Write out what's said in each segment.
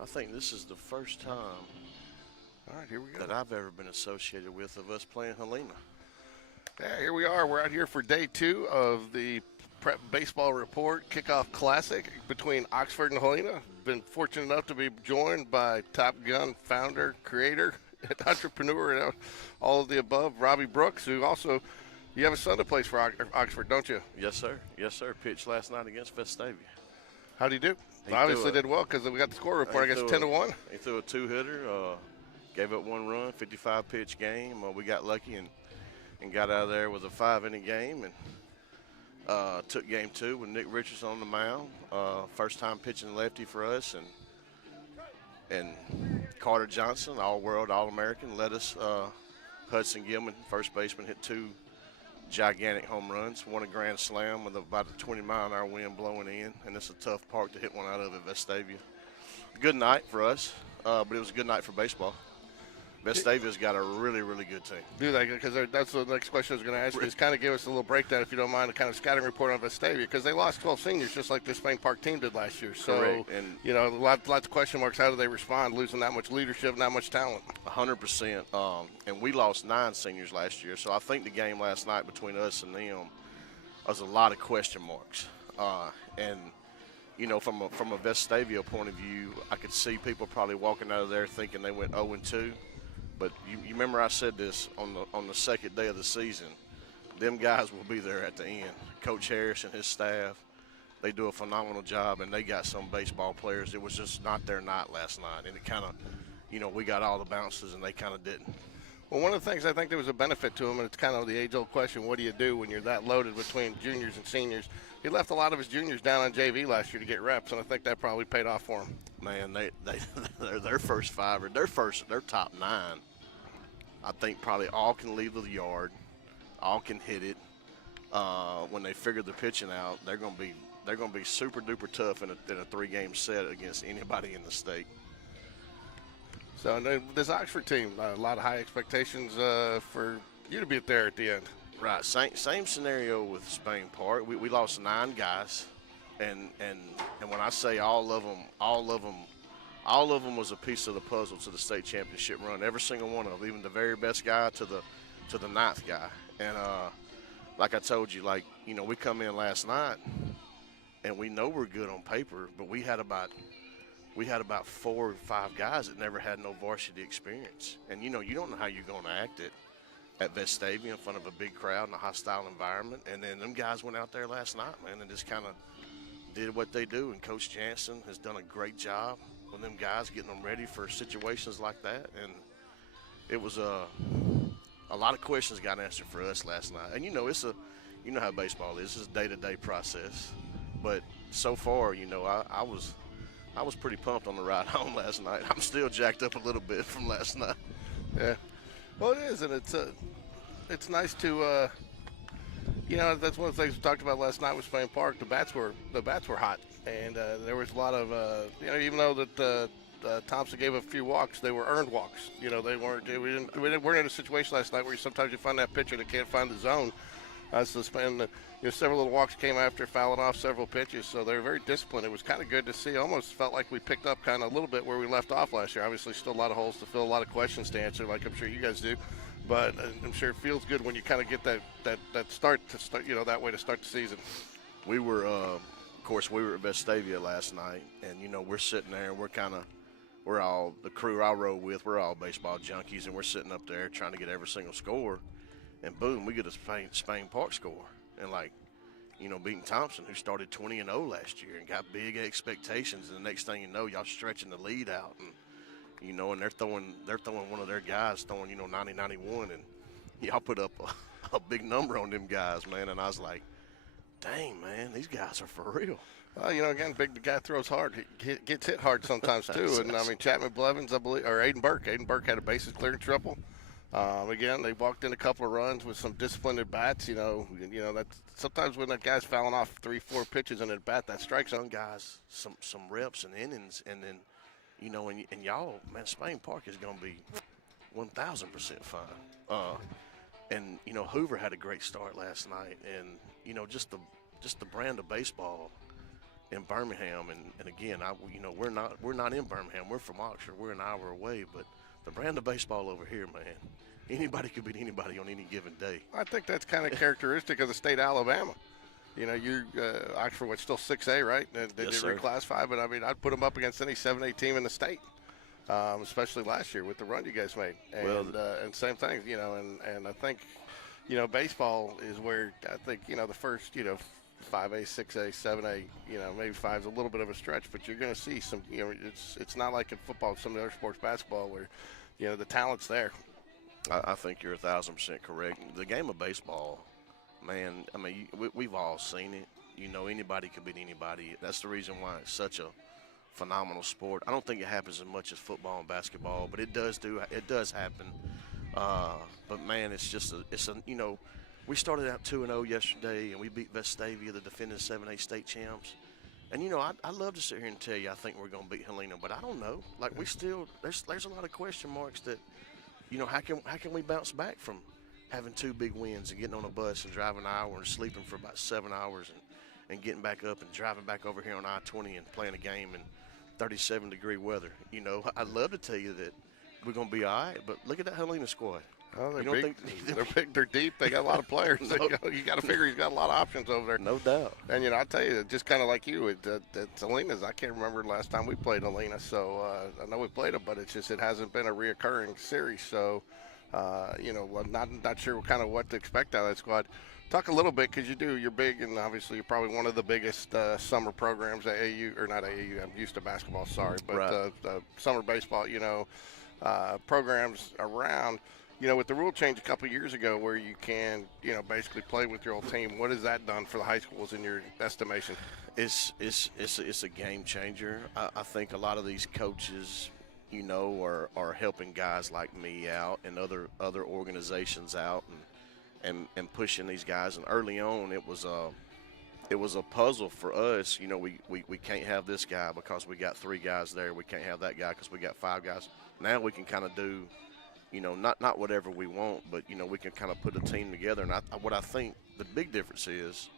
I think this is the first time All right, here we go. that I've ever been associated with of us playing Helena. Yeah, here we are. We're out here for day 2 of the Prep Baseball Report Kickoff Classic between Oxford and Helena. Been fortunate enough to be joined by Top Gun founder, creator, and entrepreneur, and all of the above, Robbie Brooks, who also, you have a son that plays for Oxford, don't you? Yes, sir. Yes, sir. Pitched last night against Vestavia. How'd he do? He Obviously threw a, did well because we got the score he report, I guess, threw 10 a, to 1. he threw a two-hitter, gave up one run, 55-pitch game. We got lucky and got out of there with a 5-inning game and took game 2 with Nick Richardson on the mound. First time pitching lefty for us, and Carter Johnson, all-world, all-American, led us. Hudson Gilman, first baseman, hit 2 gigantic home runs, won a grand slam with about a 20-mile-an-hour wind blowing in, and it's a tough park to hit one out of at Vestavia. Good night for us, but it was a good night for baseball. Vestavia's got a really, really good team. Do that because that's the next question I was going to ask you. Is kind of give us a little breakdown, if you don't mind, a kind of scouting report on Vestavia because they lost 12 seniors just like the Spain Park team did last year. So, Correct. And lots of question marks. How do they respond, losing that much leadership, not much talent? 100%. And we lost 9 seniors last year, so I think the game last night between us and them was a lot of question marks. And from a Vestavia point of view, I could see people probably walking out of there thinking they went 0-2. But you remember I said this on the second day of the season. Them guys will be there at the end. Coach Harris and his staff, they do a phenomenal job, and they got some baseball players. It was just not their night last night, and it kind of, we got all the bounces, and they kind of didn't. Well, one of the things I think there was a benefit to him, and it's kind of the age-old question, what do you do when you're that loaded between juniors and seniors? He left a lot of his juniors down on JV last year to get reps, and I think that probably paid off for him. Man, their first 5 or their top 9, I think probably all can leave the yard, all can hit it. When they figure the pitching out, they're gonna be super duper tough in a 3-game set against anybody in the state. So this Oxford team, a lot of high expectations for you to be there at the end. Right, same scenario with Spain Park. We lost 9 guys, and when I say all of them was a piece of the puzzle to the state championship run. Every single one of them, even the very best guy to the 9th guy. And like I told you, we come in last night, and we know we're good on paper, but we had about 4 or 5 guys that never had no varsity experience. And you don't know how you're going to act at Vestavia in front of a big crowd in a hostile environment. And then them guys went out there last night, man, and just kind of did what they do. And Coach Jansen has done a great job with them guys, getting them ready for situations like that. And it was a lot of questions got answered for us last night. And you know how baseball is. It's a day-to-day process. But so far, I was pretty pumped on the ride home last night. I'm still jacked up a little bit from last night. Yeah. Well, it is, and it's nice to that's one of the things we talked about last night with Spain Park. The bats were hot, and there was a lot of even though that Thompson gave a few walks, they were earned walks. They weren't. We weren't in a situation last night where sometimes you find that pitcher that can't find the zone. So several little walks came after fouling off several pitches, so they were very disciplined. It was kind of good to see. Almost felt like we picked up kind of a little bit where we left off last year. Obviously, still a lot of holes to fill, a lot of questions to answer, like I'm sure you guys do. But I'm sure it feels good when you kind of get that start that way to start the season. We were, of course, we were at Vestavia last night, and we're sitting there, and we're all the crew I rode with. We're all baseball junkies, and we're sitting up there trying to get every single score. And boom, we get a Spain Park score. And beating Thompson, who started 20-0 last year and got big expectations. And the next thing you know, y'all stretching the lead out. And, and they're throwing one of their guys throwing, 90-91. And y'all put up a big number on them guys, man. And I was like, dang, man, these guys are for real. Well, again, the guy throws hard. He gets hit hard sometimes, too. And, Chapman Blevins, I believe, or Aiden Burke. Aiden Burke had a bases clearing triple. Again, they walked in a couple of runs with some disciplined at bats. That's sometimes when that guy's fouling off 3-4 pitches in at bat, that strikes on guys some reps and innings, and then and y'all, man, Spain Park is going to be 1,000% fine. And Hoover had a great start last night, and just the brand of baseball in Birmingham, and again, we're not in Birmingham. We're from Oxford. We're an hour away, but the brand of baseball over here, man, anybody could beat anybody on any given day. I think that's kind of characteristic of the state of Alabama. Oxford was still 6A, right? They did Yes, sir. reclassify, but I mean, I'd put them up against any 7A team in the state, especially last year with the run you guys made. And same thing, and I think, baseball is where I think, the first, 5A, 6A, 7A, maybe 5 is a little bit of a stretch, but you're going to see some, it's not like in football, some of the other sports, basketball, where, the talent's there. I think you're 1,000% correct. The game of baseball, man, I mean, we've all seen it. Anybody could beat anybody. That's the reason why it's such a phenomenal sport. I don't think it happens as much as football and basketball, but it does happen. But man, we started out 2-0 yesterday, and we beat Vestavia, the defending 7A state champs. And I'd love to sit here and tell you I think we're going to beat Helena, but I don't know. Like there's a lot of question marks that, how can we bounce back from having 2 big wins and getting on a bus and driving an hour and sleeping for about 7 hours and getting back up and driving back over here on I-20 and playing a game in 37-degree weather. I'd love to tell you that we're going to be all right, but look at that Helena squad. Oh, they're big. They're big. They're deep. They got a lot of players. You got to figure he's got a lot of options over there. No doubt. And I'll tell you, just kind of like you, at Helena's. I can't remember the last time we played Helena, so I know we played them, but it hasn't been a reoccurring series. So, not sure what to expect out of that squad. Talk a little bit, because you're big, and obviously you're probably one of the biggest summer programs at AAU, or not AAU. I'm used to basketball, sorry, but right. Summer baseball, programs around. With the rule change a couple of years ago where you can, basically play with your old team, what has that done for the high schools in your estimation? It's a game changer. I think a lot of these coaches, are helping guys like me out and other organizations out and pushing these guys. And early on, it was a puzzle for us. We can't have this guy because we got 3 guys there. We can't have that guy because we got 5 guys. Now we can kind of do, not whatever we want, but, we can kind of put a team together. And what I think the big difference is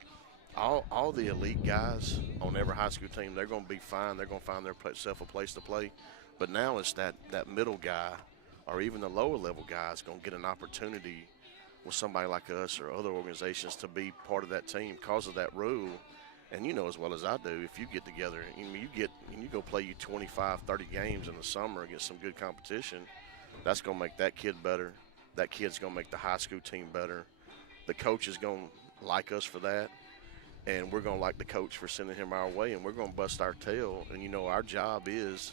all the elite guys on every high school team, they're going to be fine. They're going to find themselves a place to play. But now it's that middle guy or even the lower level guys going to get an opportunity with somebody like us or other organizations to be part of that team because of that rule. And as well as I do, if you get together and you go play 25, 30 games in the summer against some good competition, that's going to make that kid better. That kid's going to make the high school team better. The coach is going to like us for that, and we're going to like the coach for sending him our way, and we're going to bust our tail. And, our job is,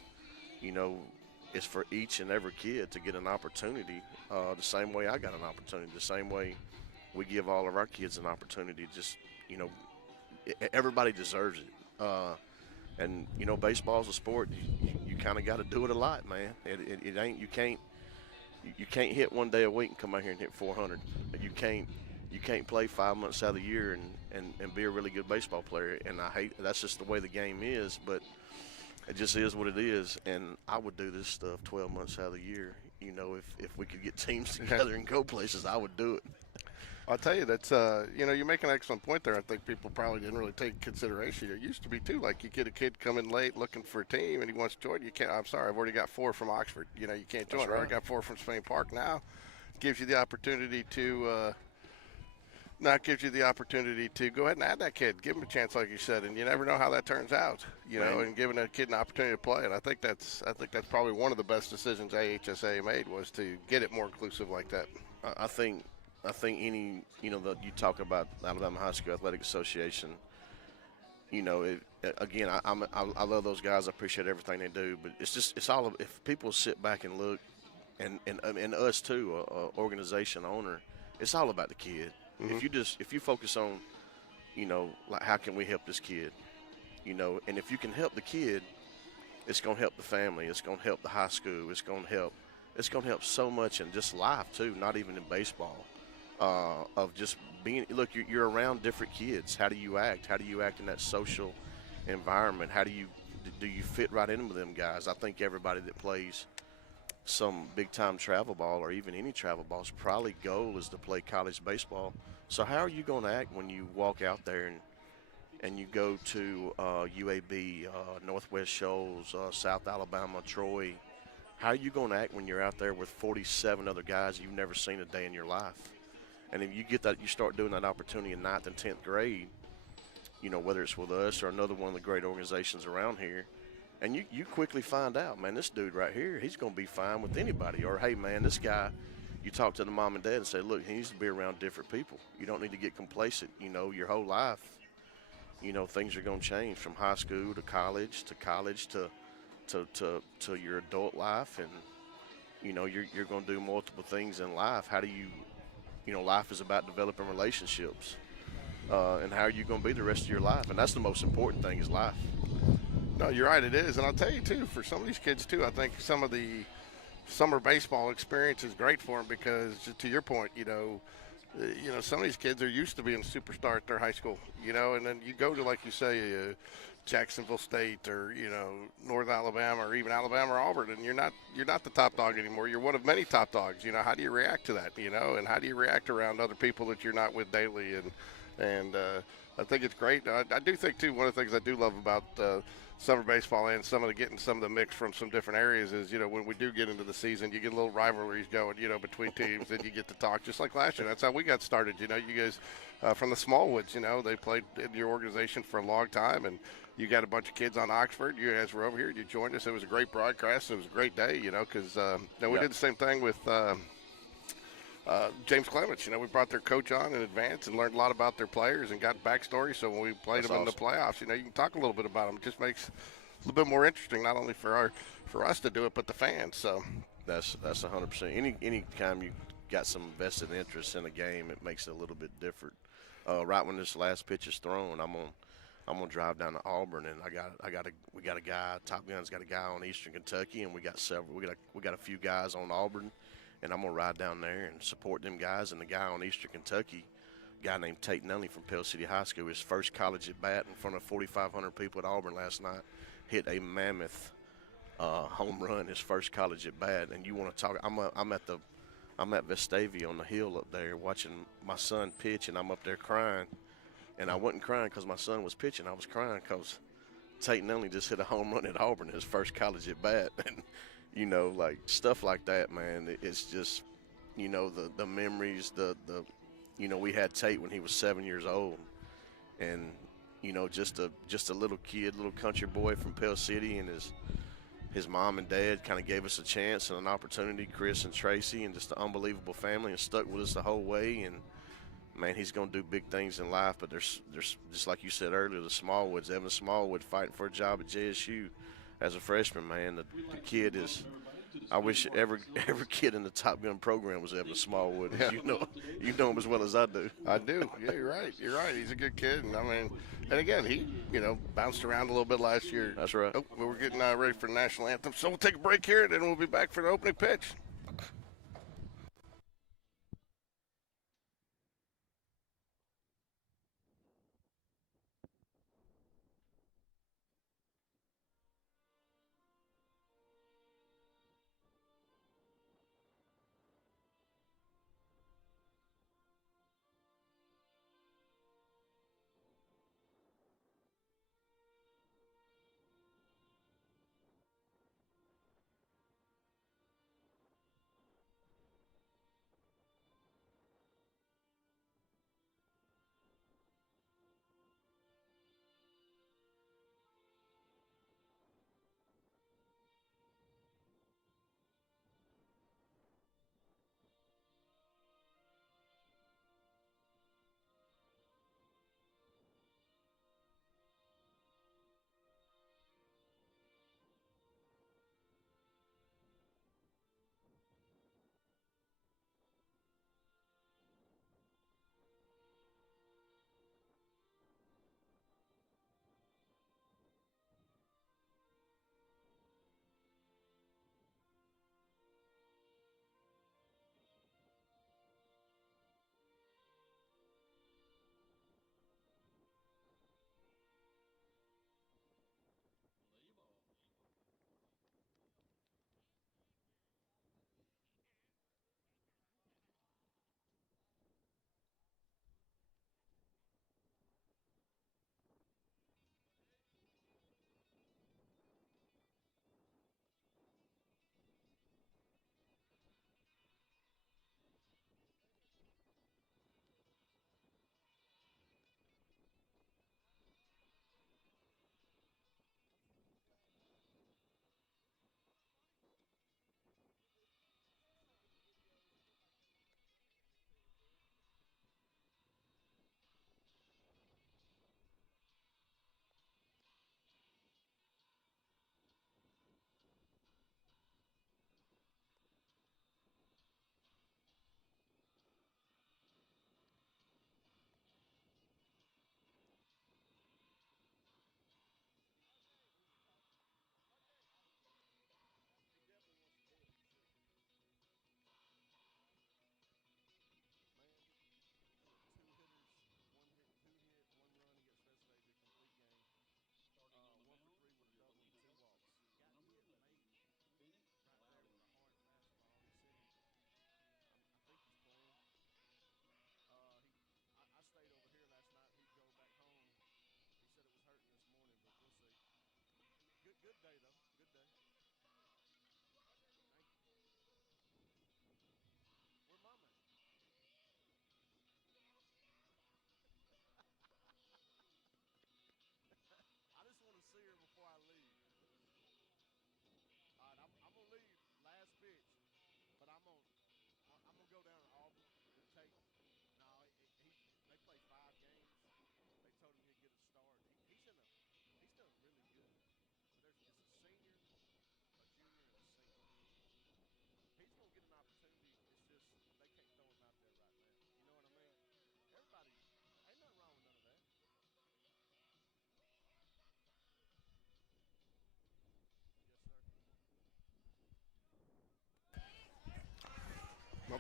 is for each and every kid to get an opportunity the same way I got an opportunity, the same way we give all of our kids an opportunity. Just, everybody deserves it. And, baseball's a sport. You kind of got to do it a lot, man. It ain't, you can't hit one day a week and come out here and hit 400. You can't play 5 months out of the year and be a really good baseball player. And that's just the way the game is, but it just is what it is. And I would do this stuff 12 months out of the year. If we could get teams together and go places, I would do it. I'll tell you, that's, you make an excellent point there. I think people probably didn't really take consideration. It used to be, too, like you get a kid coming late looking for a team and he wants to join. You can't, I'm sorry, I've already got 4 from Oxford. You can't join. That's right. I already got 4 from Spain Park. Now it gives you the opportunity to, go ahead and add that kid. Give him a chance, like you said, and you never know how that turns out, and giving a kid an opportunity to play. And I think that's probably one of the best decisions AHSA made was to get it more inclusive like that. I think any, you talk about Alabama High School Athletic Association, again, I love those guys. I appreciate everything they do, but it's all, if people sit back and look, and us too, organization owner, it's all about the kid. Mm-hmm. If you focus on, like how can we help this kid, and if you can help the kid, it's going to help the family. It's going to help the high school. It's going to help so much in just life too, not even in baseball. Of just being, look, you're around different kids. How do you act? How do you act in that social environment? How do you fit right in with them guys? I think everybody that plays some big-time travel ball or even any travel ball's probably goal is to play college baseball. So how are you going to act when you walk out there and and you go to UAB, Northwest Shoals, South Alabama, Troy, how are you going to act when you're out there with 47 other guys you've never seen a day in your life? And if you get that, you start doing that opportunity in 9th and 10th grade, whether it's with us or another one of the great organizations around here, and you quickly find out, man, this dude right here, he's going to be fine with anybody. Or, hey, man, this guy, you talk to the mom and dad and say, look, he needs to be around different people. You don't need to get complacent, your whole life. Things are going to change from high school to college to your adult life, and you're going to do multiple things in life. How do life is about developing relationships, and how are you going to be the rest of your life? And that's the most important thing, is life. No, you're right, it is. And I'll tell you, too, for some of these kids, too, I think some of the summer baseball experience is great for them because, to your point, some of these kids are used to being a superstar at their high school, and then you go to, like you say, Jacksonville State or, North Alabama or even Alabama or Auburn, and you're not the top dog anymore. You're one of many top dogs. How do you react to that, and how do you react around other people that you're not with daily? And I think it's great. I do think, too, one of the things I do love about summer baseball and getting some of the mix from some different areas is, when we do get into the season, you get a little rivalries going, between teams, and you get to talk just like last year. That's how we got started. You guys from the Smallwoods, they played in your organization for a long time, and you got a bunch of kids on Oxford. You guys were over here. You joined us. It was a great broadcast. It was a great day, because we did the same thing with James Clements. We brought their coach on in advance and learned a lot about their players and got backstory. So when we played them in the playoffs, you can talk a little bit about them. It just makes it a little bit more interesting, not only for us to do it, but the fans. So that's 100%. Any time you got some vested interest in a game, it makes it a little bit different. Right when this last pitch is thrown, I'm gonna drive down to Auburn, and we got a guy. Top Gun's got a guy on Eastern Kentucky, and we got a few guys on Auburn. And I'm going to ride down there and support them guys. And the guy on Eastern Kentucky, a guy named Tate Nunley from Pell City High School, his first college at bat in front of 4,500 people at Auburn last night, hit a mammoth home run, his first college at bat. And you want to talk? I'm at Vestavia on the hill up there watching my son pitch, and I'm up there crying. And I wasn't crying because my son was pitching. I was crying because Tate Nunley just hit a home run at Auburn, his first college at bat. And like stuff like that, man. It's just, the memories, we had Tate when he was 7 years old, and just a little kid, little country boy from Pell City, and his mom and dad kind of gave us a chance and an opportunity, Chris and Tracy, and just an unbelievable family, and stuck with us the whole way. And man, he's going to do big things in life. But there's just like you said earlier, the Smallwoods, Evan Smallwood fighting for a job at JSU. As a freshman, man, the kid is. I wish every kid in the Top Gun program was Evan Smallwood. Yeah. You know him as well as I do. I do. Yeah, you're right. He's a good kid, and again, he bounced around a little bit last year. That's right. Oh, we're getting ready for the national anthem, so we'll take a break here, and then we'll be back for the opening pitch.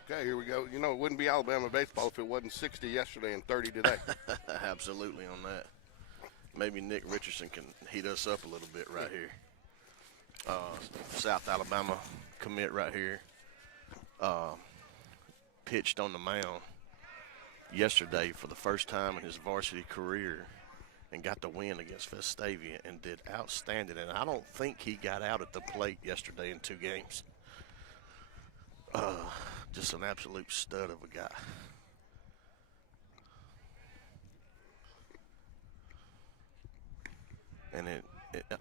Okay, here we go. You know, it wouldn't be Alabama baseball if it wasn't 60 yesterday and 30 today. Absolutely on that. Maybe Nick Richardson can heat us up a little bit right here. South Alabama commit right here. Pitched on the mound yesterday for the first time in his varsity career and got the win against Vestavia and did outstanding. And I don't think he got out at the plate yesterday in 2 games. Just an absolute stud of a guy. And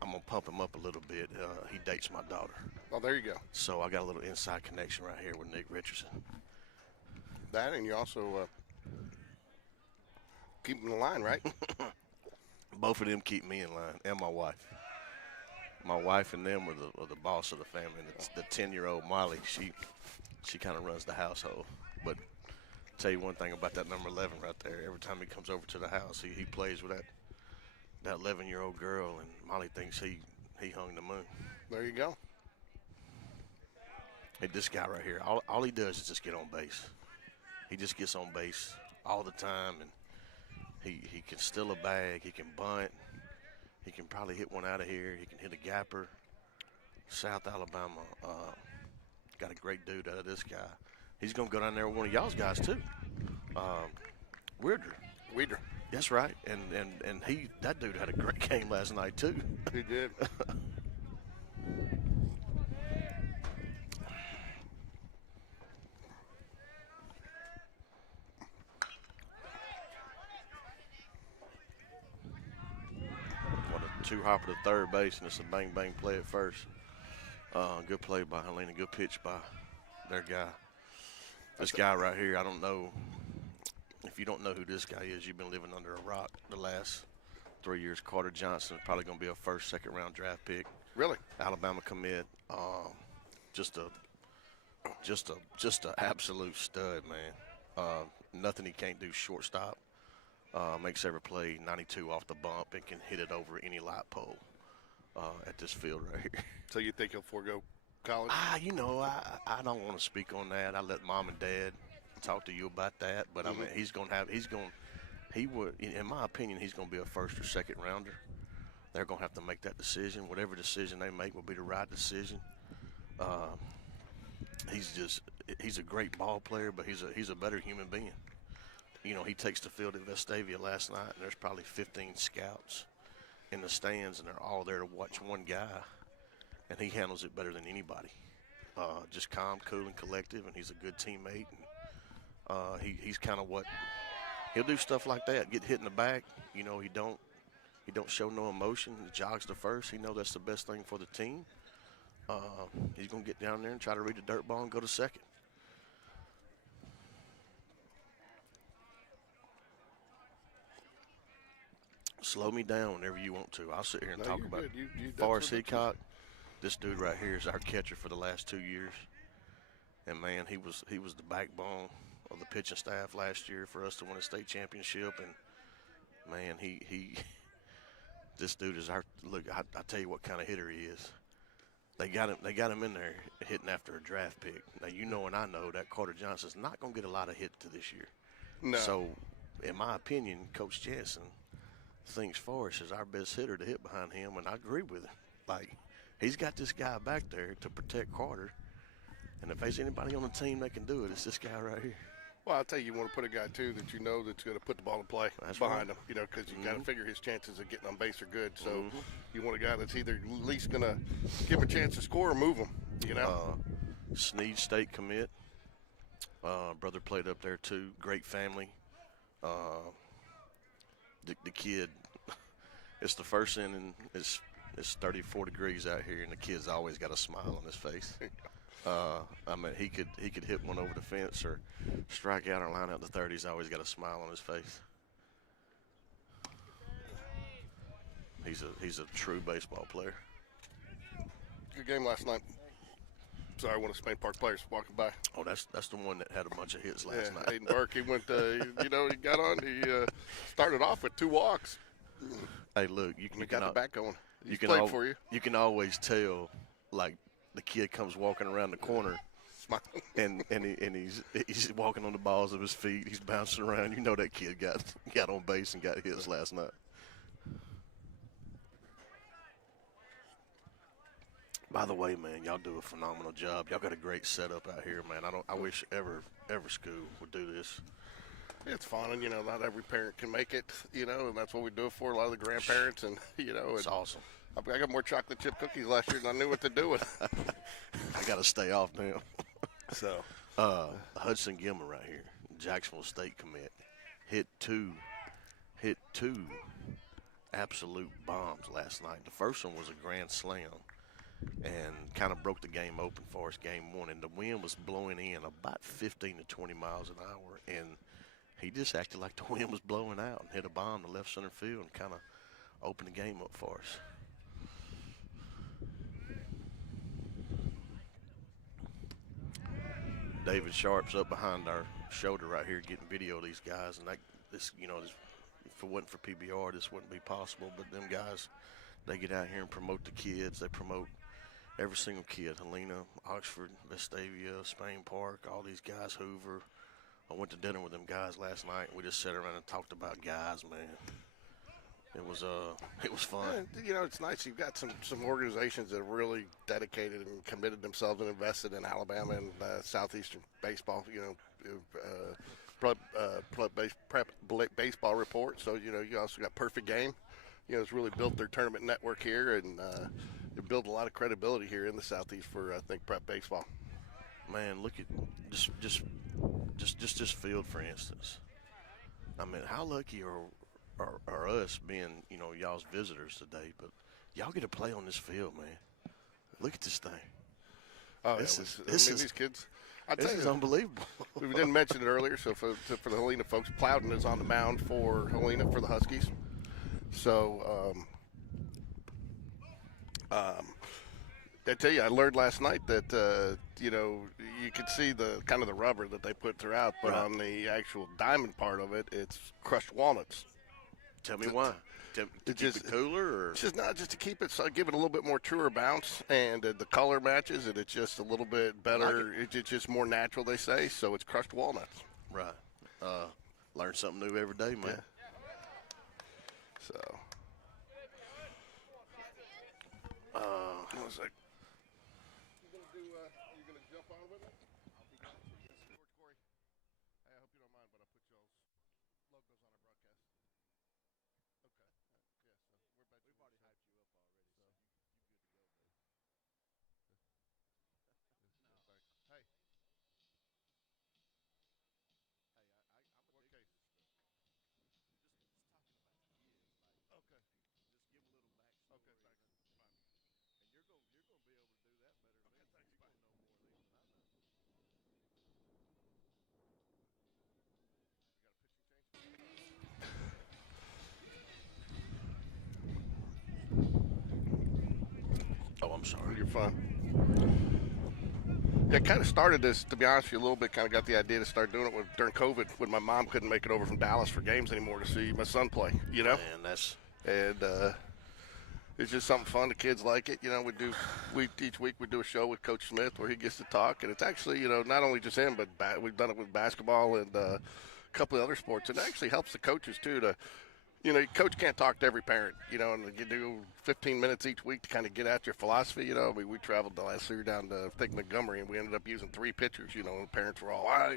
I'm going to pump him up a little bit. He dates my daughter. Oh, there you go. So I got a little inside connection right here with Nick Richardson. That, and you also keep him in line, right? Both of them keep me in line, and my wife. My wife and them are the boss of the family. And the 10-year-old Molly, she kind of runs the household. But tell you one thing about that number 11 right there. Every time he comes over to the house, he plays with that 11-year-old girl, and Molly thinks he hung the moon. There you go. Hey, this guy right here, all he does is just get on base. He just gets on base all the time, and he can steal a bag. He can bunt. He can probably hit one out of here. He can hit a gapper. South Alabama got a great dude out of this guy. He's going to go down there with one of y'all's guys, too. Weirder. That's right. And that dude had a great game last night, too. He did. Two hopper to third base, and it's a bang-bang play at first. Good play by Helena. Good pitch by their guy. This guy right here, I don't know. If you don't know who this guy is, you've been living under a rock the last 3 years. Carter Johnson is probably going to be a first, second-round draft pick. Really? Alabama commit. Just a absolute stud, man. Nothing he can't do shortstop. Makes every play 92 off the bump and can hit it over any light pole at this field right here. So you think he'll forego college? I don't want to speak on that. I let mom and dad talk to you about that. But, I mean, he would, in my opinion, he's going to be a first or second rounder. They're going to have to make that decision. Whatever decision they make will be the right decision. He's a great ball player, but he's a better human being. You know, he takes the field at Vestavia last night, and there's probably 15 scouts in the stands, and they're all there to watch one guy, and he handles it better than anybody. Just calm, cool, and collective, and he's a good teammate. And, he's kind of he'll do stuff like that, get hit in the back. You know, he don't show no emotion. He jogs to first. He knows that's the best thing for the team. He's going to get down there and try to read the dirt ball and go to second. Slow me down whenever you want to. I'll sit here and talk about it. Forrest Hickok, this dude right here is our catcher for the last 2 years. And, man, he was the backbone of the pitching staff last year for us to win a state championship. And, man, this dude is look, I tell you what kind of hitter he is. They got him in there hitting after a draft pick. Now, you know and I know that Carter Johnson's not going to get a lot of hits to this year. No. So, in my opinion, Coach Jansen thinks Forrest is our best hitter to hit behind him, and I agree with him. Like, he's got this guy back there to protect Carter, and if there's anybody on the team that can do it, it's this guy right here. Well, I'll tell you want to put a guy, too, that you know that's going to put the ball in play behind him, you know, because you got to figure his chances of getting on base are good. So you want a guy that's either at least going to give him a chance to score or move him, you know. Sneed State commit. Brother played up there, too. Great family. The kid, it's the first inning. It's 34 degrees out here, and the kid's always got a smile on his face. I mean, he could hit one over the fence or strike out or line out the third. He's always got a smile on his face. He's a true baseball player. Good game last night. Sorry, one of Spain Park players walking by. Oh, that's the one that had a bunch of hits last night. Hayden Burke, he went, he got on. He started off with 2 walks. Hey, look, you got the back going. You can always tell, like, the kid comes walking around the corner, smiling. and he's walking on the balls of his feet. He's bouncing around. You know that kid got on base and got his last night. By the way, man, y'all do a phenomenal job. Y'all got a great setup out here, man. I wish every school would do this. It's fun, and not every parent can make it, and that's what we do it for. A lot of the grandparents, and It's awesome. I got more chocolate chip cookies last year than I knew what to do with. I got to stay off now. So, Hudson Gilmer right here, Jacksonville State commit, hit two absolute bombs last night. The first one was a grand slam and kind of broke the game open for us, game one. And the wind was blowing in about 15 to 20 miles an hour, and he just acted like the wind was blowing out and hit a bomb to left center field and kind of opened the game up for us. David Sharp's up behind our shoulder right here getting video of these guys, and this if it wasn't for PBR, this wouldn't be possible. But them guys, they get out here and promote the kids. They promote every single kid. Helena, Oxford, Vestavia, Spain Park, all these guys, Hoover. I went to dinner with them guys last night. We just sat around and talked about guys, man. It was fun. Yeah, it's nice. You've got some organizations that are really dedicated and committed themselves and invested in Alabama and Southeastern baseball. Prep baseball report. So you also got Perfect Game. It's really built their tournament network here, and it built a lot of credibility here in the Southeast for I think prep baseball. Man, look at just field, for instance. I mean, how lucky are us being, y'all's visitors today, but y'all get to play on this field, man. Look at this thing. Oh, these kids. This is unbelievable. We didn't mention it earlier, so for the Helena folks, Plowden is on the mound for Helena for the Huskies. So, I tell you, I learned last night that you could see the kind of the rubber that they put throughout, but right. On the actual diamond part of it, it's crushed walnuts. Tell me why. To keep it cooler, or just to keep it, so give it a little bit more truer bounce, and the color matches, and it's just a little bit better. It's just more natural, they say. So it's crushed walnuts. Right. Learn something new every day, man. Yeah. So. One sec. You gonna jump on with me? I'll be glad to. Yes, George Corey. I hope you don't mind, but I put y'all's logos on our broadcast. Okay. Yeah. So we've already hyped you up already. So you good to go, man. Hey. I'm a big Okay. Just give a little backstory. Okay, thanks. Fine. And you're gonna be able to do that better than me. Okay, thanks. You're gonna know more of these than I know. We got a pitching change. Oh, I'm sorry. You're fine. Yeah, kind of started this, to be honest with you, a little bit. Kind of got the idea to start doing it during COVID when my mom couldn't make it over from Dallas for games anymore to see my son play. Man, And it's just something fun. The kids like it. Each week we do a show with Coach Smith where he gets to talk, and it's actually not only just him, but we've done it with basketball and a couple of other sports, and it actually helps the coaches too to. Coach can't talk to every parent, and you do 15 minutes each week to kind of get at your philosophy. We traveled the last year down to Montgomery, and we ended up using 3 pitchers. And the parents were all, why?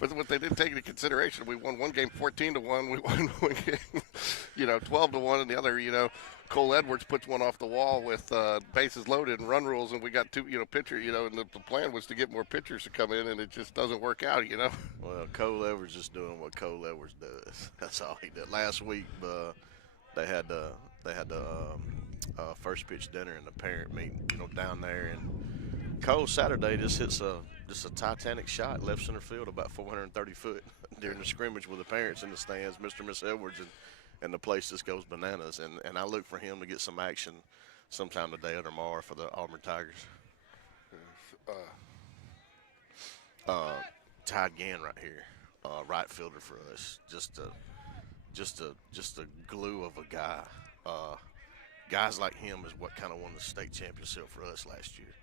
But what they didn't take into consideration, we won one game 14-1. We won one game, 12-1, and the other, Cole Edwards puts one off the wall with bases loaded and run rules, and we got 2, pitcher, and the plan was to get more pitchers to come in, and it just doesn't work out, Well, Cole Edwards is doing what Cole Edwards does. That's all he did. Last week, they had the first pitch dinner and the parent meeting, down there, and Cole Saturday just hits a Titanic shot left center field about 430 foot during the scrimmage with the parents in the stands, Mr. and Miss Edwards, and the place just goes bananas. And I look for him to get some action sometime today or tomorrow for the Auburn Tigers. Ty Gann right here, right fielder for us. Just a glue of a guy. Guys like him is what kind of won the state championship for us last year.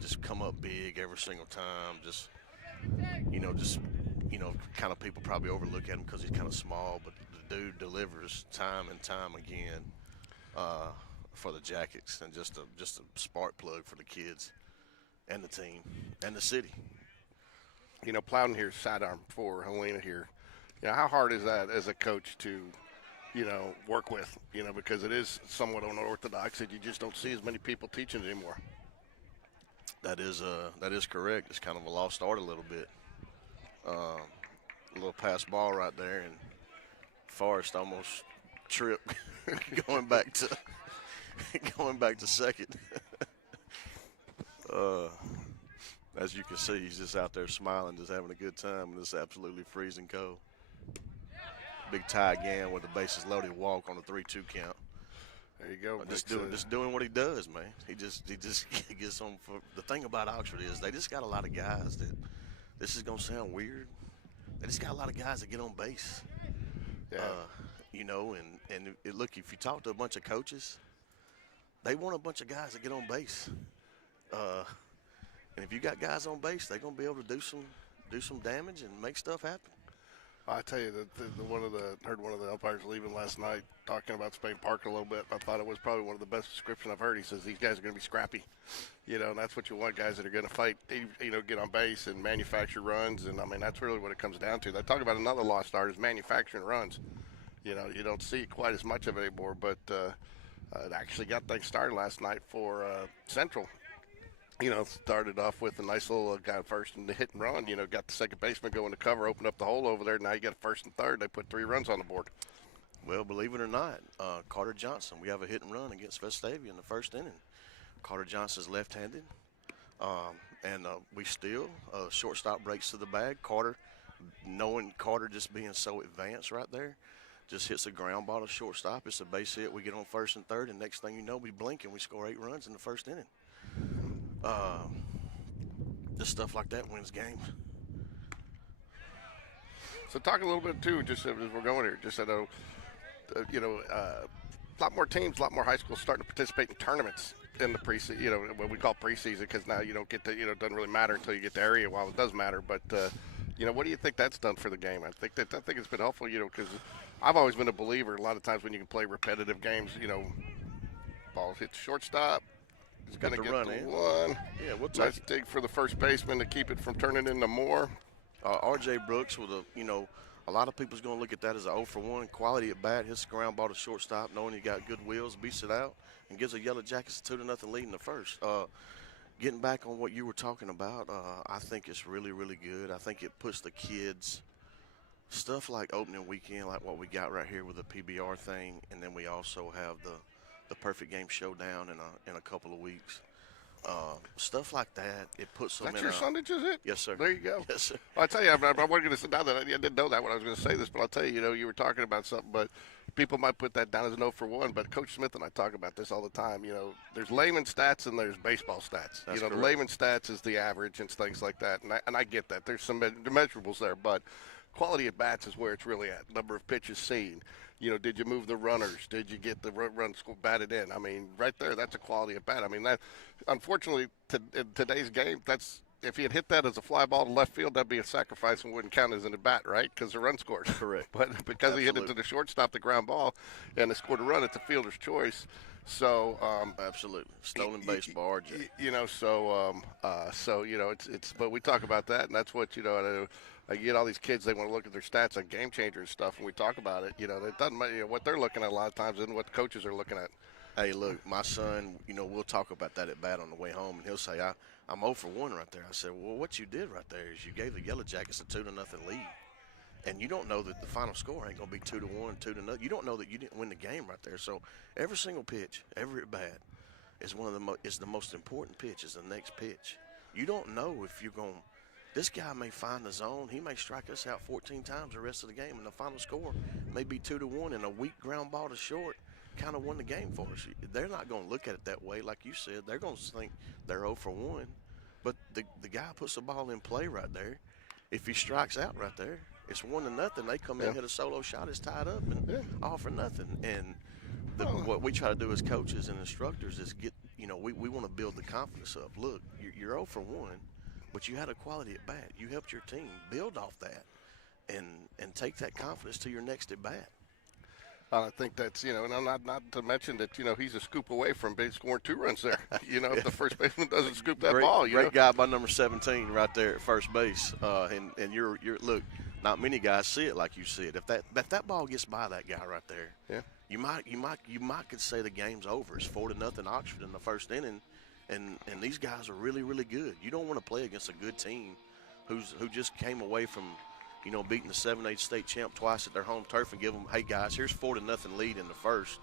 just come up big every single time. Just kind of people probably overlook at him because he's kind of small, but the dude delivers time and time again uh, for the Jackets, and just a spark plug for the kids and the team and the city. Plowden here, sidearm for Helena here. How hard is that as a coach to, work with? Because it is somewhat unorthodox that you just don't see as many people teaching it anymore. That is correct. It's kind of a lost art a little bit. A little pass ball right there, and Forrest almost tripped going back to second. As you can see, he's just out there smiling, just having a good time, and it's absolutely freezing cold. Big tie again with the bases loaded walk on the 3-2 count. There you go. Just doing what he does, man. He just gets on. The thing about Oxford is they just got a lot of guys that. This is gonna sound weird. They just got a lot of guys that get on base. Yeah. Look, if you talk to a bunch of coaches, they want a bunch of guys that get on base. And if you got guys on base, they're gonna be able to do some damage and make stuff happen. I tell you that heard one of the umpires leaving last night talking about Spain Park a little bit. I thought it was probably one of the best descriptions I've heard. He says these guys are going to be scrappy, and that's what you want, guys that are going to fight, get on base and manufacture runs. And I mean that's really what it comes down to. They talk about another lost art is manufacturing runs. You don't see quite as much of it anymore, but it actually got things started last night for Central. Started off with a nice little guy first and the hit and run. Got the second baseman going to cover, opened up the hole over there. Now you got a first and third. They put 3 runs on the board. Well, believe it or not, Carter Johnson, we have a hit and run against Vestavia in the first inning. Carter Johnson's left-handed, and we still shortstop breaks to the bag. Carter, knowing Carter just being so advanced right there, just hits a ground ball to shortstop. It's a base hit. We get on first and third, and next thing you know, we blink and we score 8 runs in the first inning. Just stuff like that wins games. So talk a little bit too, just as we're going here. Just a lot more teams, a lot more high schools starting to participate in tournaments in the preseason. What we call preseason, because now you don't get to. It doesn't really matter until you get to area. While it does matter, but what do you think that's done for the game? I think it's been helpful. Because I've always been a believer. A lot of times when you can play repetitive games, ball hits shortstop. He's going to get run the in. one. Yeah, we'll take nice it. dig for the first baseman to keep it from turning into more. R.J. Brooks with a lot of people's going to look at that as a 0-for-1 quality at bat. Hits the ground ball to shortstop, knowing he got good wheels, beats it out, and gives the Yellow Jackets a 2-0 lead in the first. Getting back on what you were talking about, I think it's really, really good. I think it puts the kids stuff like opening weekend, like what we got right here with the PBR thing, and then we also have the Perfect Game Showdown in a couple of weeks. Stuff like that, it puts them That's in your Sunday, is it? Yes, sir. There you go. Yes, sir. Well, I tell you, I wasn't going to sit down that. I didn't know that when I was going to say this, but I'll tell you, you were talking about something, but people might put that down as an 0-for-1, but Coach Smith and I talk about this all the time. There's layman stats and there's baseball stats. That's the correct. layman stats is the average and things like that, and I get that. There's some measurables there, but quality at bats is where it's really at. Number of pitches seen. Did you move the runners? Did you get the runs batted in? I mean, right there, that's a quality at bat. I mean, that unfortunately, in today's game, that's if he had hit that as a fly ball to left field, that'd be a sacrifice and wouldn't count as an at bat, right? Because the run scored. Correct. But because Absolutely. he hit it to the shortstop, the ground ball, and they scored a run, it's a fielder's choice. So Absolutely. Stolen base by RJ. It's but we talk about that, and that's what I get all these kids, they want to look at their stats on Game Changer and stuff, and we talk about it. It doesn't matter what they're looking at a lot of times isn't what the coaches are looking at. Hey, look, my son, we'll talk about that at bat on the way home, and he'll say, I'm 0-for-1 right there. I said, well, what you did right there is you gave the Yellow Jackets a 2-0 lead. And you don't know that the final score ain't going to be 2-1, 2-0. You don't know that you didn't win the game right there. So every single pitch, every at bat is is the most important pitch, is the next pitch. You don't know if you're going – this guy may find the zone. He may strike us out 14 times the rest of the game, and the final score may be 2-1, and a weak ground ball to short kind of won the game for us. They're not going to look at it that way, like you said. They're going to think they're 0-for-1. But the guy puts the ball in play right there. If he strikes out right there, it's 1-0. They come in and hit a solo shot. It's tied up and all for nothing. And what we try to do as coaches and instructors is we want to build the confidence up. Look, you're 0 for 1, but you had a quality at bat. You helped your team build off that, and take that confidence to your next at bat. I think that's, and I'm not to mention that, he's a scoop away from scoring 2 runs there. If the first baseman doesn't scoop that ball, Great guy by number 17 right there at first base. And you're look, not many guys see it like you see it. If that ball gets by that guy right there, yeah, you might could say the game's over. It's 4-0 Oxford in the first inning, and these guys are really, really good. You don't want to play against a good team who just came away from beating the 7-8 state champ twice at their home turf and give them, hey guys, here's 4-0 lead in the first.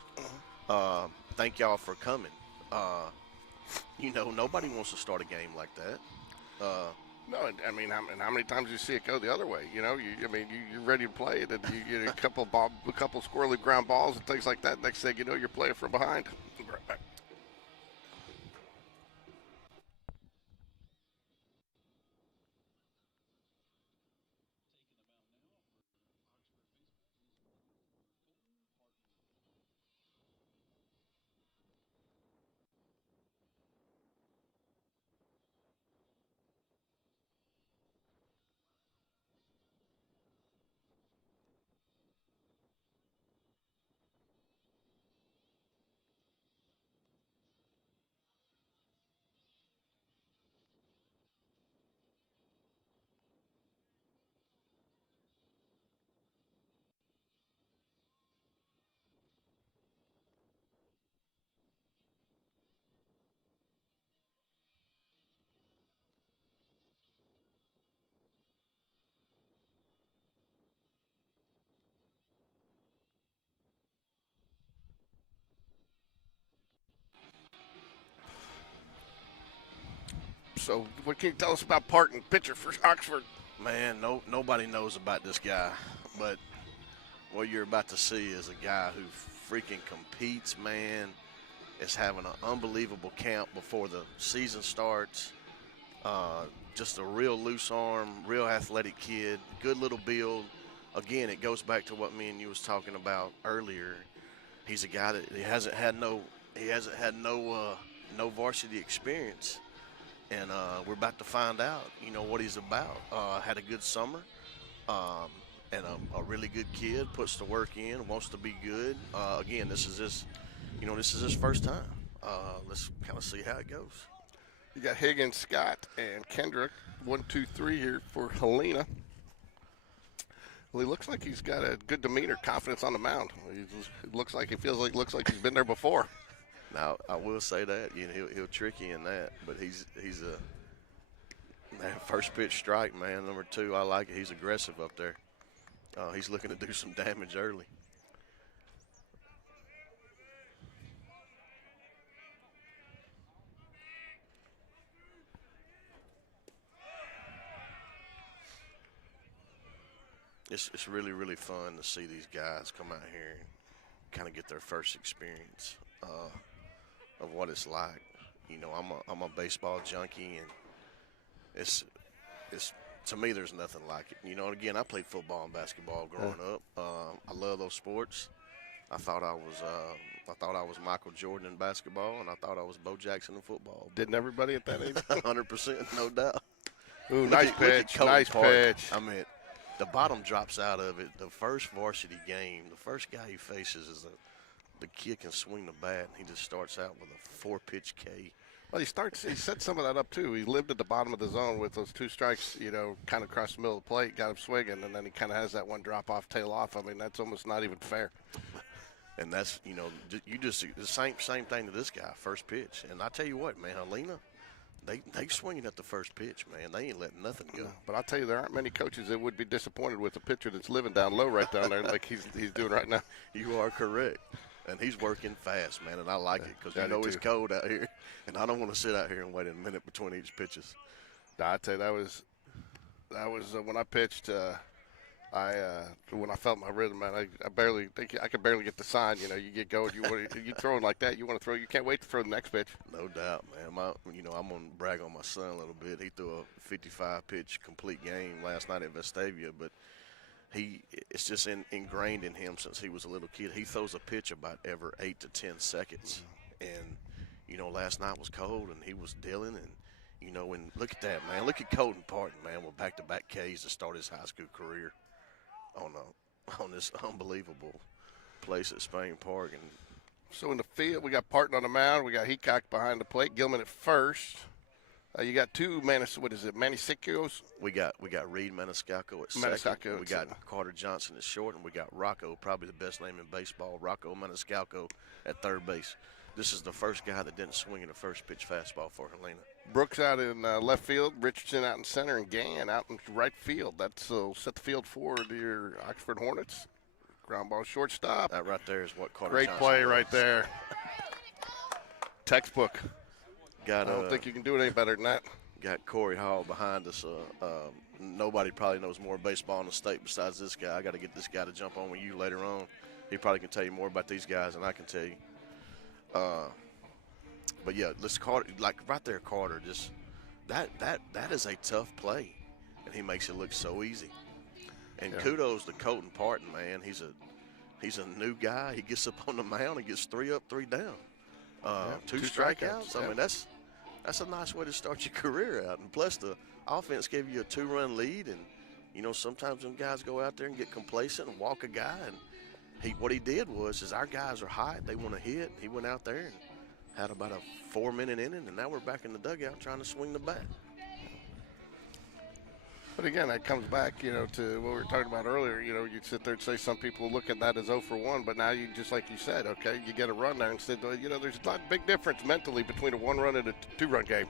Thank y'all for coming. Nobody wants to start a game like that. No, I mean, how many times do you see it go the other way? You're ready to play it, and you get a couple squirrely ground balls and things like that. Next thing you know, you're playing from behind. Right back. So, what can you tell us about Parton, pitcher for Oxford? Man, nobody knows about this guy, but what you're about to see is a guy who freaking competes, man. Is having an unbelievable camp before the season starts. Just a real loose arm, real athletic kid, good little build. Again, it goes back to what me and you was talking about earlier. He's a guy that he hasn't had no varsity experience, and we're about to find out, what he's about. Had a good summer, and a really good kid, puts the work in, wants to be good. Again, this is his first time. Let's kind of see how it goes. You got Higgins, Scott, and Kendrick. 1, 2, 3 here for Helena. Well, he looks like he's got a good demeanor, confidence on the mound. It looks like he's been there before. Now, I will say that he'll trick you in that, but he's a first pitch strike, man. Number 2, I like it. He's aggressive up there. He's looking to do some damage early. It's really, really fun to see these guys come out here and kind of get their first experience of what it's like. I'm a baseball junkie, and it's to me, there's nothing like it. And again, I played football and basketball growing up. I love those sports. I thought I was Michael Jordan in basketball, and I thought I was Bo Jackson in football. Didn't everybody at that age? 100%, no doubt. Ooh, nice pitch. Nice pitch. I mean, the bottom drops out of it. The first varsity game, the first guy he faces is the kid can swing the bat, and he just starts out with a 4-pitch K. Well, he set some of that up, too. He lived at the bottom of the zone with those 2 strikes, kind of across the middle of the plate, got him swinging, and then he kind of has that one drop off, tail off. I mean, that's almost not even fair. And that's, you just the same thing to this guy, first pitch. And I tell you what, man, Helena, they swinging at the first pitch, man. They ain't letting nothing go. No, but I'll tell you, there aren't many coaches that would be disappointed with a pitcher that's living down low right down there like he's doing right now. You are correct. And he's working fast, man, and I like it because it's cold out here, and I don't want to sit out here and wait a minute between each pitches. No, I tell you, that was when I pitched. When I felt my rhythm, man, I could barely get the sign. You get going, you throwing like that, you want to throw. You can't wait to throw the next pitch. No doubt, man. I'm gonna brag on my son a little bit. He threw a 55-pitch complete game last night at Vestavia, but it's just ingrained in him since he was a little kid. He throws a pitch about every 8 to 10 seconds, and last night was cold and he was dealing and. And look at that, man. Look at Colton Parton, man, with back-to-back Ks to start his high school career on this unbelievable place at Spain Park. And so in the field, we got Parton on the mound. We got Heacock behind the plate. Gilman at first. You got two Manisicos? We got Reed Maniscalco at second. We got Carter Johnson at short, and we got Rocco, probably the best name in baseball, Rocco Maniscalco at third base. This is the first guy that didn't swing in the first pitch fastball for Helena. Brooks out in left field, Richardson out in center, and Gann out in right field. That's set the field forward to your Oxford Hornets. Ground ball shortstop. That right there is what Carter Great Johnson play does. right there. Textbook. I don't think you can do it any better than that. Got Corey Hall behind us. Nobody probably knows more baseball in the state besides this guy. I got to get this guy to jump on with you later on. He probably can tell you more about these guys than I can tell you. But yeah, Carter, like right there, Carter. Just that is a tough play, and he makes it look so easy. And kudos to Colton Parton, man. He's a new guy. He gets up on the mound and gets 3 up, 3 down. Two strikeouts. I mean, that's a nice way to start your career out. And plus, the offense gave you a 2-run lead. And sometimes them guys go out there and get complacent and walk a guy. And what he did was our guys are hot. They want to hit. He went out there and had about a 4-minute inning, and now we're back in the dugout trying to swing the bat. But again, that comes back, to what we were talking about earlier. You'd sit there and say some people look at that as 0 for 1, but now you just like you said, okay, you get a run there instead. There's a big difference mentally between a 1-run and a 2-run game.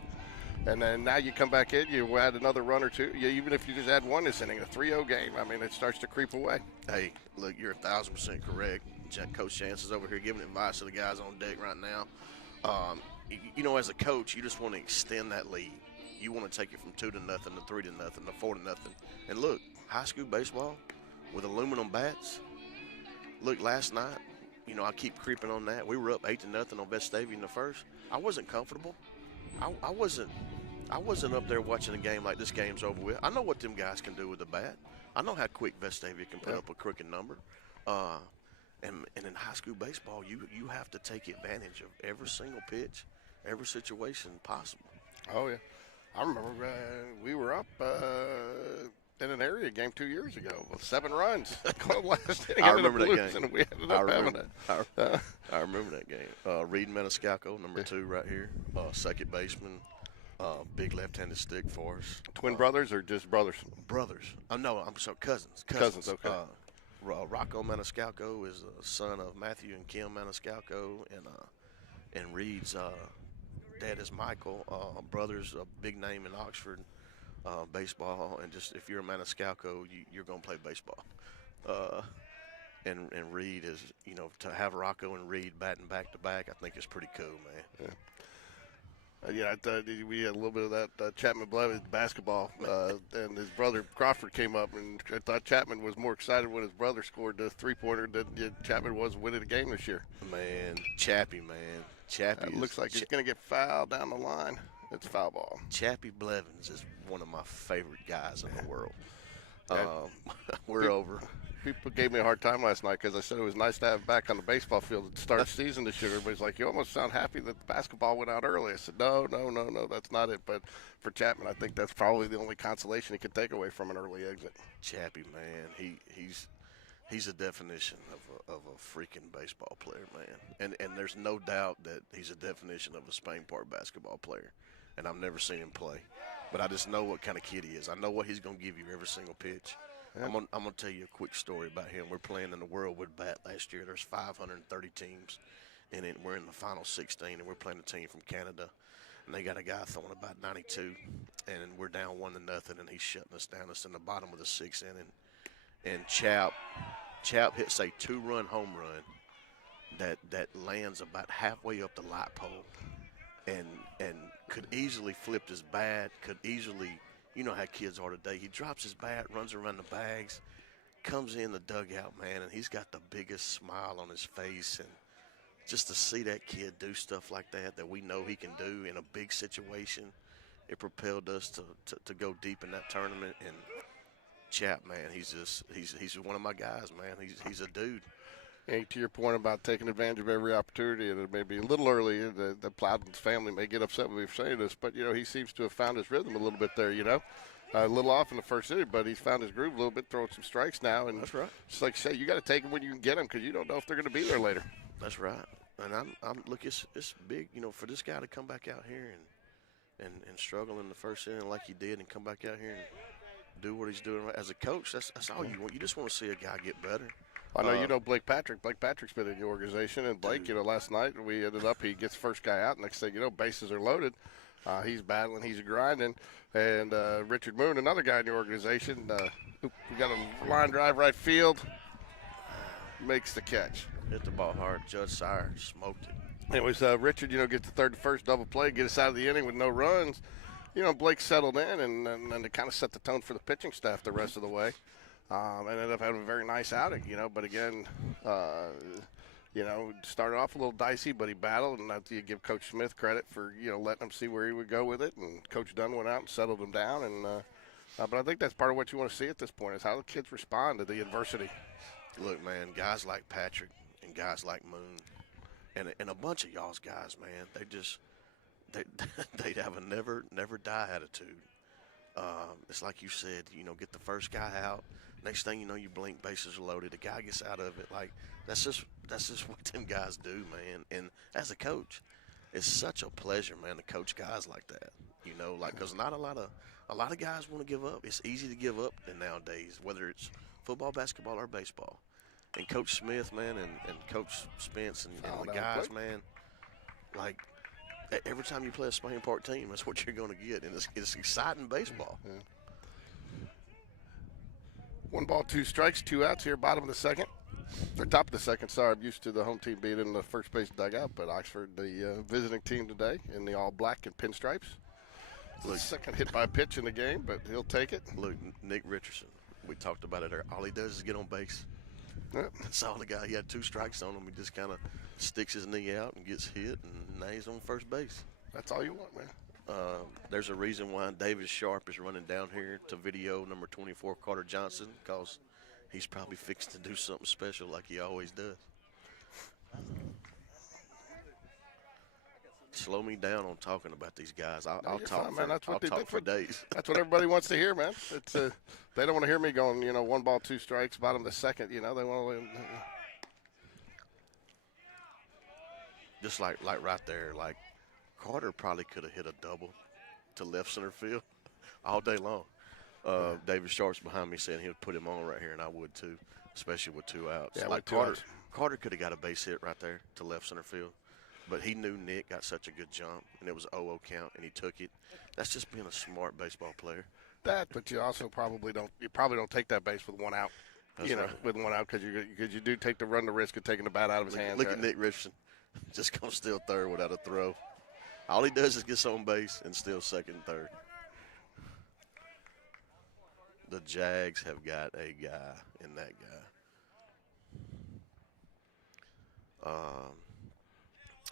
And then now you come back in, you add another run or two. Even if you just add one this inning, a 3-0 game, I mean, it starts to creep away. Hey, look, you're 1,000% correct. Coach Chance is over here giving advice to the guys on deck right now. As a coach, you just want to extend that lead. You want to take it from 2-0 to 3-0 to 4-0. And look, high school baseball with aluminum bats. Look, last night, I keep creeping on that. We were up 8-0 on Vestavia in the first. I wasn't comfortable. I wasn't up there watching a game like this game's over with. I know what them guys can do with the bat. I know how quick Vestavia can put up a crooked number. And in high school baseball, you have to take advantage of every single pitch, every situation possible. Oh, yeah. I remember we were up in an area game 2 years ago with 7 runs. I remember that game. And we ended up having it. I remember that game. Reed Maniscalco, number 2 right here, second baseman, big left-handed stick for us. Twin brothers or just brothers? Brothers. No, I'm sorry, cousins. Cousins, okay. Rocco Maniscalco is the son of Matthew and Kim Maniscalco, and Reed's dad is Michael. Brothers, a big name in Oxford baseball, and just if you're a Maniscalco, you're going to play baseball. And Reed is, to have Rocco and Reed batting back to back, I think is pretty cool, man. Yeah. I thought we had a little bit of that Chapman Blevins basketball, and his brother Crawford came up, and I thought Chapman was more excited when his brother scored the 3-pointer than Chapman was winning the game this year. Man, Chappie. It looks like he's going to get fouled down the line. It's foul ball. Chappie Blevins is one of my favorite guys in the world. We're over. People gave me a hard time last night because I said it was nice to have him back on the baseball field at the start of the season this year. Everybody's like, you almost sound happy that the basketball went out early. I said, no, that's not it. But for Chapman, I think that's probably the only consolation he could take away from an early exit. Chappie, man, he's a definition of a freaking baseball player, man. And there's no doubt that he's a definition of a Spain Park basketball player. And I've never seen him play. But I just know what kind of kid he is. I know what he's going to give you every single pitch. Yeah. I'm gonna tell you a quick story about him. We're playing in the Worldwood Bat last year. There's 530 teams, and we're in the final 16, and we're playing a team from Canada, and they got a guy throwing about 92, and we're down 1-0, and he's shutting us down. It's in the bottom of the 6th inning, and Chap hits a 2-run home run that lands about halfway up the light pole, and could easily flip his bat, could easily. You know how kids are today. He drops his bat, runs around the bags, comes in the dugout, man, and he's got the biggest smile on his face. And just to see that kid do stuff like that we know he can do in a big situation, it propelled us to go deep in that tournament. And Chap, man, he's one of my guys, man. He's a dude. And to your point about taking advantage of every opportunity, and it may be a little early, the Plowden's family may get upset with me for saying this, but, he seems to have found his rhythm a little bit there, A little off in the first inning, but he's found his groove a little bit, throwing some strikes now. And that's right. Just like you say, you got to take them when you can get them because you don't know if they're going to be there later. That's right. And I'm look, it's big, for this guy to come back out here and struggle in the first inning like he did and come back out here and do what he's doing. As a coach, that's all you want. You just want to see a guy get better. I know you know Blake Patrick. Blake Patrick's been in the organization, and Blake, last night we ended up, he gets first guy out. Next thing you know, bases are loaded. He's battling, he's grinding. And Richard Moon, another guy in the organization, we got a line drive right field, makes the catch. Hit the ball hard. Judge Sire smoked it. It was Richard, gets the third to first, double play, get us out of the inning with no runs. Blake settled in, and it kind of set the tone for the pitching staff the rest of the way. And ended up having a very nice outing, But again, started off a little dicey, but he battled. And you give Coach Smith credit for, letting him see where he would go with it. And Coach Dunn went out and settled him down. And but I think that's part of what you want to see at this point is how the kids respond to the adversity. Look, man, guys like Patrick and guys like Moon and a bunch of y'all's guys, man, they have a never die attitude. It's like you said, get the first guy out. Next thing you know, you blink, bases are loaded. The guy gets out of it. Like that's just what them guys do, man. And as a coach, it's such a pleasure, man, to coach guys like that. Because not a lot of guys want to give up. It's easy to give up nowadays, whether it's football, basketball, or baseball. And Coach Smith, man, and Coach Spence and the guys, man, like every time you play a Spain Park team, that's what you're going to get, and it's exciting baseball. Yeah. 1 ball, 2 strikes, 2 outs here, bottom of the second. Or top of the second, sorry. I'm used to the home team being in the first base dugout, but Oxford, the visiting team today, in the all black and pinstripes. Look, second hit by pitch in the game, but he'll take it. Look, Nick Richardson, we talked about it there. All he does is get on base. Yep. That's all the guy. He had 2 strikes on him. He just kind of sticks his knee out and gets hit, and now he's on first base. That's all you want, man. There's a reason why David Sharp is running down here to video number 24, Carter Johnson, because he's probably fixed to do something special like he always does. Slow me down on talking about these guys. I'll talk, fine, man. For days. That's what everybody wants to hear, man. It's they don't want to hear me going, 1 ball, 2 strikes, bottom of the second. They want to. Just like right there, like Carter probably could have hit a double to left center field all day long. David Sharp's behind me saying he would put him on right here, and I would too, especially with 2 outs. Yeah, like Carter could have got a base hit right there to left center field, but he knew Nick got such a good jump, and it was 0-0 count, and he took it. That's just being a smart baseball player. But you also probably don't take that base with 1 out. That's right. With 1 out because you do take the risk of taking the bat out of his hands. Look at Nick Richardson, just gonna steal third without a throw. All he does is get on base and steal second and third. The Jags have got a guy in that guy.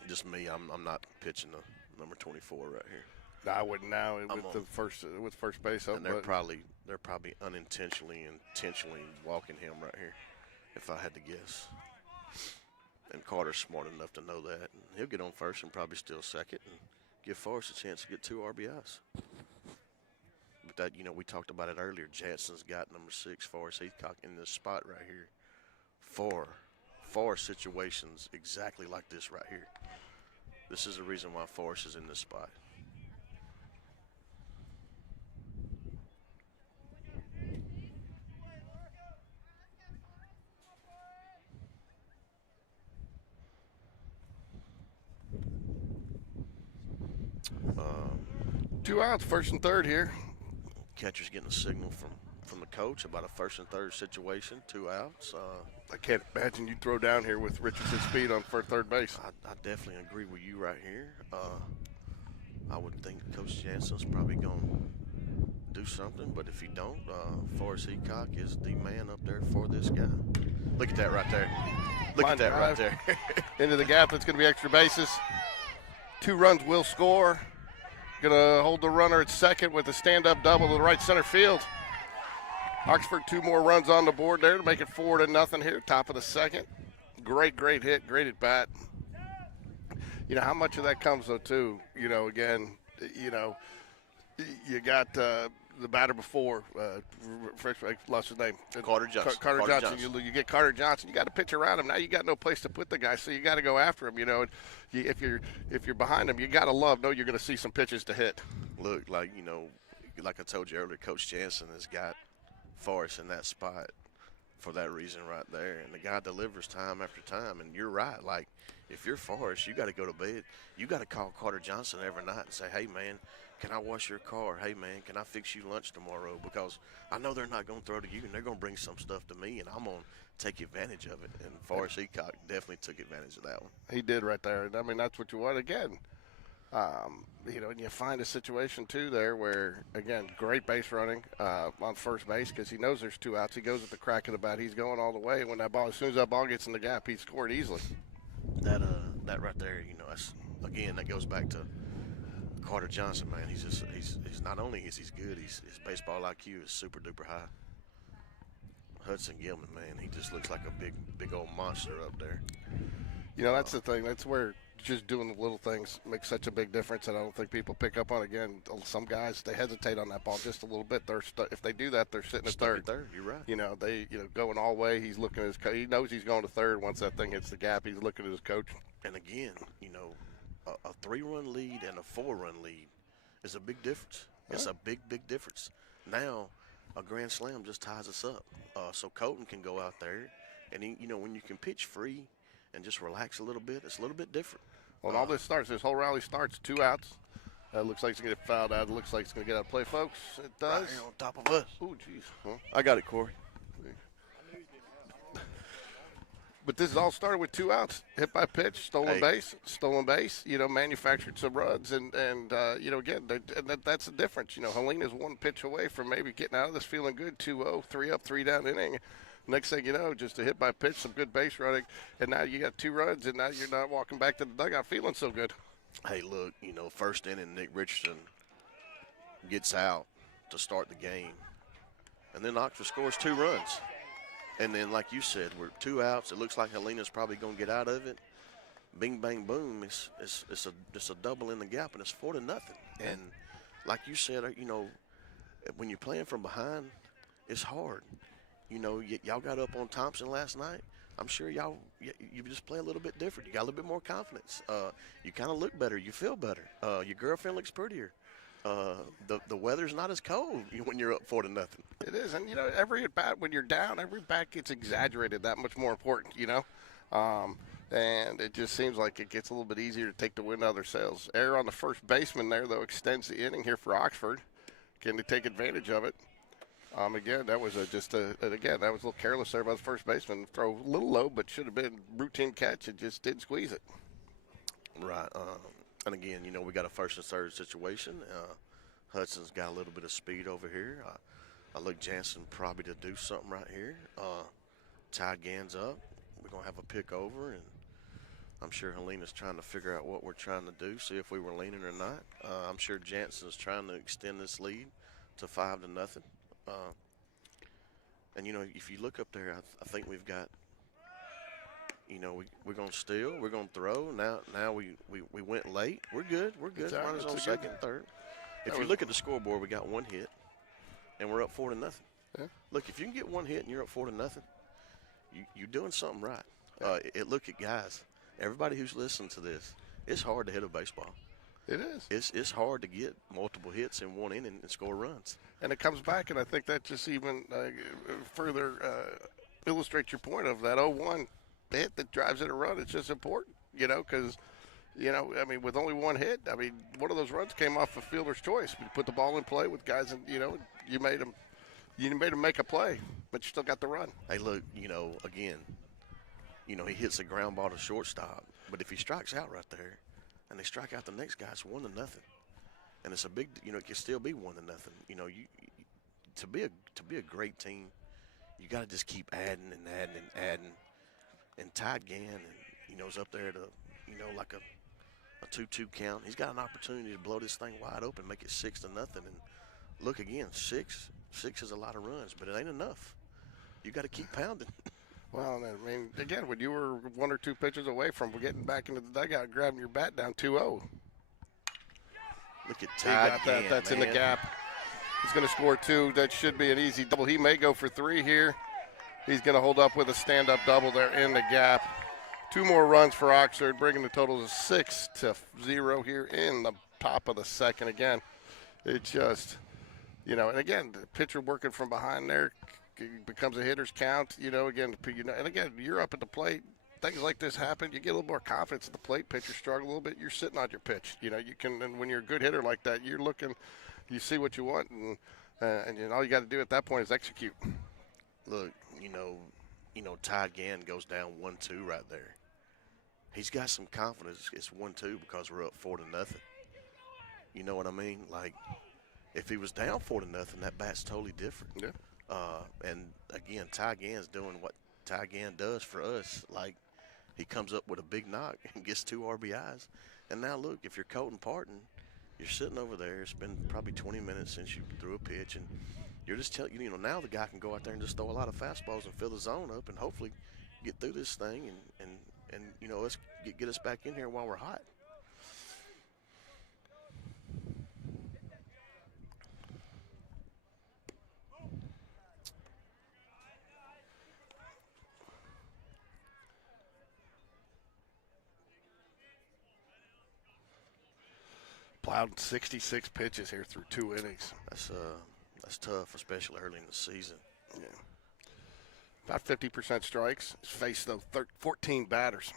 Just me, I'm not pitching the number 24 right here. No, I wouldn't now with first base up. And they're probably unintentionally, intentionally walking him right here, if I had to guess. And Carter's smart enough to know that. And he'll get on first and probably steal second and give Forrest a chance to get 2 RBIs. But that, we talked about it earlier. Jansen's got number 6, Forrest Heathcock, in this spot right here for situations exactly like this right here. This is the reason why Forrest is in this spot. Two outs, first and third here. Catcher's getting a signal from the coach about a first and third situation, 2 outs. I can't imagine you throw down here with Richardson's speed on for third base. I definitely agree with you right here. I would think Coach Jansen's probably going to do something, but if he don't, Forrest Heathcock is the man up there for this guy. Look at that right there. Look at that right there. Into the gap, that's going to be extra bases. 2 runs will score. Going to hold the runner at second with a stand-up double to the right center field. Oxford 2 more runs on the board there to make it 4-0 here, top of the second. Great hit, great at bat. You know, how much of that comes, though, too, you know, again, you know, you got the batter before, I lost his name. Carter Johnson. Carter Johnson. You get Carter Johnson. You got to pitch around him. Now you got no place to put the guy, so you got to go after him. You know, if you're behind him, you got to know you're going to see some pitches to hit. Look, like I told you earlier, Coach Jansen has got Forrest in that spot for that reason right there, and the guy delivers time after time. And you're right. Like, if you're Forrest, you got to go to bed. You got to call Carter Johnson every night and say, "Hey, man, can I wash your car? Hey, man, can I fix you lunch tomorrow? Because I know they're not going to throw to you, and they're going to bring some stuff to me, and I'm going to take advantage of it." And Forrest Eacock definitely took advantage of that one. He did right there. And, I mean, that's what you want. Again, you know, and you find a situation, too, there where, again, great base running on first base because he knows there's 2 outs. He goes at the crack of the bat. He's going all the way. When that ball, as soon as that ball gets in the gap, he scored easily. That right there, you know, that's, again, that goes back to Carter Johnson, man. He's not only is he good, his baseball IQ is super duper high. Hudson Gilman, man, he just looks like a big old monster up there. You know, that's the thing. That's where just doing the little things makes such a big difference, and I don't think people pick up on. Again, some guys, they hesitate on that ball just a little bit. If they do that, they're sitting at third. You're right. You know, going all the way. He's looking at his coach. He knows he's going to third once that thing hits the gap. He's looking at his coach. And again, you know, a 3-run lead and a 4-run lead is a big difference. It's a big difference. Now, a grand slam just ties us up. So Colton can go out there, and you know, when you can pitch free and just relax a little bit, it's a little bit different. Well, all this whole rally starts 2 outs. Looks like it's going to get fouled out. It looks like it's going to get out of play, folks. It does. Right here on top of us. Oh, jeez. Huh? I got it, Corey. But this has all started with 2 outs, hit by pitch, stolen base. You know, manufactured some runs, and you know, again, that's the difference. You know, Helena's 1 pitch away from maybe getting out of this feeling good, 2-0, 3 up, 3 down inning. Next thing you know, just a hit by pitch, some good base running, and now you got 2 runs, and now you're not walking back to the dugout feeling so good. Hey, look, you know, first inning, Nick Richardson gets out to start the game, and then Oxford scores 2 runs. And then, like you said, we're 2 outs. It looks like Helena's probably going to get out of it. Bing, bang, boom. It's a double in the gap, and it's 4-0. And like you said, you know, when you're playing from behind, it's hard. You know, y'all got up on Thompson last night. I'm sure you just play a little bit different. You got a little bit more confidence. You kind of look better. You feel better. Your girlfriend looks prettier. The weather's not as cold when you're up 4-0. It is, and you know, every at bat when you're down, every bat gets exaggerated that much more important. You know, and it just seems like it gets a little bit easier to take the wind out of their sails. Error on the first baseman there, though, extends the inning here for Oxford. Can they take advantage of it? Again, that was that was a little careless there by the first baseman. Throw a little low, but should have been routine catch. It just didn't squeeze it. Right. And again, you know, we got a first and third situation. Hudson's got a little bit of speed over here. I look Jansen probably to do something right here. Ty Gans up. We're going to have a pick over, and I'm sure Helena's trying to figure out what we're trying to do, see if we were leaning or not. I'm sure Jansen's trying to extend this lead to 5-0. And, you know, if you look up there, I think we've got, you know, we're going to steal, we're going to throw. Now we went late. We're good. Runners on second, third. If you look at the scoreboard, we got 1 hit, and we're up 4-0. Yeah. Look, if you can get 1 hit and you're up 4-0, you're doing something right. Look at guys. Everybody who's listening to this, it's hard to hit a baseball. It is. It's hard to get multiple hits in 1 inning and score runs. And it comes back, and I think that just even further illustrates your point of that 0-1 hit that drives in a run. It's just important, you know, because, you know, I mean, with only 1 hit, I mean, one of those runs came off a fielder's choice. You put the ball in play with guys, and, you know, you made them make a play, but you still got the run. Hey, look, you know, again, you know, he hits a ground ball to shortstop, but if he strikes out right there and they strike out the next guy, it's 1-0. And it's a big, you know, it can still be 1-0. You know, to be a great team, you got to just keep adding and adding and adding. And Ty Gann, you know, is up there to, you know, like a 2-2 count. He's got an opportunity to blow this thing wide open, make it 6-0. And look again, six is a lot of runs, but it ain't enough. You got to keep pounding. Well, I mean, again, when you were 1 or 2 pitches away from getting back into the dugout and grabbing your bat down 2-0. Look at He Ty got that. Gann, That's man. in the gap. He's going to score 2. That should be an easy double. He may go for 3 here. He's going to hold up with a stand-up double there in the gap. 2 more runs for Oxford, bringing the total to 6-0 here in the top of the second. Again, it just, and again, the pitcher working from behind there becomes a hitter's count. Again, and again, you're up at the plate. Things like this happen. You get a little more confidence at the plate. Pitcher struggle a little bit. You're sitting on your pitch. You can. And when you're a good hitter like that, you're looking. You see what you want, and all you got to do at that point is execute. Look, Ty Gann goes down 1-2 right there. He's got some confidence. It's 1-2 because we're up 4-0. You know what I mean? Like, if he was down 4-0, that bat's totally different. Yeah. And again, Ty Gann's doing what Ty Gann does for us. Like, he comes up with a big knock and gets 2 RBIs. And now look, if you're Colton Parton, you're sitting over there. It's been probably 20 minutes since you threw a pitch, and you're just telling now the guy can go out there and just throw a lot of fastballs and fill the zone up, and hopefully get through this thing and let's get us back in here while we're hot. Plowed 66 pitches here through 2 innings. That's tough, especially early in the season. Yeah. About 50% strikes. He's faced, though, 14 batters.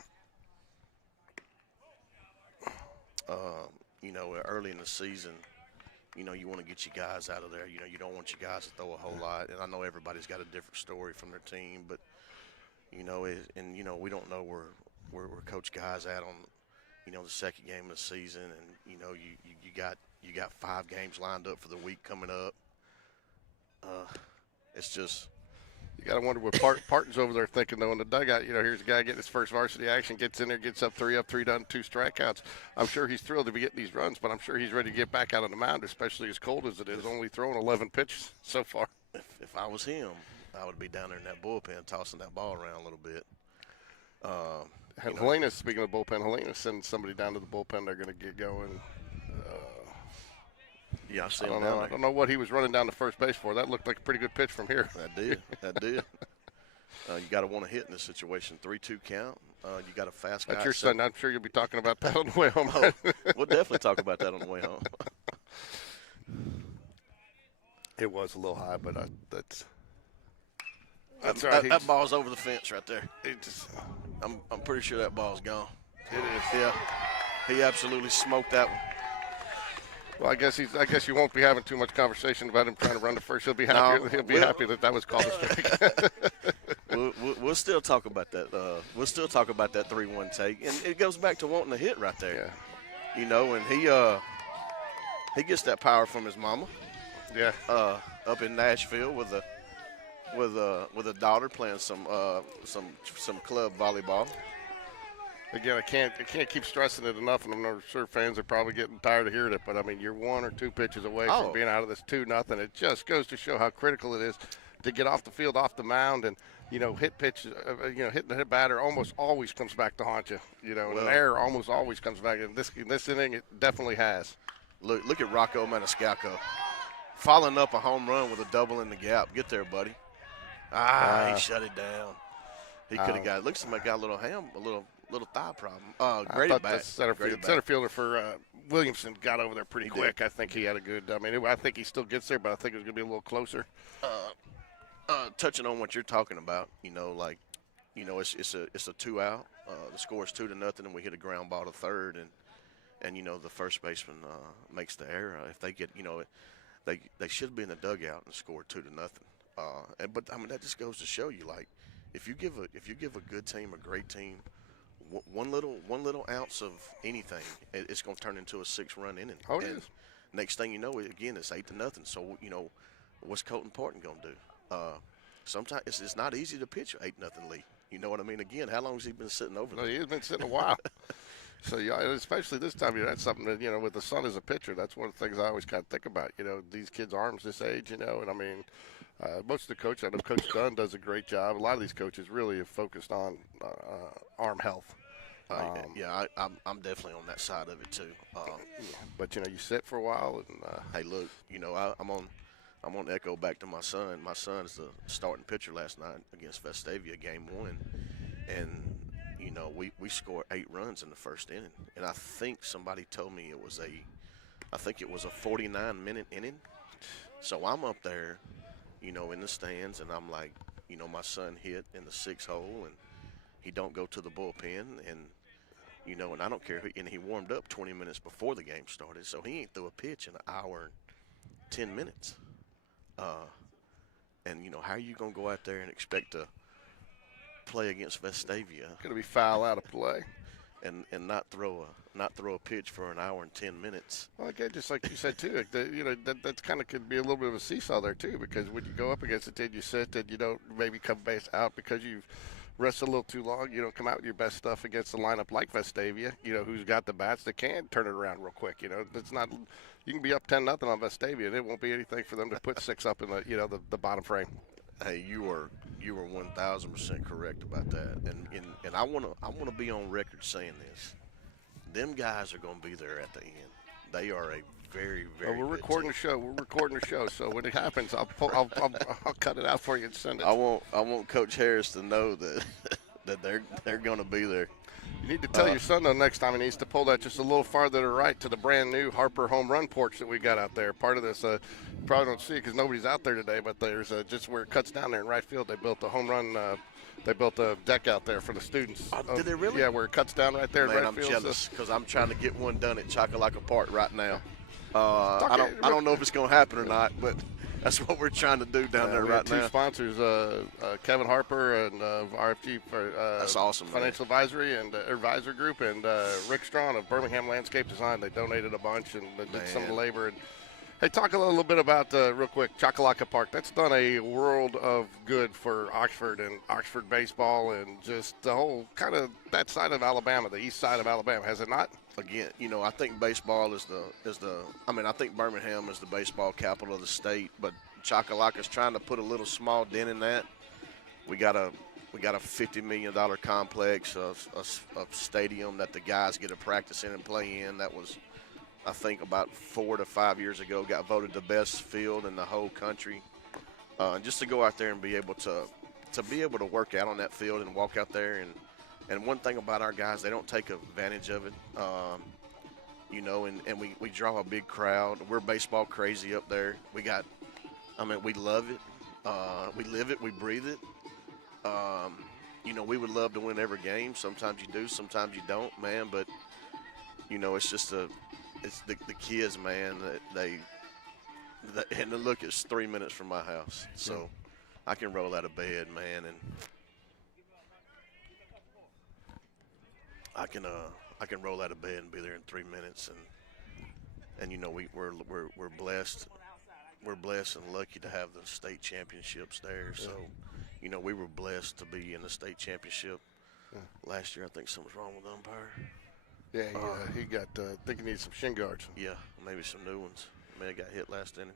Early in the season, you want to get your guys out of there. You don't want your guys to throw a whole lot. And I know everybody's got a different story from their team, but, we don't know where Coach Guy's at on, the second game of the season. And, you got 5 games lined up for the week coming up. It's just. You got to wonder what Parton's over there thinking, though, in the dugout. Here's a guy getting his first varsity action, gets in there, gets up 3 done, 2 strikeouts. I'm sure he's thrilled to be getting these runs, but I'm sure he's ready to get back out on the mound, especially as cold as it is, only throwing 11 pitches so far. If I was him, I would be down there in that bullpen tossing that ball around a little bit. Helena, speaking of bullpen, Helena sending somebody down to the bullpen. They're going to get going. Yeah, I see I him don't down know. there. I don't know what he was running down to first base for. That looked like a pretty good pitch from here. That did. You got to want to hit in this situation. 3-2 count. You got a fast guy. That's your son. I'm sure you'll be talking about that on the way home. We'll definitely talk about that on the way home. It was a little high, but that's all right. That ball's over the fence right there. I'm pretty sure that ball's gone. It is. Yeah. He absolutely smoked that one. Well, I guess you won't be having too much conversation about him trying to run to first. He'll be happy. No, He'll be happy that was called a strike. We'll still talk about that. We'll still talk about that 3-1 take, and it goes back to wanting to hit right there. Yeah. And he gets that power from his mama. Yeah. Up in Nashville with a daughter playing some club volleyball. Again, I can't keep stressing it enough, and I'm sure fans are probably getting tired of hearing it. But I mean, you're 1 or 2 pitches away from being out of this 2-0. It just goes to show how critical it is to get off the field, off the mound, and hit pitch. Hitting the hit batter almost always comes back to haunt you. And an error almost always comes back. In this inning, it definitely has. Look at Rocco Maniscalco following up a home run with a double in the gap. Get there, buddy. He shut it down. He could have got it. Looks like he got a little thigh problem. Great at bat. The center fielder for Williamson got over there pretty quick. I think he had a good. I think he still gets there, but I think it was going to be a little closer. Touching on what you're talking about, it's a 2 out. The score is 2-0, and we hit a ground ball to third, and the first baseman makes the error. If they get, they should be in the dugout and score 2-0. But that just goes to show you, like, if you give a good team, a great team, one little ounce of anything, it's going to turn into a 6-run inning. Oh, it is. Next thing you know, again, it's 8-0. So what's Colton Parton going to do? Sometimes it's not easy to pitch 8-0 lead. You know what I mean? Again, how long has he been sitting over there? He's been sitting a while. So, especially this time, that's something that, with the son as a pitcher, that's one of the things I always kind of think about. These kids' arms this age, and Most of the coaches, I know Coach Dunn does a great job. A lot of these coaches really have focused on arm health. I'm definitely on that side of it too. But you sit for a while, and Hey, look, I'm on echo back to my son. My son's the starting pitcher last night against Vestavia, game 1, and we scored 8 runs in the first inning, and I think somebody told me it was a 49-minute inning. So I'm up there, in the stands, and I'm like, my son hit in the 6th hole, and he don't go to the bullpen, and and I don't care. And he warmed up 20 minutes before the game started, so he ain't threw a pitch in an hour and 10 minutes. And how are you gonna go out there and expect to play against Vestavia? going to be foul out of play. And not throw a pitch for an hour and 10 minutes. Well, again, just like you said too, that's kind of could be a little bit of a seesaw there too, because when you go up against it, then you sit and you don't maybe come base out because you've rested a little too long. You don't come out with your best stuff against a lineup like Vestavia, who's got the bats that can turn it around real quick. It's not. You can be up 10-0 on Vestavia, and it won't be anything for them to put 6 up in the bottom frame. Hey, you were 1,000% correct about that, and I wanna be on record saying this. Them guys are gonna be there at the end. They are a very, very. Well, we're recording the show. We're recording the show. So when it happens, I'll cut it out for you and send it. I want Coach Harris to know that that they're gonna be there. You need to tell your son, though, next time he needs to pull that just a little farther to the right to the brand-new HARPER home run porch that we got out there. Part of this, you probably don't see it because nobody's out there today, but there's just where it cuts down there in right field, they built a home run they built a deck out there for the students. Did they really? Yeah, where it cuts down right there in right I'm field. Jealous because I'm trying to get one done at Chakalaka Park right now. I don't know if it's going to happen or not, but that's what we're trying to do down there right now. Two sponsors, Kevin Harper and RFG for that's awesome, Financial Advisory and Advisor Group, and Rick Strawn of Birmingham Landscape Design. They donated a bunch and did some of the labor. And hey, talk a little bit about real quick Chakalaka Park. That's done a world of good for Oxford and Oxford baseball and just the whole kind of that side of Alabama, the east side of Alabama, has it not? Again, I think baseball is I think Birmingham is the baseball capital of the state, but Chakalaka's trying to put a little small dent in that. We got a $50 million complex of stadium that the guys get to practice in and play in. That was, I think, about 4 to 5 years ago, got voted the best field in the whole country. And just to go out there and be able to work out on that field and walk out there and one thing about our guys, they don't take advantage of it, and we draw a big crowd. We're baseball crazy up there. We love it. We live it. We breathe it. We would love to win every game. Sometimes you do, sometimes you don't, man. But, it's just it's the kids, man, and look, it's 3 minutes from my house. So I can roll out of bed, man, and I can roll out of bed and be there in 3 minutes, and we're blessed. We're blessed and lucky to have the state championships there. So, we were blessed to be in the state championship last year. I think something's wrong with the umpire. Yeah, he got. I think he needs some shin guards. Yeah, maybe some new ones. Man, got hit last inning.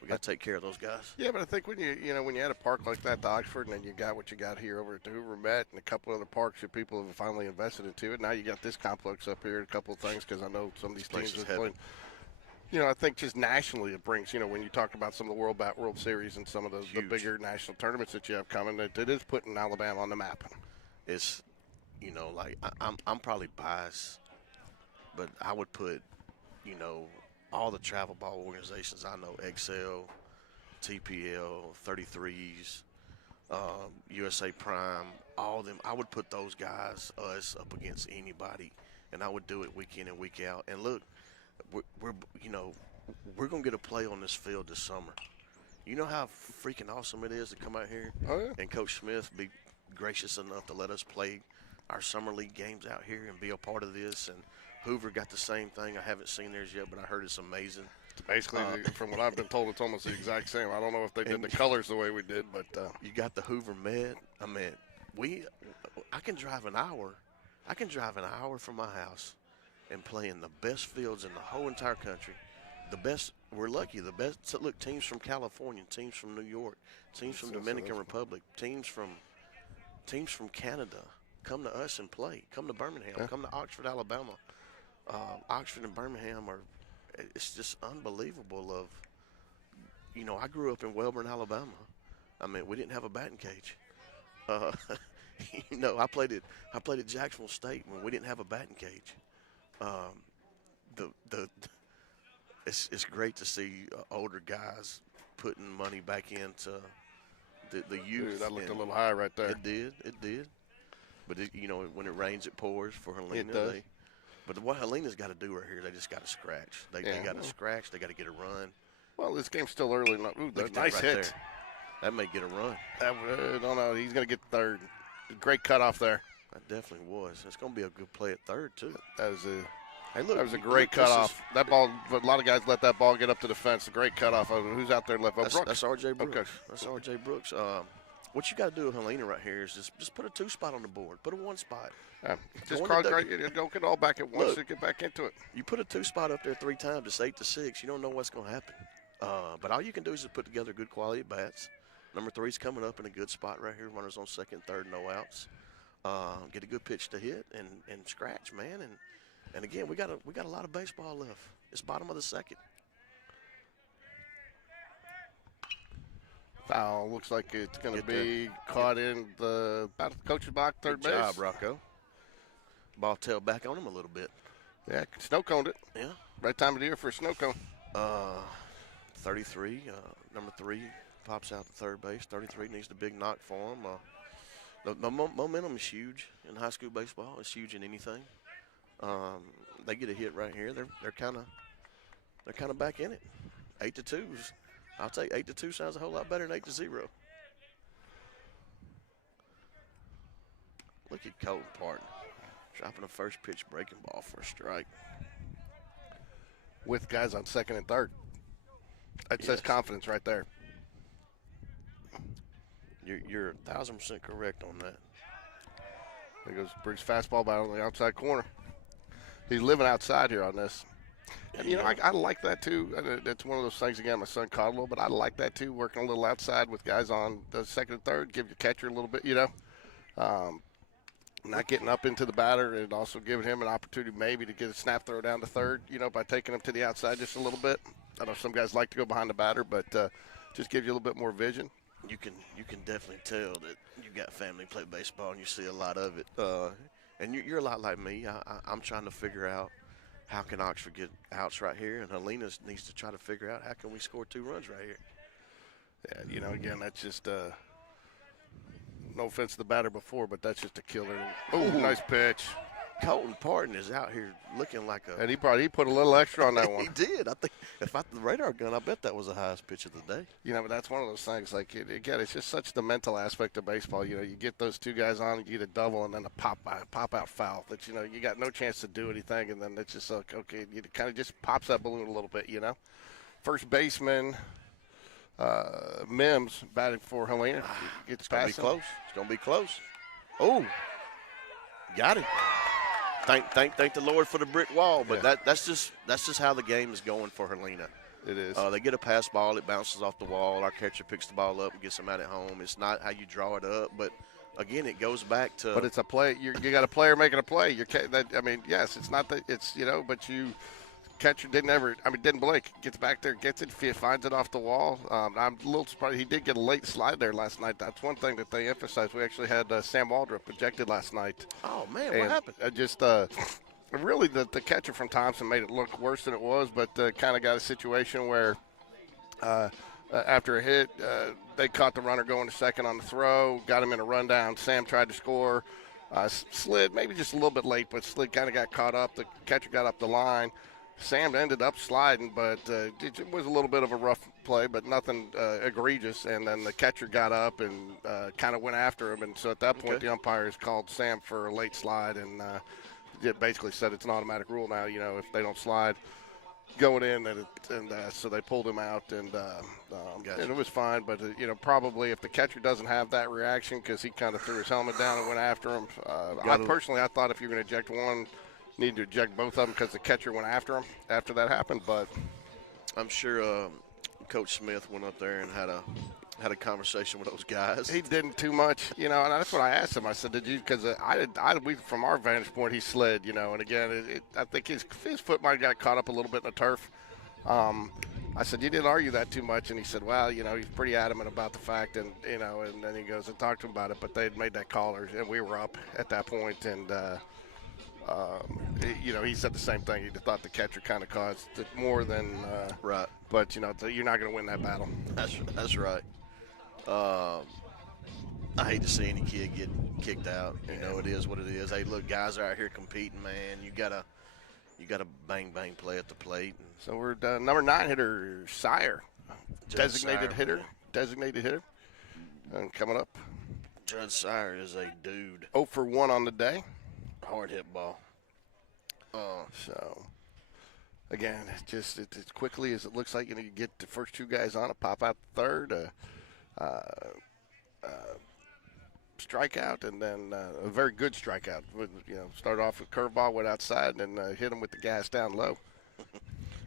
We got to take care of those guys. Yeah, but I think when you had a park like that, the Oxford, and then you got what you got here over at the Hoover Met and a couple other parks that people have finally invested into it. Now you got this complex up here, and a couple of things, because I know some of these teams are playing. I think just nationally it brings, when you talk about some of the World Series and some of the bigger national tournaments that you have coming, it is putting Alabama on the map. It's, I'm probably biased, but I would put, all the travel ball organizations I know, XL, TPL, 33s, USA Prime, all of them, I would put those guys, us, up against anybody, and I would do it week in and week out. And look, we're going to get a play on this field this summer. You know how freaking awesome it is to come out here and Coach Smith be gracious enough to let us play our summer league games out here and be a part of this. And Hoover got the same thing. I haven't seen theirs yet, but I heard it's amazing. Basically, from what I've been told, it's almost the exact same. I don't know if they did the colors the way we did, but you got the Hoover Med. I mean, I can drive an hour. I can drive an hour from my house and play in the best fields in the whole entire country the best. We're lucky. The best. So look, teams from California, teams from New York, teams from Dominican Republic, teams from Canada come to us and play. Come to Birmingham. Yeah. Come to Oxford, Alabama. Oxford and Birmingham are. It's just unbelievable. I grew up in Welborn, Alabama. I mean, we didn't have a batting cage. I played at Jacksonville State when we didn't have a batting cage. It's great to see older guys putting money back into the youth. Dude, that looked a little high right there. It did. But when it rains, it pours for Helena. It does. But what Helena's got to do right here, they just got to scratch. They got to scratch. They got to get a run. Well, this game's still early. Ooh, Look at nice that hit. There. That may get a run. No, he's going to get third. Great cutoff there. That definitely was. It's going to be a good play at third, too. That was a Hey, look, that was a great cutoff. That ball, a lot of guys let that ball get up to the fence. A great cutoff. Who's out there left? Oh, Brooks. That's R.J. Brooks. Okay. That's R.J. Brooks. What you got to do with Helena right here is just put a 2 spot on the board. Put a 1 spot. Just cross right. Don't get all back at once and get back into it. You put a 2 spot up there 3 times, it's 8-6. You don't know what's going to happen. But all you can do is just put together good quality bats. Number 3's coming up in a good spot right here. Runners on second, third, no outs. Get a good pitch to hit and scratch, man. And again, we got a lot of baseball left. It's bottom of the second. Foul. Looks like it's going to be caught in the coach's box, third base. Good job, Rocco. Ball tailed back on him a little bit. Yeah, snow coned it. Yeah. Right time of the year for a snow cone. 33, number 3 pops out to third base. 33 needs the big knock for him. The momentum is huge in high school baseball. It's huge in anything. They get a hit right here. They're kind of back in it. 8-2. I'll take 8-2. Sounds a whole lot better than 8-0. Look at Colton Parton dropping a first pitch breaking ball for a strike. With guys on second and third. That says confidence right there. You're 1,000% correct on that. There goes Bruce fastball by on the outside corner. He's living outside here on this. And, I like that, too. That's one of those things, again, my son caught a little, but I like that, too, working a little outside with guys on the second and third, give your catcher a little bit, not getting up into the batter and also giving him an opportunity maybe to get a snap throw down to third, by taking him to the outside just a little bit. I know some guys like to go behind the batter, but just gives you a little bit more vision. You can definitely tell that you got family play baseball and you see a lot of it. And you're a lot like me. I'm trying to figure out how can Oxford get outs right here, and Helena needs to try to figure out how can we score 2 runs right here. Yeah, again, that's just no offense to the batter before, but that's just a killer. Oh, nice pitch. Colton Parton is out here looking like a. And he put a little extra on that one. He did. I think if the radar gun, I bet that was the highest pitch of the day. But that's one of those things. Like again, it's just such the mental aspect of baseball. You get those 2 guys on, you get a double, and then a pop out foul that you got no chance to do anything, and then it's just like okay, it kind of just pops that balloon a little bit. First baseman Mims batting for Helena. Gets past him. It's gonna be close. Oh, got him. Thank the Lord for the brick wall, but that's just how the game is going for Helena. It is. They get a pass ball, it bounces off the wall. Our catcher picks the ball up and gets them out at home. It's not how you draw it up, but again, it goes back to. But it's a play. You got a player making a play. Yes, it's not that it's but you. Catcher didn't blink. Gets back there, gets it, finds it off the wall. I'm a little surprised. He did get a late slide there last night. That's one thing that they emphasized. We actually had Sam Waldrop ejected last night. Oh, man, what happened? Really, the catcher from Thompson made it look worse than it was, but kind of got a situation where after a hit, they caught the runner going to second on the throw, got him in a rundown. Sam tried to score, slid, maybe just a little bit late, but slid kind of got caught up. The catcher got up the line. Sam ended up sliding, but it was a little bit of a rough play, but nothing egregious. And then the catcher got up and kind of went after him. And so at that point, the umpires called Sam for a late slide and it basically said it's an automatic rule now, if they don't slide going in. And so they pulled him out and it was fine. But, probably if the catcher doesn't have that reaction because he kind of threw his helmet down and went after him. I thought if you're going to eject one, need to eject both of them because the catcher went after him after that happened. But I'm sure Coach Smith went up there and had a conversation with those guys. He didn't too much, and that's what I asked him. I said, "Did you?" Because we from our vantage point, he slid, and again, I think his foot might have got caught up a little bit in the turf. I said, "You didn't argue that too much," and he said, "Well, he's pretty adamant about the fact, and and then he goes and talked to him about it, but they had made that call, and we were up at that point, and he said the same thing. He thought the catcher kind of caused it more than right, but you're not going to win that battle. That's right. I hate to see any kid get kicked out. It is what it is. Hey, look, guys are out here competing, man. You gotta bang play at the plate. So we're number 9 hitter, Sire, designated hitter, and coming up. Judge Sire is a dude. 0 for 1 on the day. Hard hit ball. So again, just as quickly as it looks like, you get the first 2 guys on it, pop out the third. Strikeout, and then a very good strikeout. Started off with curveball, went outside, and hit him with the gas down low.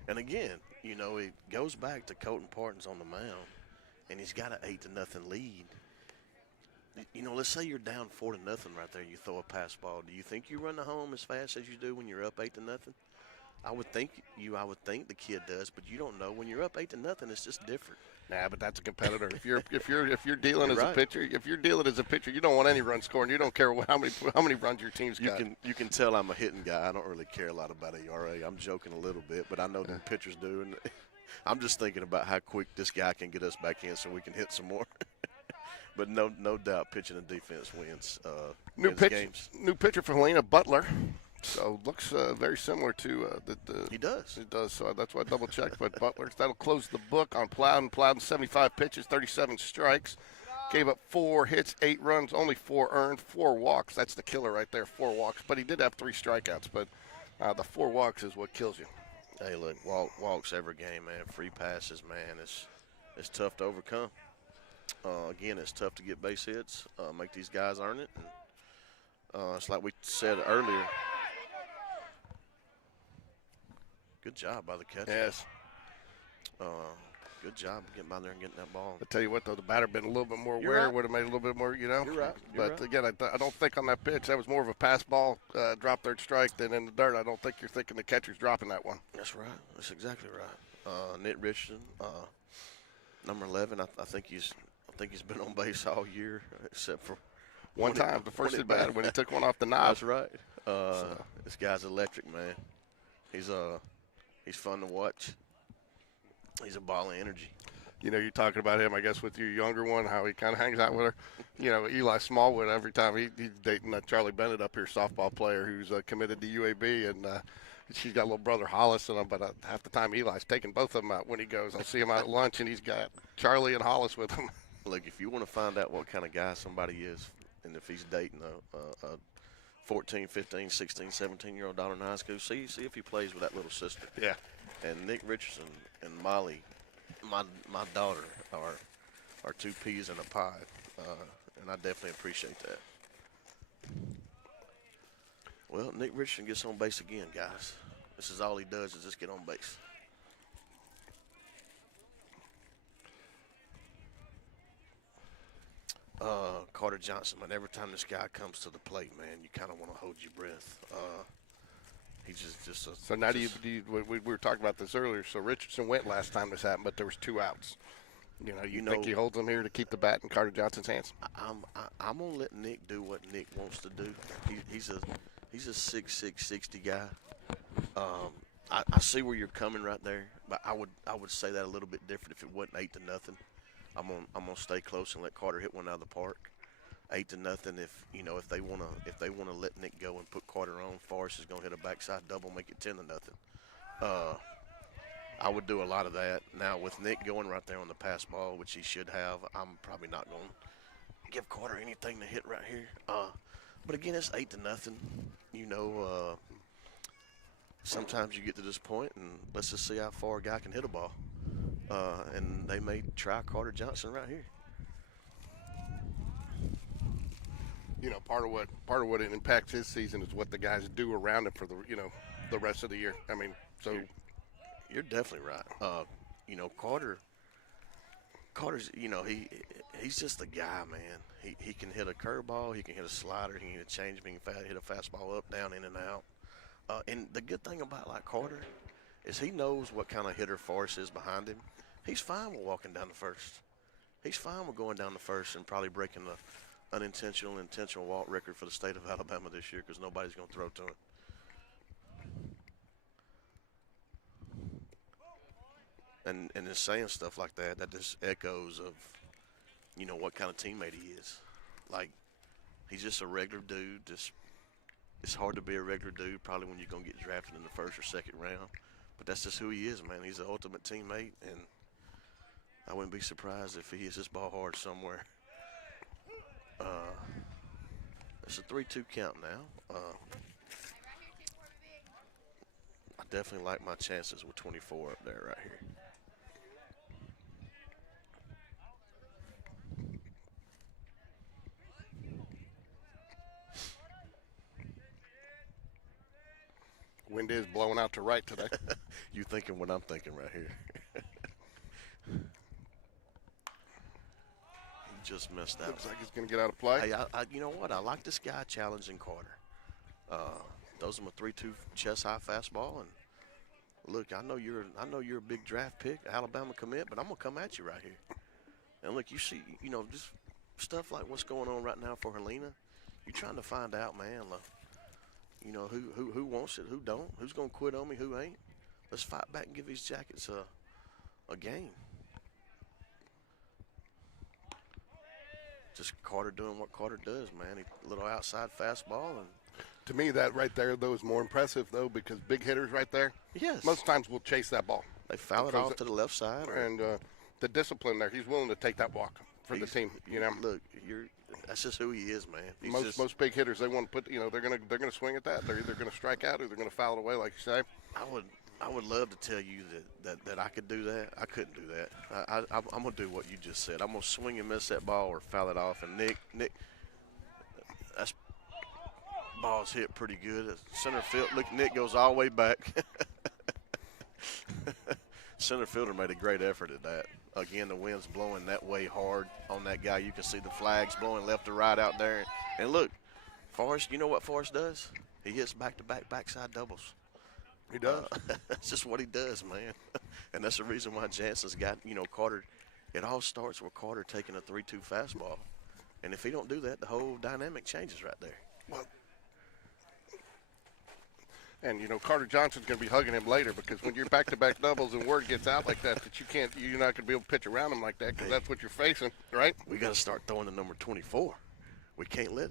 And again, it goes back to Colton Parton's on the mound, and he's got an 8-0 lead. Let's say you're down 4-0 right there. You throw a pass ball. Do you think you run the home as fast as you do when you're up 8-0? I would think the kid does, but you don't know. When you're up 8-0, it's just different. Nah, but that's a competitor. If you're dealing as right. a pitcher, you don't want any run scoring. You don't care how many runs your team's got. You can tell I'm a hitting guy. I don't really care a lot about ERA. I'm joking a little bit, but I know the pitchers do, and I'm just thinking about how quick this guy can get us back in so we can hit some more. But no doubt, pitching and defense wins. Games. New pitcher for Helena, Butler. So looks very similar to He does. It does. So that's why I double checked. But Butler, that'll close the book on Plowden. Plowden 75 pitches, 37 strikes, gave up 4 hits, 8 runs, only 4 earned, 4 walks. That's the killer right there, 4 walks. But he did have 3 strikeouts. But the 4 walks is what kills you. Hey, look, walks every game, man. Free passes, man. It's tough to overcome. Again, it's tough to get base hits. Make these guys earn it. And, it's like we said earlier. Good job by the catcher. Yes. Good job getting by there and getting that ball. I tell you what, though, the batter been a little bit more aware, would have made a little bit more, You're right. But again, I don't think on that pitch that was more of a pass ball, drop third strike than in the dirt. I don't think you're thinking the catcher's dropping that one. That's right. That's exactly right. Nick Richardson, number 11. I think he's been on base all year except for one time, the first at bat when he took one off the knob. That's right. This guy's electric, man. He's fun to watch. He's a ball of energy. You're talking about him, I guess, with your younger one, how he kind of hangs out with her. Eli Smallwood, every time he's dating Charlie Bennett up here, softball player who's committed to UAB, and she's got a little brother Hollis in him, but half the time Eli's taking both of them out when he goes. I'll see him out at lunch, and he's got Charlie and Hollis with him. Look, if you want to find out what kind of guy somebody is, and if he's dating a 14, 15, 16, 17-year-old daughter in high school, see if he plays with that little sister. Yeah. And Nick Richardson and Molly, my daughter, are 2 peas in a pod, and I definitely appreciate that. Well, Nick Richardson gets on base again, guys. This is all he does is just get on base. Carter Johnson, but every time this guy comes to the plate, man, you kind of want to hold your breath. He's just a. So now we were talking about this earlier. So Richardson went last time this happened, but there was 2 outs. You think he holds them here to keep the bat in Carter Johnson's hands? I'm gonna let Nick do what Nick wants to do. He's a 6'6", 60 guy. I see where you're coming right there, but I would say that a little bit different if it wasn't 8-0. I'm gonna stay close and let Carter hit one out of the park. 8-0. If they wanna let Nick go and put Carter on, Forrest is gonna hit a backside double, make it 10-0. I would do a lot of that. Now with Nick going right there on the pass ball, which he should have, I'm probably not gonna give Carter anything to hit right here. But again, it's 8-0. Sometimes you get to this point, and let's just see how far a guy can hit a ball. And they may try Carter Johnson right here. Part of what it impacts his season is what the guys do around him for the rest of the year. I mean, so You're definitely right. You know, Carter's, you know, he's just a guy, man. He can hit a curveball, he can hit a slider, he can hit a changeup, he can hit a fastball up, down, in and out. And the good thing about like Carter is he knows what kind of hitter Forrest is behind him. He's fine with walking down the first. He's fine with going down the first and probably breaking the intentional walk record for the state of Alabama this year because nobody's going to throw to him. And in saying stuff like that, that just echoes of, you know, what kind of teammate he is. Like, he's just a regular dude. It's hard to be a regular dude probably when you're going to get drafted in the first or second round. But that's just who he is, man. He's the ultimate teammate, and I wouldn't be surprised if he hits this ball hard somewhere. It's a 3-2 count now. I definitely like my chances with 24 up there right here. Wind is blowing out to right today. You thinking what I'm thinking right here. He just missed out. Looks like he's going to get out of play. Hey, you know what? I like this guy challenging Carter. Throws him a 3-2 chest high fastball, and look, I know you're a big draft pick, Alabama commit, but I'm gonna come at you right here. And look, you see, you know, just stuff like what's going on right now for Helena. You're trying to find out, man. Look, you know who wants it, who don't, who's gonna quit on me, who ain't. Let's fight back and give these Jackets a game. Just Carter doing what Carter does, man. A little outside fastball, and To me, that right there, though, is more impressive, though, because big hitters right there, yes, most times will chase that ball. they foul it off to the left side. And the discipline there, he's willing to take that walk for the team. You know, look, that's just who he is, man. Most big hitters, they want to put, you know, they're gonna swing at that. They're either gonna strike out or they're gonna foul it away, like you say. I would love to tell you that I could do that. I couldn't do that. I'm gonna do what you just said. I'm gonna swing and miss that ball or foul it off. And Nick, that's ball's hit pretty good. Center field. Look, Nick goes all the way back. Center fielder made a great effort at that. Again, the wind's blowing that way hard on that guy. You can see the flags blowing left to right out there. And look, Forrest, you know what Forrest does? He hits back-to-back backside doubles. He does. That's just what he does, man. And that's the reason why Jansen's got, you know, Carter. It all starts with Carter taking a 3-2 fastball. And if he don't do that, the whole dynamic changes right there. Well, and, you know, Carter Johnson's going to be hugging him later because when you're back-to-back doubles and word gets out like that you're not going to be able to pitch around him like that because that's what you're facing, right? We got to start throwing the number 24. We can't let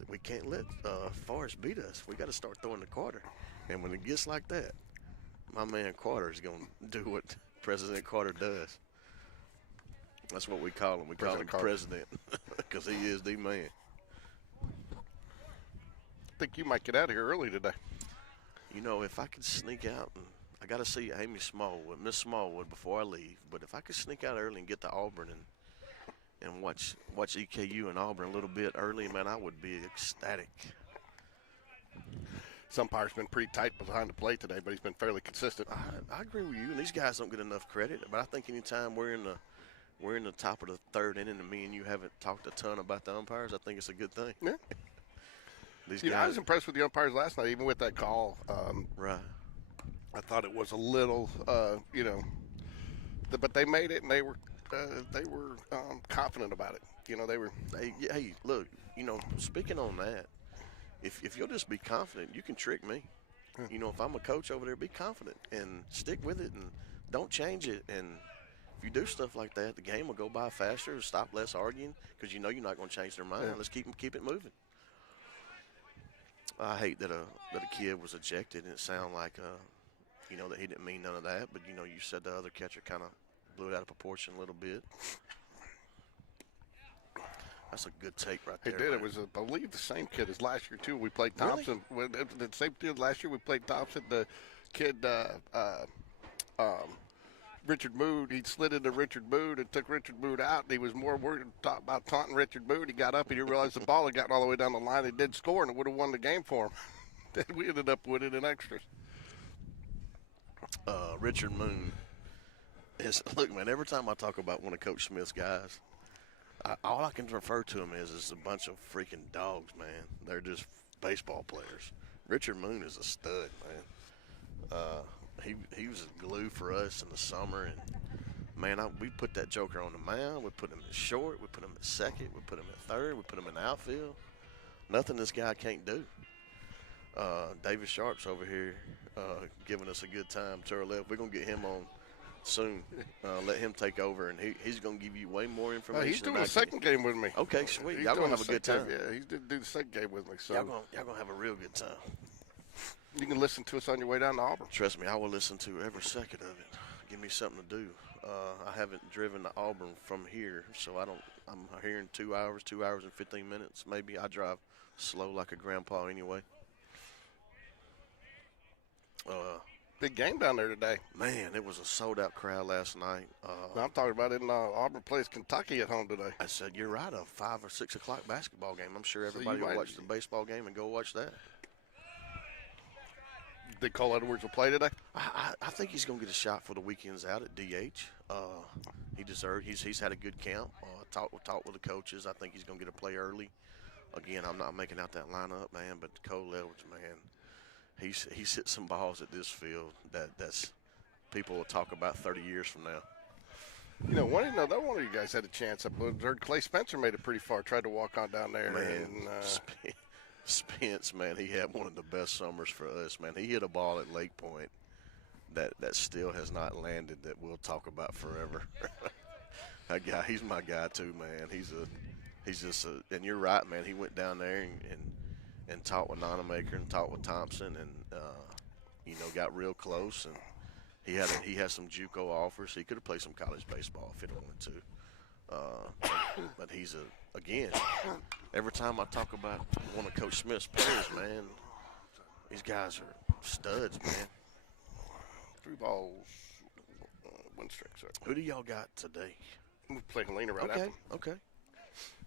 Forrest beat us. We got to start throwing to Carter. And when it gets like that, my man Carter is going to do what President Carter does. That's what we call him. We call him President because he is the man. I think you might get out of here early today. You know, if I could sneak out, and I got to see Miss Smallwood before I leave, but if I could sneak out early and get to Auburn and watch EKU and Auburn a little bit early, man, I would be ecstatic. Umpire's been pretty tight behind the plate today, but he's been fairly consistent. I agree with you, and these guys don't get enough credit. But I think anytime we're in the top of the third inning, and me and you haven't talked a ton about the umpires, I think it's a good thing. Yeah. These guys, I was impressed with the umpires last night, even with that call. Right. I thought it was a little, but they made it, and they were confident about it. You know, they were. Hey, look, you know, speaking on that. If you'll just be confident, you can trick me. You know, if I'm a coach over there, be confident and stick with it and don't change it. And if you do stuff like that, the game will go by faster, stop less arguing because you know you're not going to change their mind. Yeah. Let's keep it moving. I hate that a kid was ejected and it sounded like, you know, that he didn't mean none of that. But, you know, you said the other catcher kind of blew it out of proportion a little bit. That's a good take right there. He did. Man. It was, I believe, the same kid as last year, too. We played Thompson. Really? The same kid last year we played Thompson. The kid, Richard Mood, he slid into Richard Mood and took Richard Mood out. And he was more worried about taunting Richard Mood. He got up. He didn't realize the ball had gotten all the way down the line. They did score, and it would have won the game for him. Then we ended up winning in extras. Richard Moon look, man, every time I talk about one of Coach Smith's guys, all I can refer to them is a bunch of freaking dogs, man. They're just baseball players. Richard Moon is a stud, man. He was a glue for us in the summer, and man, we put that joker on the mound. We put him at short. We put him at second. We put him at third. We put him in the outfield. Nothing this guy can't do. David Sharp's over here giving us a good time to our left. We're going to get him on soon. Let him take over, and he's going to give you way more information. He's doing the second game with me. Okay, sweet. Y'all going to have a good time. Yeah, he's going to do the second game with me. So y'all going to have a real good time. You can listen to us on your way down to Auburn. Trust me, I will listen to every second of it. Give me something to do. I haven't driven to Auburn from here, so I'm here in 2 hours, 2 hours and 15 minutes. Maybe I drive slow like a grandpa anyway. Big game down there today. Man, it was a sold-out crowd last night. I'm talking about it in Auburn plays Kentucky at home today. I said, you're right, a 5 or 6 o'clock basketball game. I'm sure everybody will watch the baseball game and go watch that. Did Cole Edwards will play today? I think he's going to get a shot for the weekends out at DH. He deserved. He's had a good camp. Talked with the coaches. I think he's going to get a play early. Again, I'm not making out that lineup, man, but Cole Edwards, man, he's hit some balls at this field that's people will talk about 30 years from now. You know, one of you guys had a chance. I heard Clay Spencer made it pretty far. Tried to walk on down there. Man, Spence, man, he had one of the best summers for us, man. He hit a ball at Lake Point that still has not landed that we'll talk about forever. That guy, he's my guy too, man. He's just and you're right, man. He went down there and talked with Nonamaker and talked with Thompson and got real close, and he had some JUCO offers. He could have played some college baseball if he'd wanted to. But he's again, every time I talk about one of Coach Smith's players, man, these guys are studs, man. 3 balls, win streak, sir. Who do y'all got today? We play Helena right after. Okay.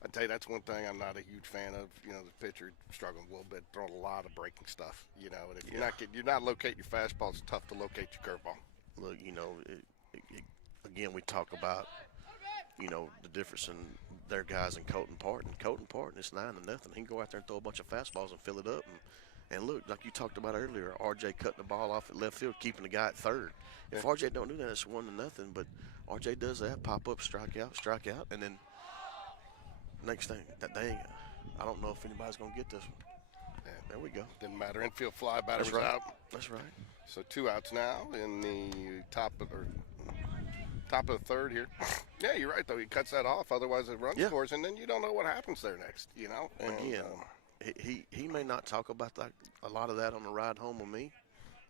I tell you, that's one thing I'm not a huge fan of. You know, the pitcher struggling a little bit, throwing a lot of breaking stuff. You know, and if you're not locating your fastball, it's tough to locate your curveball. Look, again, we talk about the difference in their guys and Colton Parton. Colton Parton is 9-0. He can go out there and throw a bunch of fastballs and fill it up. And look, like you talked about earlier, RJ cutting the ball off at left field, keeping the guy at third. If RJ don't do that, it's 1-0. But RJ does that, pop up, strike out, and then next thing, I don't know if anybody's going to get this one. Yeah. There we go. Didn't matter. Infield fly, batter was right. out. That's right. So 2 outs now in the top of the third here. Yeah, you're right, though. He cuts that off. Otherwise, it run scores, and then you don't know what happens there next, And, again, he may not talk about a lot of that on the ride home with me.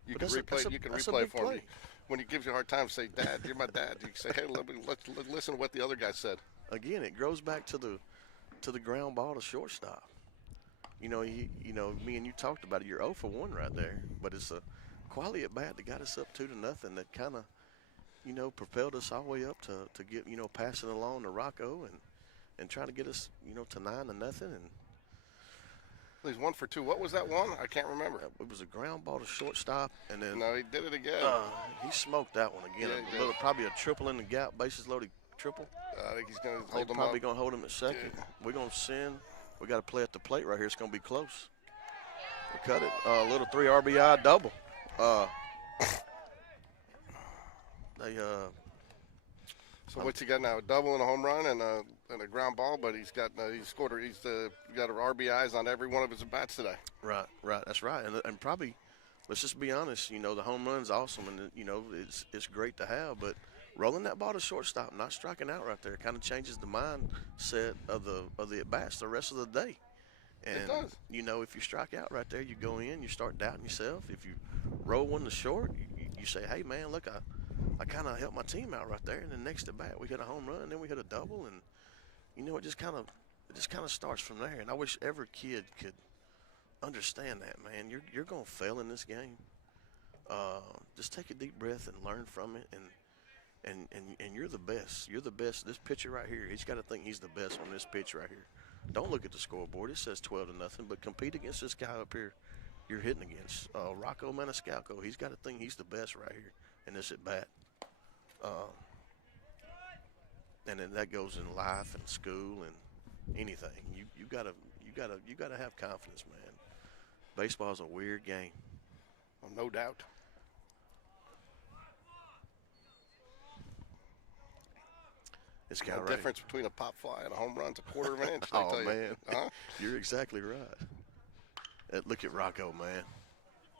You can replay for me. When he gives you a hard time, say, Dad, you're my dad. You can say, hey, let's listen to what the other guy said. Again, it goes back to the ground ball to shortstop. Me and you talked about it. You're 0 for 1 right there, but it's a quality at bat that got us up 2-0 that kind of propelled us all the way up to get passing along to Rocco and try to get us to 9-0 and. He's 1 for 2. What was that one? I can't remember. It was a ground ball to shortstop, and then no, he did it again. He smoked that one again. Yeah, probably a triple in the gap, bases loaded triple. I think he's going to hold him probably up. going to hold him at second. Yeah. We're going to send. We got to play at the plate right here. It's going to be close. We cut it. A little 3 RBI double. So what's he got now? A double and a home run and a ground ball, but he's got got RBIs on every one of his at bats today. Right. That's right. And probably, let's just be honest. The home run's awesome, and it's great to have, but rolling that ball to shortstop, not striking out right there, kind of changes the mindset of the at bats the rest of the day. And it does. If you strike out right there, you go in, you start doubting yourself. If you roll one to short, you say, hey man, look, I kind of helped my team out right there. And then next at bat, we hit a home run, and then we hit a double, and it just kind of starts from there. And I wish every kid could understand that, man. You're gonna fail in this game. Just take a deep breath and learn from it, and you're the best. You're the best. This pitcher right here, he's got to think he's the best on this pitch right here. Don't look at the scoreboard. It says 12-0, but compete against this guy up here you're hitting against. Rocco Maniscalco, he's got to think he's the best right here in this at bat. and then that goes in life and school and anything. You gotta have confidence, man. Baseball's a weird game. Well, no doubt. It's The kind of difference between a pop fly and a home run's a quarter of an inch. I Oh tell you. man, Huh? you're exactly right. Look at Rocco, man.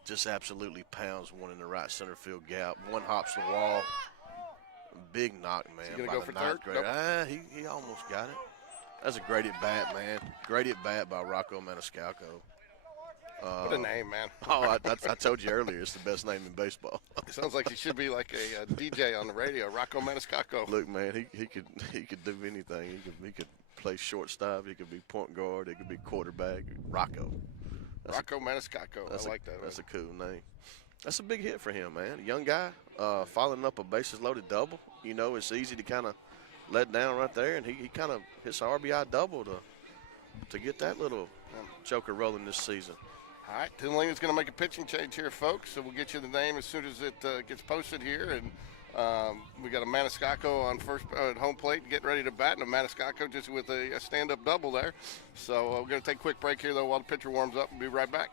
Just absolutely pounds one in the right center field gap. One hops the wall. Big knock, man. Is he gonna by go the for ninth third? grader. He almost got it. That's a great at bat, man. Great at bat by Rocco Maniscalco. What a name, man. I told you earlier, it's the best name in baseball. It sounds like he should be like a DJ on the radio, Rocco Maniscalco. Look, man, he could do anything. He could play shortstop. He could be point guard. He could be quarterback. Rocco. Rocco Maniscalco. I like that. That's a cool name. That's a big hit for him, man. A young guy following up a bases-loaded double. You know, it's easy to kind of let down right there, and he kind of hits an RBI double to get that little joker rolling this season. All right, Helena's going to make a pitching change here, folks. So we'll get you the name as soon as it gets posted here. And we got a Maniscalco on first at home plate getting ready to bat, and a Maniscalco just with a stand-up double there. So we're going to take a quick break here, though, while the pitcher warms up, and be right back.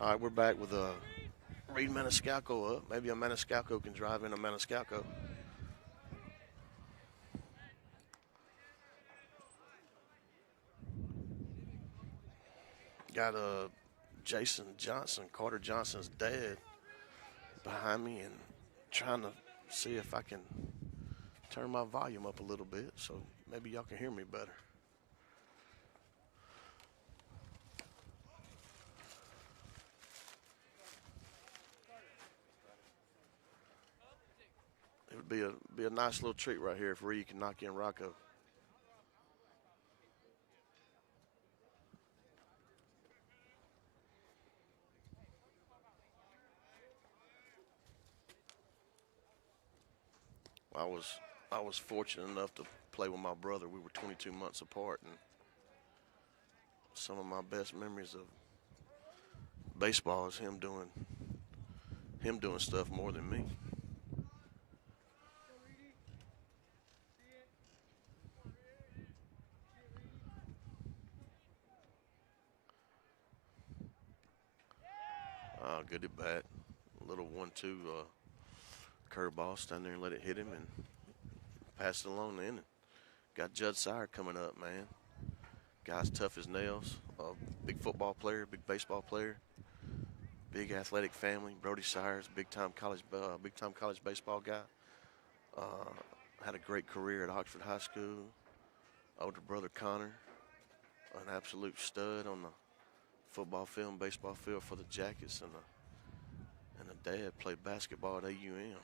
All right, we're back with Reed Maniscalco up. Maybe a Maniscalco can drive in a Maniscalco. Got Jason Johnson, Carter Johnson's dad, behind me, and trying to see if I can turn my volume up a little bit so maybe y'all can hear me better. It would be a nice little treat right here if Reed can knock in Rocco. I was fortunate enough to play with my brother. We were 22 months apart, and some of my best memories of baseball is him doing stuff more than me. Good at bat. A little 1-2 curveball. Stand there and let it hit him and pass it along the inning. Got Judd Sire coming up, man. Guy's tough as nails. Big football player, big baseball player. big athletic family. Brody Sires, big-time college baseball guy. Had a great career at Oxford High School. Older brother Connor, an absolute stud on the football field, baseball field for the Jackets, and the dad played basketball at AUM.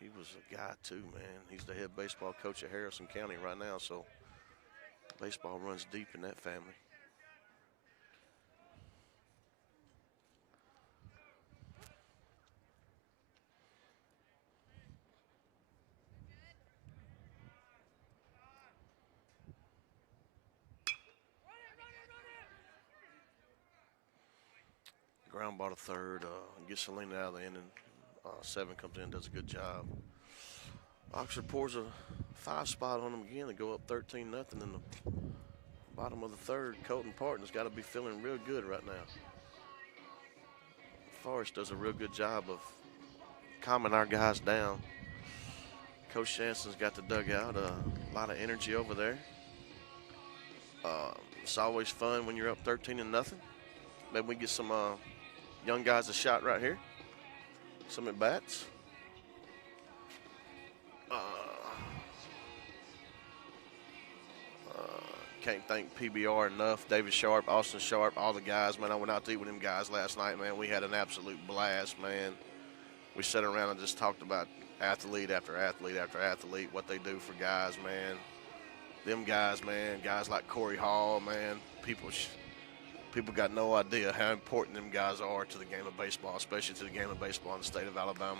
He was a guy too, man. He's the head baseball coach at Harrison County right now, so baseball runs deep in that family. Ground ball to third, gets Helena out of the inning. 7 comes in, does a good job. Oxford pours a 5 spot on them again to go up 13-0 in the bottom of the third. Colton Parton's got to be feeling real good right now. Forrest does a real good job of calming our guys down. Coach Shanson's got the dugout, a lot of energy over there. It's always fun when you're up 13-0. Maybe we get some young guys a shot right here. Some at bats. Can't thank PBR enough. David Sharp, Austin Sharp, all the guys, man. I went out to eat with them guys last night, man. We had an absolute blast, man. We sat around and just talked about athlete after athlete after athlete, what they do for guys, man. Them guys, man, guys like Corey Hall, man. People got no idea how important them guys are to the game of baseball, especially to the game of baseball in the state of Alabama.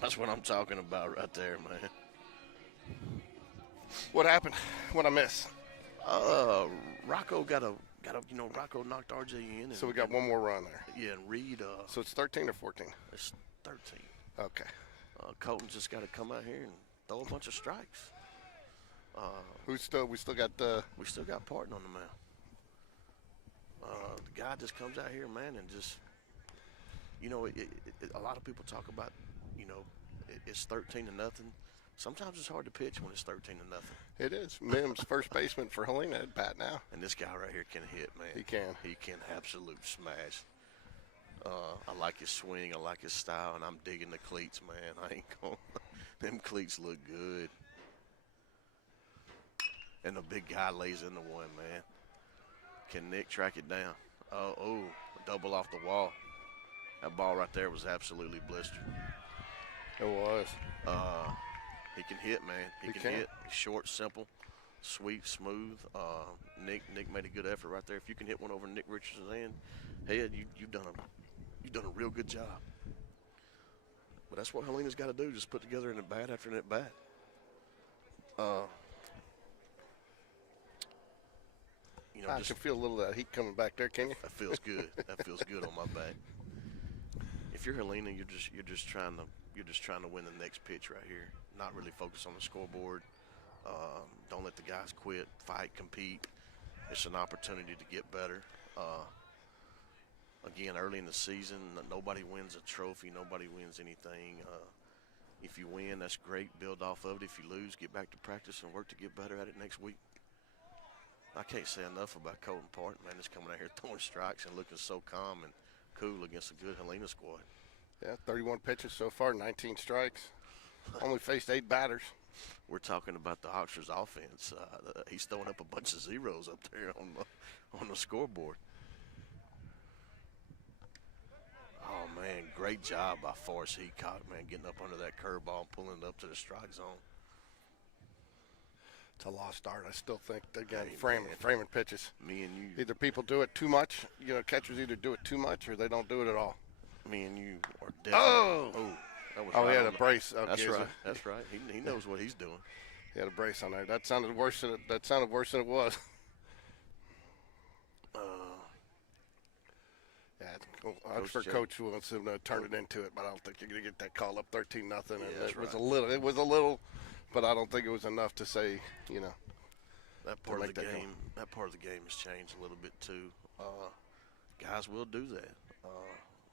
That's what I'm talking about right there, man. What happened? What I miss? Rocco Rocco knocked RJ in. And, So we got one more run there. Yeah, and Reed. So it's 13 or 14? It's 13. Okay. Colton just got to come out here and throw a bunch of strikes. We still got the. We still got Parton on the mound. The guy just comes out here, man, and just, a lot of people talk about, it's 13-0. Sometimes it's hard to pitch when it's 13-0. It is. Mims, first baseman for Helena at bat now. And this guy right here can hit, man. He can. He can absolute smash. I like his swing. I like his style, and I'm digging the cleats, man. I ain't going. Them cleats look good. And the big guy lays in the one, man. Can Nick track it down? Oh, double off the wall. That ball right there was absolutely blistered. It was. He can hit, man. He can hit. Short, simple, sweet, smooth. Nick made a good effort right there. If you can hit one over Nick Richardson's head, you've done a real good job. But that's what Helena's got to do, just put together an at-bat after an at-bat. I can feel a little of that heat coming back there, can you? That feels good. That feels good on my back. If you're Helena, you're just trying to win the next pitch right here. Not really focus on the scoreboard. Don't let the guys quit. Fight, compete. It's an opportunity to get better. Again, early in the season, nobody wins a trophy. Nobody wins anything. If you win, that's great. Build off of it. If you lose, get back to practice and work to get better at it next week. I can't say enough about Colton Parton, man. Just coming out here throwing strikes and looking so calm and cool against a good Helena squad. Yeah, 31 pitches so far, 19 strikes. Only faced 8 batters. We're talking about the Oxford's offense. He's throwing up a bunch of zeros up there on the scoreboard. Oh, man, great job by Forrest Heacock, man, getting up under that curveball and pulling it up to the strike zone. It's a lost start. I still think, again, framing pitches. Me and you. Either people do it too much. Catchers either do it too much or they don't do it at all. Me and you are definitely. Oh! That was Oh, right he had on a brace. Okay, That's so right. That's right. He knows what he's doing. he had a brace on there. That sounded worse than it was. Yeah, Oxford coach wants him to turn it into it, but I don't think you're going to get that call up 13-0. And that's it was right. It was a little, but I don't think it was enough to say, That part of the game. That part of the game has changed a little bit too. Guys will do that.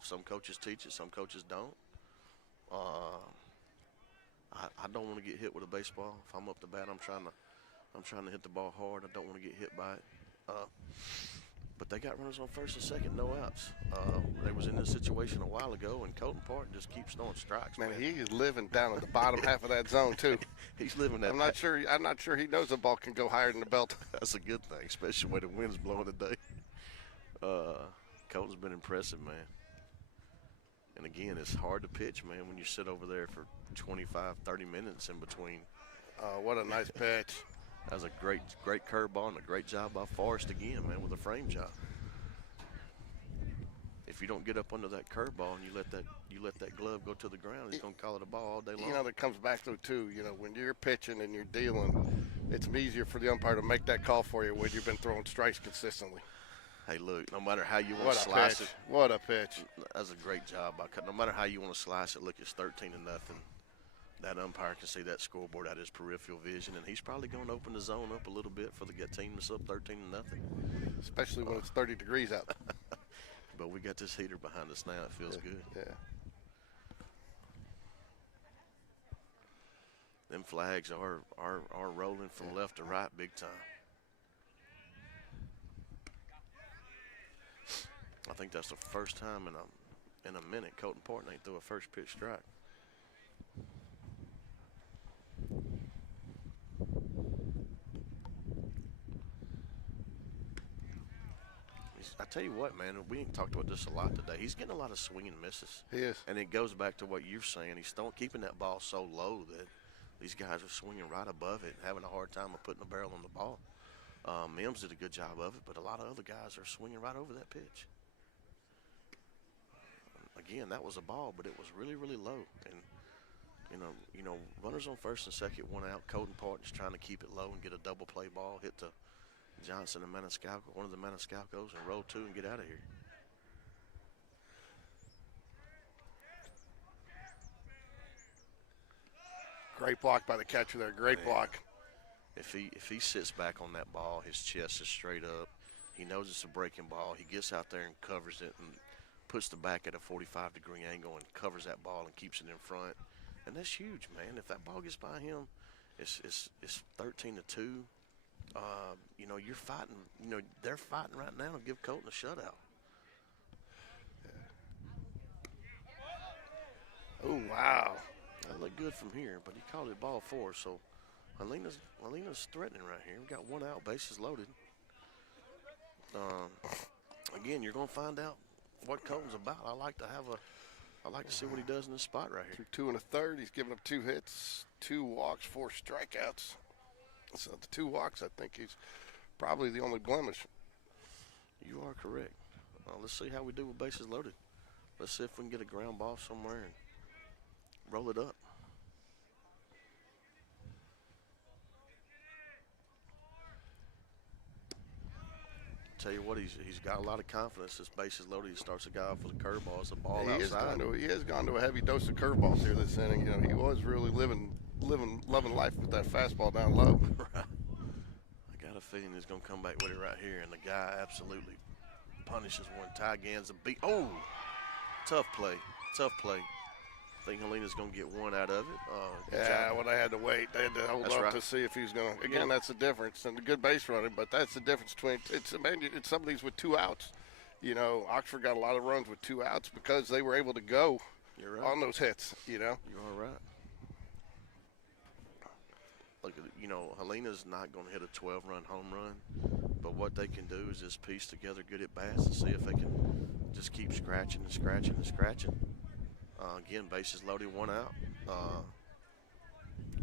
Some coaches teach it. Some coaches don't. I don't want to get hit with a baseball. If I'm up to bat, I'm trying to hit the ball hard. I don't want to get hit by it. But they got runners on first and second, no outs. They was in this situation a while ago, and Colton Parton just keeps throwing strikes. Man, he is living down at the bottom half of that zone too. He's living that. I'm not sure he knows the ball can go higher than the belt. That's a good thing, especially when the wind's blowing today. Colton's been impressive, man. And again, it's hard to pitch, man, when you sit over there for 25, 30 minutes in between. What a nice pitch. That was a great curveball and a great job by Forrest again, man, with a frame job. If you don't get up under that curveball and you let that glove go to the ground, he's gonna call it a ball all day long. That comes back to it too. When you're pitching and you're dealing, it's easier for the umpire to make that call for you when you've been throwing strikes consistently. Hey, look, no matter how you want to slice it. What a pitch. That's a great job by Cut. No matter how you want to slice it, look, it's 13-0. That umpire can see that scoreboard out of his peripheral vision, and he's probably going to open the zone up a little bit for the team that's up 13-0. Especially when it's 30 degrees out. But we got this heater behind us now. It feels good. Yeah. Them flags are rolling from left to right big time. I think that's the first time in a minute Colton Parton ain't threw a first pitch strike. I tell you what, man, we ain't talked about this a lot today. He's getting a lot of swing and misses. He is. And it goes back to what you're saying. He's keeping that ball so low that these guys are swinging right above it and having a hard time of putting the barrel on the ball. Mims did a good job of it, but a lot of other guys are swinging right over that pitch. Again, that was a ball, but it was really, really low. And, runners on first and second, one out. Colton Parton's trying to keep it low and get a double play ball, hit to Johnson and Maniscalco, one of the Maniscalcos, and roll two and get out of here. Great block by the catcher there. Great block. If he sits back on that ball, his chest is straight up. He knows it's a breaking ball. He gets out there and covers it and puts the back at a 45-degree angle and covers that ball and keeps it in front. And that's huge, man. If that ball gets by him, it's 13-2. You're fighting. They're fighting right now to give Colton a shutout. Oh, wow. That looked good from here, but he called it ball four. So Helena's threatening right here. We got one out, bases loaded. Again, you're going to find out what Colton's about. I like to see what he does in this spot right here. Through 2 1/3, he's given up 2 hits, 2 walks, 4 strikeouts. So the 2 walks, I think he's probably the only blemish. You are correct. Let's see how we do with bases loaded. Let's see if we can get a ground ball somewhere and roll it up. Tell you what, he's got a lot of confidence. This bases loaded. He starts the guy off with a curveball. It's a ball outside. He has gone to a heavy dose of curveballs here this inning. He was really loving life with that fastball down low. Right. I got a feeling he's going to come back with it right here, and the guy absolutely punishes one. Ty Gans a beat. Oh, tough play. I think Helena's going to get one out of it. I had to wait. They had to hold off to see if he's going to. Again, that's the difference. And the good base running, but that's the difference between it's some of these with 2 outs. Oxford got a lot of runs with 2 outs because they were able to go on those hits. You are right. Look, Helena's not going to hit a 12-run home run, but what they can do is just piece together good at bats and see if they can just keep scratching and scratching and scratching. Again, bases loaded, 1 out.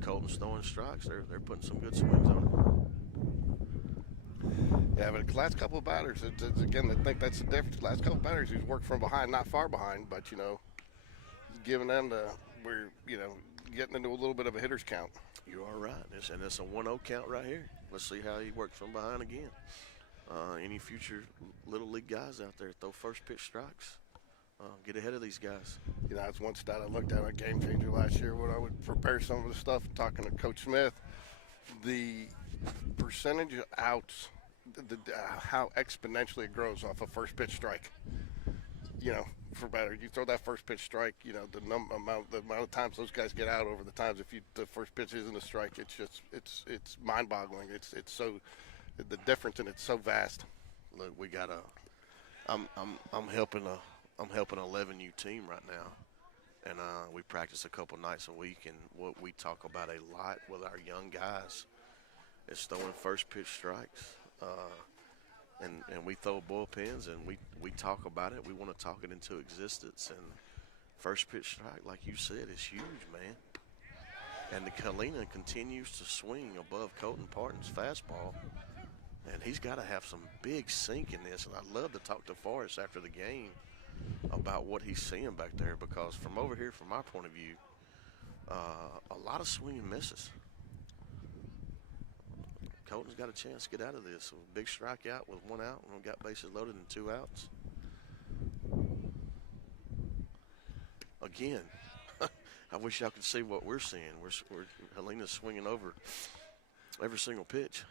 Colton's throwing strikes. They're putting some good swings on it. Yeah, but the last couple of batters, again, I think that's the difference. The last couple of batters, he's worked from behind, not far behind, but, he's giving them the we're getting into a little bit of a hitter's count. You are right. And it's a 1-0 count right here. Let's see how he works from behind again. Any future little league guys out there, throw first pitch strikes. Get ahead of these guys. That's one stat I looked at on Game Changer last year when I would prepare some of the stuff, talking to Coach Smith. The percentage of outs, how exponentially it grows off a first pitch strike. For better, you throw that first pitch strike. The amount of times those guys get out over the times. If the first pitch isn't a strike, it's mind-boggling. It's so the difference in it's so vast. Look, we got I'm helping a 11U team right now, and we practice a couple nights a week. And what we talk about a lot with our young guys is throwing first pitch strikes. And we throw bullpens, and we talk about it. We want to talk it into existence. And first pitch strike, like you said, is huge, man. And the Helena continues to swing above Colton Parton's fastball. And he's got to have some big sink in this. And I'd love to talk to Forrest after the game about what he's seeing back there, because from over here, from my point of view, a lot of swing and misses. Colton's got a chance to get out of this. So big strikeout with 1 out, and we've got bases loaded and 2 outs. Again, I wish y'all could see what we're seeing. We're Helena's swinging over every single pitch.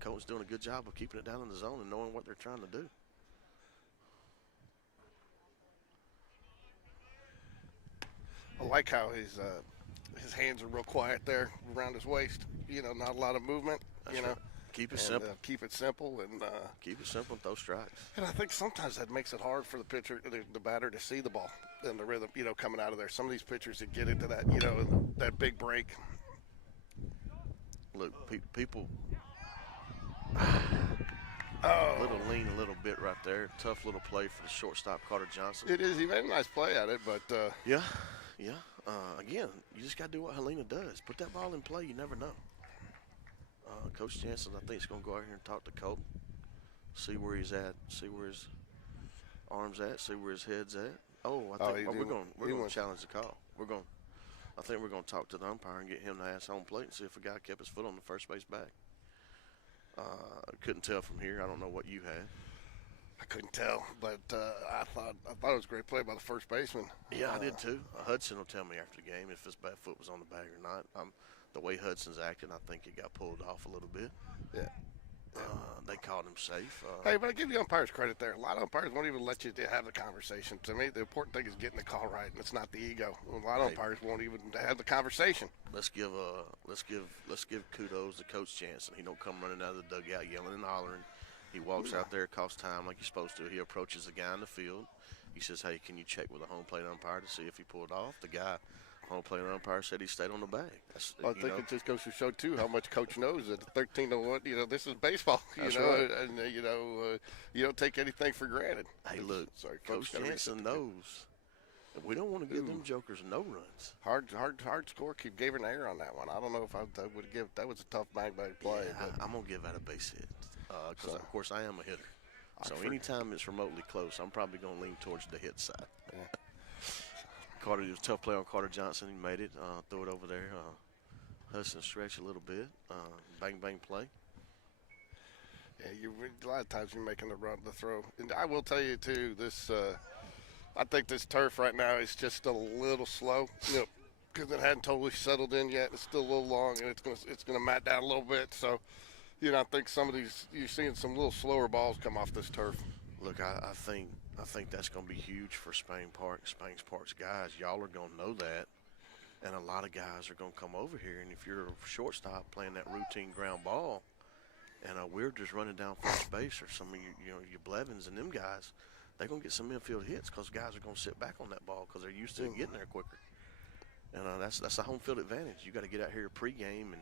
Colton's doing a good job of keeping it down in the zone and knowing what they're trying to do. I like how his hands are real quiet there around his waist. Not a lot of movement. That's right. Keep it simple. Keep it simple and keep it simple and throw strikes. And I think sometimes that makes it hard for the pitcher, the batter, to see the ball and the rhythm, coming out of there. Some of these pitchers that get into that, that big break. Look, people. Oh. A little lean, a little bit right there. Tough little play for the shortstop, Carter Johnson. It is. He made a nice play at it, but yeah. Again, you just got to do what Helena does. Put that ball in play. You never know. Coach Jansen, I think, is going to go out here and talk to Colton, see where he's at, see where his arms at, see where his head's at. We're going to challenge the call. I think we're going to talk to the umpire and get him to ask home plate and see if a guy kept his foot on the first base bag. Couldn't tell from here. I don't know what you had. I couldn't tell, but I thought it was a great play by the first baseman. Yeah, I did too. Hudson will tell me after the game if his back foot was on the bag or not. The way Hudson's acting, I think it got pulled off a little bit. Yeah. They called him safe. Hey, but I give the umpires credit there. A lot of umpires won't even let you have the conversation. To me, the important thing is getting the call right, and it's not the ego. A lot of umpires won't even have the conversation. Let's give kudos to Coach Jansen. He don't come running out of the dugout yelling and hollering. He walks out there, costs time like he's supposed to. He approaches the guy in the field. He says, "Hey, can you check with the home plate umpire to see if he pulled off?" The guy, home plate umpire, said he stayed on the bag. I think it just goes to show too how much Coach knows that 13-1. This is baseball. That's right. And you don't take anything for granted. Hey, look, Coach Jansen knows. We don't want to give them jokers no runs. Hard score. Gave an error on that one. I don't know if I would give. That was a tough bang play. Yeah, I'm gonna give that a base hit because of course I am a hitter. So anytime it's remotely close, I'm probably gonna lean towards the hit side. Yeah. Carter, it was a tough play on Carter Johnson. He made it. Throw it over there. Hudson stretch a little bit. Bang play. Yeah, a lot of times you're making the throw. And I will tell you too, this. I think this turf right now is just a little slow, because it hadn't totally settled in yet. It's still a little long, and it's gonna mat down a little bit. So, I think some of these you're seeing some little slower balls come off this turf. Look, I think that's gonna be huge for Spain Park's guys. Y'all are gonna know that, and a lot of guys are gonna come over here. And if you're a shortstop playing that routine ground ball, and we're just running down first base, or some of your Blevins and them guys, they're going to get some infield hits because guys are going to sit back on that ball because they're used to getting there quicker. And that's a home field advantage. You got to get out here pregame and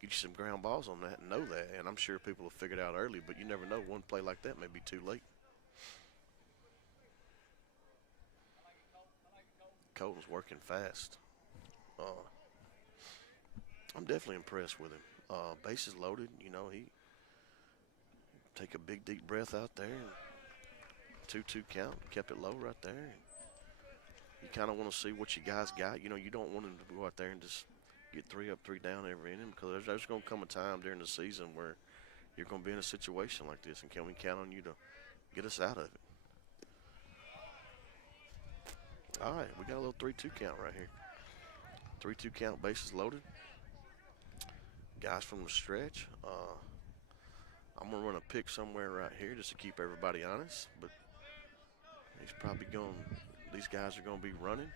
get you some ground balls on that and know that. And I'm sure people will figure it out early, but you never know. One play like that may be too late. Colton's working fast. I'm definitely impressed with him. Bases loaded. He take a big, deep breath out there. 2-2 count, kept it low right there. You kind of want to see what you guys got. You know, you don't want them to go out there and just get 3 up, 3 down every inning, because there's going to come a time during the season where you're going to be in a situation like this, and can we count on you to get us out of it? All right, we got a little 3-2 count right here. 3-2 count, bases loaded. Guys from the stretch. I'm going to run a pick somewhere right here just to keep everybody honest, but he's probably going – these guys are going to be running.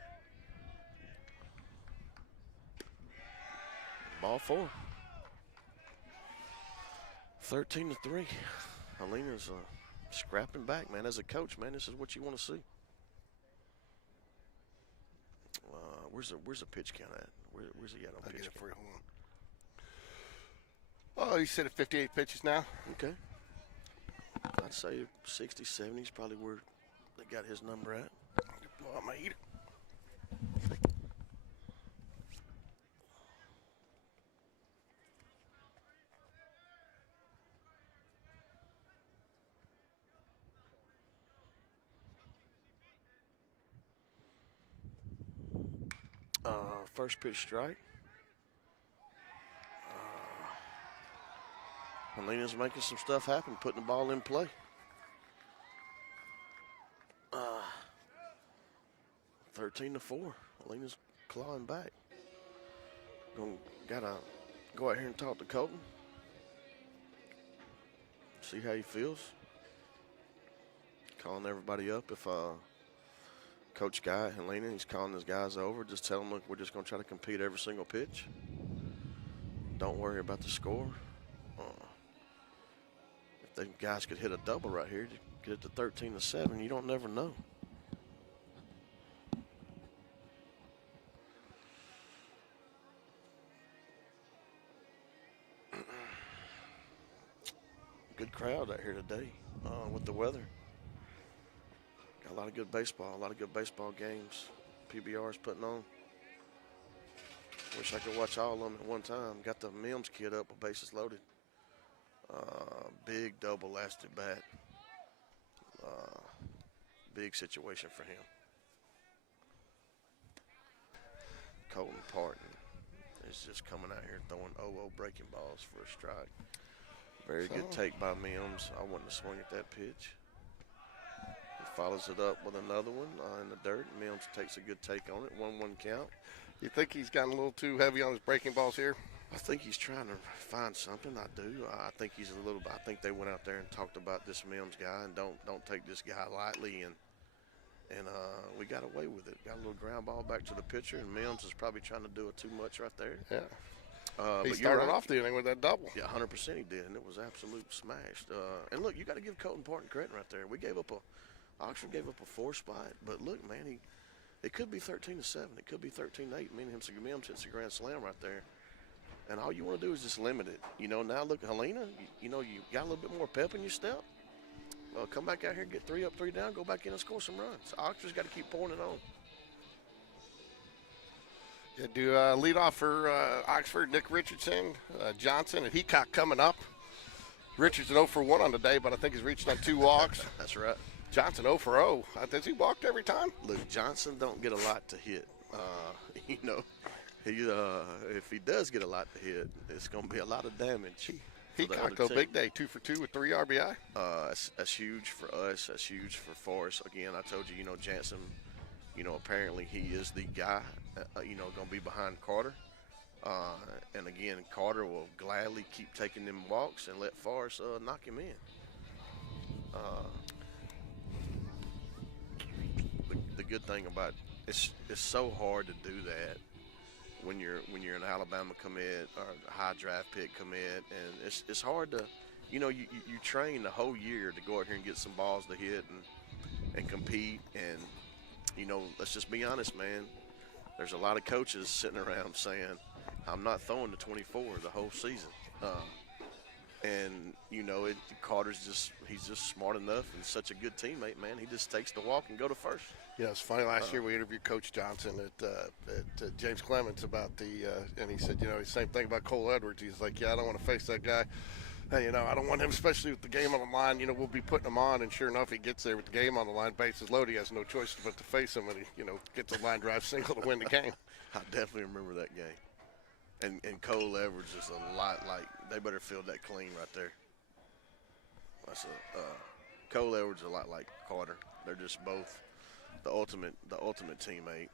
Ball 4. 13-3. Helena's scrapping back, man. As a coach, man, this is what you want to see. Where's the pitch count at? Where's he at on pitch count? I'll get it for you. Hold on. Oh, you said at 58 pitches now? Okay. I'd say 60, 70 is probably where they got his number at. Blow out my heater. First pitch strike. Helena's making some stuff happen, putting the ball in play. 13-4. Helena's clawing back. Gotta go out here and talk to Colton. See how he feels. Calling everybody up. If Coach Guy at Helena, he's calling his guys over. Just tell them, look, we're just going to try to compete every single pitch. Don't worry about the score. If the guys could hit a double right here to get it to 13-7, you don't never know. Good crowd out here today with the weather. Got a lot of good baseball, a lot of good baseball games. PBR is putting on. Wish I could watch all of them at one time. Got the Mims kid up with bases loaded. Big double lasted bat. Big situation for him. Colton Parton is just coming out here throwing 0-0 breaking balls for a strike. Very good take by Mims. I wouldn't have swung at that pitch. He follows it up with another one in the dirt. Mims takes a good take on it. 1-1 count. You think he's gotten a little too heavy on his breaking balls here? I think he's trying to find something. I do. I think he's a little. I think they went out there and talked about this Mims guy and don't take this guy lightly. And we got away with it. Got a little ground ball back to the pitcher, and Mims is probably trying to do it too much right there. Yeah. He started off the inning with that double. Yeah, 100% he did, and it was absolute smashed. And look, you got to give Colton Parton credit right there. We gave up Oxford gave up a 4 spot, but look, man, it could be 13-7. It could be 13-8. Mims hits a grand slam right there. And all you want to do is just limit it. You know, now look, Helena, you got a little bit more pep in your step. Come back out here, get 3 up, 3 down, go back in and score some runs. Oxford's got to keep pouring it on. Yeah, do lead off for Oxford, Nick Richardson, Johnson, and Heacock coming up. Richardson 0 for 1 on the day, but I think he's reached on 2 walks. That's right. Johnson 0 for 0. Has he walked every time? Look, Johnson don't get a lot to hit. If he does get a lot to hit, it's going to be a lot of damage. Heacock, though, big day, 2 for 2 with 3 RBI. That's huge for us. That's huge for Forrest. Again, I told you, Jansen, apparently he is the guy, going to be behind Carter. And again, Carter will gladly keep taking them walks and let Forrest knock him in. The good thing about it's so hard to do that when you're an Alabama commit or a high draft pick commit, and it's hard to, you train the whole year to go out here and get some balls to hit and compete, and let's just be honest, man. There's a lot of coaches sitting around saying, I'm not throwing the 24 the whole season. Carter's he's just smart enough and such a good teammate, man. He just takes the walk and go to first. Yeah, it's funny. Last year we interviewed Coach Johnson at James Clemens about and he said, the same thing about Cole Edwards. He's like, yeah, I don't want to face that guy Hey, I don't want him, especially with the game on the line. We'll be putting him on, and sure enough, he gets there with the game on the line, bases loaded. He has no choice but to face him, and he, gets a line drive single to win the game. I definitely remember that game. And Cole Edwards is a lot like, they better field that clean right there. That's Cole Edwards is a lot like Carter. They're just both the ultimate teammate.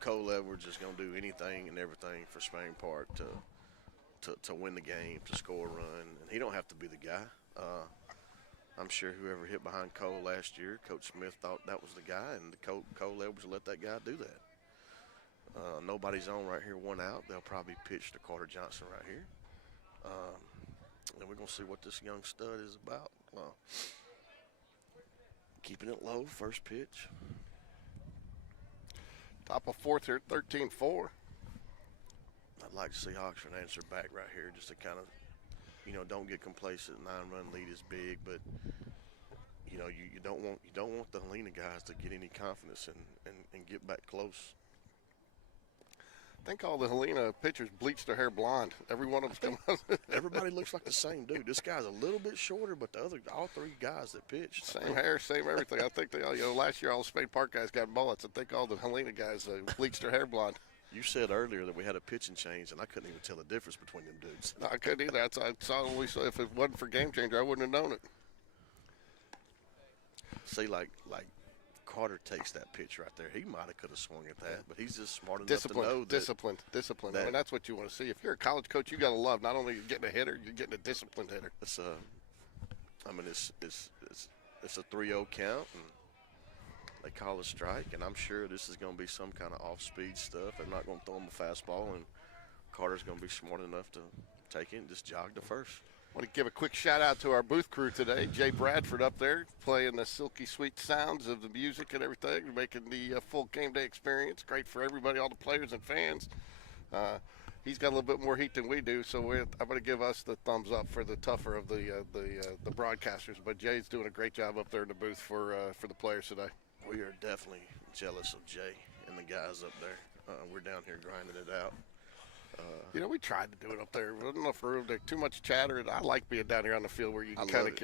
Cole Edwards is going to do anything and everything for Spain Park to win the game, to score a run, and he don't have to be the guy. I'm sure whoever hit behind Cole last year, Coach Smith thought that was the guy, and Cole Edwards let that guy do that. Nobody's on right here, one out. They'll probably pitch to Carter Johnson right here. And we're going to see what this young stud is about. Keeping it low, first pitch. Top of fourth here, 13-4. I'd like to see Oxford answer back right here just to kind of, don't get complacent. 9-run lead is big, but, you don't want the Helena guys to get any confidence and get back close. I think all the Helena pitchers bleached their hair blonde. Every one of them. Everybody looks like the same dude. This guy's a little bit shorter, but all three guys that pitched. Same hair, same everything. I think they all, last year all the Spain Park guys got mullets. I think all the Helena guys bleached their hair blonde. You said earlier that we had a pitching change, and I couldn't even tell the difference between them dudes. No, I couldn't either. I saw if it wasn't for Game Changer, I wouldn't have known it. See, like Carter takes that pitch right there. He might have could have swung at that, but he's just smart enough to know that. Disciplined. I mean, that's what you want to see. If you're a college coach, you got to love not only getting a hitter, you're getting a disciplined hitter. It's it's a 3-0 count, and they call a strike, and I'm sure this is going to be some kind of off-speed stuff. They're not going to throw him a fastball, and Carter's going to be smart enough to take it and just jog to first. I want to give a quick shout-out to our booth crew today. Jay Bradford up there playing the silky sweet sounds of the music and everything, making the full game day experience great for everybody, all the players and fans. He's got a little bit more heat than we do, so I'm going to give us the thumbs up for the tougher of the broadcasters. But Jay's doing a great job up there in the booth for the players today. We are definitely jealous of Jay and the guys up there. We're down here grinding it out. We tried to do it up there. There wasn't enough room. There's too much chatter. I like being down here on the field where you can kind of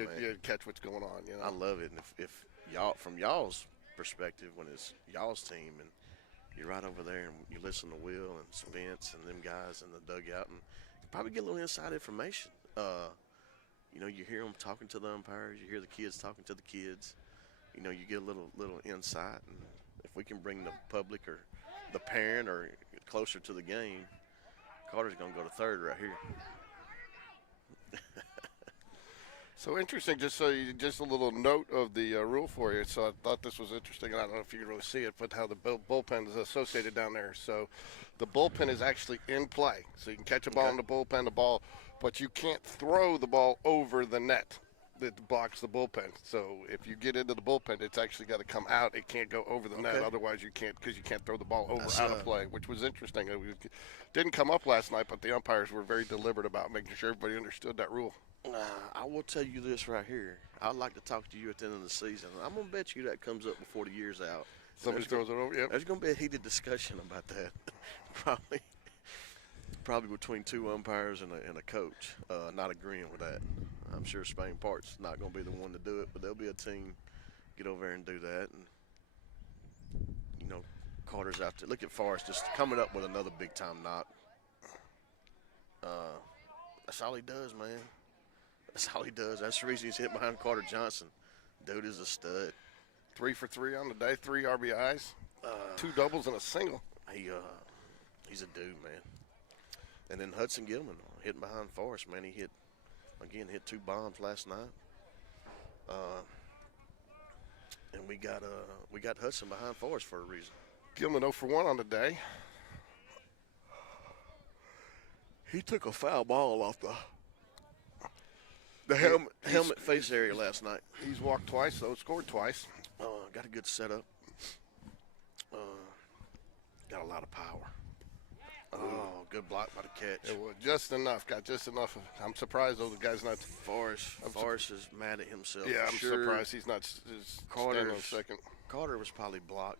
catch what's going on. I love it. And if y'all, from y'all's perspective, when it's y'all's team and you're right over there and you listen to Will and Spence and them guys in the dugout, and you probably get a little inside information. You hear them talking to the umpires. You hear the kids talking to the kids. You get a little insight. And if we can bring the public or the parent or closer to the game, Carter's going to go to third right here. So interesting, just a little note of the rule for you. So I thought this was interesting, and I don't know if you can really see it, but how the bullpen is associated down there. So the bullpen is actually in play. So you can catch a ball in the bullpen, but you can't throw the ball over the net that blocks the bullpen. So if you get into the bullpen, it's actually got to come out. It can't go over the net. Otherwise, you can't, because you can't throw the ball out of play, which was interesting. It didn't come up last night, but the umpires were very deliberate about making sure everybody understood that rule. I will tell you this right here. I'd like to talk to you at the end of the season. I'm going to bet you that comes up before the year's out. Somebody throws it over? Yep. There's going to be a heated discussion about that. Probably between two umpires and a coach not agreeing with that. I'm sure Spain Park's not going to be the one to do it, but there'll be a team get over there and do that. And, Carter's out there. Look at Forrest just coming up with another big-time knock. That's all he does, man. That's all he does. That's the reason he's hit behind Carter Johnson. Dude is a stud. 3 for 3 on the day, 3 RBIs, 2 doubles and a single. He's a dude, man. And then Hudson Gilman hitting behind Forrest, man. He hit 2 bombs last night. And we got Hudson behind Forrest for a reason. Gilman 0 for 1 on the day. He took a foul ball off the helmet face area last night. He's walked twice, though, scored twice. Got a good setup. Got a lot of power. Oh, good block by the catch. It was just enough. Got just enough. I'm surprised, though, the guy's not. Forrest is mad at himself. Yeah, I'm surprised he's not standing on second. Carter was probably blocked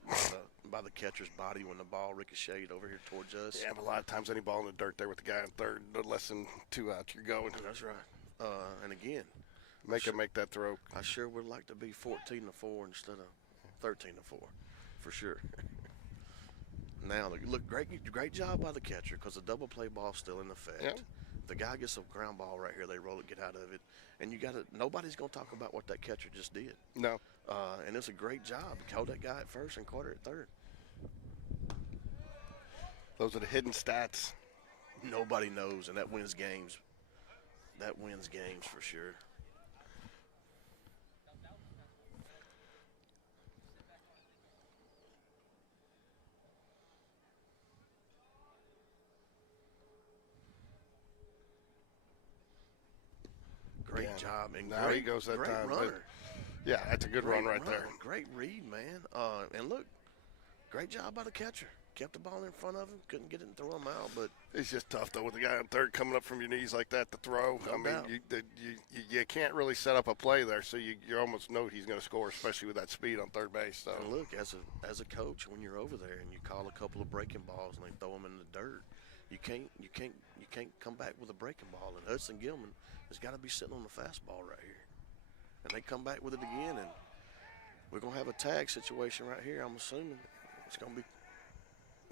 by the catcher's body when the ball ricocheted over here towards us. Yeah, but a lot of times any ball in the dirt there with the guy in third, no less than 2 outs, you're going. That's right. And again, Make that throw. I sure would like to be 14-4 instead of 13-4, for sure. Now, look, great job by the catcher because the double play ball's still in effect. Yep. The guy gets a ground ball right here. They roll it, get out of it, and nobody's gonna talk about what that catcher just did. No. And it's a great job. Hold that guy at first and Carter at third. Those are the hidden stats. Nobody knows, and that wins games. That wins games for sure. Great job. And now he goes that great time. Runner. Yeah, that's a good run right there. Great read, man. And look, great job by the catcher. Kept the ball in front of him. Couldn't get it and throw him out, but It's just tough, though, with the guy on third coming up from your knees like that to throw. No doubt. You can't really set up a play there, so you almost know he's going to score, especially with that speed on third base. So and look, as a coach, when you're over there and you call a couple of breaking balls and they throw them in the dirt, you can't come back with a breaking ball. And Hudson Gilman has got to be sitting on the fastball right here, and they come back with it again, and we're gonna have a tag situation right here. I'm assuming it's gonna be.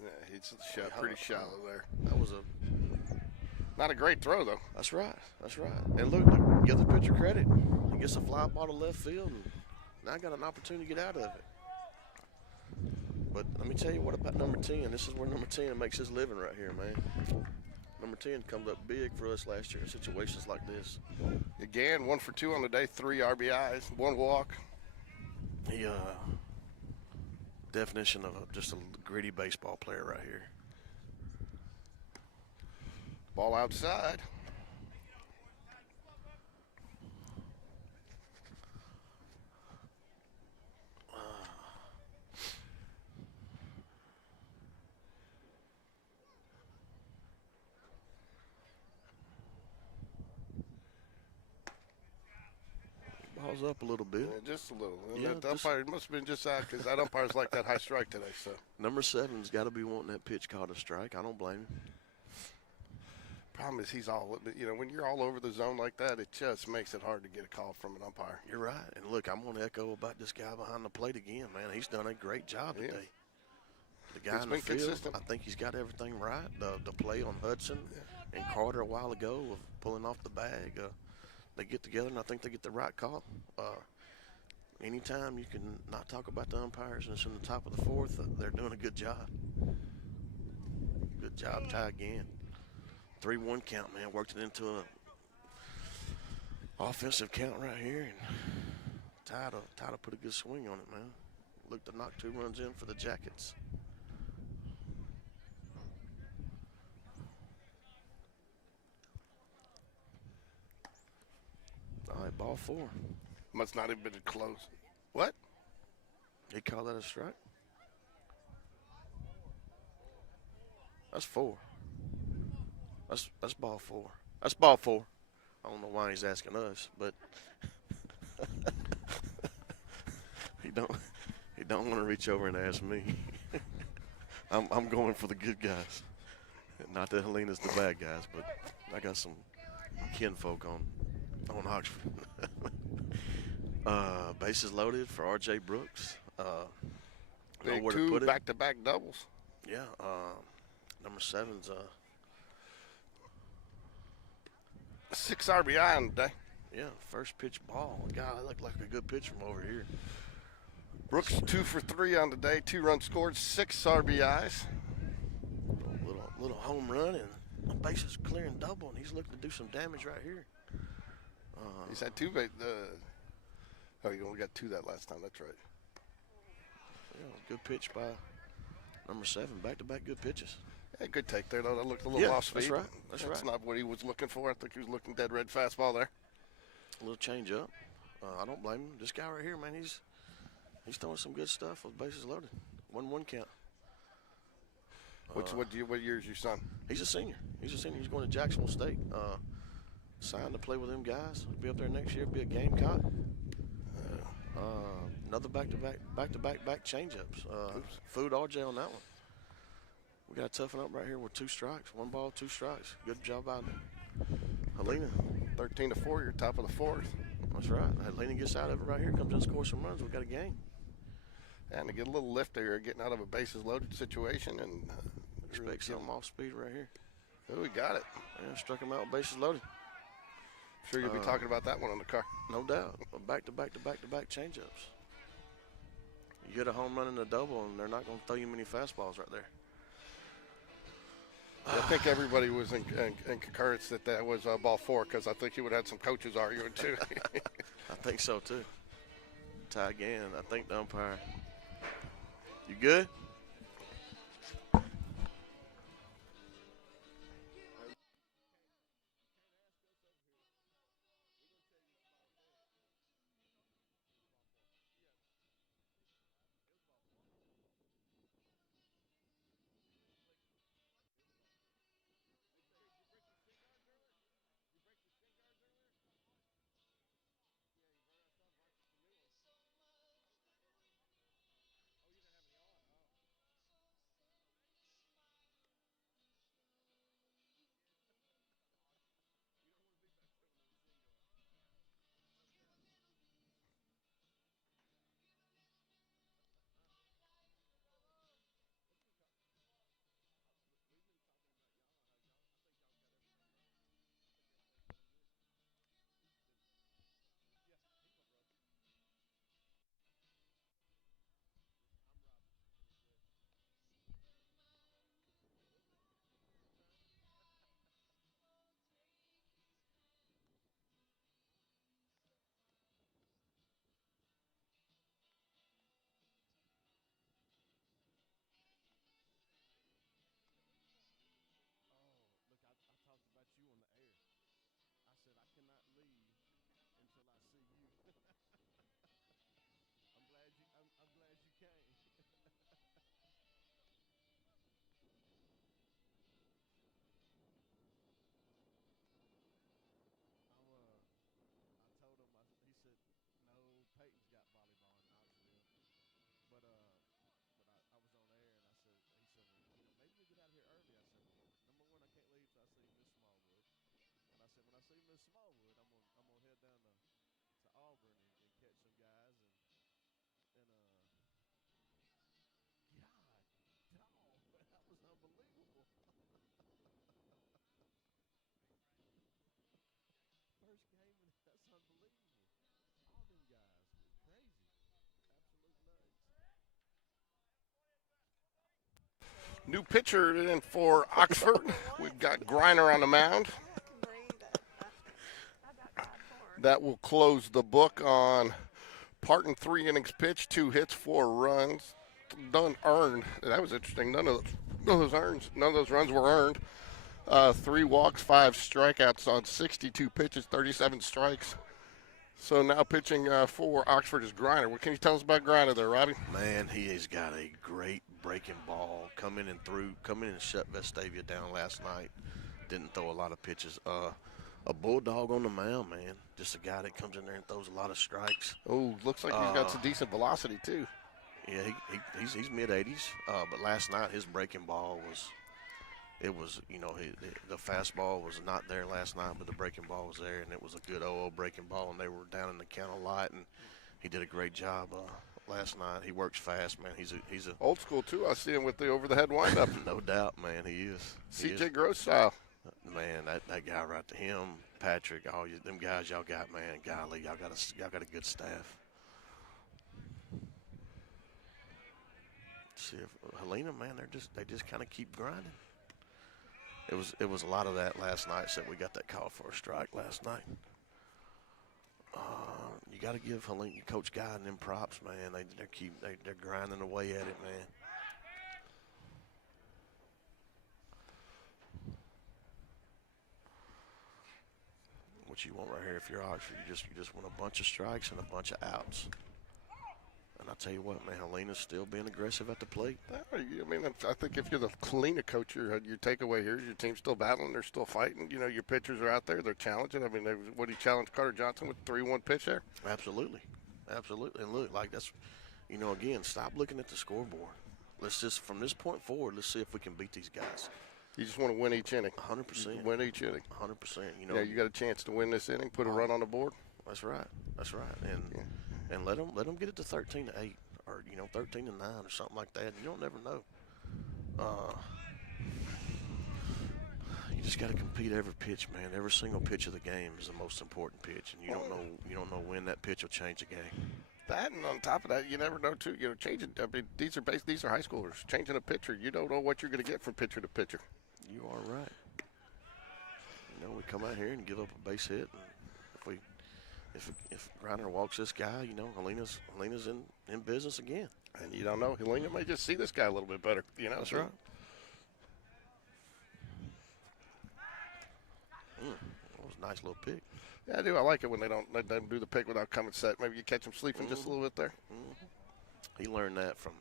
yeah, he's pretty shallow there. That was Not a great throw, though. That's right. And look, give the pitcher credit. He gets a fly ball to left field, and now I got an opportunity to get out of it. But let me tell you what about number 10. This is where number 10 makes his living right here, man. Number 10 comes up big for us last year in situations like this. Again, 1 for 2 on the day, 3 RBIs, 1 walk. He definition of just a gritty baseball player right here. Ball outside. Ball's up a little bit. Yeah, just a little. And Yeah, that umpire must have been just out because that umpire's like that high strike today. So Number 7's got to be wanting that pitch called a strike. I don't blame him. problem is he's all, when you're all over the zone like that, it just makes it hard to get a call from an umpire. You're right. And look, I'm going to echo about this guy behind the plate again, man. He's done a great job Yeah. today. The guy He's in the been field, consistent. I think he's got everything right. The play on Hudson and Carter a while ago of pulling off the bag, they get together, and I think they get the right call. Anytime you can not talk about the umpires and it's in the top of the 4th, they're doing a good job. Good job, tie again. 3-1 count, man. Worked it into a offensive count right here, and Ty to put a good swing on it, man. Look to knock 2 runs in for the Jackets. All right, ball 4. Must not have been close. What? He called that a strike? That's 4. That's ball 4. That's ball 4. I don't know why he's asking us, but he don't want to reach over and ask me. I'm going for the good guys. Not that Helena's the bad guys, but I got some kinfolk on Oxford. Bases loaded for R.J. Brooks. Big Nowhere to 2 put it. back-to-back doubles. Yeah, number 7's 6 RBI on the day. yeah, first pitch ball. God, I look like a good pitch from over here. Brooks 2 for 3 on the day, 2 runs scored, 6 RBIs. Little home run and the bases clearing double, and he's looking to do some damage right here. He's had 2. You only got 2 that last time. That's right. Yeah, good pitch by number 7. Back-to-back good pitches. Yeah, good take there, though. That looked a little off speed. That's right. That's right. not what he was looking for. I think he was looking dead red fastball there. A little change up. I don't blame him. This guy right here, man, he's throwing some good stuff with bases loaded. 1-1 count. What year is your son? He's a senior. He's going to Jacksonville State. Signed to play with them guys. He'll be up there next year. Be a Gamecock. Another back-to-back changeups. Food RJ on that one. We got to toughen up right here with 2 strikes. 1 ball, 2 strikes. Good job by Helena. 13-4. You're top of the fourth. That's right. Helena gets out of it right here, comes in and scores some runs. We got a game. And to get a little lift there, getting out of a bases loaded situation, and Expect something off speed right here. Oh, we got it. Yeah, struck him out with bases loaded. Sure, you'll be talking about that one on the car. No doubt. Back to back to back to back changeups. You get a home run and a double, and they're not going to throw you many fastballs right there. I think everybody was in concurrence that was ball 4, because I think you would have had some coaches arguing too. I think so too. Tie again. I think the umpire. You good? New pitcher in for Oxford. We've got Griner on the mound. That will close the book on Parton. 3 innings pitched, 2 hits, 4 runs, none earned. That was interesting. None of those runs were earned. 3 walks, 5 strikeouts on 62 pitches, 37 strikes. So now pitching for Oxford is Griner. What can you tell us about Griner there, Robbie? Man, he has got a great breaking ball. Come in and shut Vestavia down last night. Didn't throw a lot of pitches. A bulldog on the mound, man. Just a guy that comes in there and throws a lot of strikes. Oh, looks like he's got some decent velocity too. Yeah, he's mid-80s. But last night his breaking ball was. It was, the fastball was not there last night, but the breaking ball was there, and it was a good 0-0 breaking ball, and they were down in the count a lot, and he did a great job last night. He works fast, man. He's a old school too. I see him with the over-the-head windup. No doubt, man. He is. CJ Gross style. Man, that guy right to him, Patrick, all you them guys y'all got, man. Golly, y'all got a good staff. See if Helena, man, they just kind of keep grinding. It was a lot of that last night. So we got that call for a strike last night. You got to give Helena, Coach Guy, and them props, man. They're grinding away at it, man. What you want right here, if you're Oxford, you just want a bunch of strikes and a bunch of outs. And I tell you what, man, Helena's still being aggressive at the plate. I mean, I think if you're the Helena coach, your takeaway here is your team's still battling, they're still fighting. Your pitchers are out there, they're challenging. I mean, what he challenged Carter Johnson with 3-1 pitch there? Absolutely. And look, like that's, again, stop looking at the scoreboard. Let's just, from this point forward, let's see if we can beat these guys. You just want to win each inning. 100%. Win each inning. 100%. You got a chance to win this inning, put a run on the board. That's right. And let them get it to 13-8 or 13-9 or something like that. You don't never know. You just got to compete every pitch, man. Every single pitch of the game is the most important pitch, and you don't know when that pitch will change the game. That, and on top of that, you never know too. Changing. I mean, these are high schoolers. Changing a pitcher, you don't know what you're going to get from pitcher to pitcher. You are right. We come out here and give up a base hit, and if Griner walks this guy, Helena's in business again. And you don't know. Helena may just see this guy a little bit better. That's right. That was a nice little pick. Yeah, I do. I like it when they don't let them do the pick without coming set. Maybe you catch them sleeping just a little bit there. He learned that from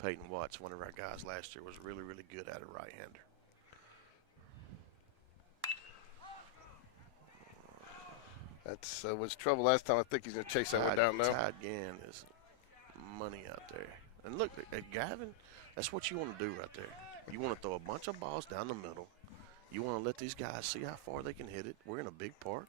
Peyton Watts, one of our guys last year, was really, really good at a right-hander. That was trouble last time. I think he's going to chase that one down now. Ty Gann is money out there. And look, at Gavin, that's what you want to do right there. You want to throw a bunch of balls down the middle. You want to let these guys see how far they can hit it. We're in a big park.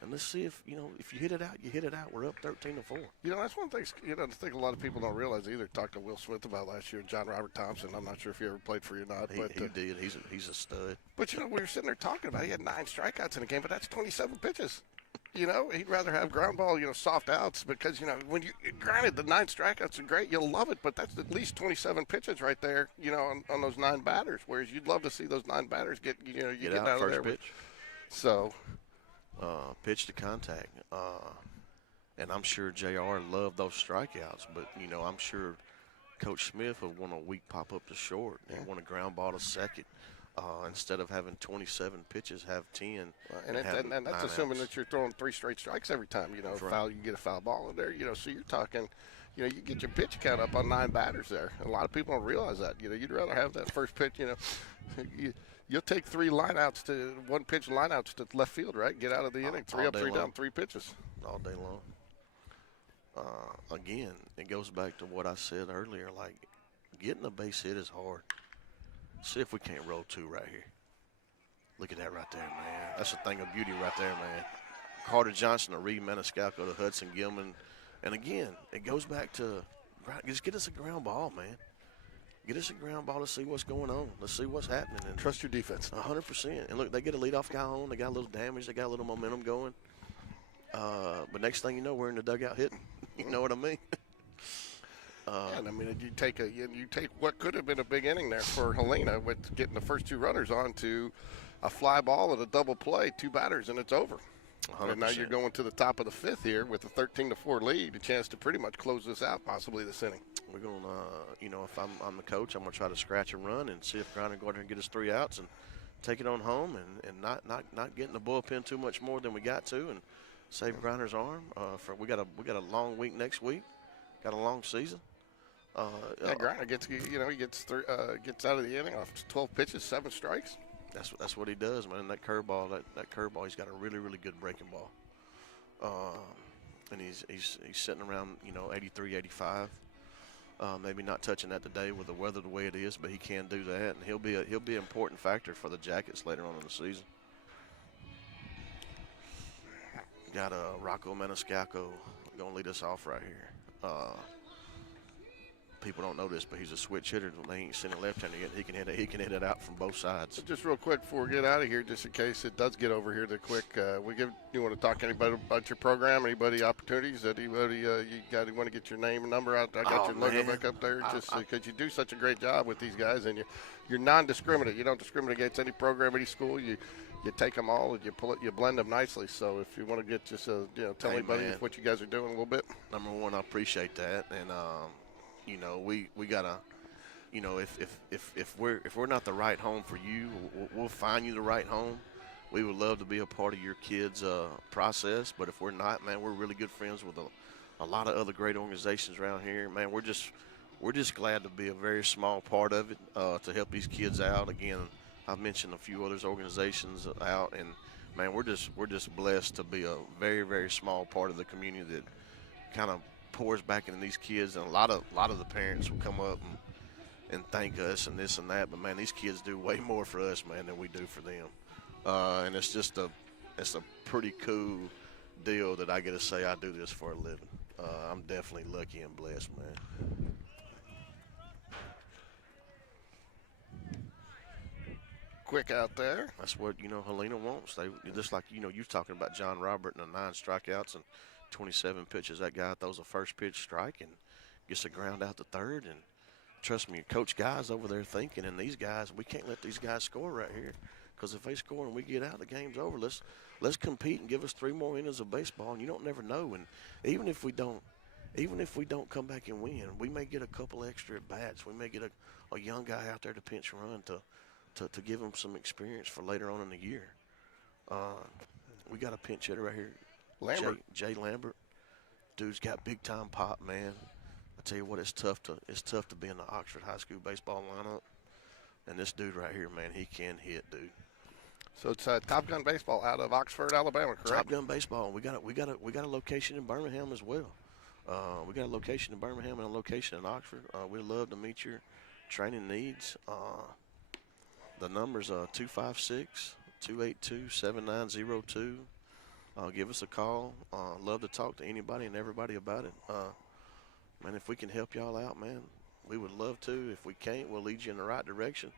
And let's see if you hit it out, you hit it out. We're up 13-4. That's one thing, I think a lot of people don't realize either. Talked to Will Smith about last year, John Robert Thompson. I'm not sure if he ever played for you or not. He did. He's a stud. But, we were sitting there talking about he had 9 strikeouts in a game, but that's 27 pitches. He'd rather have ground ball, soft outs because, when granted, the 9 strikeouts are great. You'll love it, but that's at least 27 pitches right there, on those 9 batters. Whereas you'd love to see those 9 batters get out of first there. Pitch. So. Pitch to contact. And I'm sure JR loved those strikeouts, but, I'm sure Coach Smith would want a weak pop up to short and want a ground ball to second. Instead of having 27 pitches, have 10. And that's assuming that you're throwing 3 straight strikes every time. Foul, you get a foul ball in there. So you're talking, you get your pitch count up on 9 batters there. A lot of people don't realize that. You'd rather have that first pitch. You'll take 3 lineouts to 1 pitch lineouts to left field, right? Get out of the inning. 3 up, 3 down, 3 pitches all day long. Again, it goes back to what I said earlier. Like, getting a base hit is hard. See if we can't roll 2 right here. Look at that right there, man. That's a thing of beauty right there, man. Carter Johnson to Reed Maniscalco to Hudson Gilman. And again, it goes back to just get us a ground ball, man. Get us a ground ball to see what's going on. Let's see what's happening. And trust your defense. 100%. And look, they get a leadoff guy on. They got a little damage. They got a little momentum going. But next thing you know, we're in the dugout hitting. You know what I mean? And I mean, you take what could have been a big inning there for Helena with getting the first 2 runners on to a fly ball and a double play, 2 batters, and it's over. 100%. And now you're going to the top of the 5th here with a 13-4 lead, a chance to pretty much close this out, possibly this inning. We're going to, if I'm the coach, I'm going to try to scratch and run and see if Griner go out there and get us 3 outs and take it on home and not get in the bullpen too much more than we got to and save Griner's arm. We got a long week next week, got a long season. Griner gets gets out of the inning off 12 pitches, 7 strikes. That's what he does, man. That curveball, he's got a really, really good breaking ball. And he's sitting around 83, 85. Maybe not touching that today with the weather the way it is, but he can do that, and he'll be an important factor for the Jackets later on in the season. Got Rocco Maniscalco going to lead us off right here. People don't know this, but he's a switch hitter. When they ain't seen a left-hander yet, he can hit it out from both sides. So just real quick before we get out of here, just in case it does get over here too quick, you want to talk to anybody about your program? Anybody opportunities? Anybody you want to get your name and number out? I got your logo back up there, just because you do such a great job with these guys, and you're non-discriminate. You don't discriminate against any program, any school. You take them all and you blend them nicely. So if you want to get just tell anybody what you guys are doing a little bit. Number one, I appreciate that, and we gotta, if we're not the right home for you, we'll find you the right home. We would love to be a part of your kids' process, but if we're not, man, we're really good friends with a lot of other great organizations around here. Man, we're just glad to be a very small part of it to help these kids out. Again, I've mentioned a few other organizations out, and man, we're just blessed to be a very, very small part of the community that kind of pours back into these kids, and a lot of the parents will come up and thank us and this and that. But man, these kids do way more for us, man, than we do for them. And it's a pretty cool deal that I get to say I do this for a living. I'm definitely lucky and blessed, man. Quick out there. That's what, Helena wants. They just like, you're talking about John Robert and the 9 strikeouts and 27 pitches. That guy throws a first pitch strike and gets a ground out to third. And trust me, Coach Guy's over there thinking, and these guys, we can't let these guys score right here, because if they score and we get out, the game's over. Let's compete and give us 3 more innings of baseball, and you don't never know. And even if we don't come back and win, we may get a couple extra at bats. We may get a young guy out there to pinch run to give him some experience for later on in the year. We got a pinch hitter right here, Lambert. Jay Lambert. Dude's got big time pop, man. I tell you what, it's tough to be in the Oxford High School baseball lineup. And this dude right here, man, he can hit, dude. So it's Top Gun Baseball out of Oxford, Alabama, correct? Top Gun Baseball. We got a location in Birmingham as well. We got a location in Birmingham and a location in Oxford. We'd love to meet your training needs. The number's 256-282-7902. Give us a call. Love to talk to anybody and everybody about it. Man, if we can help y'all out, man, we would love to. If we can't, we'll lead you in the right direction.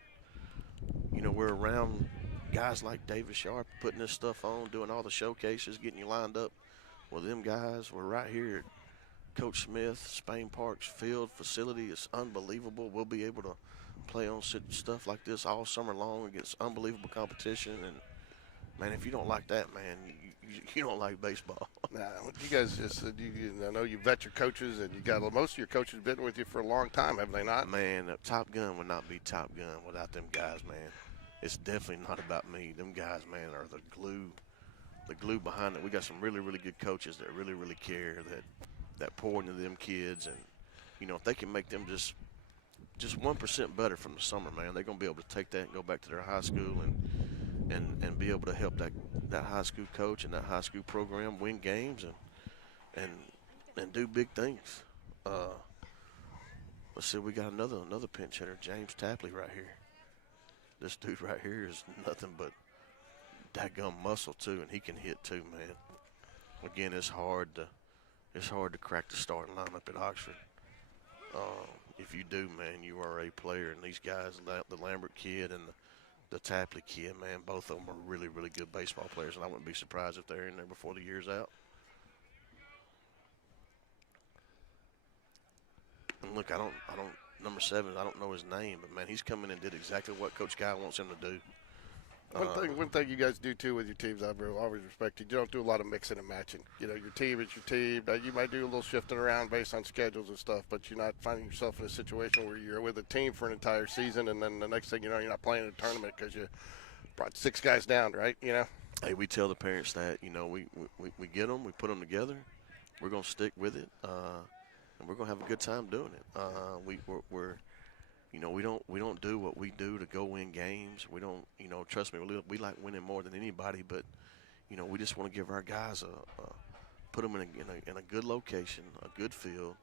We're around guys like David Sharp putting this stuff on, doing all the showcases, getting you lined up with them guys. We're right here at Coach Smith, Spain Park's field facility. It's unbelievable. We'll be able to play on stuff like this all summer long against unbelievable competition. And, man, if you don't like that, man, you don't like baseball. Nah, you guys just, I know you vet your coaches, and you got most of your coaches been with you for a long time, have they not? Man, Top Gun would not be Top Gun without them guys, man. It's definitely not about me. Them guys, man, are the glue behind it. We got some really, really good coaches that really, really care, that pour into them kids. And, if they can make them just 1% better from the summer, man, they're going to be able to take that and go back to their high school and be able to help that high school coach and that high school program win games and do big things. Let's see, we got another pinch hitter, James Tapley, right here. This dude right here is nothing but dadgum muscle too, and he can hit too, man. Again, it's hard to crack the starting lineup at Oxford. If you do, man, you are a player. And these guys, the Lambert kid and the Tapley kid, man, both of them are really, really good baseball players, and I wouldn't be surprised if they're in there before the year's out. And look, number 7, I don't know his name, but man, he's come in and did exactly what Coach Guy wants him to do. One thing you guys do too with your teams, I've always respected. You don't do a lot of mixing and matching. Your team is your team. You might do a little shifting around based on schedules and stuff, but you're not finding yourself in a situation where you're with a team for an entire season, and then the next thing you know, you're not playing in a tournament because you brought 6 guys down, right? Hey, we tell the parents that we get them, we put them together, we're gonna stick with it, and we're gonna have a good time doing it. We don't do what we do to go win games. We don't, trust me, we like winning more than anybody, but, we just want to give our guys put them in a good location, a good field,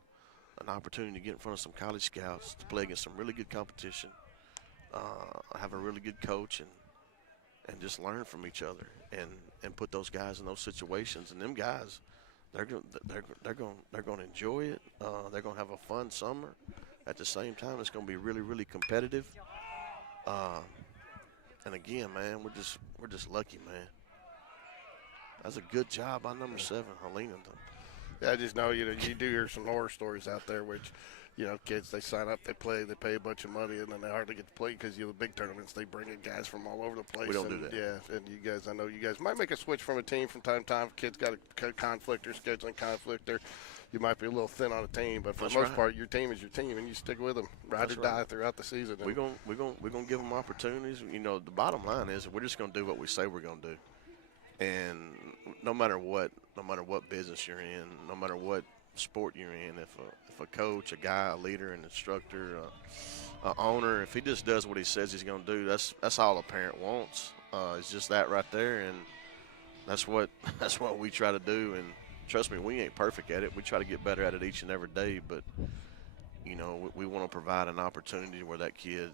an opportunity to get in front of some college scouts, to play against some really good competition, have a really good coach, and just learn from each other and put those guys in those situations. And them guys, they're going to enjoy it. They're going to have a fun summer. At the same time, it's going to be really, really competitive. And again, man, we're just lucky, man. That's a good job by number 7, Helena. Yeah, I just know you do hear some horror stories out there, which kids, they sign up, they play, they pay a bunch of money, and then they hardly get to play because the big tournaments, they bring in guys from all over the place. We don't do that. Yeah, and you guys, I know you guys might make a switch from a team from time to time. Kids got a conflict or scheduling conflict, or you might be a little thin on a team, but for the most part, your team is your team, and you stick with them, ride or die throughout the season. We're gonna give them opportunities. The bottom line is we're just gonna do what we say we're gonna do, and no matter what business you're in, no matter what sport you're in, if a coach, a guy, a leader, an instructor, a owner, if he just does what he says he's gonna do, that's all a parent wants. It's just that right there, and that's what we try to do. And trust me, we ain't perfect at it. We try to get better at it each and every day. But you know, we want to provide an opportunity where that kid,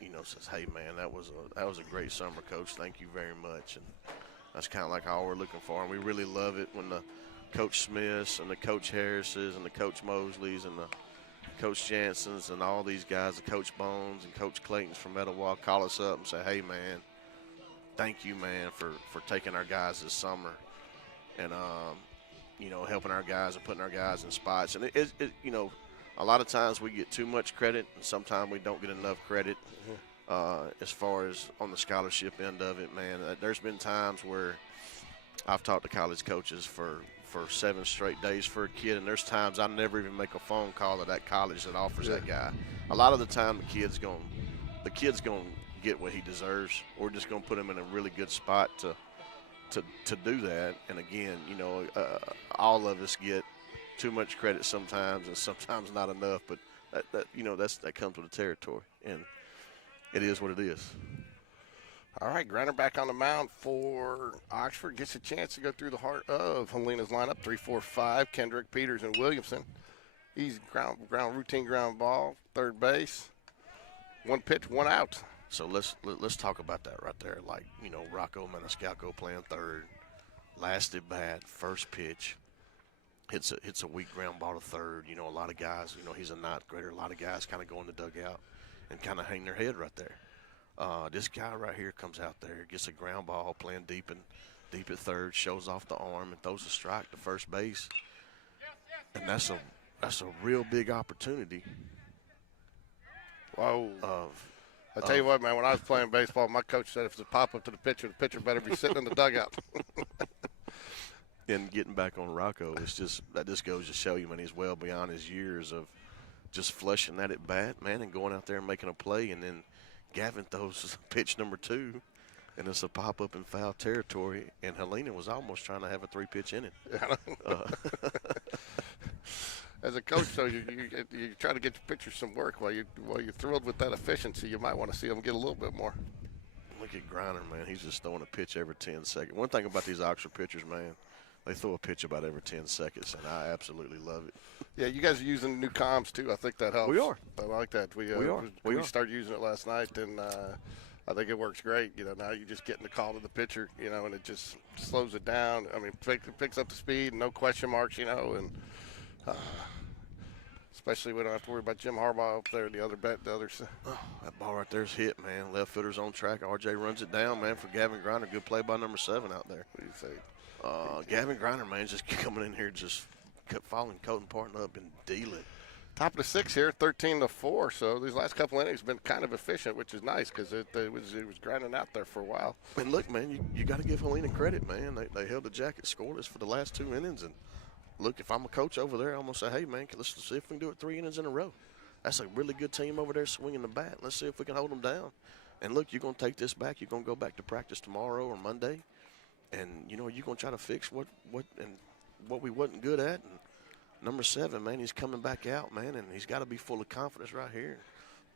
you know, says, hey, man, that was a great summer, Coach. Thank you very much. And that's kind of like all we're looking for. And we really love it when the Coach Smiths and the Coach Harrises and the Coach Mosleys and the Coach Jansons and all these guys, the Coach Bones and Coach Claytons from Etowah call us up and say, hey, man, thank you, man, for taking our guys this summer and, you know, helping our guys and putting our guys in spots. And, it you know, a lot of times we get too much credit and sometimes we don't get enough credit as far as on the scholarship end of it, man. There's been times where I've talked to college coaches for 7 straight days for a kid, and there's times I never even make a phone call to that college that offers that guy. A lot of the time the kid's going to get what he deserves. We're just going to put him in a really good spot to do that. And again, you know, all of us get too much credit sometimes and sometimes not enough, but that you know, that comes with the territory, and it is what it is. All right, Griner back on the mound for Oxford. Gets a chance to go through the heart of Helena's lineup. 3-4-5, Kendrick, Peters, and Williamson. Easy routine ground ball, third base. 1 pitch, 1 out. So let's talk about that right there. Like, you know, Rocco Maniscalco playing third, last at bat, first pitch, hits a weak ground ball to third. You know, a lot of guys, you know, he's a ninth grader. A lot of guys kind of go in the dugout and kind of hang their head right there. This guy right here comes out there, gets a ground ball, playing deep at third, shows off the arm and throws a strike to first base. And that's a real big opportunity. Whoa. I tell you what, man, when I was playing baseball, my coach said if it's a pop-up to the pitcher better be sitting in the dugout. And getting back on Rocco, that just goes to show you, man, he's well beyond his years of just flushing that at bat, man, and going out there and making a play. And then Gavin throws pitch number 2, and it's a pop-up in foul territory, and Helena was almost trying to have a 3-pitch inning. As a coach, though, you try to get your pitchers some work. While you're thrilled with that efficiency, you might want to see them get a little bit more. Look at Griner, man. He's just throwing a pitch every 10 seconds. One thing about these Oxford pitchers, man, they throw a pitch about every 10 seconds, and I absolutely love it. Yeah, you guys are using new comms, too. I think that helps. We are. I like that. We started using it last night, and I think it works great. You know, now you just getting the call to the pitcher, you know, and it just slows it down. I mean, picks up the speed, no question marks, you know, and especially we don't have to worry about Jim Harbaugh up there, the other side. Oh, that ball right there's hit, man. Left footer's on track. RJ runs it down, man, for Gavin Griner. Good play by number 7 out there. What do you think? Gavin Griner, man, just coming in here, just kept following Colton Parton up and dealing. Top of the 6 here, 13-4. So these last couple innings have been kind of efficient, which is nice because it was grinding out there for a while. And look, man, you got to give Helena credit, man. They held the Jackets scoreless for the last 2 innings. And look, if I'm a coach over there, I'm gonna say, hey, man, let's see if we can do it 3 innings in a row. That's a really good team over there swinging the bat. Let's see if we can hold them down. And look, you're gonna take this back. You're gonna go back to practice tomorrow or Monday. And, you know, you're going to try to fix what we wasn't good at. And number 7, man, he's coming back out, man, and he's got to be full of confidence right here,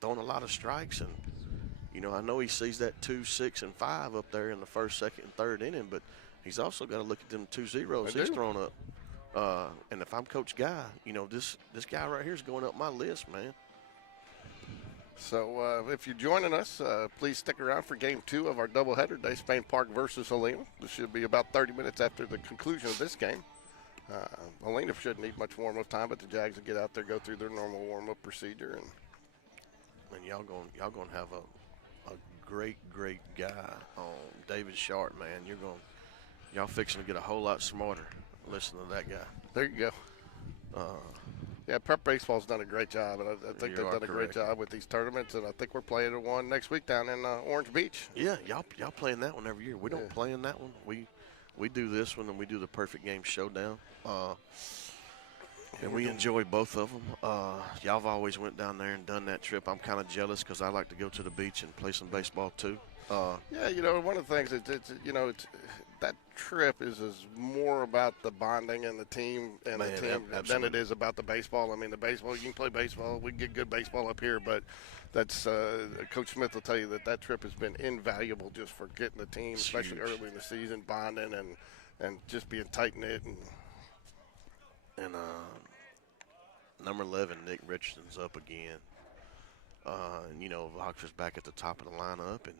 throwing a lot of strikes. And, you know, I know he sees that 2, 6, and 5 up there in the first, second, and third inning, but he's also got to look at them 2 zeros he's thrown up. And if I'm Coach Guy, you know, this guy right here is going up my list, man. So if you're joining us, please stick around for Game 2 of our doubleheader today, Spain Park versus Helena. This should be about 30 minutes after the conclusion of this game. Helena shouldn't need much warm-up time, but the Jags will get out there, go through their normal warm-up procedure. And y'all gonna have a great guy on David Sharp, man. Y'all fixing to get a whole lot smarter listening to that guy. There you go. Yeah, Prep Baseball's done a great job, and I think they've done a great job with these tournaments, and I think we're playing one next week down in Orange Beach. Yeah, y'all playing that one every year. We don't play in that one. We do this one, and we do the Perfect Game Showdown. And we enjoy both of them. Y'all have always went down there and done that trip. I'm kind of jealous because I like to go to the beach and play some baseball too. Yeah, you know, one of the things it's that trip is more about the bonding and the team and the team than it is about the baseball. I mean, the baseball, you can play baseball. We can get good baseball up here, but that's Coach Smith will tell you that trip has been invaluable just for getting the team, especially early in the season, bonding and just being tight-knit. Number 11, Nick Richardson's up again. And, you know, Oxford's back at the top of the lineup, and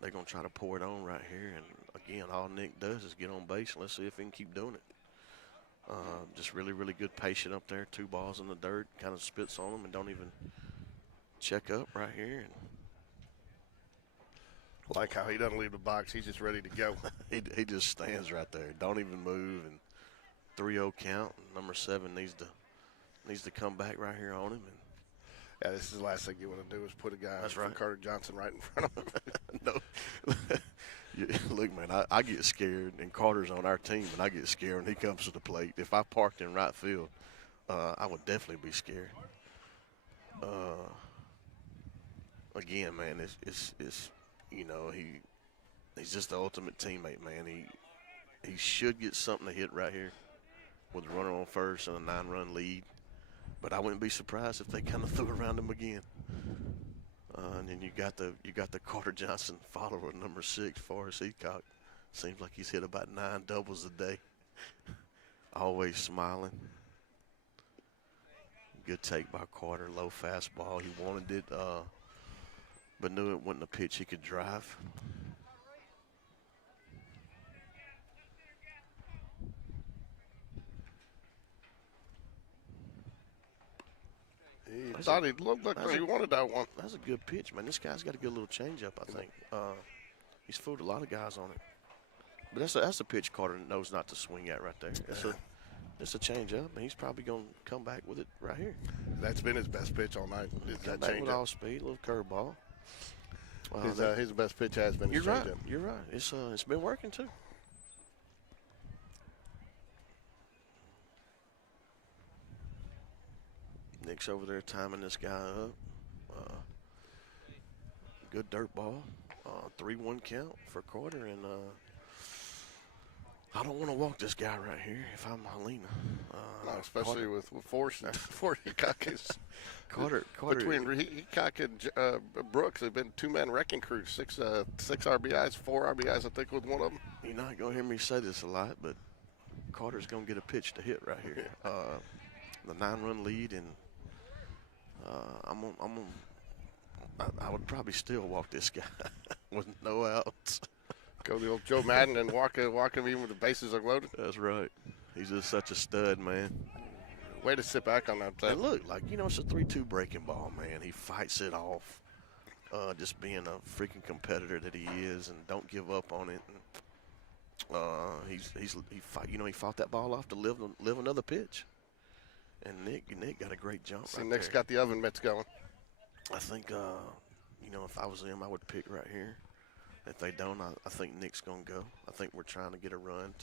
they're going to try to pour it on right here. And, again, all Nick does is get on base, and let's see if he can keep doing it. Just really, really good patient up there. 2 balls in the dirt, kind of spits on them and don't even check up right here. And like how he doesn't leave the box. He's just ready to go. he just stands right there. Don't even move. And 3-0 count. And number 7 needs to come back right here on him. And yeah, this is the last thing you want to do is put a guy That's from right. Carter Johnson right in front of him. No. Look, man, I get scared, and Carter's on our team, and I get scared when he comes to the plate. If I parked in right field, I would definitely be scared. Again, man, it's you know, he's just the ultimate teammate, man. He should get something to hit right here with a runner on first and a 9-run lead. But I wouldn't be surprised if they kind of threw around him again. And then you got the Carter Johnson follower at number 6, Forrest Heacock. Seems like he's hit about 9 doubles a day. Always smiling. Good take by Carter. Low fastball. He wanted it, but knew it wasn't a pitch he could drive. He thought he looked like he wanted that one. That's a good pitch, man. This guy's got a good little changeup, I think. He's fooled a lot of guys on it. But that's a pitch Carter knows not to swing at right there. It's a changeup, and he's probably going to come back with it right here. That's been his best pitch all night. Come back with all speed, a little curveball. His best pitch has been his You're right. changeup. You're right. It's been working too. Nick's over there timing this guy up. Good dirt ball. 3-1 count for Carter, and I don't want to walk this guy right here if I'm Helena. No, especially with Forrest and Heacock is Carter. Between Heacock and Brooks, they've been 2-man wrecking crew. 6 RBIs, 4 RBIs, I think, with one of them. You're not going to hear me say this a lot, but Carter's going to get a pitch to hit right here. The 9-run lead, and I would probably still walk this guy with no outs. Go the old Joe Madden and walk him even when the bases are loaded. That's right. He's just such a stud, man. Way to sit back on that. And look, it's a 3-2 breaking ball, man. He fights it off, just being a freaking competitor that he is, and don't give up on it. And, he fought that ball off to live another pitch. And Nick got a great jump. See, Nick's got the oven mitts going. I think, if I was him, I would pick right here. If they don't, I think Nick's going to go. I think we're trying to get a run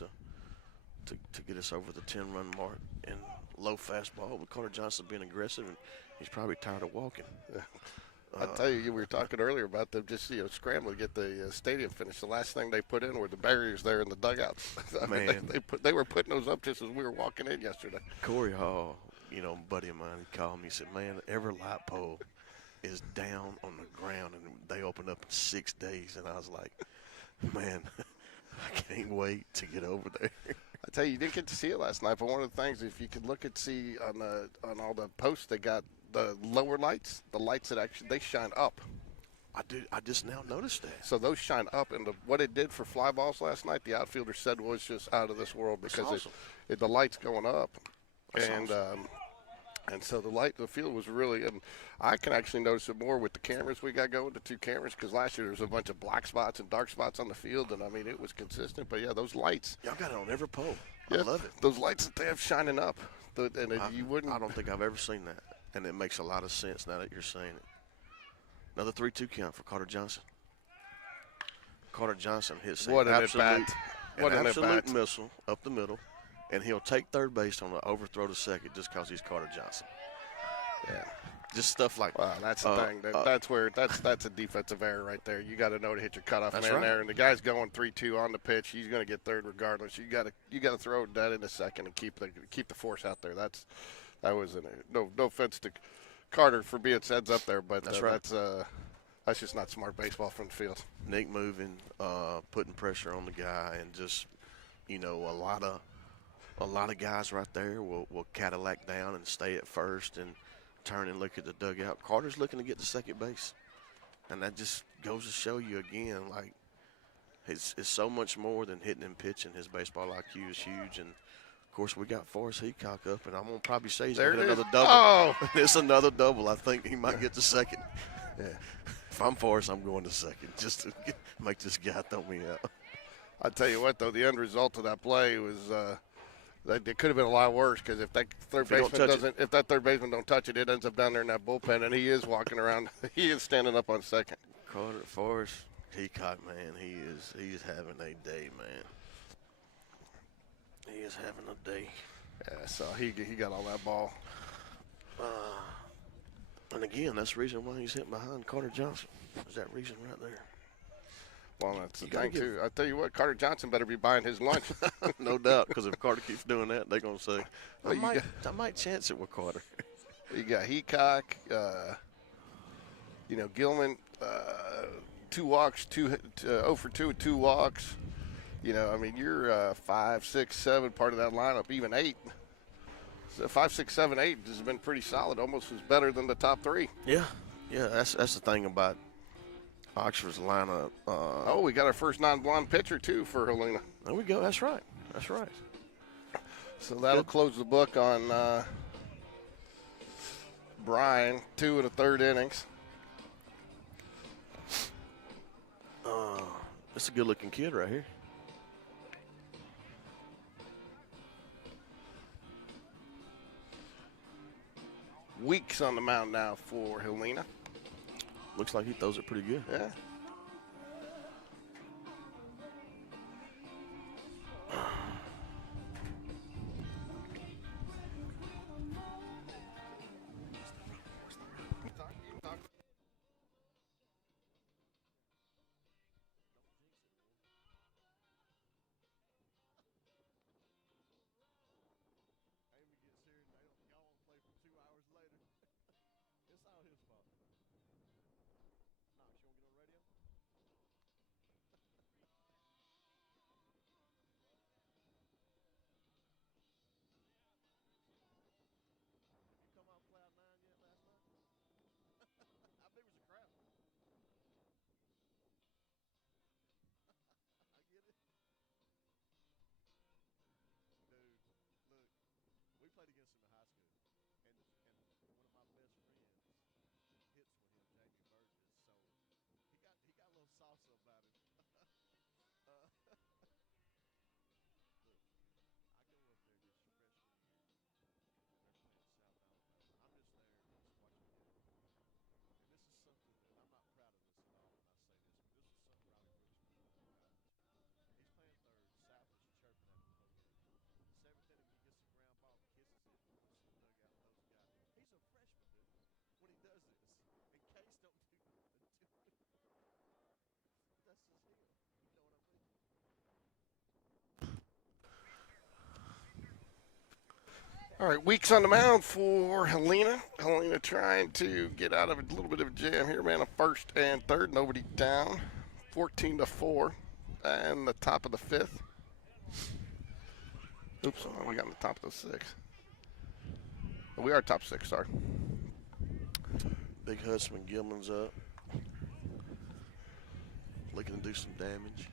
to get us over the 10-run mark. And low fastball with Carter Johnson being aggressive, and he's probably tired of walking. I tell you, we were talking earlier about them just scrambling to get the stadium finished. The last thing they put in were the barriers there in the dugouts. They were putting those up just as we were walking in yesterday. Corey Hall, buddy of mine, he called me. He said, "Man, every light pole is down on the ground, and they opened up in 6 days." And I was like, "Man, I can't wait to get over there." I tell you didn't get to see it last night, but one of the things, if you could look and see on all the posts, they got the lower lights, the lights that actually they shine up. I just now noticed that. So those shine up, and what it did for fly balls last night, the outfielder said was just out of this world because awesome. The light's going up, That's and awesome. and so the field was really, and I can actually notice it more with the cameras we got going, the 2 cameras, because last year there was a bunch of black spots and dark spots on the field, and I mean it was consistent. But yeah, those lights. Y'all got it on every pole. Yeah, I love it. Those lights that they have shining up, you wouldn't. I don't think I've ever seen that, and it makes a lot of sense now that you're saying it. Another 3-2 count for Carter Johnson. Carter Johnson hits What an absolute, What an absolute at-bat. missile up the middle, and he'll take third base on an overthrow to second just because he's Carter Johnson. Yeah. Just stuff like Well, that's the thing. That's a defensive error right there. You got to know to hit your cutoff That's man right. there, and the guy's going 3-2 on the pitch. He's going to get third regardless. You got to throw that in a second and keep the force out there. That was no offense to Carter for being heads up there, but That's right. that's just not smart baseball from the field. Nick moving, putting pressure on the guy, and just a a lot of guys right there will Cadillac down and stay at first and turn and look at the dugout. Carter's looking to get to second base. And that just goes to show you again, like, it's so much more than hitting and pitching. His baseball IQ is huge. And, of course, we got Forrest Heacock up, and I'm going to probably say he's going to hit another double. Oh. It's another double. I think he might get to second. Yeah. If I'm Forrest, I'm going to second just to make this guy throw me out. I tell you what, though, the end result of that play was it could have been a lot worse because if that third baseman don't touch it, it ends up down there in that bullpen, and he is walking around. He is standing up on second. Carter Forrest Heacock, man, he's having a day, man. He is having a day. Yeah, so he got all that ball. And again, that's the reason why he's hitting behind Carter Johnson. Is that reason right there? Well, that's the thing, too. I tell you what, Carter Johnson better be buying his lunch. No doubt, because if Carter keeps doing that, they're going to say, I might chance it with Carter. You got Heacock, Gilman, 2 walks, 0 for 2 with 2 walks. You're 5, 6, 7 part of that lineup, even 8. So 5, 6, 7, 8 has been pretty solid, almost as better than the top 3. Yeah, that's the thing about Oxford's lineup. We got our first non-blonde pitcher, too, for Helena. There we go. That's right. So that'll close the book on Brian, 2 1/3 innings. That's a good-looking kid right here. Weeks on the mound now for Helena. Looks like he throws it pretty good. Yeah. All right, Weeks on the mound for Helena. Helena trying to get out of a little bit of a jam here, man. A 1st and 3rd, nobody down. 14-4, and the top of the 5th. Oops, we got in the top of the 6th. We are top 6, sorry. Big Hudson Gilman's up. Looking to do some damage.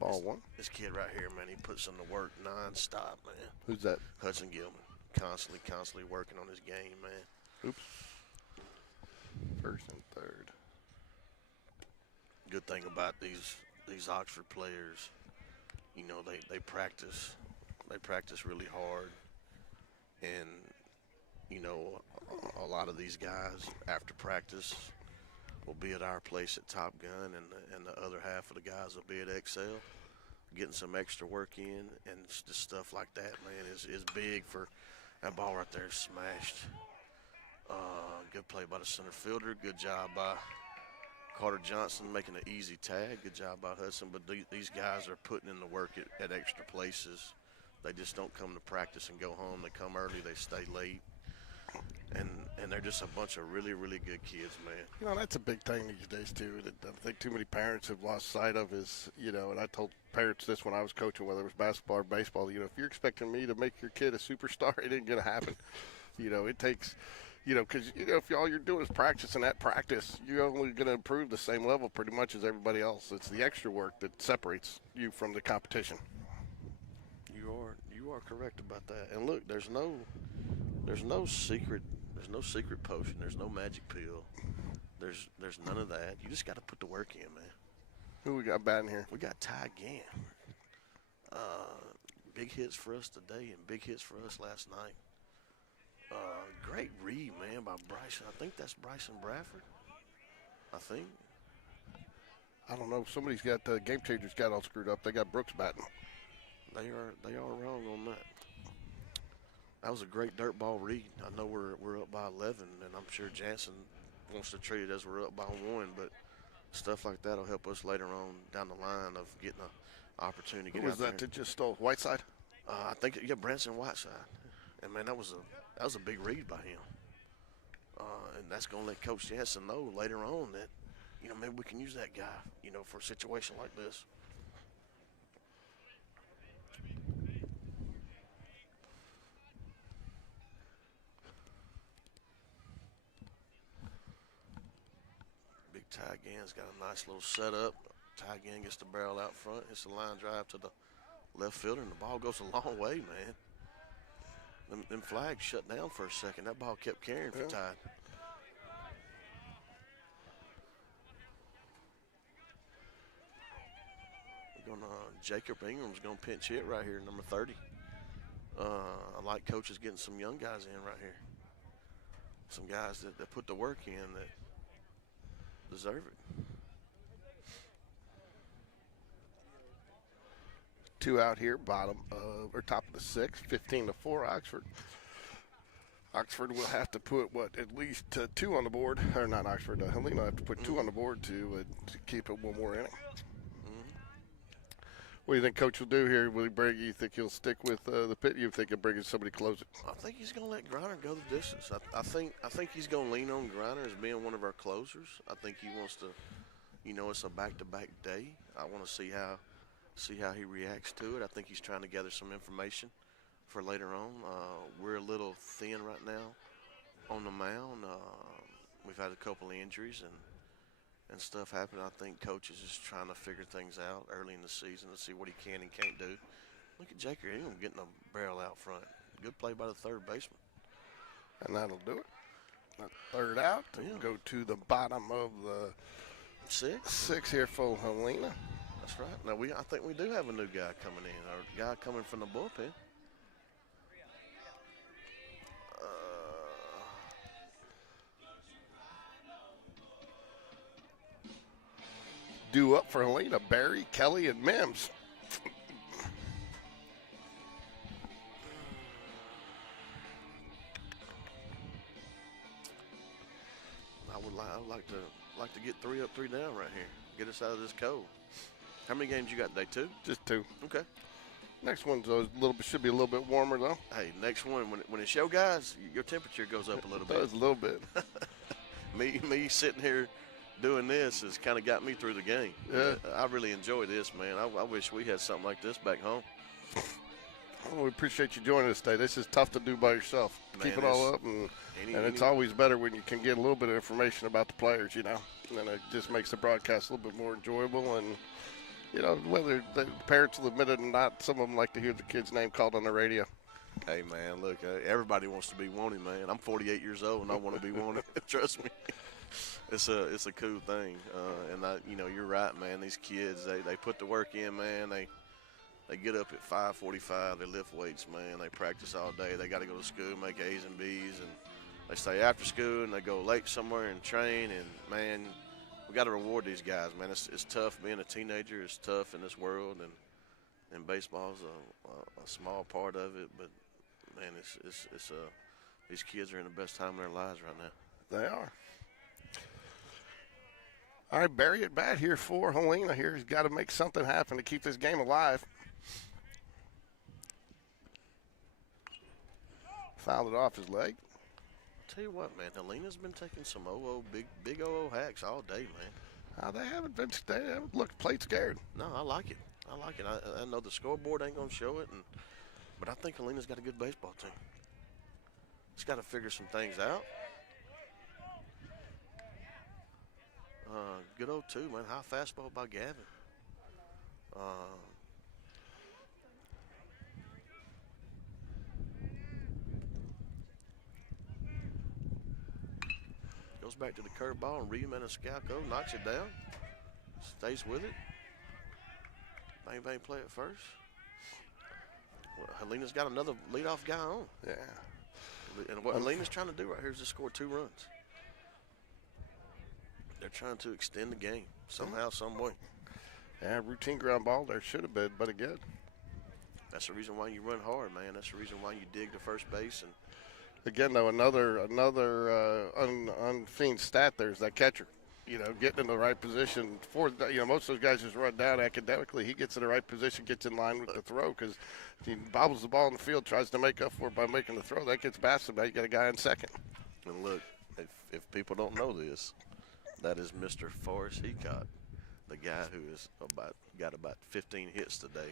Ball 1. This kid right here, man, he puts in the work non-stop, man. Who's that? Hudson Gilman. Constantly working on his game, man. Oops. 1st and 3rd. Good thing about these Oxford players, they practice. They practice really hard. And, a lot of these guys, after practice, will be at our place at Top Gun, and the other half of the guys will be at XL, getting some extra work in, and just stuff like that, man, is big for that ball right there. Smashed. Good play by the center fielder. Good job by Carter Johnson making an easy tag. Good job by Hudson. But these guys are putting in the work at extra places. They just don't come to practice and go home. They come early. They stay late. and they're just a bunch of really, really good kids, man. You know, that's a big thing these days, too, that I think too many parents have lost sight of is, you know, and I told parents this when I was coaching, whether it was basketball or baseball, you know, if you're expecting me to make your kid a superstar, it ain't going to happen. You know, it takes, you know, because, you know, if all you're doing is practicing that practice, you're only going to improve the same level pretty much as everybody else. It's the extra work that separates you from the competition. You are correct about that. And look, there's no secret potion. There's no magic pill. There's none of that. You just got to put the work in, man. Who we got batting here? We got Ty Gann. Big hits for us today and big hits for us last night. Great read, man, by Bryson. I think that's Bryson Bradford. I think. I don't know. Somebody's got Game Changers got all screwed up. They got Brooks batting. They are wrong on that. That was a great dirt ball read. I know we're up by 11, and I'm sure Jansen wants to treat it as we're up by 1, but stuff like that will help us later on down the line of getting an opportunity to get Who was out that there. that just stole? Whiteside? I think, yeah, Branson Whiteside. And, man, that was a big read by him. And that's going to let Coach Jansen know later on that, you know, maybe we can use that guy, you know, for a situation like this. Big Ty Gann's got a nice little setup. Ty Gann gets the barrel out front. It's a line drive to the left fielder, and the ball goes a long way, man. Them flags shut down for a second. That ball kept carrying for Ty. Jacob Ingram's going to pinch hit right here, number 30. I like coaches getting some young guys in right here. Some guys that put the work in that deserve it. 2 out here, bottom of or top of the 6th, 15-4 Oxford. Oxford will have to put at least 2 on the board, or not Oxford. Helena will have to put 2 on the board to keep it one more inning. What do you think Coach will do here? Will he bring? You think he'll stick with the pit? You think he'll bring in somebody close it? I think he's going to let Griner go the distance. I think he's going to lean on Griner as being one of our closers. I think he wants to, you know, it's a back-to-back day. I want to see how he reacts to it. I think he's trying to gather some information for later on. We're a little thin right now on the mound. We've had a couple of injuries and stuff happen. I think Coach is just trying to figure things out early in the season to see what he can and can't do. Look at Jacob Ingram getting a barrel out front. Good play by the third baseman. And that'll do it. Third out. Go to the bottom of the 6 here for Helena. That's right. Now I think we do have a new guy coming in, or a guy coming from the bullpen. Due up for Helena, Barry, Kelly, and Mims. I would like to get 3 up, 3 down right here. Get us out of this cold. How many games you got today? 2? Just 2. Okay. Next one's should be a little bit warmer though. Hey, next one when it's show guys, your temperature goes up a little bit. Does a little bit. me sitting here doing this has kind of got me through the game. Yeah. I really enjoy this, man. I wish we had something like this back home. Well, we appreciate you joining us today. This is tough to do by yourself. Man, Keep it all up, and it's always better when you can get a little bit of information about the players, you know. And then it just makes the broadcast a little bit more enjoyable. And, you know, whether the parents will admit it or not, some of them like to hear the kid's name called on the radio. Hey, man, look, everybody wants to be wanted, man. I'm 48 years old, and I want to be wanted. Trust me. It's a cool thing, and you're right, man. These kids, they put the work in, man. They get up at 5:45. They lift weights, man. They practice all day. They got to go to school, make A's and B's, and they stay after school and they go late somewhere and train. And man, we got to reward these guys, man. It's tough being a teenager. It's tough in this world, and baseball's a small part of it. But man, these kids are in the best time of their lives right now. They are. All right, Barry at bat here for Helena here. He's got to make something happen to keep this game alive. Fouled it off his leg. Tell you what, man, Helena's been taking some big hacks all day, man. They haven't played scared. No, I like it. I know the scoreboard ain't gonna show it, but I think Helena's got a good baseball team. It's got to figure some things out. Good 0-2, man. High fastball by Gavin. Goes back to the curveball, and Ryu Maniscalco knocks it down. Stays with it. Bang, bang, play it first. Well, Helena's got another leadoff guy on. Yeah. And what Helena's trying to do right here is just score 2 runs. They're trying to extend the game somehow, some way. Yeah, routine ground ball there should have been, but again. That's the reason why you run hard, man. That's the reason why you dig to first base. And again, though, another unfiend stat there is that catcher. Getting in the right position. Most of those guys just run down academically. He gets in the right position, gets in line with the throw because he bobbles the ball in the field, tries to make up for it by making the throw. That gets past him. Now you got a guy in second. And look, if people don't know this, that is Mr. Forrest Heacock, the guy who is got about 15 hits today.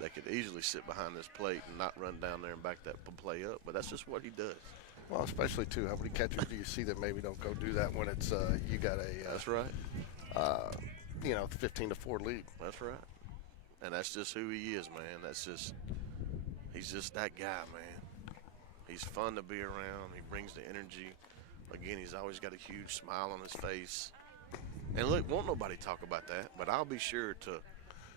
That could easily sit behind this plate and not run down there and back that play up. But that's just what he does. Well, especially, too, how many catchers do you see that maybe don't go do that when it's you got a that's right. 15-4 lead. That's right. And that's just who he is, man. He's just that guy, man. He's fun to be around. He brings the energy. Again, he's always got a huge smile on his face. And look, won't nobody talk about that, but I'll be sure to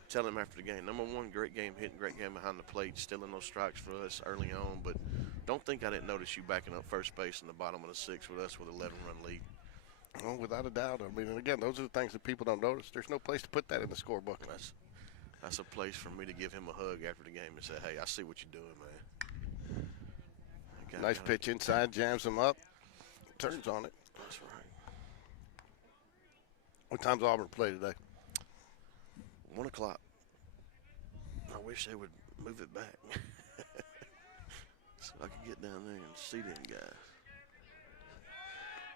tell him after the game. Number one, great game hitting, great game behind the plate, stealing those strikes for us early on. But don't think I didn't notice you backing up first base in the bottom of the 6th with us with an 11-run lead. Well, without a doubt. I mean, and again, those are the things that people don't notice. There's no place to put that in the scorebook. That's a place for me to give him a hug after the game and say, hey, I see what you're doing, man. Nice pitch inside, jams him up, turns on it. That's right. What time's Auburn play today? 1 o'clock. I wish they would move it back so I could get down there and see them guys.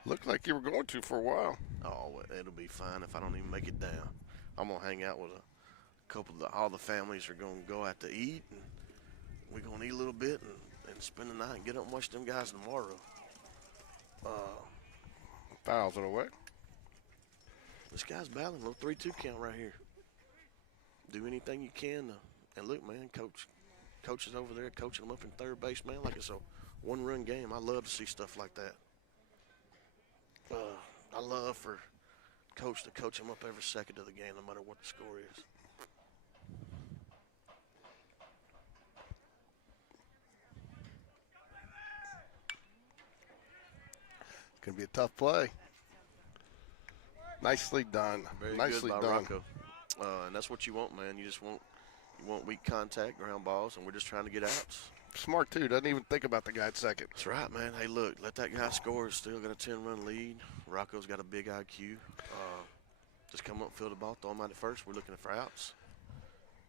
Looked like you were going to for a while. Oh, well, it'll be fine if I don't even make it down. I'm going to hang out with a couple of all the families are going to go out to eat, and we're going to eat a little bit and spend the night and get up and watch them guys tomorrow. Fouls it away. This guy's battling a little 3-2 count right here. Do anything you can and look, man, coach is over there coaching them up in third base, man, like it's a one-run game. I love to see stuff like that. I love for coach to coach him up every second of the game, no matter what the score is. It's going to be a tough play. Nicely done. Very Nicely good by done. Rocco. And that's what you want, man. You want weak contact, ground balls, and we're just trying to get outs. Smart, too. Doesn't even think about the guy at second. That's right, man. Hey, look, let that guy score. Still got a 10-run lead. Rocco's got a big IQ. Just come up, field the ball, throw him out at first. We're looking for outs.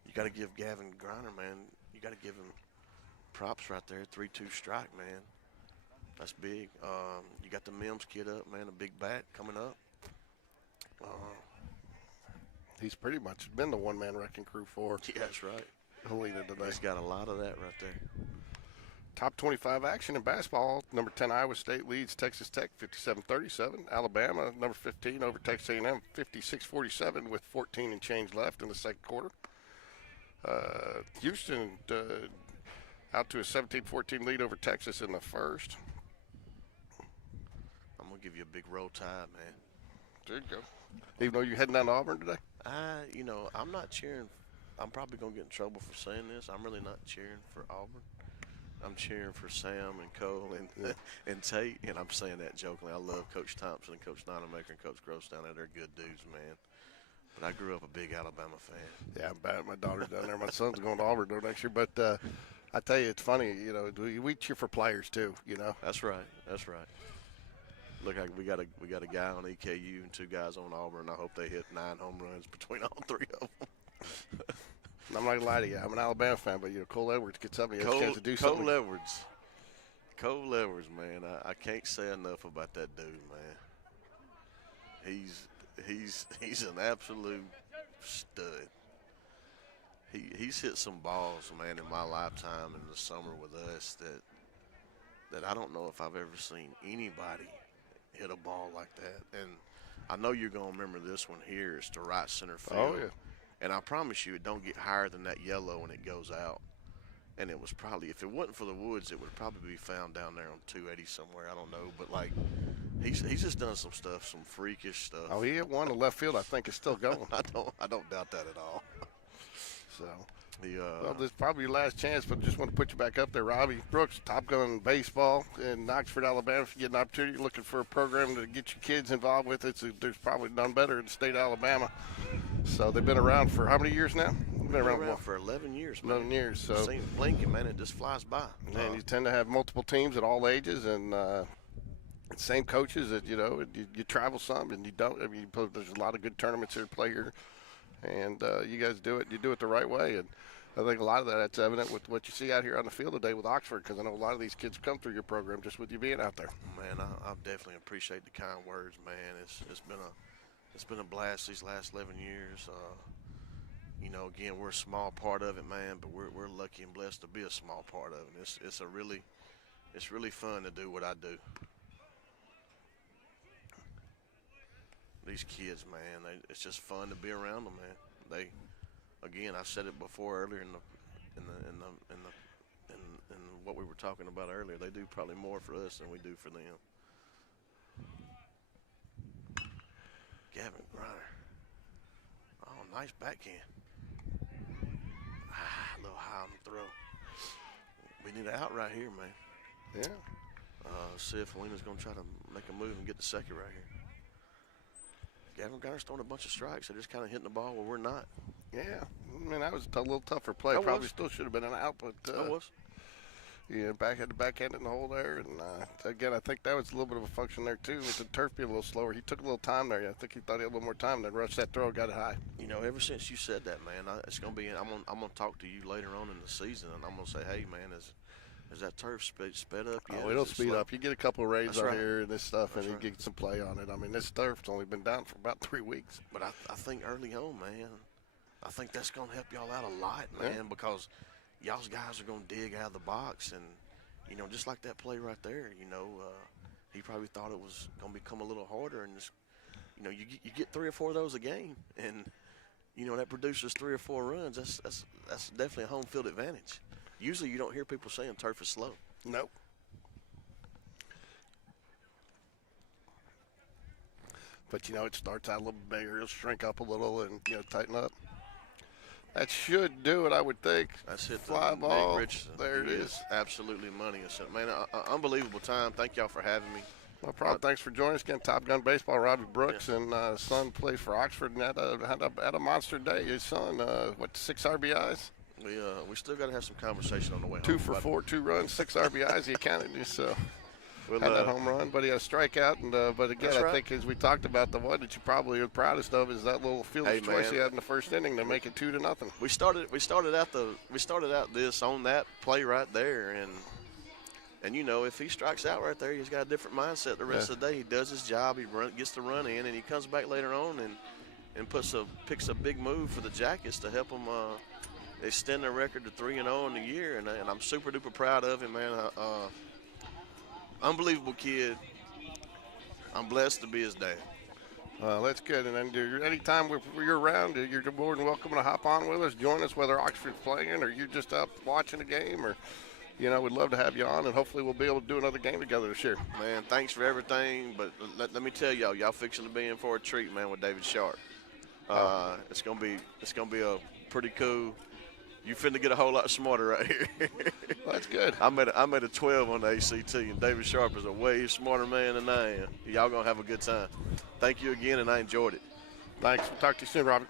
You got to give Gavin Griner, man. You got to give him props right there. 3-2 strike, man. That's big. You got the Mims kid up, man. A big bat coming up. He's pretty much been the one-man wrecking crew for Yeah, that's right. Helena today. He's got a lot of that right there. Top 25 action in basketball. Number 10, Iowa State leads Texas Tech 57-37. Alabama, number 15, over Texas A&M 56-47 with 14 and change left in the second quarter. Houston out to a 17-14 lead over Texas in the first. I'm going to give you a big roll tide, man. There you go. Even though you're heading down to Auburn today? I'm not cheering. I'm probably going to get in trouble for saying this. I'm really not cheering for Auburn. I'm cheering for Sam and Cole and Tate, and I'm saying that jokingly. I love Coach Thompson and Coach Nonamaker and Coach Gross down there. They're good dudes, man. But I grew up a big Alabama fan. Yeah, I'm bad. My daughter's down there. My son's going to Auburn next year. But I tell you, it's funny. We cheer for players too. That's right. That's right. Look, we got a guy on EKU and 2 guys on Auburn. I hope they hit 9 home runs between all 3 of them. I'm not going to lie to you. I'm an Alabama fan, but Cole Edwards gets up and he has a chance to do something. Cole Edwards. Cole Levers, man, I can't say enough about that dude, man. He's an absolute stud. He's hit some balls, man, in my lifetime in the summer with us that I don't know if I've ever seen anybody hit a ball like that. And I know you're going to remember this one here. It's to right center field. Oh, yeah. And I promise you it don't get higher than that yellow when it goes out. And it was probably, if it wasn't for the woods, it would probably be found down there on 280 somewhere. I don't know. But, like, he's just done some stuff, some freakish stuff. Oh, he hit one to left field. I think it's still going. I don't doubt that at all. So, Well, this is probably your last chance, but just want to put you back up there. Robbie Brooks, Top Gun Baseball in Oxford, Alabama. If you get an opportunity, looking for a program to get your kids involved with, there's probably none better in the state of Alabama. So they've been around for how many years now? Been around for 11 years, man. 11 years. So same blinking, man. It just flies by. And you tend to have multiple teams at all ages, and same coaches. That you travel some, and you don't. I mean, there's a lot of good tournaments here to play here, and you guys do it. You do it the right way, and I think a lot of that's evident with what you see out here on the field today with Oxford, because I know a lot of these kids come through your program just with you being out there. Man, I definitely appreciate the kind words, man. It's been a blast these last 11 years. Again, we're a small part of it, man, but we're lucky and blessed to be a small part of it. It's really fun to do what I do. These kids, man, it's just fun to be around them, man. Again, I said it before earlier in what we were talking about earlier. They do probably more for us than we do for them. Gavin Griner. Oh, nice backhand. A little high on the throw. We need an out right here, man. Yeah. See if Helena's going to try to make a move and get the second right here. Gavin Griner's throwing a bunch of strikes. They're just kind of hitting the ball where we're not. Yeah. I mean, that was a little tougher play. That Probably was. still should have been an out, but That was. yeah, backhand in the hole there. And again, I think that was a little bit of a function there too. With the turf being a little slower, he took a little time there. I think he thought he had a little more time, then rushed that throw, got it high. Ever since you said that, man, it's gonna be. I'm gonna talk to you later on in the season, and I'm gonna say, hey, man, is that turf sped up yet? Oh, it'll speed up. You get a couple of raids That's on right. here and this stuff, That's and right. you get some play on it. I mean, this turf's only been down for about 3 weeks. But I think early on, man, I think that's gonna help y'all out a lot, man, because y'all's guys are gonna dig out of the box, and just like that play right there, he probably thought it was gonna become a little harder, and just, you get 3 or 4 of those a game, and that produces 3 or 4 runs. That's definitely a home field advantage. Usually, you don't hear people saying turf is slow. Nope. But, it starts out a little bigger. It'll shrink up a little and, tighten up. That should do it, I would think. That's hit Fly the ball. Nick Richardson. There it He is. Absolutely money. Man, unbelievable time. Thank y'all for having me. No problem. Thanks for joining us again. Top Gun Baseball, Robbie Brooks, and his son plays for Oxford and had a monster day. His son, 6 RBIs? We still got to have some conversation on the way 2 home. for 4, 2 runs, 6 RBIs. He counted this. We'll, had that home run, but he had a strikeout. And but again, That's I right. think as we talked about, the one that you probably are proudest of is that little fielder's choice man. he had in the first inning to make it 2-0. We started out this on that play right there, and if he strikes out right there, he's got a different mindset the rest of the day. He does his job. He gets the run in, and he comes back later on and picks a big move for the Jackets to help them extend their record to 3-0 in the year. And I'm super duper proud of him, man. Unbelievable kid. I'm blessed to be his dad. That's good. And then anytime you're around, you're more than welcome to hop on with us, join us, whether Oxford's playing or you're just up watching a game, or we'd love to have you on, and hopefully we'll be able to do another game together this year. Man, thanks for everything, but let me tell y'all fixing to be in for a treat, man, with David Sharp. It's gonna be a pretty cool. You finna get a whole lot smarter right here. Well, that's good. I'm at a 12 on the ACT, and David Sharp is a way smarter man than I am. Y'all gonna have a good time. Thank you again, and I enjoyed it. Thanks. We'll talk to you soon, Robert.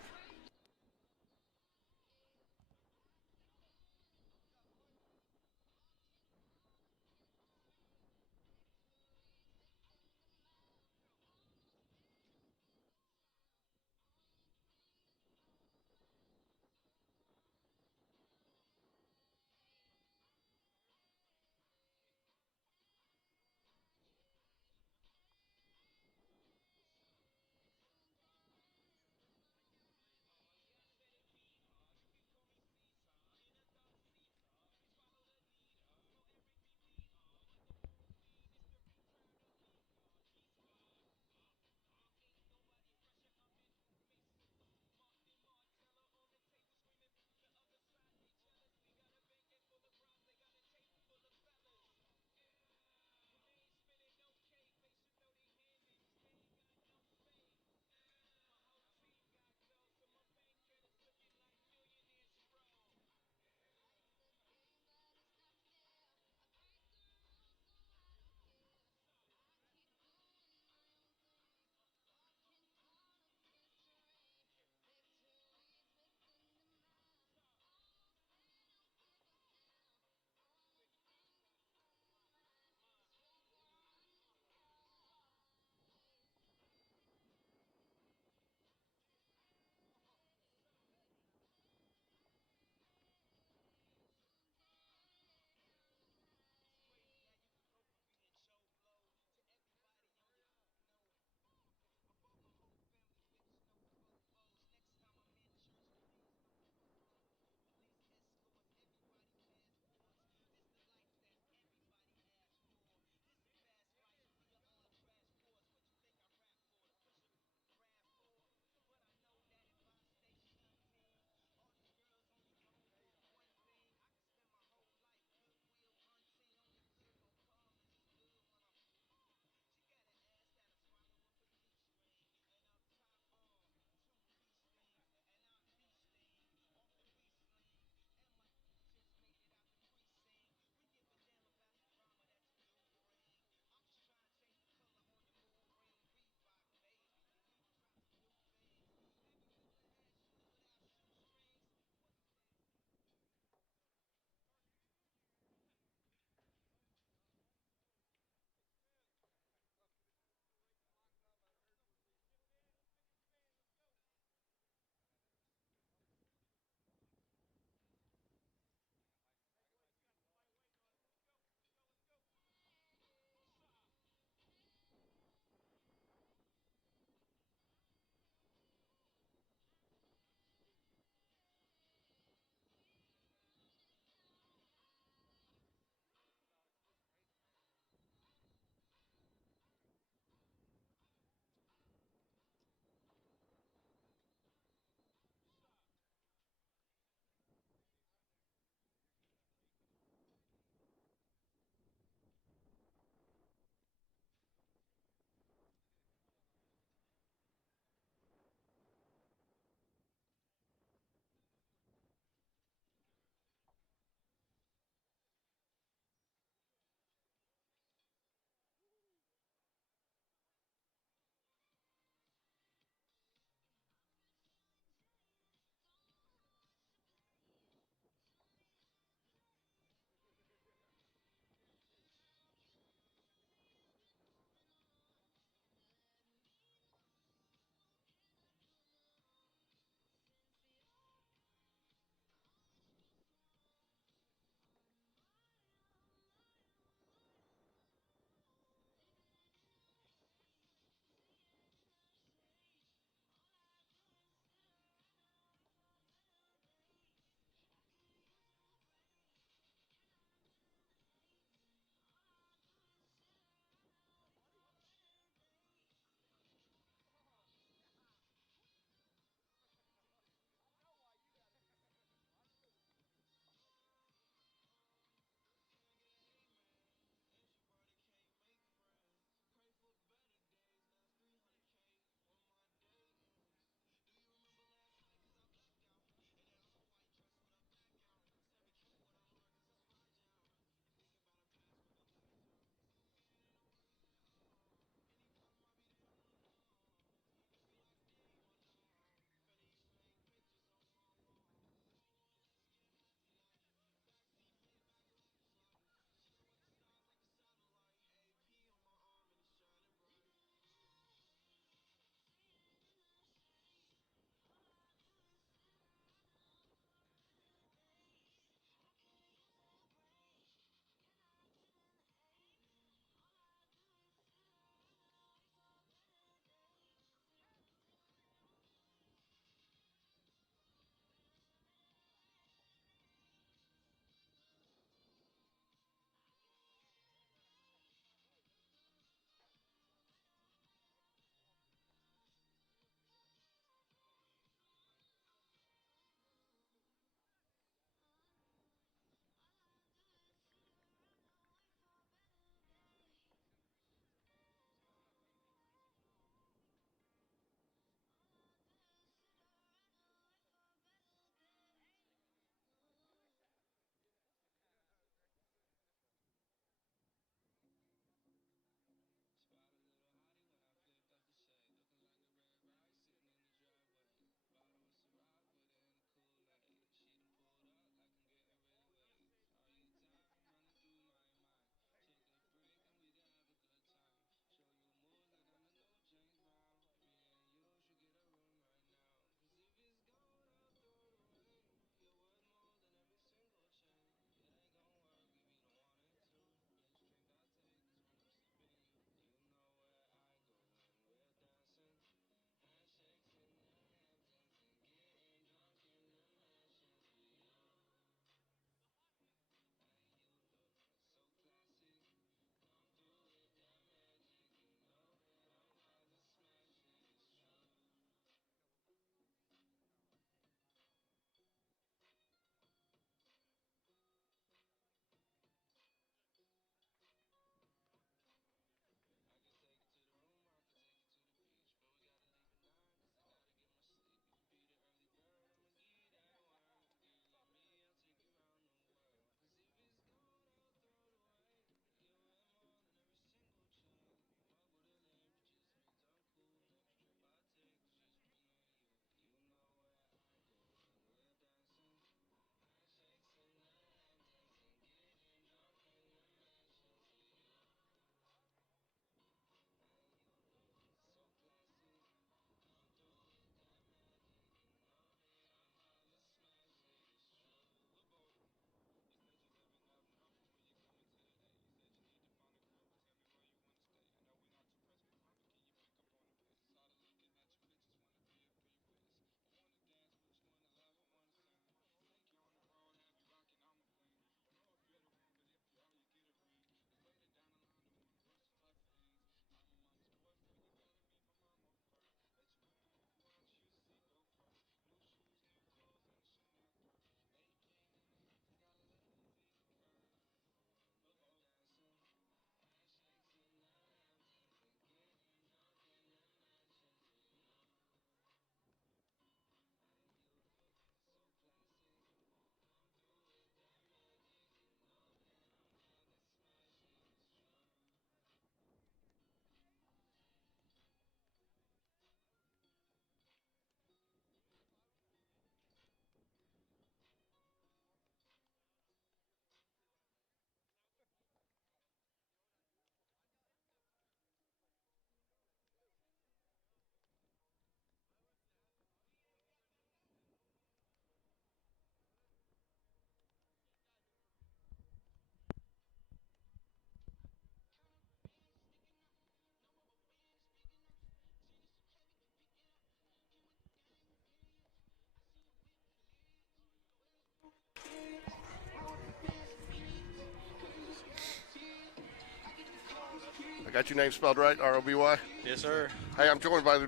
got your name spelled right, R-O-B-Y? Yes, sir. Hey, I'm joined by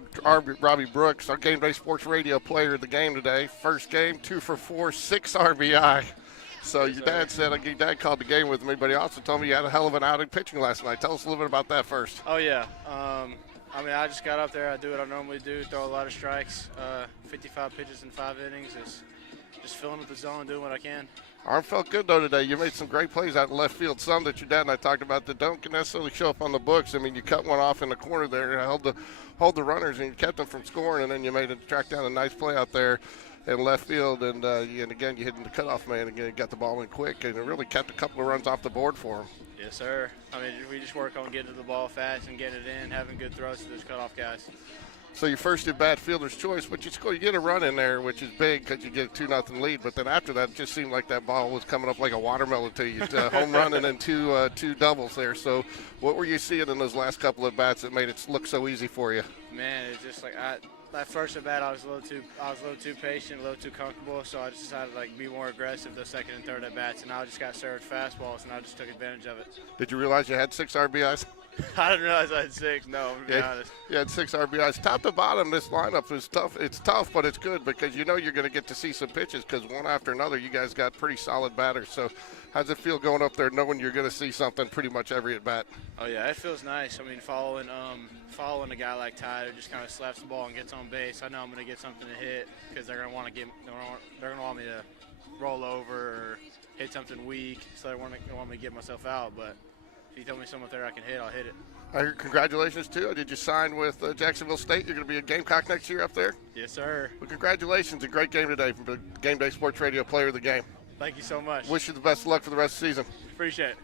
Robbie Brooks, our Game Day Sports Radio player of the game today. First game, 2 for 4, 6 RBI. So Yes, your sir. dad said, your dad called the game with me, but he also told me you had a hell of an outing pitching last night. Tell us a little bit about that first. Oh, yeah. I mean, I just got up there. I do what I normally do, throw a lot of strikes, 55 pitches in 5 innings. Just filling up the zone, doing what I can. Arm felt good, though, today. You made some great plays out in left field, some that your dad and I talked about that don't necessarily show up on the books. I mean, you cut one off in the corner there, held the runners, and you kept them from scoring, and then you made it track down a nice play out there in left field, and again, you hit the cutoff man again, got the ball in quick, and it really kept a couple of runs off the board for him. Yes, sir. I mean, we just work on getting to the ball fast and getting it in, having good throws to those cutoff guys. So your first at bat, fielder's choice, but you get a run in there, which is big because you get a 2-0 lead. But then after that, it just seemed like that ball was coming up like a watermelon to you. Home run and then two doubles there. So what were you seeing in those last couple of bats that made it look so easy for you? Man, it's just like that first at bat, I was a little too patient, a little too comfortable. So I just decided to be more aggressive those second and third at bats, and I just got served fastballs, and I just took advantage of it. Did you realize you had 6 RBIs? I didn't realize I had 6. No, to be honest. You had 6 RBIs. Top to bottom, this lineup is tough. It's tough, but it's good because you know you're going to get to see some pitches because one after another, you guys got pretty solid batters. So how's it feel going up there knowing you're going to see something pretty much every at bat? Oh yeah, it feels nice. I mean, following a guy like Ty who just kind of slaps the ball and gets on base, I know I'm going to get something to hit because they're going to want me to roll over or hit something weak, so they want me to get myself out. But if you tell me something there I can hit, I'll hit it. I heard congratulations too. Did you sign with Jacksonville State? You're going to be a Gamecock next year up there? Yes, sir. Well, congratulations. A great game today from the Game Day Sports Radio player of the game. Thank you so much. Wish you the best of luck for the rest of the season. Appreciate it.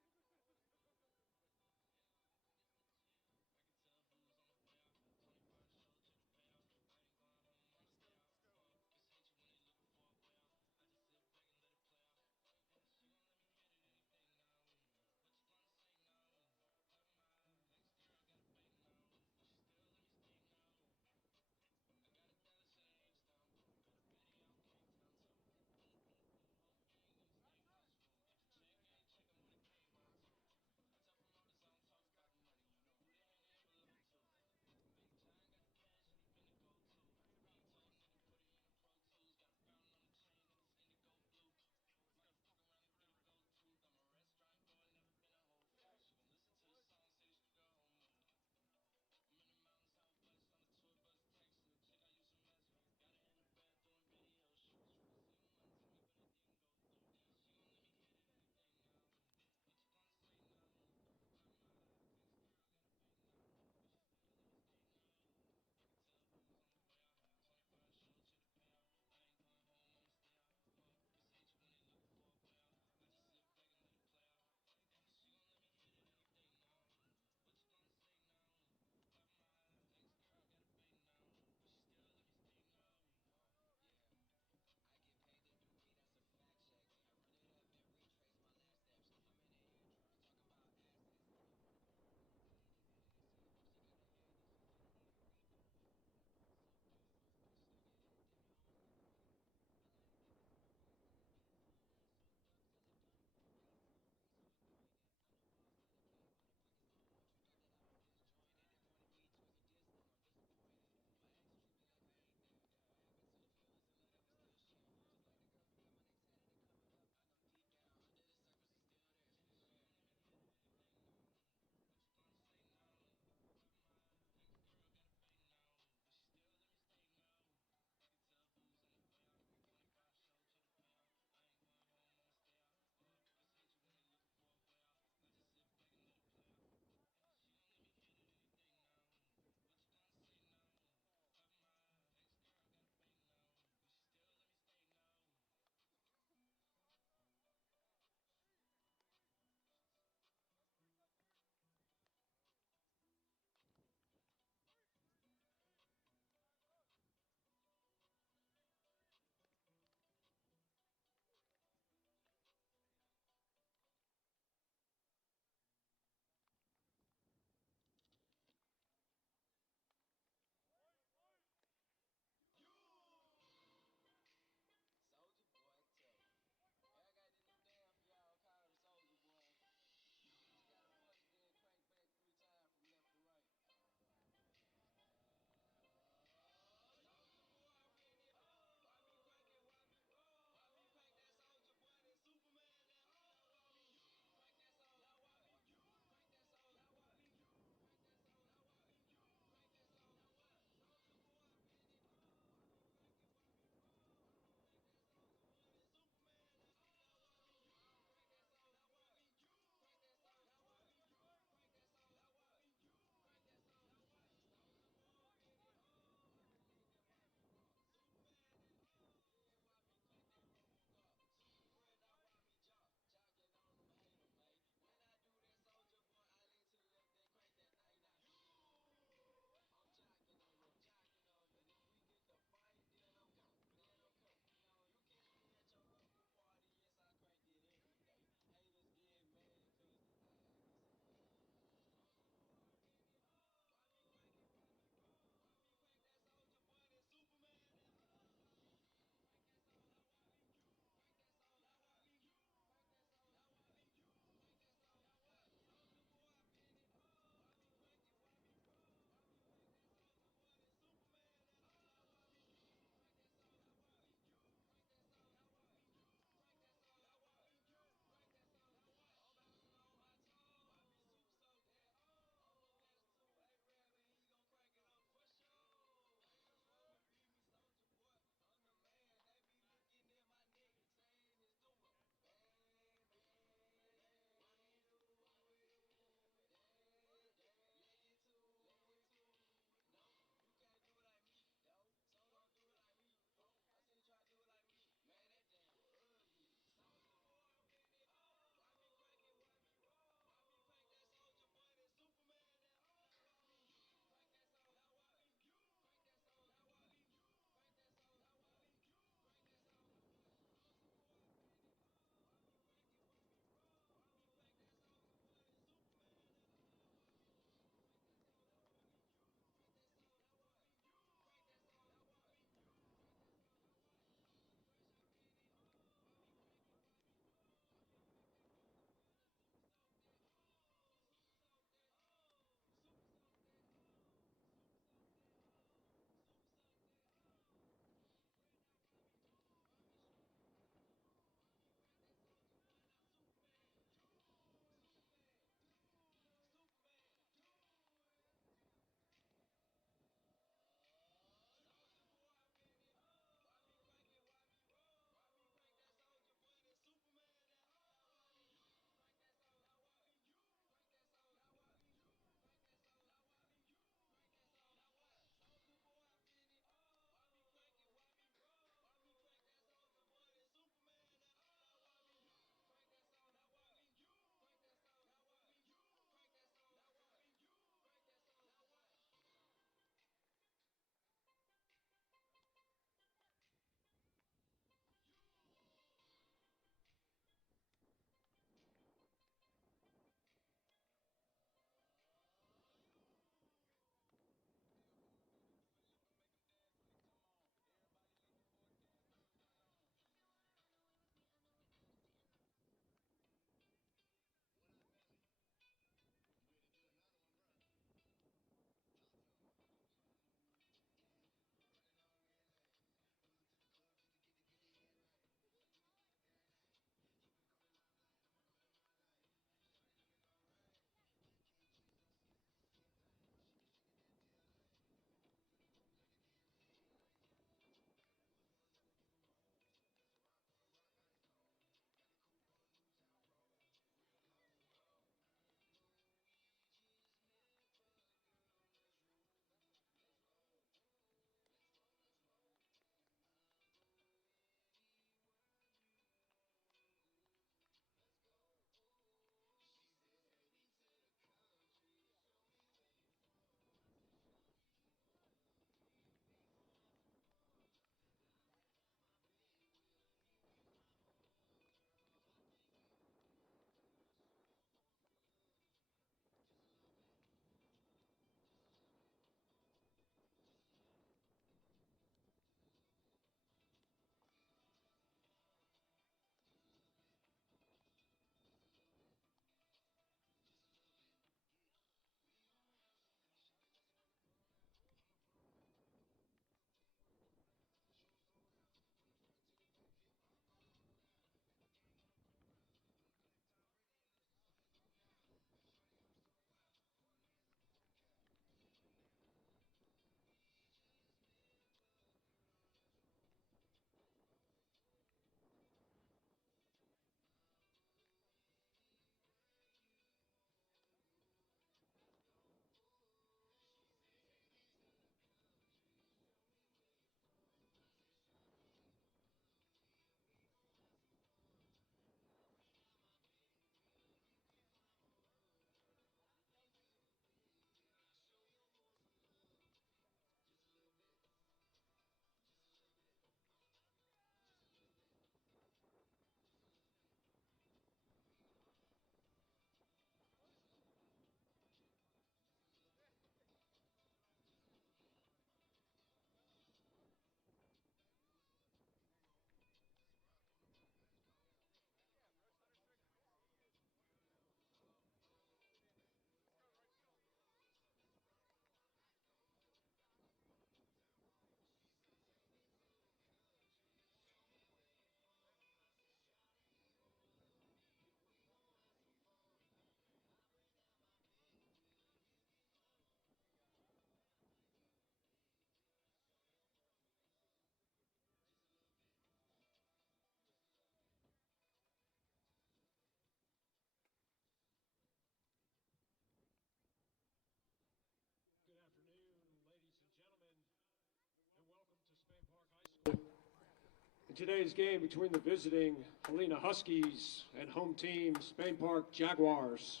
today's game between the visiting Helena Huskies and home team Spain Park Jaguars.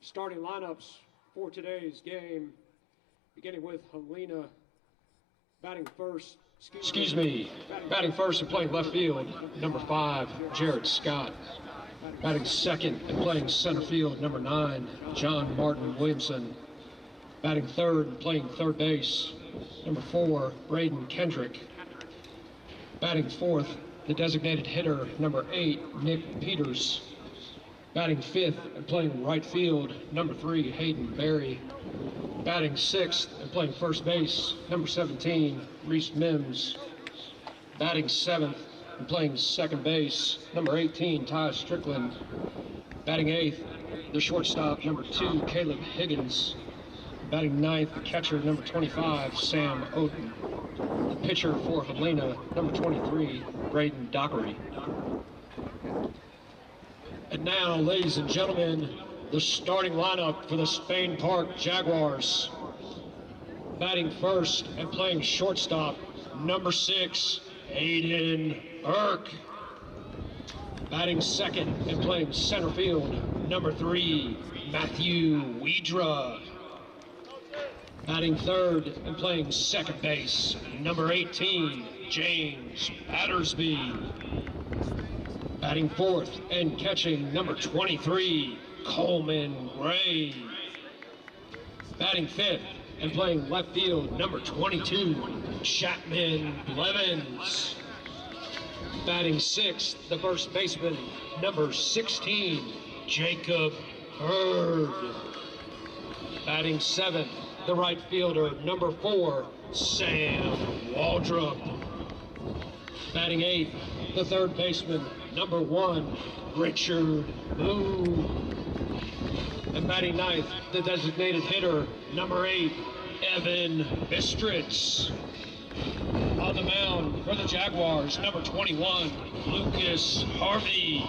Starting lineups for today's game, beginning with Helena batting first. Batting first and playing left field, number 5, Jared Scott. Batting second and playing center field, number 9, John Martin Williamson. Batting third and playing third base, number 4, Braden Kendrick. Batting fourth, the designated hitter, number 8, Nick Peters. Batting fifth and playing right field, number 3, Hayden Berry. Batting sixth and playing first base, number 17, Reese Mims. Batting seventh and playing second base, number 18, Ty Strickland. Batting eighth, the shortstop, number 2, Caleb Higgins. Batting ninth, the catcher, number 25, Sam Oden. The pitcher for Helena, number 23, Braden Dockery. And now, ladies and gentlemen, the starting lineup for the Spain Park Jaguars. Batting first and playing shortstop, number 6, Aiden Burke. Batting second and playing center field, number 3, Matthew Wedra. Batting third and playing second base, number 18, James Battersby. Batting fourth and catching, number 23, Coleman Gray. Batting fifth and playing left field, number 22, Chapman Blevins. Batting sixth, the first baseman, number 16, Jacob Hurd. Batting seventh, the right fielder, number 4, Sam Waldrop. Batting eighth, the third baseman, number 1, Richard Blue. And batting ninth, the designated hitter, number 8, Evan Bistritz. On the mound for the Jaguars, number 21, Lucas Harvey.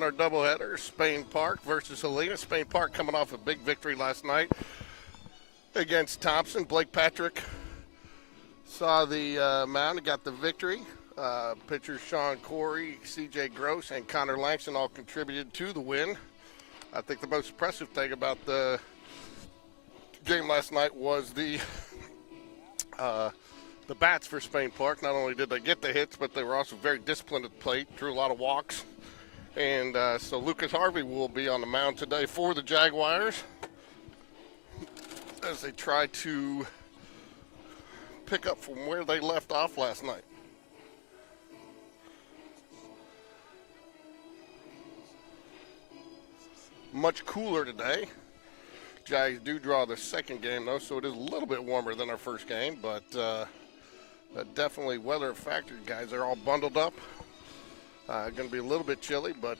Our doubleheader, Spain Park versus Helena. Spain Park coming off a big victory last night against Thompson. Blake Patrick saw the mound and got the victory. Pitchers Sean Corey, CJ Gross, and Connor Langston all contributed to the win. I think the most impressive thing about the game last night was the bats for Spain Park. Not only did they get the hits, but they were also very disciplined at the plate, drew a lot of walks. And so Lucas Harvey will be on the mound today for the Jaguars as they try to pick up from where they left off last night. Much cooler today. Jags do draw the second game, though, so it is a little bit warmer than our first game, but definitely weather factor. Guys are all bundled up. Going to be a little bit chilly, but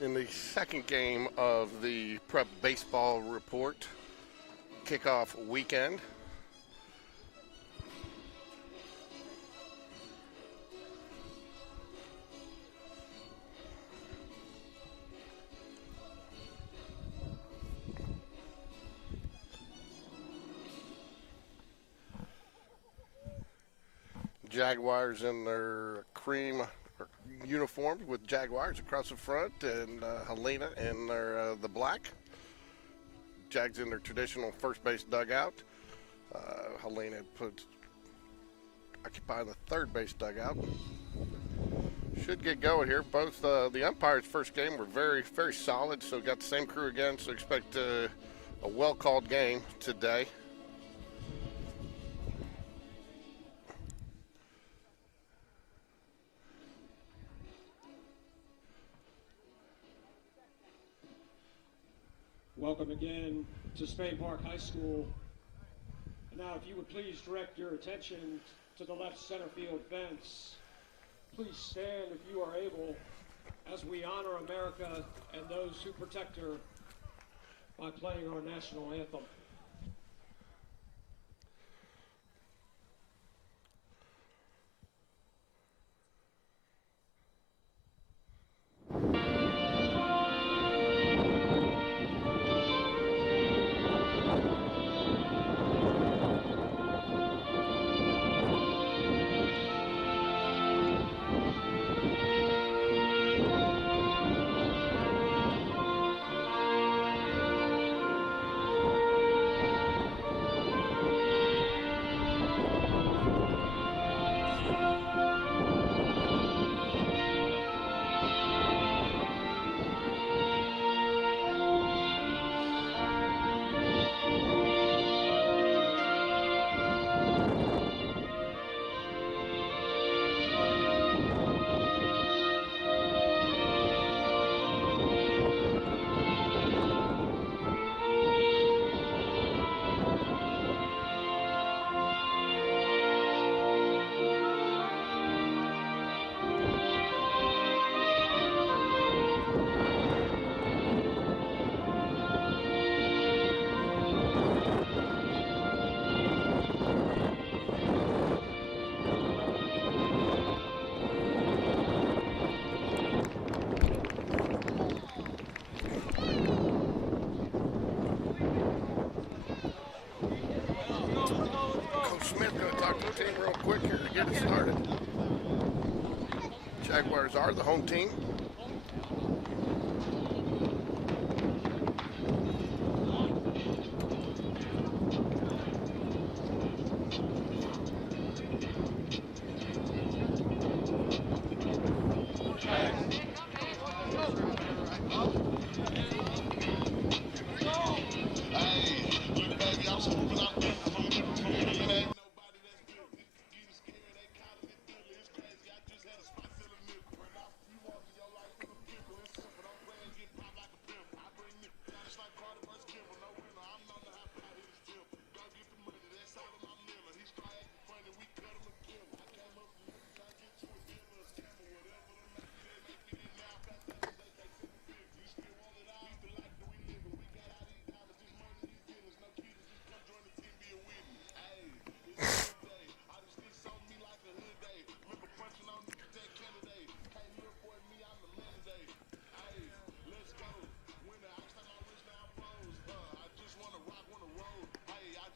in the second game of the prep baseball report kickoff weekend, Jaguars in their cream uniforms with Jaguars across the front, and Helena in their the black. Jags in their traditional first base dugout. Helena occupy the third base dugout. Should get going here. Both the umpires' first game were very, very solid, so got the same crew again, so expect a well-called game today. Welcome again to Spain Park High School. And now, if you would please direct your attention to the left center field fence. Please stand if you are able as we honor America and those who protect her by playing our national anthem. Get it started. Jaguars are the home team.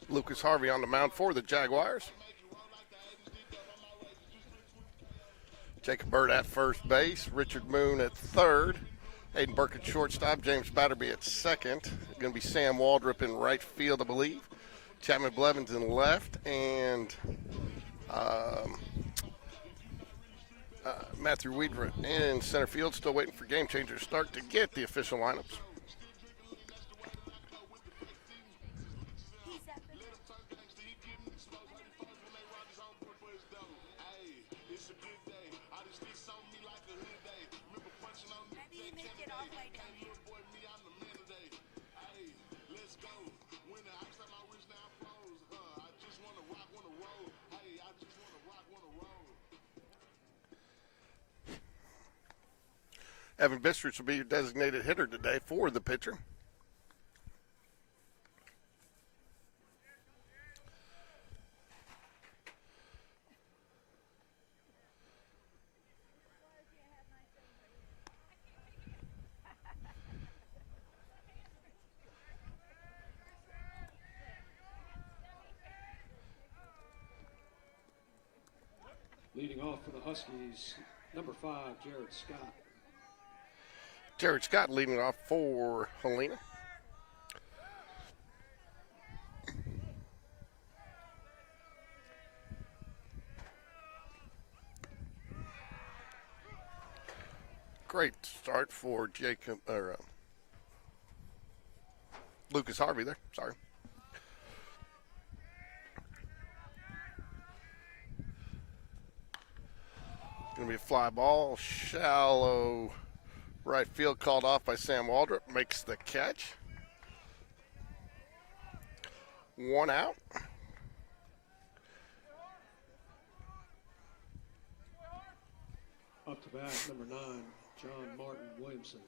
Lucas Harvey on the mound for the Jaguars. Jacob Bird at first base. Richard Moon at third. Hayden Burke at shortstop. James Batterby at second. Going to be Sam Waldrop in right field, I believe. Chapman Blevins in left. And Matthew Weidner in center field. Still waiting for Game Changer to start to get the official lineups. Evan Bistridge will be your designated hitter today for the pitcher. Leading off for the Huskies, number 5, Jared Scott. Jared Scott leading off for Helena. Great start for Lucas Harvey there. Sorry. Going to be a fly ball, shallow right field, called off by Sam Waldrop. Makes the catch. 1 out. Up to bat, number 9, John Martin Williamson.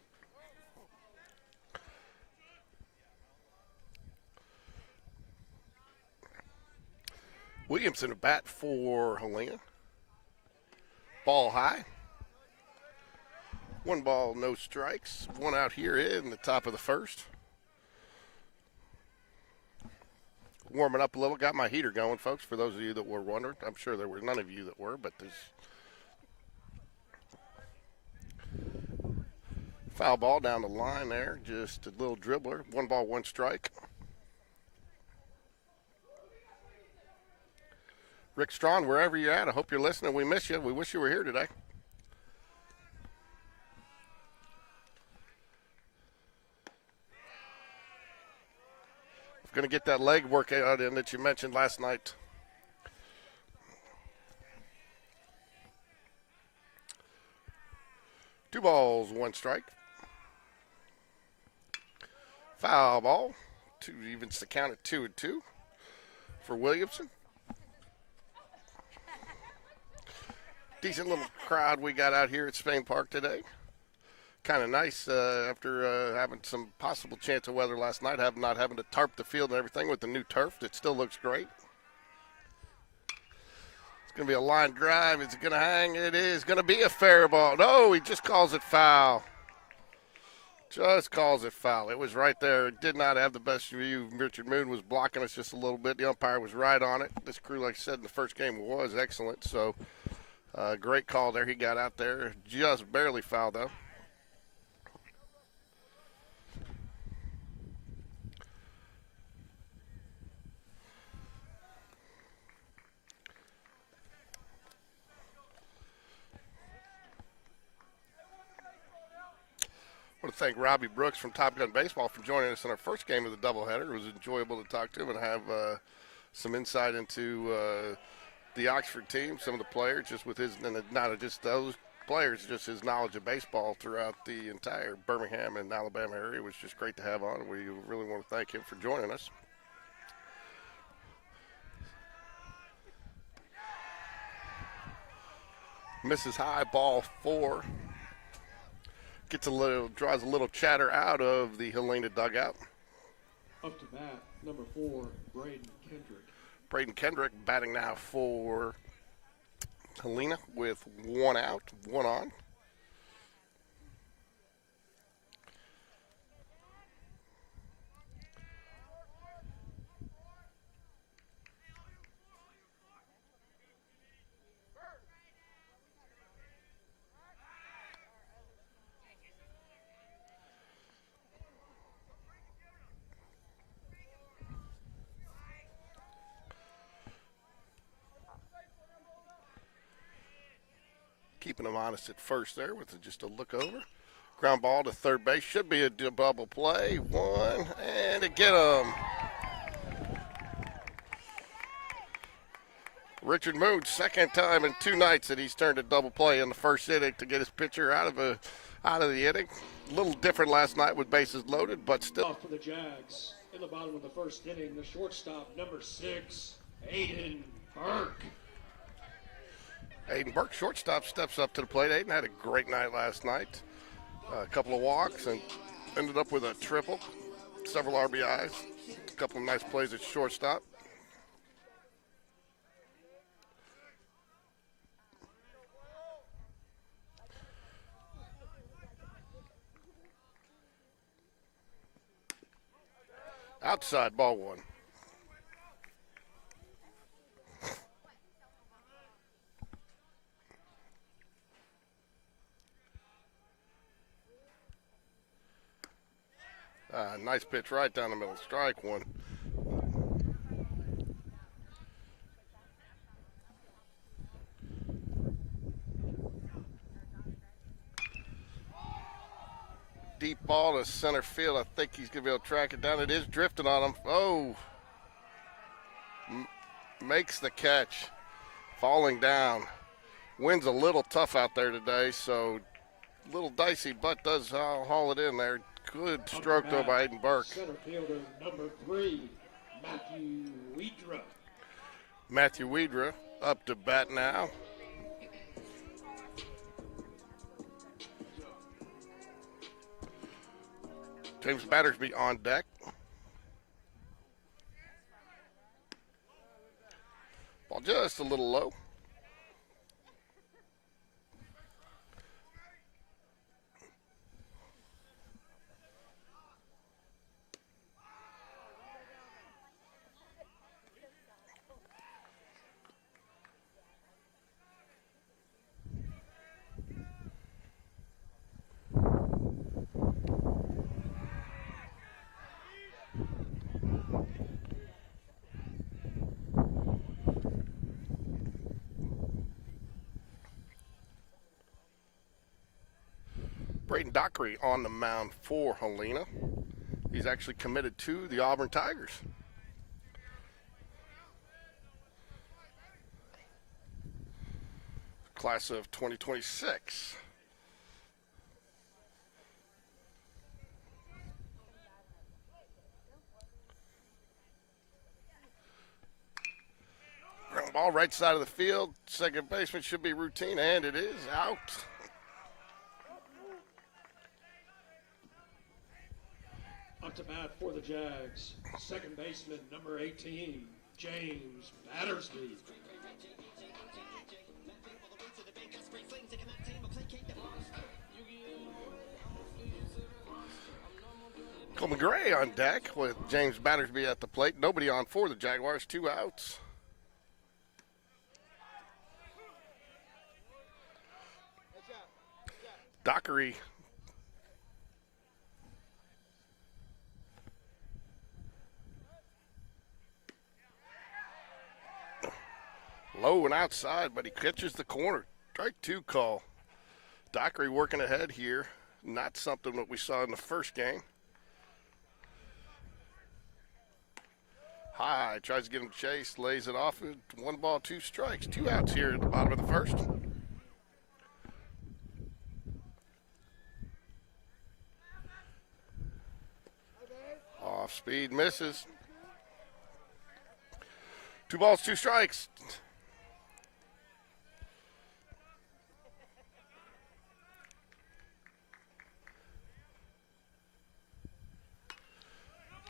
Williamson at bat for Helena. Ball high. 1 ball, no strikes. 1 out here in the top of the first. Warming up a little. Got my heater going, folks, for those of you that were wondering. I'm sure there were none of you that were, but there's foul ball down the line there. Just a little dribbler. 1 ball, 1 strike. Rick Strawn, wherever you're at, I hope you're listening. We miss you. We wish you were here today. Going to get that leg workout in that you mentioned last night. Two balls, 1 strike. Foul ball. 2 evens the count at 2-2 for Williamson. Decent little crowd we got out here at Spain Park today. Kind of nice after having some possible chance of weather last night, not having to tarp the field and everything with the new turf. It still looks great. It's going to be a line drive. Is it going to hang? It is going to be a fair ball. No, he just calls it foul. Just calls it foul. It was right there. It did not have the best view. Richard Moon was blocking us just a little bit. The umpire was right on it. This crew, like I said in the first game, was excellent. So great call there. He got out there. Just barely fouled, though. I want to thank Robbie Brooks from Top Gun Baseball for joining us in our first game of the doubleheader. It was enjoyable to talk to him and have some insight into the Oxford team, some of the players, just with his, and not just those players, just his knowledge of baseball throughout the entire Birmingham and Alabama area. It was just great to have on. We really want to thank him for joining us. Misses high, ball 4. Draws a little chatter out of the Helena dugout. Up to bat, number 4, Braden Kendrick. Braden Kendrick batting now for Helena with 1 out, 1 on. Keeping him honest at first there with just a look over. Ground ball to third base. Should be a double play. 1, and to get him. Richard Moon, second time in 2 nights that he's turned a double play in the first inning to get his pitcher out of the inning. A little different last night with bases loaded, but still. Off for the Jags. In the bottom of the first inning, the shortstop, number 6, Aiden Burke. Aiden Burke, shortstop, steps up to the plate. Aiden had a great night last night. A couple of walks and ended up with a triple, several RBIs, a couple of nice plays at shortstop. Outside, ball 1. Nice pitch right down the middle. Strike 1. Deep ball to center field. I think he's going to be able to track it down. It is drifting on him. Oh. Makes the catch. Falling down. Wind's a little tough out there today, so a little dicey, but does haul it in there. Good stroke though by Aiden Burke. Center fielder number 3, Matthew Weidra. Matthew Weidra up to bat now. James Battersby on deck. Ball just a little low. Braden Dockery on the mound for Helena. He's actually committed to the Auburn Tigers. Class of 2026. Ground ball right side of the field. Second baseman should be routine, and it is out. Up to bat for the Jags, second baseman, number 18, James Battersby. Coleman Gray on deck with James Battersby at the plate. Nobody on for the Jaguars, 2 outs. Dockery low and outside, but he catches the corner. Strike 2 call. Dockery working ahead here. Not something that we saw in the first game. High, tries to get him chased, lays it off. 1 ball, 2 strikes. 2 outs here at the bottom of the first. Off speed, misses. 2 balls, 2 strikes.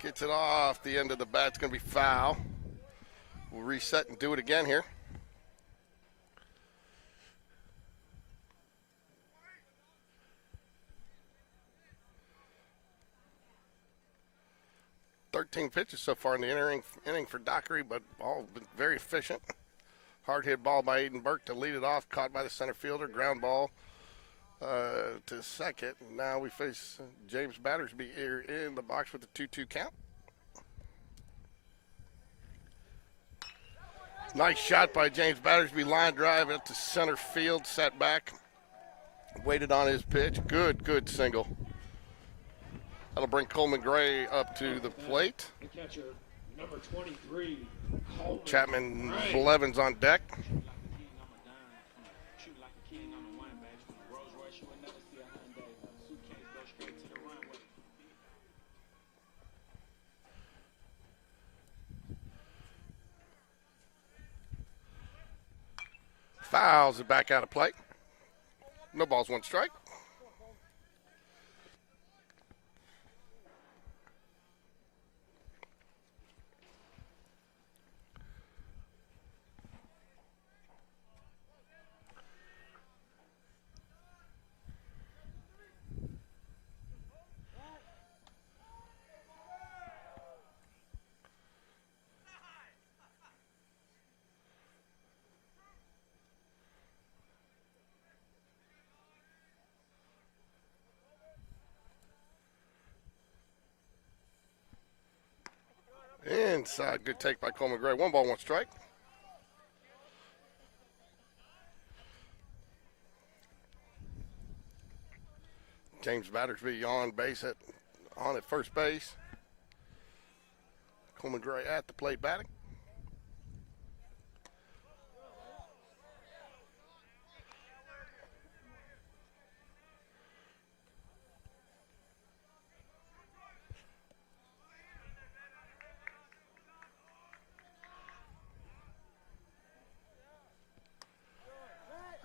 Gets it off the end of the bat. It's going to be foul. We'll reset and do it again here. "13 pitches so far in the inning for Dockery, but all been very efficient. Hard hit ball by Aiden Burke to lead it off, caught by the center fielder. Ground ball to second. Now we face James Battersby here in the box with the 2-2 count. Nice shot by James Battersby. Line drive into center field. Set back. Waited on his pitch. Good single. That'll bring Coleman Gray up to the plate. The catcher, number 23, Coleman Chapman Gray. Blevins on deck. Fouls it back out of play. No balls, 1 strike. Inside, good take by Coleman Gray. 1 ball, 1 strike. James Battersby on base on at first base. Coleman Gray at the plate batting.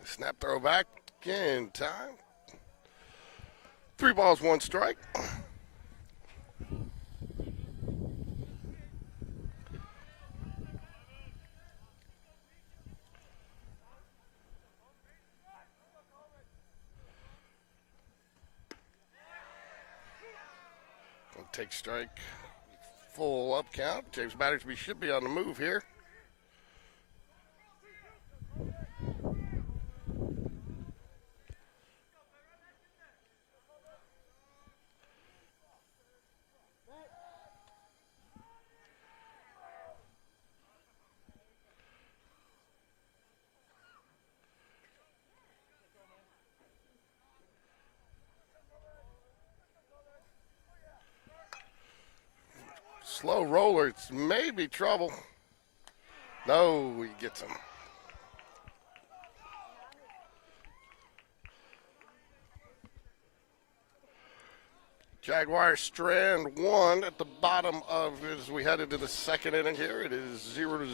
Snap throw back in time. 3 balls, 1 strike. Take strike. Full up count. James Battersby should be on the move here. Slow roller. It's maybe trouble. No, he gets him. Jaguars strand 1 at the bottom of as we head into the second inning here. It is 0-0.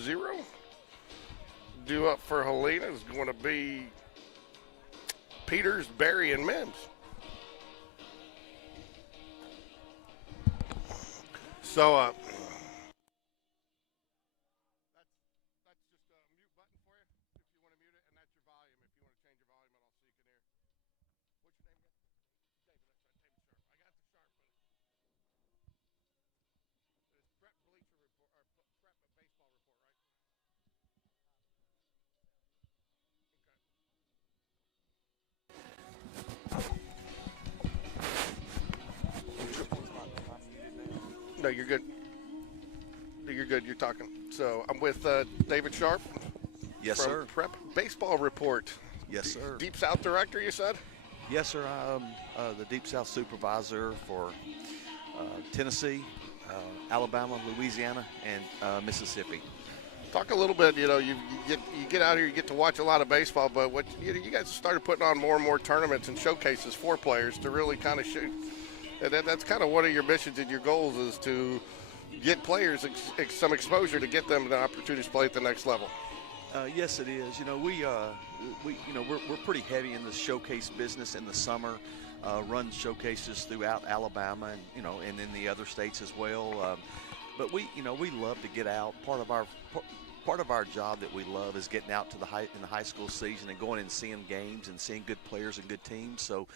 Due up for Helena is going to be Peters, Berry, and Mims. So, that's just a mute button for you if you want to mute it, and that's your volume if you want to change your volume at all so you can hear. What's your name again? David, that's right, David Sharp. I got the Sharp, but it's Prep Bleacher Report, or Prep Baseball Report, right? No, you're good. You're good. You're talking. So I'm with David Sharp. Yes, from sir. Prep Baseball Report. Yes, sir. Deep South Director, you said? Yes, sir. I'm the Deep South Supervisor for Tennessee, Alabama, Louisiana, and Mississippi. Talk a little bit. You get out here, you get to watch a lot of baseball, but what you guys started putting on more and more tournaments and showcases for players to really kind of shoot. That's kind of one of your missions and your goals is to get players some exposure to get them the opportunity to play at the next level. Yes, it is. We're pretty heavy in the showcase business in the summer. Run showcases throughout Alabama and in the other states as well. But we love to get out. Part of our job that we love is getting out to in the high school season and going and seeing games and seeing good players and good teams. So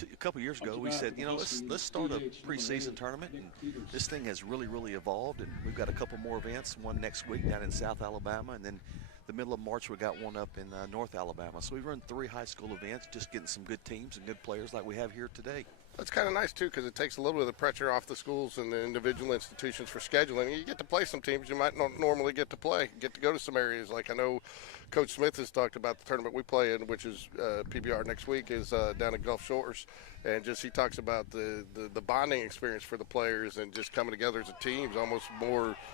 a couple years ago, we said, let's start a preseason tournament. And this thing has really evolved, and we've got a couple more events. One next week down in South Alabama, and then the middle of March we got one up in North Alabama. So we run 3 high school events, just getting some good teams and good players like we have here today. That's kind of nice, too, because it takes a little bit of the pressure off the schools and the individual institutions for scheduling. You get to play some teams you might not normally get to play, get to go to some areas. Like I know Coach Smith has talked about the tournament we play in, which is PBR next week, is down at Gulf Shores. And just he talks about the bonding experience for the players and just coming together as a team is almost more –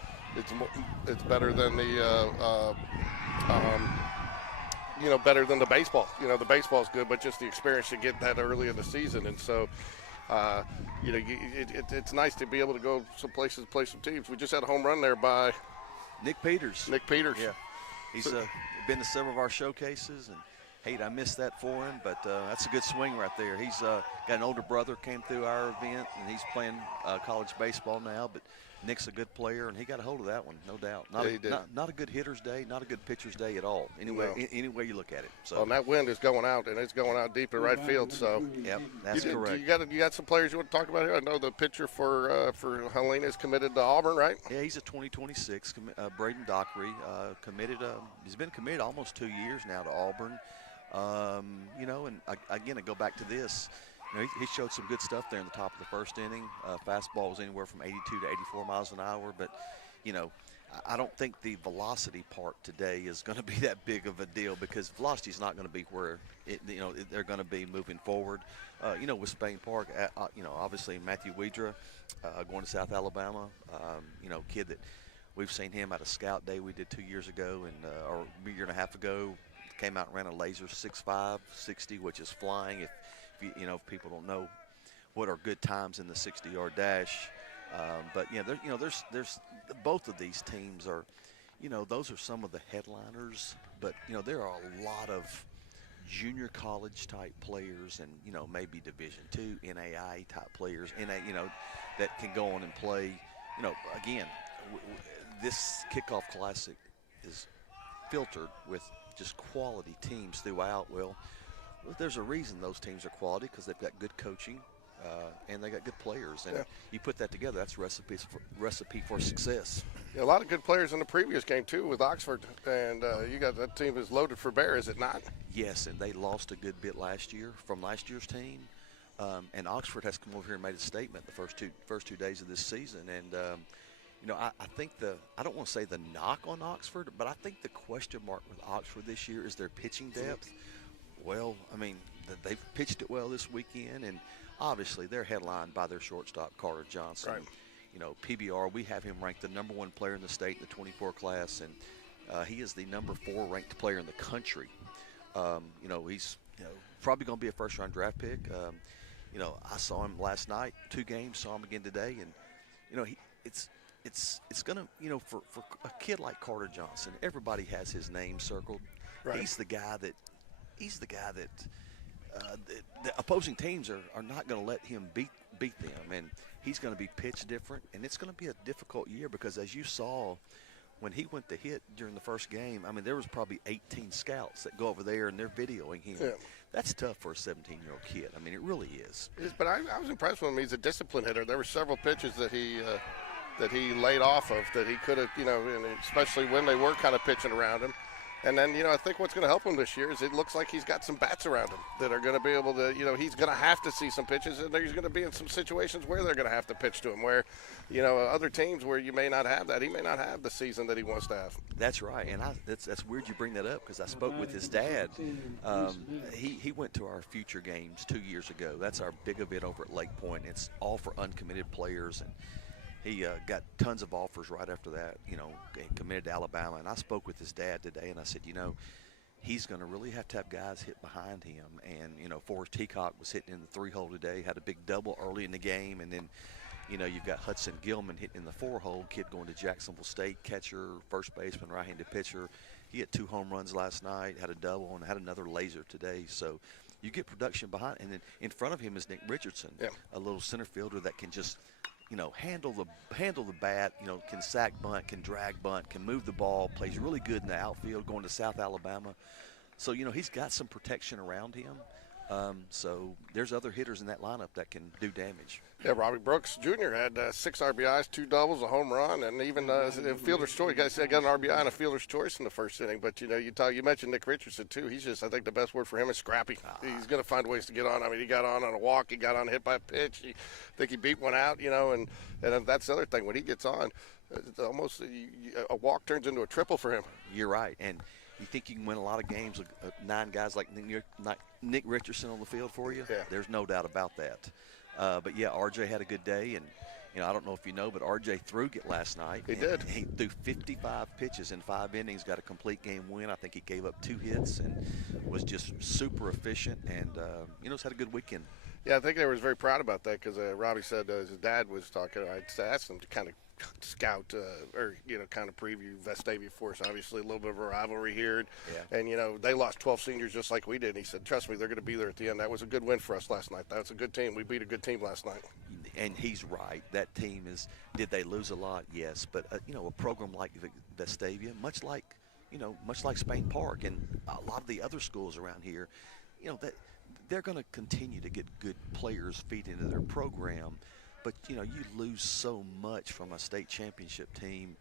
it's better than better than the baseball. The baseball's good, but just the experience to get that early in the season. And so, it's nice to be able to go some places and play some teams. We just had a home run there by Nick Peters. Yeah. He's been to several of our showcases, and hey, I missed that for him, but that's a good swing right there. He's got an older brother came through our event, and he's playing college baseball now, but Nick's a good player, and he got a hold of that one, no doubt. Not a good hitter's day, not a good pitcher's day at all. Any way you look at it. So. And that wind is going out, and it's going out deep in right field. So. Yep, that's correct. You got some players you want to talk about here? I know the pitcher for Helena is committed to Auburn, right? Yeah, he's a 2026. Braden Dockery committed. He's been committed almost 2 years now to Auburn. And again, I go back to this. He showed some good stuff there in the top of the first inning. Fastball was anywhere from 82 to 84 miles an hour. But, I don't think the velocity part today is going to be that big of a deal because velocity is not going to be where they're going to be moving forward. With Spain Park, obviously Matthew Wedra going to South Alabama, kid that we've seen him at a scout day we did 2 years ago or a year and a half ago. Came out and ran a laser 6.5, 60, which is flying. If people don't know what are good times in the 60-yard dash, there's both of these teams are, those are some of the headliners. But there are a lot of junior college type players and, maybe Division II, NAIA type players, that can go on and play. Again, this Kickoff Classic is filtered with just quality teams throughout. Well, there's a reason those teams are quality, because they've got good coaching and they got good players. And you put that together, that's recipe for success. Yeah, a lot of good players in the previous game, too, with Oxford. And you got that team is loaded for bear, is it not? Yes, and they lost a good bit last year from last year's team. And Oxford has come over here and made a statement the first two days of this season. And, I think I don't want to say the knock on Oxford, but I think the question mark with Oxford this year is their pitching depth. Well, I mean, they've pitched it well this weekend, and obviously they're headlined by their shortstop, Carter Johnson. Right. PBR, we have him ranked the #1 player in the state in the 24 class, and he is the #4 ranked player in the country. He's probably going to be a first-round draft pick. I saw him last night, 2 games, saw him again today, and it's going to, for a kid like Carter Johnson, everybody has his name circled. Right. He's the guy that the opposing teams are not going to let him beat them, and he's going to be pitched different, and it's going to be a difficult year because, as you saw, when he went to hit during the first game, I mean, there was probably 18 scouts that go over there and they're videoing him. Yeah. That's tough for a 17-year-old kid. I mean, it really is. But I was impressed with him. He's a disciplined hitter. There were several pitches that he laid off of that he could have, and especially when they were kind of pitching around him. And then, I think what's going to help him this year is it looks like he's got some bats around him that are going to be able to, he's going to have to see some pitches, and he's going to be in some situations where they're going to have to pitch to him, where, other teams where you may not have that. He may not have the season that he wants to have. That's right, and that's weird you bring that up because I spoke with his dad. He went to our future games 2 years ago. That's our big event over at Lake Point. It's all for uncommitted players, and he got tons of offers right after that, committed to Alabama. And I spoke with his dad today, and I said, he's going to really have to have guys hit behind him. And, Forrest Heacock was hitting in the 3-hole today, had a big double early in the game. And then, you've got Hudson Gilman hitting in the 4-hole, kid going to Jacksonville State, catcher, first baseman, right-handed pitcher. He had 2 home runs last night, had a double, and had another laser today. So you get production behind. And then in front of him is Nick Richardson, a little center fielder that can just – handle the bat, can sack bunt, can drag bunt, can move the ball, plays really good in the outfield going to South Alabama. So, he's got some protection around him. So there's other hitters in that lineup that can do damage. Yeah, Robbie Brooks Jr. had 6 RBIs, 2 doubles, a home run, and even a fielder's choice. He got an RBI and a fielder's choice in the first inning. But, you mentioned Nick Richardson, too. He's just, I think the best word for him is scrappy. He's going to find ways to get on. I mean, he got on a walk. He got on hit by a pitch. I think he beat one out, and that's the other thing. When he gets on, it's almost a walk turns into a triple for him. You're right. And you think you can win a lot of games with 9 guys like Nick Richardson on the field for you? Yeah. There's no doubt about that. But, yeah, RJ had a good day. And, I don't know if you know, but RJ threw it last night. He did. He threw 55 pitches in 5 innings, got a complete game win. I think he gave up 2 hits and was just super efficient and, he's had a good weekend. Yeah, I think they were very proud about that because Robbie said his dad was talking. I asked him to kind of scout or kind of preview Vestavia for us. Obviously, a little bit of a rivalry here, and they lost 12 seniors just like we did. And he said, "Trust me, they're going to be there at the end." That was a good win for us last night. That was a good team. We beat a good team last night. And he's right. That team is. Did they lose a lot? Yes, but a program like Vestavia, much like Spain Park and a lot of the other schools around here, that they're going to continue to get good players feed into their program. But, you lose so much from a state championship team.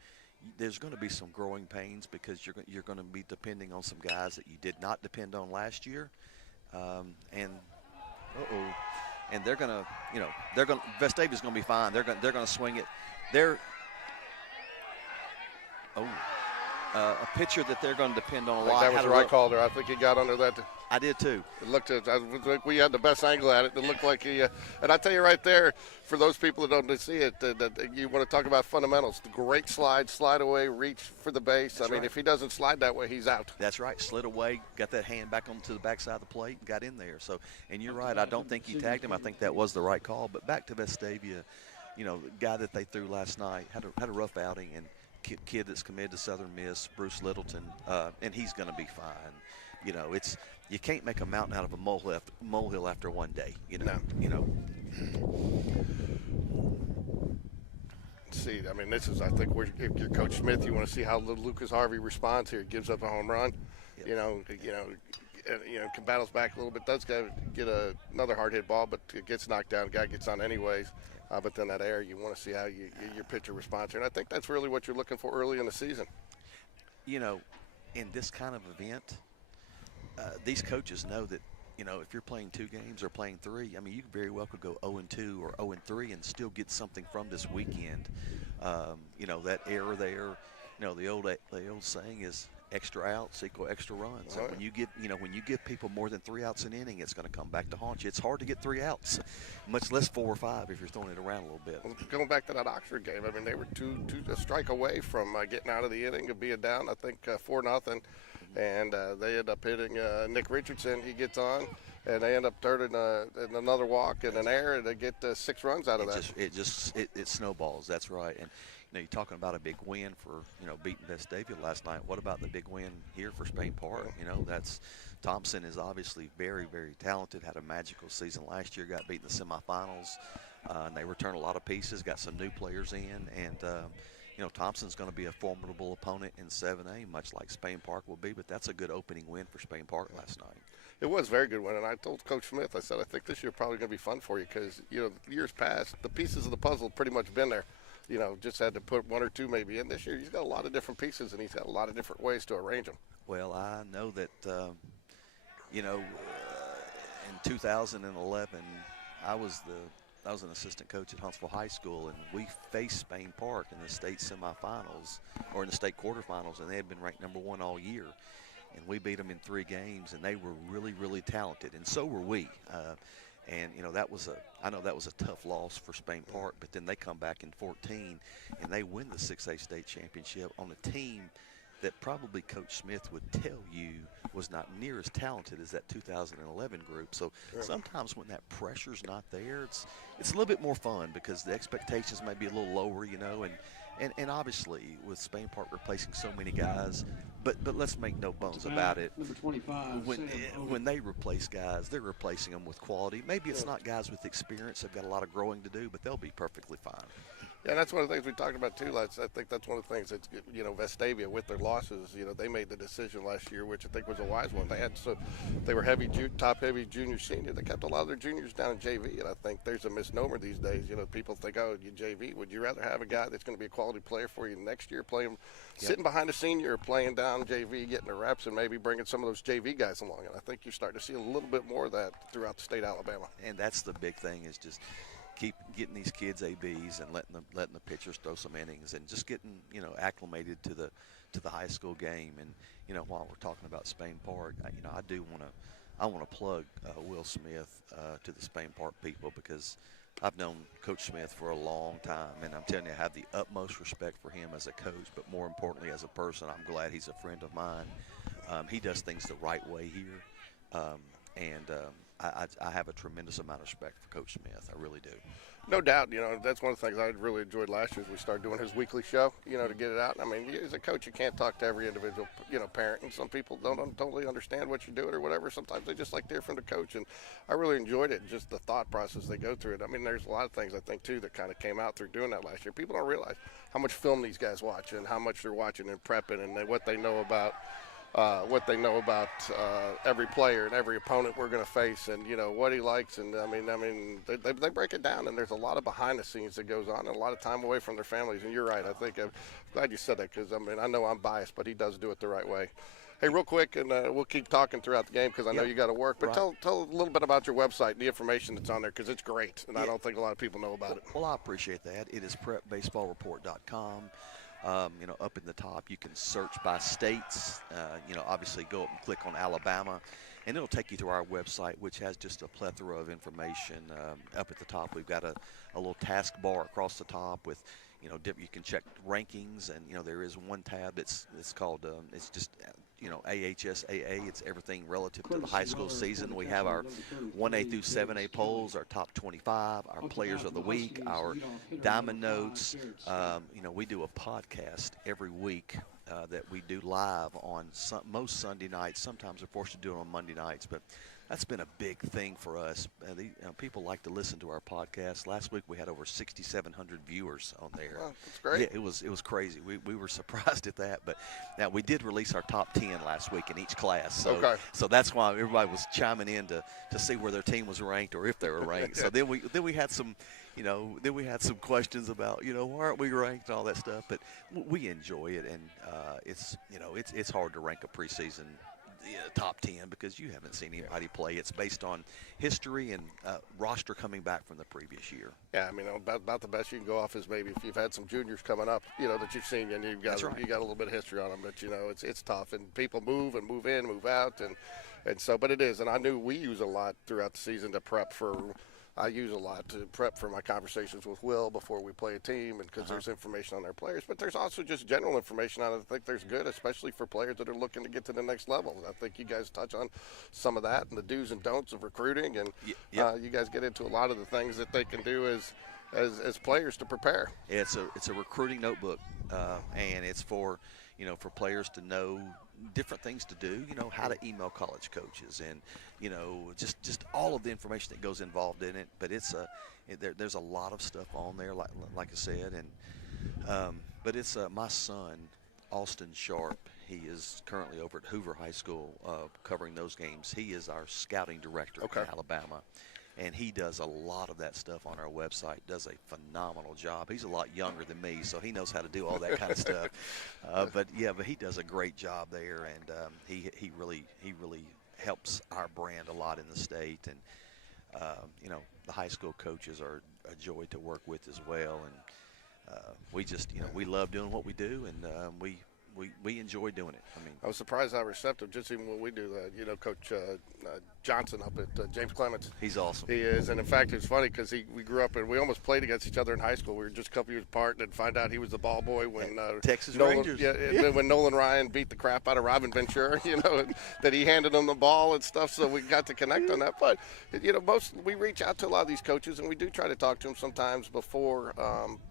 There's going to be some growing pains because you're going to be depending on some guys that you did not depend on last year. And they're going to, Vestavia's going to be fine. They're going to swing it. A pitcher that they're going to depend on a lot. That was the right call there. I think he got under that. I did too. It looked like we had the best angle at it. It looked like he, and I tell you right there, for those people that don't see it, that you want to talk about fundamentals. The great slide away, reach for the base. I mean, if he doesn't slide that way, he's out. That's right. Slid away, got that hand back onto the backside of the plate, and got in there. So, and you're right. I don't think he tagged him. I think that was the right call. But back to Vestavia, the guy that they threw last night had a rough outing, and kid that's committed to Southern Miss, Bruce Littleton, and he's going to be fine. you can't make a mountain out of a molehill after one day. No. You know. See, I mean, this is, I think, where if you're Coach Smith, you want to see how Lucas Harvey responds here. Gives up a home run, Yep. Battles back a little bit. Does get another hard hit ball, but it gets knocked down. Guy gets on anyways. But then that air, you want to see how your pitcher responds here. And I think that's really what you're looking for early in the season. You know, in this kind of event, these coaches know that, if you're playing 2 games or playing 3, I mean, you very well could go 0-2 or 0-3 and still get something from this weekend. That error there, the old saying is extra outs equal extra runs. And when you give people more than 3 outs an inning, it's going to come back to haunt you. It's hard to get 3 outs, much less 4 or 5 if you're throwing it around a little bit. Well, going back to that Oxford game, I mean, they were a strike away from getting out of the inning and being down, I think, 4-0. And they end up hitting Nick Richardson. He gets on, and they end up turning another walk and an error, and they get 6 runs out of that. It snowballs. That's right. And you're talking about a big win for beating Vestavia last night. What about the big win here for Spain Park? That's Thompson is obviously very, very talented. Had a magical season last year. Got beat in the semifinals. And they returned a lot of pieces. Got some new players in, and Thompson's going to be a formidable opponent in 7A, much like Spain Park will be, but that's a good opening win for Spain Park last night. It was a very good win, and I told Coach Smith, I said, I think this year probably going to be fun for you because, years past, the pieces of the puzzle have pretty much been there. Just had to put 1 or 2 maybe in. This year he's got a lot of different pieces, and he's got a lot of different ways to arrange them. Well, I know that, in 2011, I was an assistant coach at Huntsville High School, and we faced Spain Park in the state semifinals or in the state quarterfinals, and they had been ranked number 1 all year. And we beat them in 3 games, and they were really, really talented, and so were we. I know that was a tough loss for Spain Park, but then they come back in 14, and they win the 6A state championship on a team that probably Coach Smith would tell you was not near as talented as that 2011 group. So sometimes when that pressure's not there, it's a little bit more fun because the expectations may be a little lower, and obviously with Spain Park replacing so many guys, but let's make no bones about it. Number 25. When they replace guys, they're replacing them with quality. Maybe it's not guys with experience. They've got a lot of growing to do, but they'll be perfectly fine. Yeah, that's one of the things we talked about too, lads. I think that's one of the things that Vestavia with their losses, they made the decision last year, which I think was a wise one. They were top heavy junior senior. They kept a lot of their juniors down in JV, and I think there's a misnomer these days. People think, oh, you JV. Would you rather have a guy that's going to be a quality player for you next year, sitting behind a senior, or playing down JV, getting the reps, and maybe bringing some of those JV guys along? And I think you're starting to see a little bit more of that throughout the state of Alabama. And that's the big thing is just keep getting these kids ABs and letting the pitchers throw some innings and just getting acclimated to the high school game. And while we're talking about Spain Park, I want to plug Will Smith to the Spain Park people because I've known Coach Smith for a long time, and I'm telling you, I have the utmost respect for him as a coach, but more importantly as a person. I'm glad he's a friend of mine. He does things the right way here, I have a tremendous amount of respect for Coach Smith. I really do. No doubt. That's one of the things I really enjoyed last year is we started doing his weekly show, to get it out. I mean, as a coach, you can't talk to every individual, parent, and some people don't totally understand what you're doing or whatever. Sometimes they just like to hear from the coach, and I really enjoyed it, just the thought process they go through it. I mean, there's a lot of things, I think, too, that kind of came out through doing that last year. People don't realize how much film these guys watch and how much they're watching and prepping and what they know about every player and every opponent we're going to face, and what he likes, and I mean they break it down, and there's a lot of behind the scenes that goes on, and a lot of time away from their families. And you're right. I think I'm glad you said that because I know I'm biased, but he does do it the right way. Hey, real quick, and we'll keep talking throughout the game because I know you got to work. But right. tell a little bit about your website and the information that's on there because it's great, and I don't think a lot of people know about it. Well, I appreciate that. It is prepbaseballreport.com. Up in the top, you can search by states. Obviously go up and click on Alabama, and it'll take you to our website, which has just a plethora of information. Up at the top, we've got a little task bar across the top with, you can check rankings, and there is one tab it's called it's just AHSAA. It's everything relative to the high school season. We have our 1A through 7A polls, our top 25, our players of the week, our diamond notes. We do a podcast every week that we do live on most Sunday nights. Sometimes we're forced to do it on Monday nights, but that's been a big thing for us. People like to listen to our podcast. Last week we had over 6,700 viewers on there. Wow, that's great. Yeah, it was crazy. We were surprised at that. But now we did release our top 10 last week in each class. So, Okay. So that's why everybody was chiming in to see where their team was ranked or if they were ranked. So then we had some. Then we had some questions about, why aren't we ranked and all that stuff. But we enjoy it, and it's hard to rank a preseason top 10 because you haven't seen anybody play. It's based on history and roster coming back from the previous year. Yeah, I mean, about the best you can go off is maybe if you've had some juniors coming up, that you've seen, and you got a little bit of history on them. But it's tough, and people move and move in, move out, and so. But it is, and I knew we use a lot throughout the season to prep for. I use a lot to prep for my conversations with Will before we play a team, and because there's information on their players, but there's also just general information on it. I think there's good, especially for players that are looking to get to the next level. I think you guys touch on some of that and the do's and don'ts of recruiting, and you guys get into a lot of the things that they can do as players to prepare. Yeah, it's a recruiting notebook, and it's for players to know different things to do, how to email college coaches and, just all of the information that goes involved in it. But there's a lot of stuff on there, like I said. And but it's my son, Austin Sharp. He is currently over at Hoover High School covering those games. He is our scouting director in Alabama. And he does a lot of that stuff on our website, does a phenomenal job. He's a lot younger than me, so he knows how to do all that kind of stuff. But he does a great job there, and he really helps our brand a lot in the state. And, the high school coaches are a joy to work with as well. And we just, we love doing what we do, and we enjoy doing it. I was surprised how receptive, just even when we do that. Coach Johnson up at James Clements. He's awesome. He is, and in fact, it's funny because we grew up and we almost played against each other in high school. We were just a couple years apart, and then find out he was the ball boy when Texas Nolan, Rangers. When Nolan Ryan beat the crap out of Robin Ventura, and that he handed him the ball and stuff. So we got to connect on that. But we reach out to a lot of these coaches, and we do try to talk to them sometimes before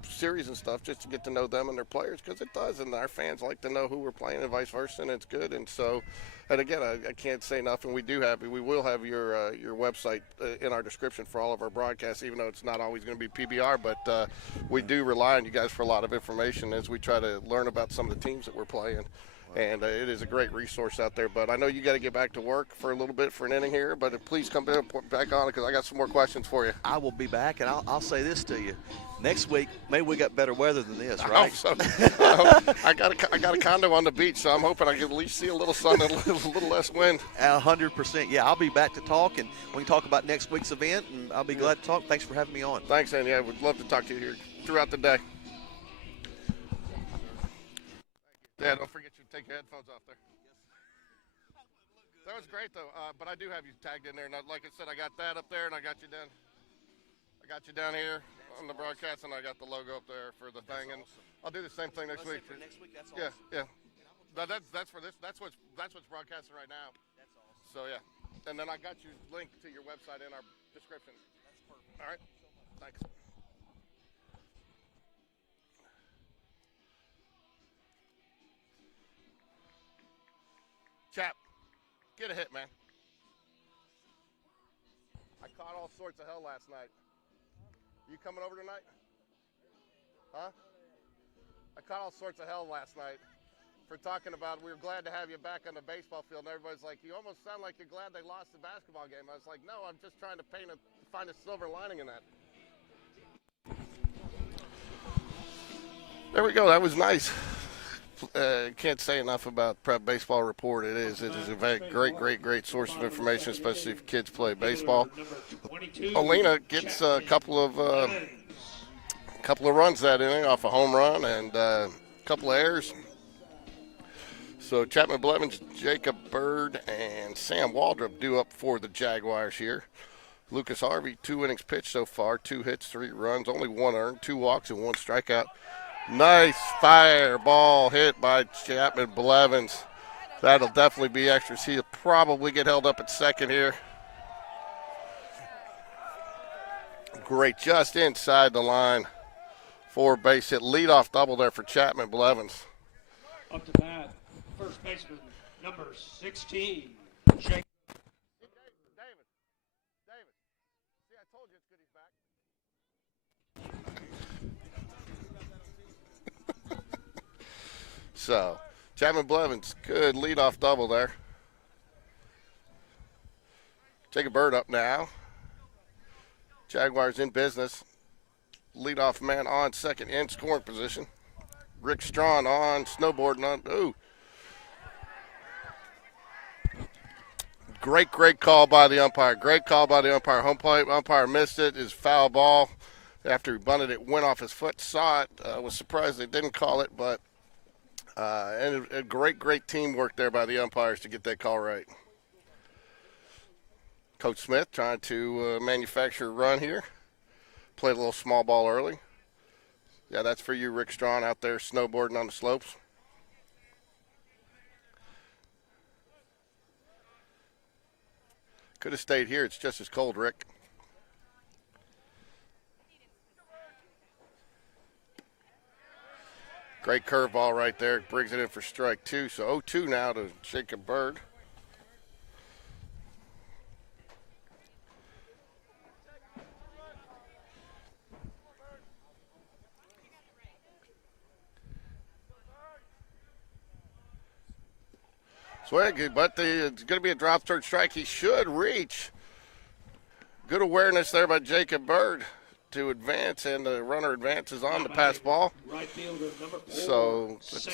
series and stuff, just to get to know them and their players, because it does, and our fans like to know who we're playing and vice versa, and it's good. And so, and again, I can't say enough, and we will have your website in our description for all of our broadcasts, even though it's not always going to be PBR, but we do rely on you guys for a lot of information as we try to learn about some of the teams that we're playing. And it is a great resource out there. But I know you got to get back to work for a little bit for an inning here, but please come back on because I got some more questions for you. I will be back, and I'll say this to you. Next week, maybe we got better weather than this, right? I hope so. I got a condo on the beach, so I'm hoping I can at least see a little sun and a little less wind. 100%. Yeah, I'll be back to talk, and we can talk about next week's event, and I'll be glad to talk. Thanks for having me on. Thanks, and yeah, we'd love to talk to you here throughout the day. Yeah, don't forget you take your headphones off there. That was great, though. But I do have you tagged in there. And like I said, I got that up there, and I got you down. I got you down here on the broadcast, and I got the logo up there for the thing. And I'll do the same thing next week. For next week, that's awesome. Yeah. No, that's for this. That's what's broadcasting right now. That's awesome. So yeah, and then I got you link to your website in our description. That's perfect. All right. Thanks. Chap, get a hit, man. I caught all sorts of hell last night. You coming over tonight? Huh? I caught all sorts of hell last night for talking about we were glad to have you back on the baseball field. And everybody's like, you almost sound like you're glad they lost the basketball game. I was like, no, I'm just trying to find a silver lining in that. There we go. That was nice. Can't say enough about Prep Baseball Report. It is a very great source of information, especially if kids play baseball. Helena gets a couple of runs that inning off a home run and a couple of errors. So Chapman Blevins, Jacob Bird, and Sam Waldrop due up for the Jaguars here. Lucas Harvey, 2 innings pitched so far, 2 hits, 3 runs, only 1 earned, 2 walks, and 1 strikeout. Nice fire ball hit by Chapman Blevins. That'll definitely be extras. He'll probably get held up at second here. Great, just inside the line for a base hit. Leadoff double there for Chapman Blevins. Up to bat, first baseman, number 16, Jake. David. See, I told you it's good he's back. So, Chapman Blevins, good leadoff double there. Jacob Bird up now. Jaguars in business. Leadoff man on second in scoring position. Rick Strawn on snowboarding on. Ooh. Great call by the umpire. Great call by the umpire. Home plate umpire missed it. His foul ball. After he bunted it, went off his foot. Saw it. Was surprised they didn't call it, but and a great teamwork there by the umpires to get that call right. Coach Smith trying to manufacture a run here. Played a little small ball early. Yeah, that's for you, Rick Strawn, out there snowboarding on the slopes. Could have stayed here. It's just as cold, Rick. Great curveball right there. Brings it in for strike two. So 0-2 now to Jacob Bird. Swing, but it's going to be a drop third strike. He should reach. Good awareness there by Jacob Bird to advance, and the runner advances on the pass ball. Right fielder, number 4, So Sam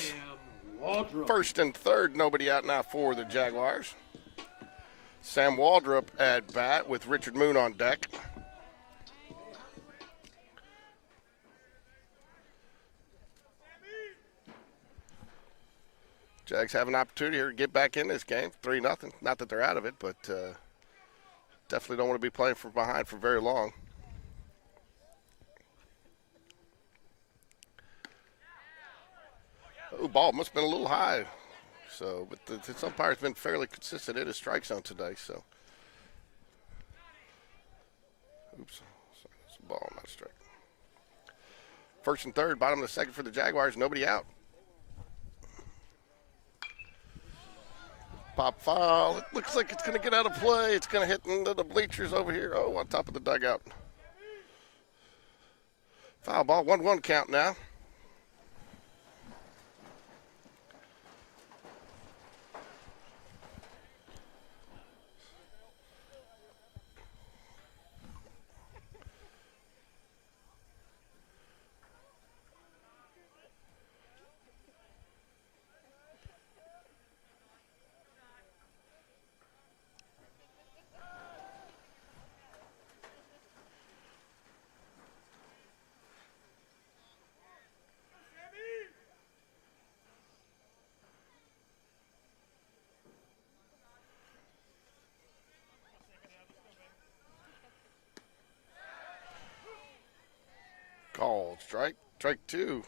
Waldrop. first and third, nobody out now for the Jaguars. Sam Waldrop at bat with Richard Moon on deck. Jags have an opportunity here to get back in this game, 3-0. Not that they're out of it, but definitely don't want to be playing from behind for very long. Oh, ball must have been a little high. So, but the umpire's been fairly consistent in his strike zone today. So, oops, sorry, it's a ball, not a strike. First and third, bottom of the second for the Jaguars. Nobody out. Pop foul. It looks like it's going to get out of play. It's going to hit into the bleachers over here. Oh, on top of the dugout. Foul ball. 1-1 count now. Called strike two.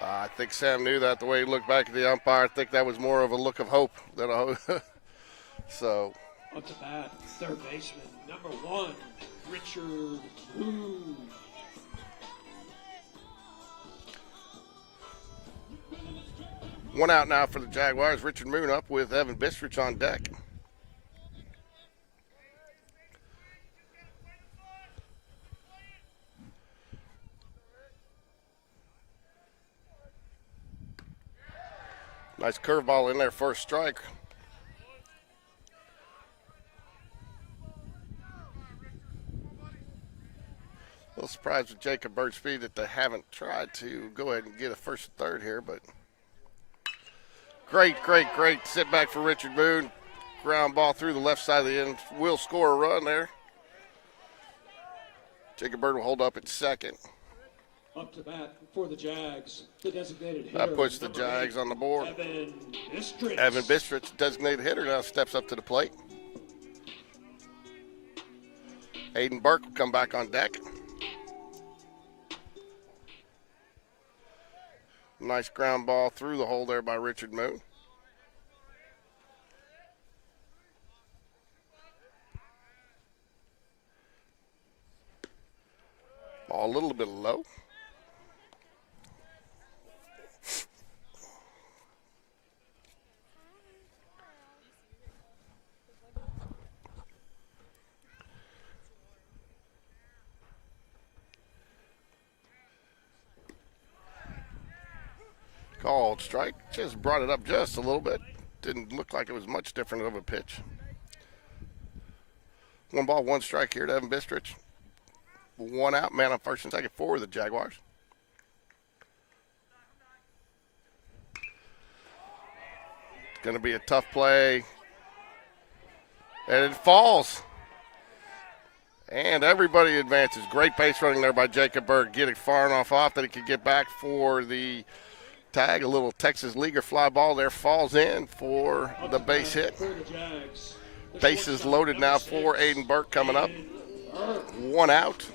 I think Sam knew that the way he looked back at the umpire. I think that was more of a look of hope than a hope. So. Up to bat, third baseman, number 1, Richard Moon. One out now for the Jaguars. Richard Moon up with Evan Bistrich on deck. Nice curveball in there, first strike. A little surprised with Jacob Bird's speed that they haven't tried to go ahead and get a first and third here, but great sit back for Richard Moon. Ground ball through the left side of the end. Will score a run there. Jacob Bird will hold up at second. Up to bat for the Jags, the designated hitter. That puts the Jags on the board. Evan Bistrich. Evan Bistrich, designated hitter, now steps up to the plate. Hayden Burke will come back on deck. Nice ground ball through the hole there by Richard Moon. Ball a little bit low. Called strike. Just brought it up just a little bit. Didn't look like it was much different of a pitch. 1 ball, 1 strike here to Evan Bistrich. 1 out, man on first and second for the Jaguars. It's going to be a tough play. And it falls. And everybody advances. Great base running there by Jacob Berg. Getting far enough off that he could get back for the tag. A little Texas Leaguer fly ball there. Falls in for the base hit. Bases loaded now for Aiden Burke coming up. 1 out.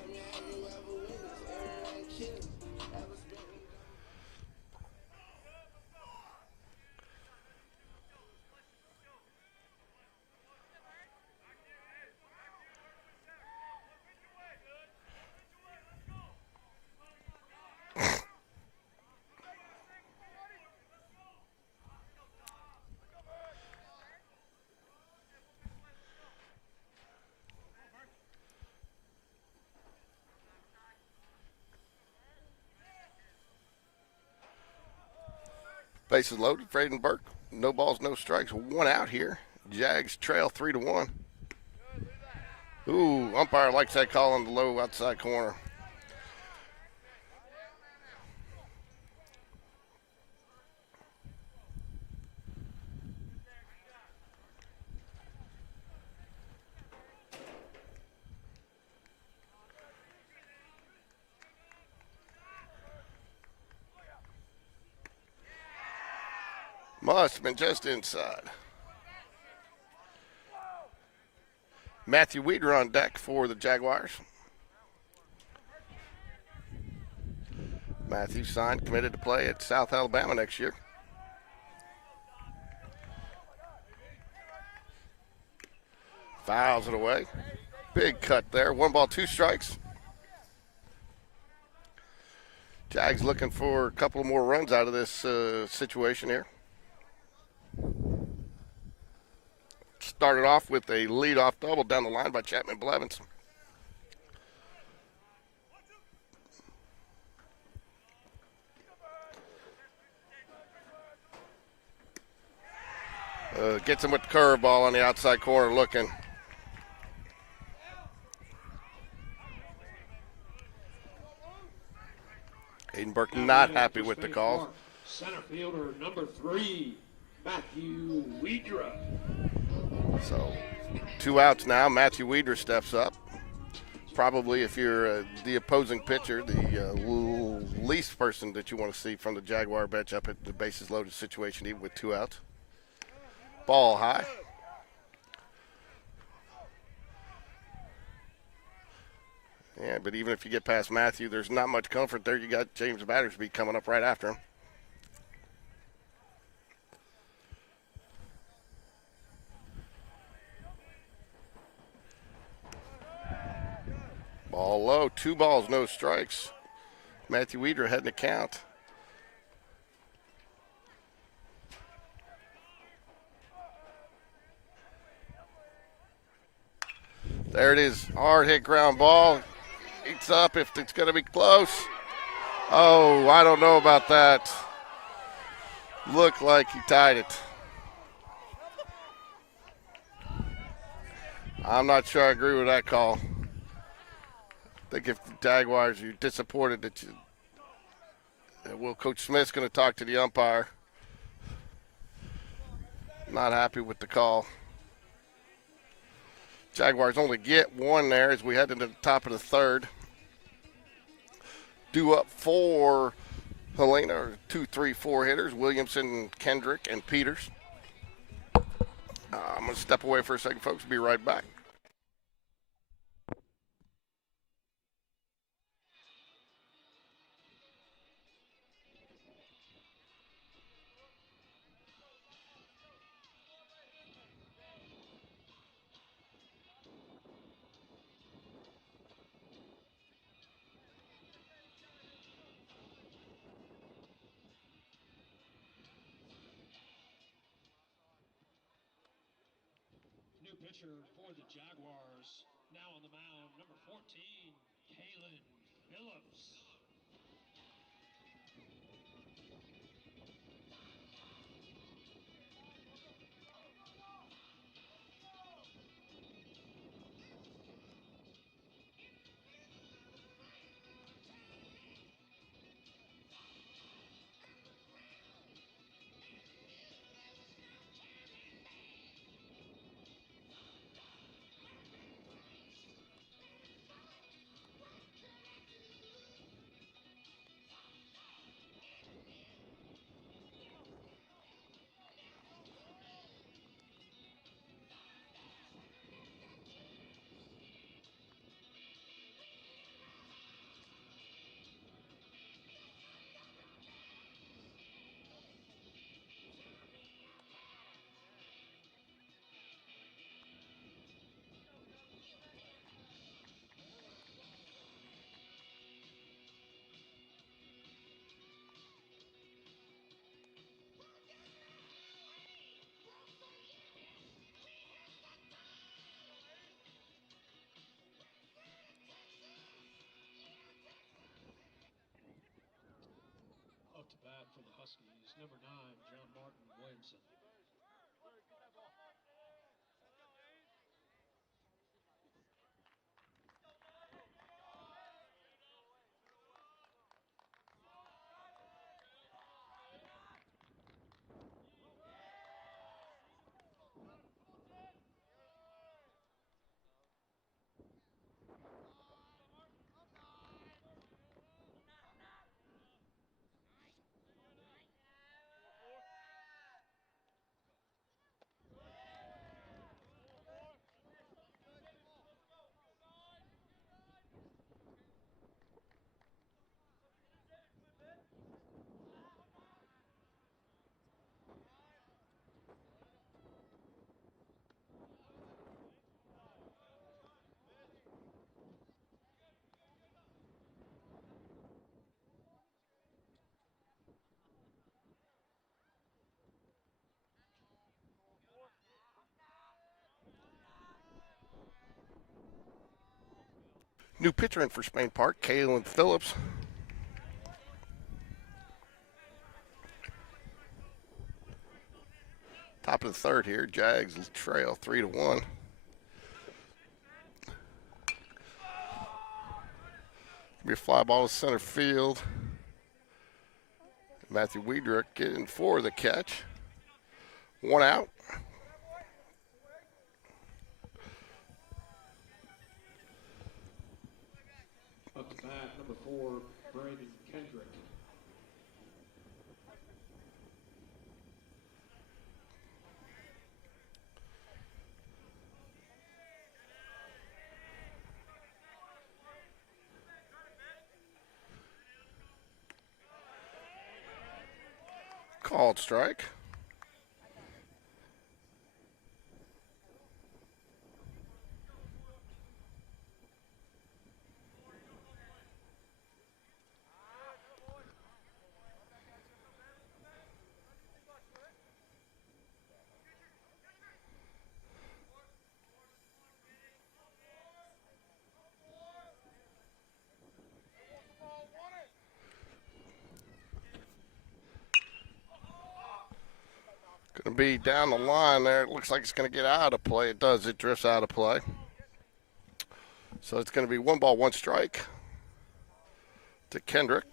Bases loaded for Aiden Burke. No balls, no strikes. 1 out here. Jags trail 3-1. Ooh, umpire likes that call on the low outside corner. Must have been just inside. Matthew Weeder on deck for the Jaguars. Matthew signed, committed to play at South Alabama next year. Fouls it away. Big cut there. 1 ball, 2 strikes. Jags looking for a couple more runs out of this situation here. Started off with a leadoff double down the line by Chapman Blevins. Gets him with the curveball on the outside corner looking. Aiden Burke not happy with the call. Center fielder number 3, Matthew Weedra. So 2 outs now. Matthew Weeder steps up. Probably, if you're the opposing pitcher, the least person that you want to see from the Jaguar bench up at the bases loaded situation, even with 2 outs. Ball high. Yeah, but even if you get past Matthew, there's not much comfort there. You got James Battersby coming up right after him. Ball low, 2 balls, no strikes. Matthew Weeder heading to count. There it is, hard hit ground ball. It's up if it's going to be close. Oh, I don't know about that. Looked like he tied it. I'm not sure I agree with that call. I think if the Jaguars, you're disappointed that you, well, Coach Smith's going to talk to the umpire. Not happy with the call. Jaguars only get 1 there as we head into the top of the 3rd. Due up for Helena are 2, 3, 4 hitters, Williamson, Kendrick, and Peters. I'm going to step away for a second, folks. Be right back. pitcher for the Jaguars. Now on the mound, number 14, Kalen Phillips. Up to bat for the Huskies, number 9, John Martin Williamson. New pitcher in for Spain Park, Kalen Phillips. Top of the third here. Jags trail 3-1. Be a fly ball to center field. Matthew Wiedrick getting for the catch. 1 out. Up to bat, number 4, Brandon Kendrick. Called strike. Going to be down the line there. It looks like it's going to get out of play. It does. It drifts out of play. So it's going to be 1 ball, 1 strike to Kendrick.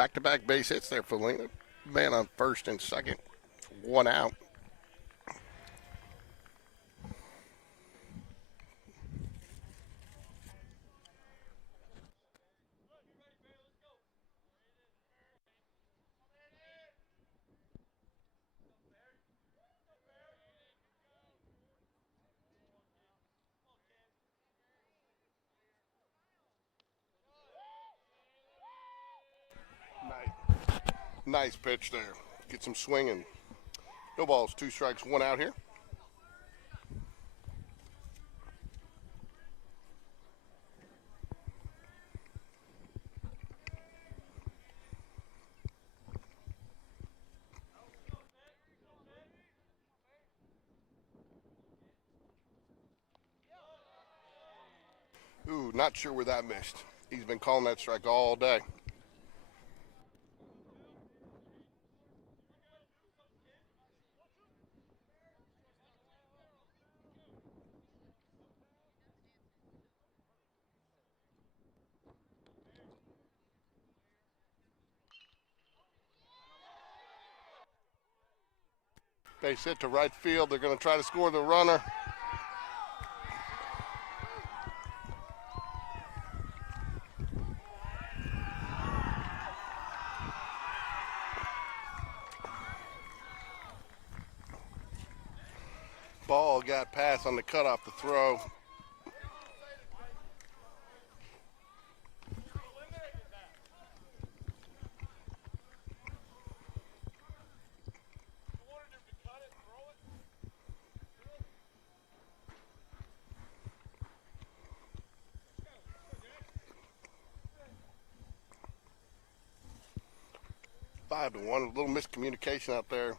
Back-to-back base hits there for Helena. Man on first and second. 1 out. Nice pitch there. Get some swinging. No balls, 2 strikes, 1 out here. Ooh, not sure where that missed. He's been calling that strike all day. Base hit to right field. They're going to try to score the runner. Ball got past on the cutoff the throw. Five to one, a little miscommunication out there.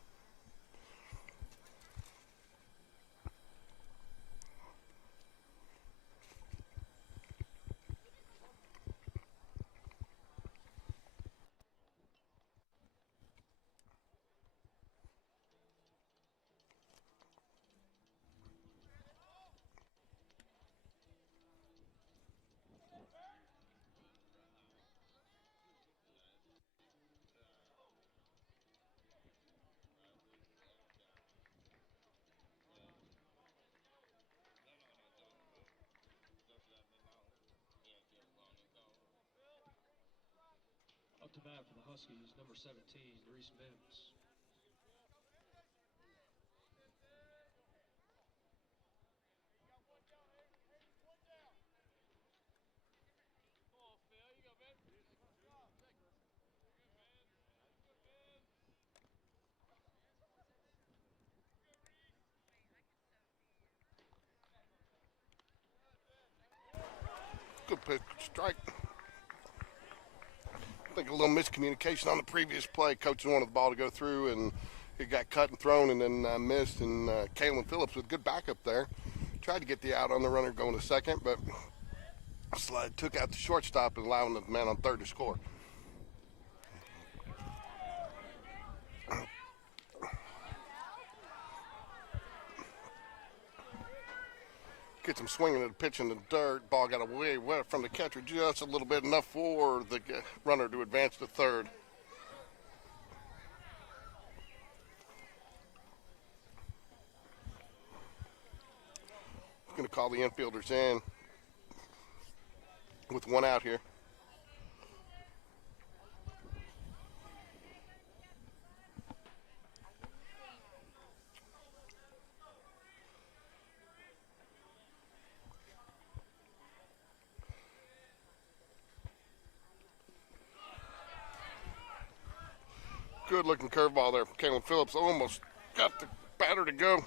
Up to bat for the Huskies, number 17, Reese Mims. Good pitch, strike. I think a little miscommunication on the previous play. Coach wanted the ball to go through, and it got cut and thrown and then missed. And Kalen Phillips with good backup there. Tried to get the out on the runner going to second, but slide took out the shortstop and allowing the man on third to score. Gets him swinging at the pitch in the dirt. Ball got away from the catcher just a little bit, enough for the runner to advance to third. Going to call the infielders in with 1 out here. Good looking curveball there from Kalen Phillips. Almost got the batter to go.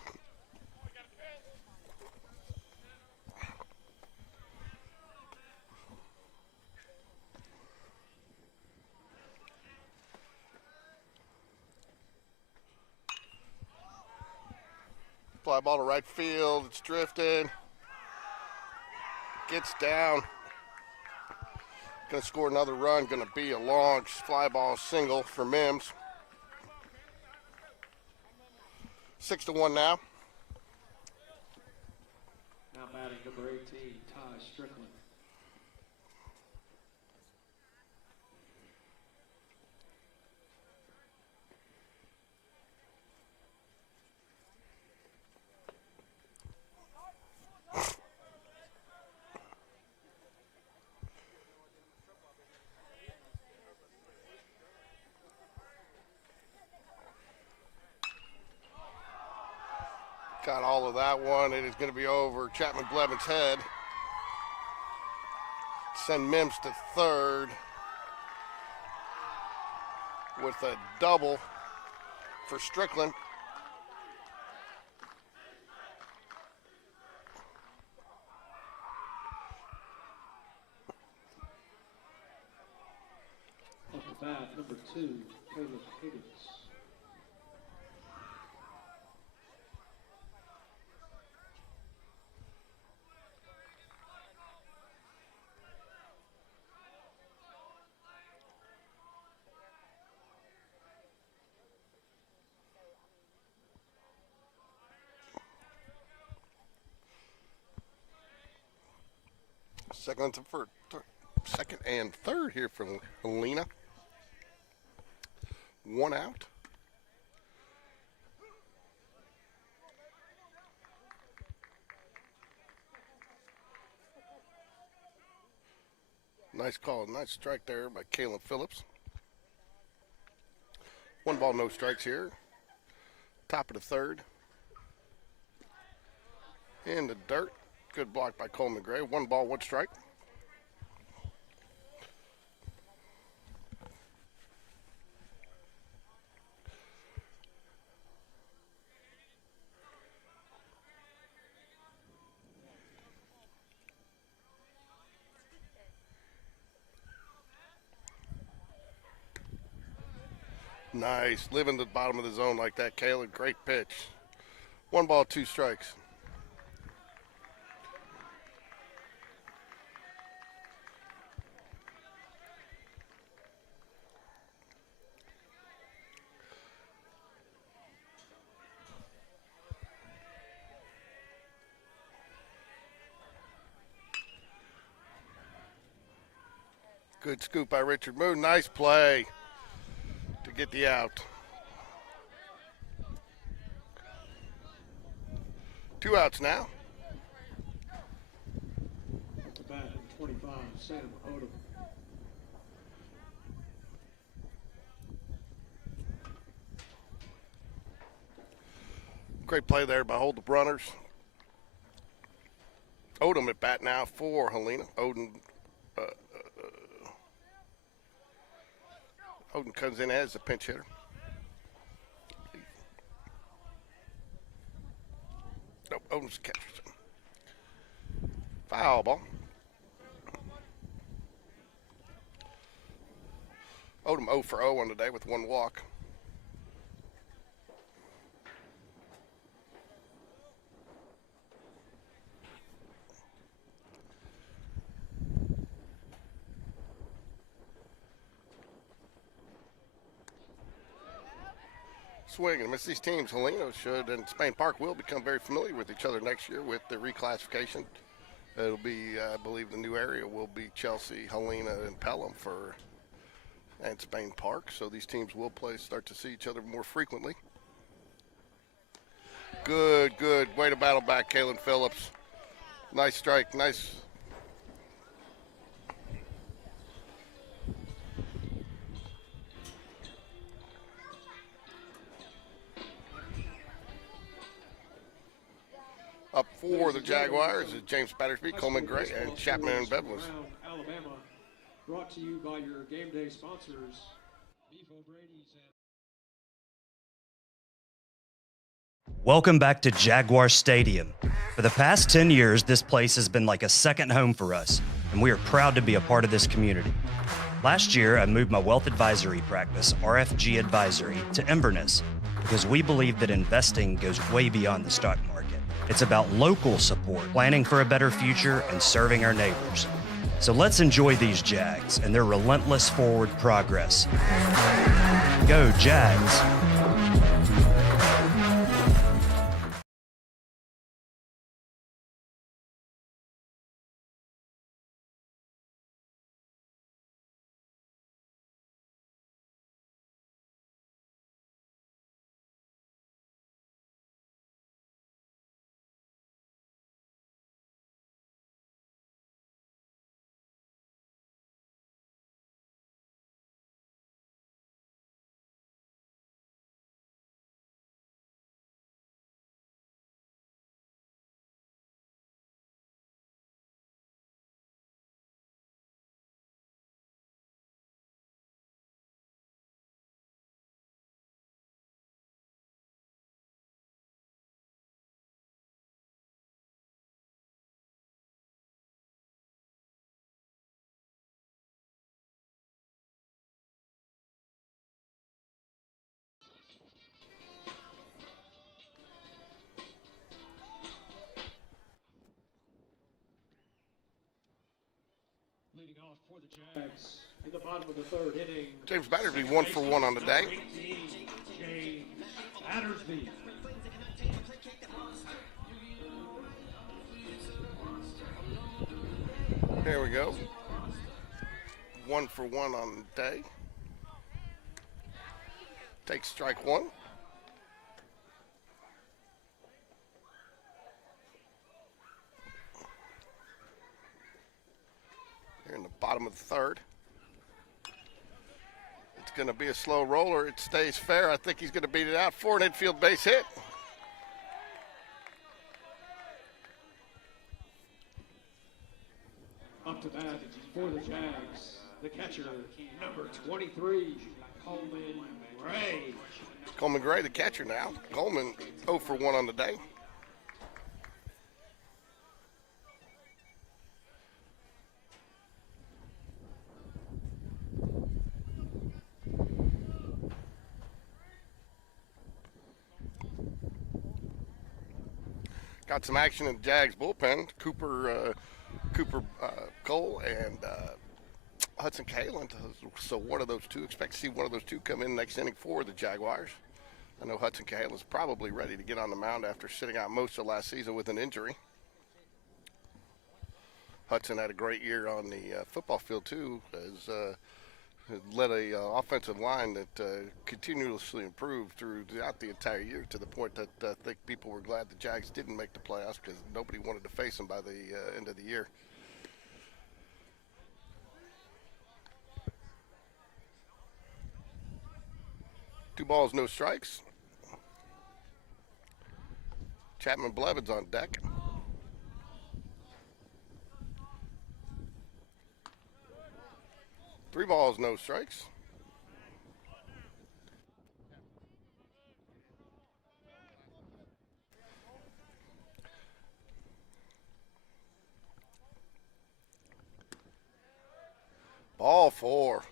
Fly ball to right field. It's drifted. Gets down. Going to score another run. Going to be a long fly ball single for Mims. 6-1 now. Now batting number 18, Ty Strickland. Got all of that one. It is going to be over Chapman Blevins' head. Send Mims to third with a double for Strickland. Off the bat, number 2, Caleb Higgins. Second and third here from Helena. 1 out. Nice call, nice strike there by Kalen Phillips. 1 ball, no strikes here. Top of the third. In the dirt. Good block by Coleman Gray. 1 ball, 1 strike. Nice. Living the bottom of the zone like that, Kalen. Great pitch. 1 ball, 2 strikes. Good scoop by Richard Moon. Nice play to get the out. 2 outs now. Off the bat, 25, Sam Odom. Great play there by Hold the Runners. Odom at bat now for Helena. Odom comes in as the pinch hitter. Nope, Odom's catcher. Foul ball. Odom 0 for 0 on the day with 1 walk. Swing and miss. These teams, Helena should and Spain Park will become very familiar with each other next year with the reclassification. It'll be, I believe, the new area will be Chelsea, Helena, and Pelham and Spain Park. So these teams will start to see each other more frequently. Good way to battle back, Kalen Phillips. Nice strike, nice. Up for the Jaguars is James Battersby, Coleman Gray, and Chapman and Bevins. Alabama, brought to you by your game day sponsors, Beef O'Brady's and Welcome back to Jaguar Stadium. For the past 10 years, this place has been like a second home for us, and we are proud to be a part of this community. Last year, I moved my wealth advisory practice, RFG Advisory, to Inverness because we believe that investing goes way beyond the stock market. It's about local support, planning for a better future, and serving our neighbors. So let's enjoy these Jags and their relentless forward progress. Go Jags! Leading off for the Jags in the bottom of the third inning. James Battersby 1 for 1 on the day. 18, James Battersby. There we go. 1 for 1 on the day. Takes strike one. Here in the bottom of the third. It's going to be a slow roller. It stays fair. I think he's going to beat it out for an infield base hit. Up to bat for the Jags, the catcher, number 23, Coleman Gray. Coleman Gray, the catcher now. Coleman 0 for 1 on the day. Got some action in the Jags bullpen. Cooper Cole and Hudson Calen. So one of those two, expect to see one of those two come in next inning for the Jaguars. I know Hudson Calen's probably ready to get on the mound after sitting out most of last season with an injury. Hudson had a great year on the football field too, as led a offensive line that continuously improved throughout the entire year, to the point that I think people were glad the Jags didn't make the playoffs because nobody wanted to face them by the end of the year. Two balls, no strikes. Chapman Blevins on deck. Three balls, no strikes. Ball four.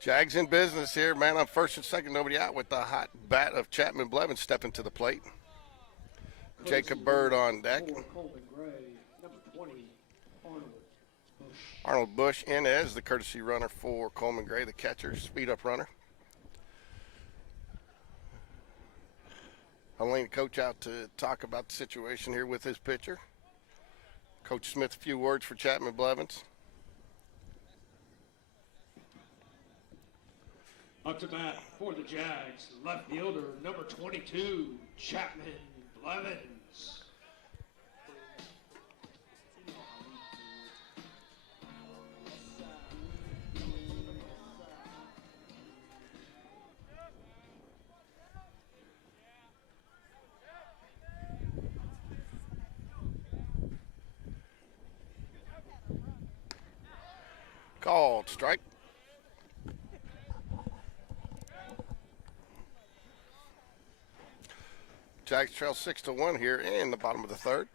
Jags in business here. Man on first and second, nobody out, with the hot bat of Chapman Blevins stepping to the plate. Jacob Bird on deck. Coleman Gray, number 20, Arnold Bush in as the courtesy runner for Coleman Gray, the catcher, speed up runner. Helena coach out to talk about the situation here with his pitcher. Coach Smith, a few words for Chapman Blevins. Up to bat for the Jags, left fielder, number 22, Chapman Blevins. Called strike. Jags trail 6-1 here in the bottom of the third.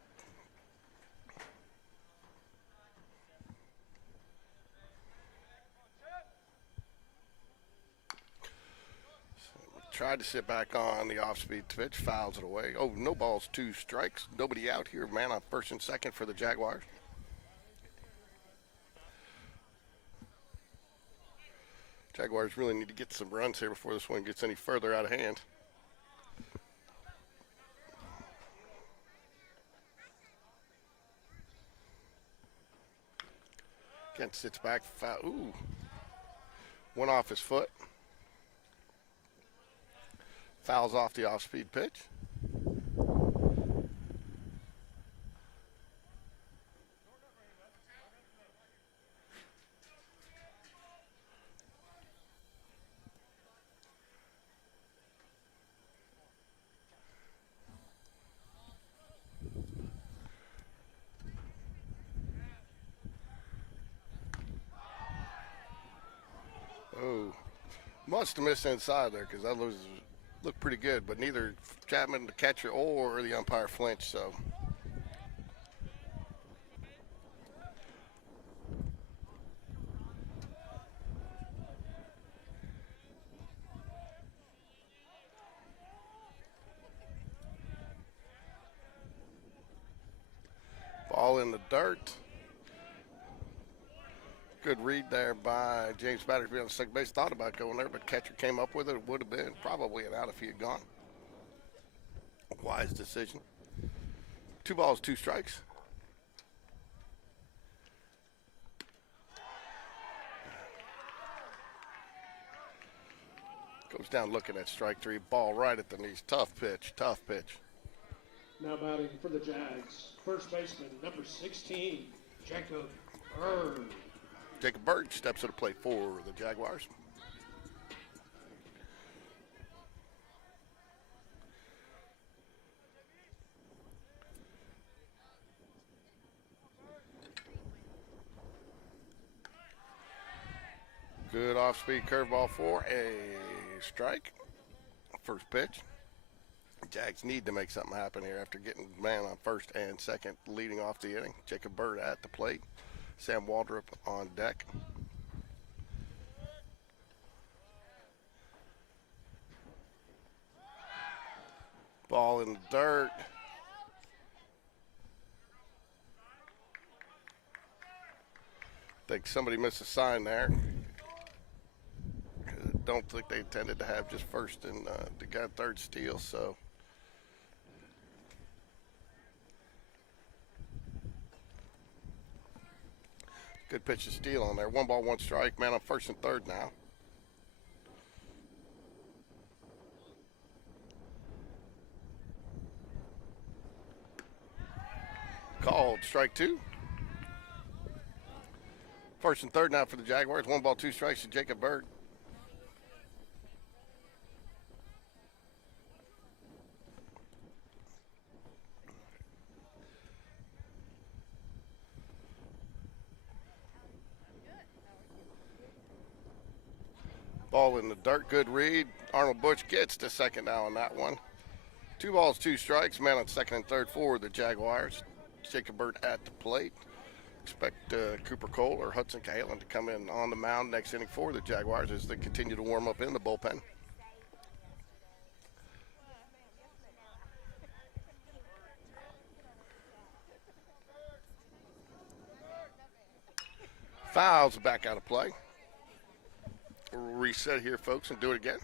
Tried to sit back on the off-speed pitch, fouls it away. Oh, no balls, two strikes. Nobody out here. Man on first and second for the Jaguars. Jaguars really need to get some runs here before this one gets any further out of hand. Kent sits back, foul. Ooh. One off his foot. Fouls off the off-speed pitch. Oh, must have missed inside there, because that looked pretty good, but neither Chapman, the catcher, or the umpire flinched, so. Ball in the dirt. Good read there by James Battersby on second base. Thought about going there, but catcher came up with it. It would have been probably an out if he had gone. Wise decision. 2 balls, 2 strikes. Goes down looking at strike 3. Ball right at the knees. Tough pitch, tough pitch. Now batting for the Jags, first baseman, number 16, Jacob Bird. Jacob Bird steps to the plate for the Jaguars. Good off-speed curveball for a strike. First pitch. Jags need to make something happen here after getting man on first and second, leading off the inning. Jacob Bird at the plate. Sam Waldrop on deck. Ball in the dirt. Think somebody missed a sign there. I don't think they intended to have just first and the guy third steal, so. Good pitch to steal on there. 1 ball, 1 strike. Man on first and third now. Called strike 2. First and third now for the Jaguars. 1 ball, 2 strikes to Jacob Bird. Ball in the dirt, good read. Arnold Butch gets to second now on that one. 2 balls, 2 strikes. Man on second and third for the Jaguars. Jacob Bird at the plate. Expect Cooper Cole or Hudson Cahalan to come in on the mound next inning for the Jaguars as they continue to warm up in the bullpen. Fouls back out of play. We'll reset here, folks, and do it again.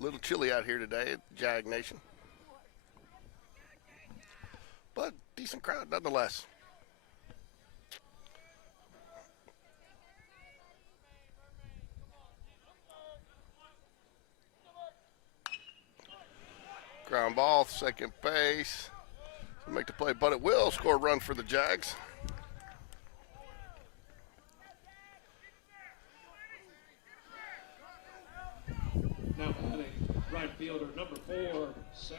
A little chilly out here today at Jag Nation. But decent crowd nonetheless. Ground ball, second base. Make the play, but it will score a run for the Jags. Now batting, right fielder, number 4, Sam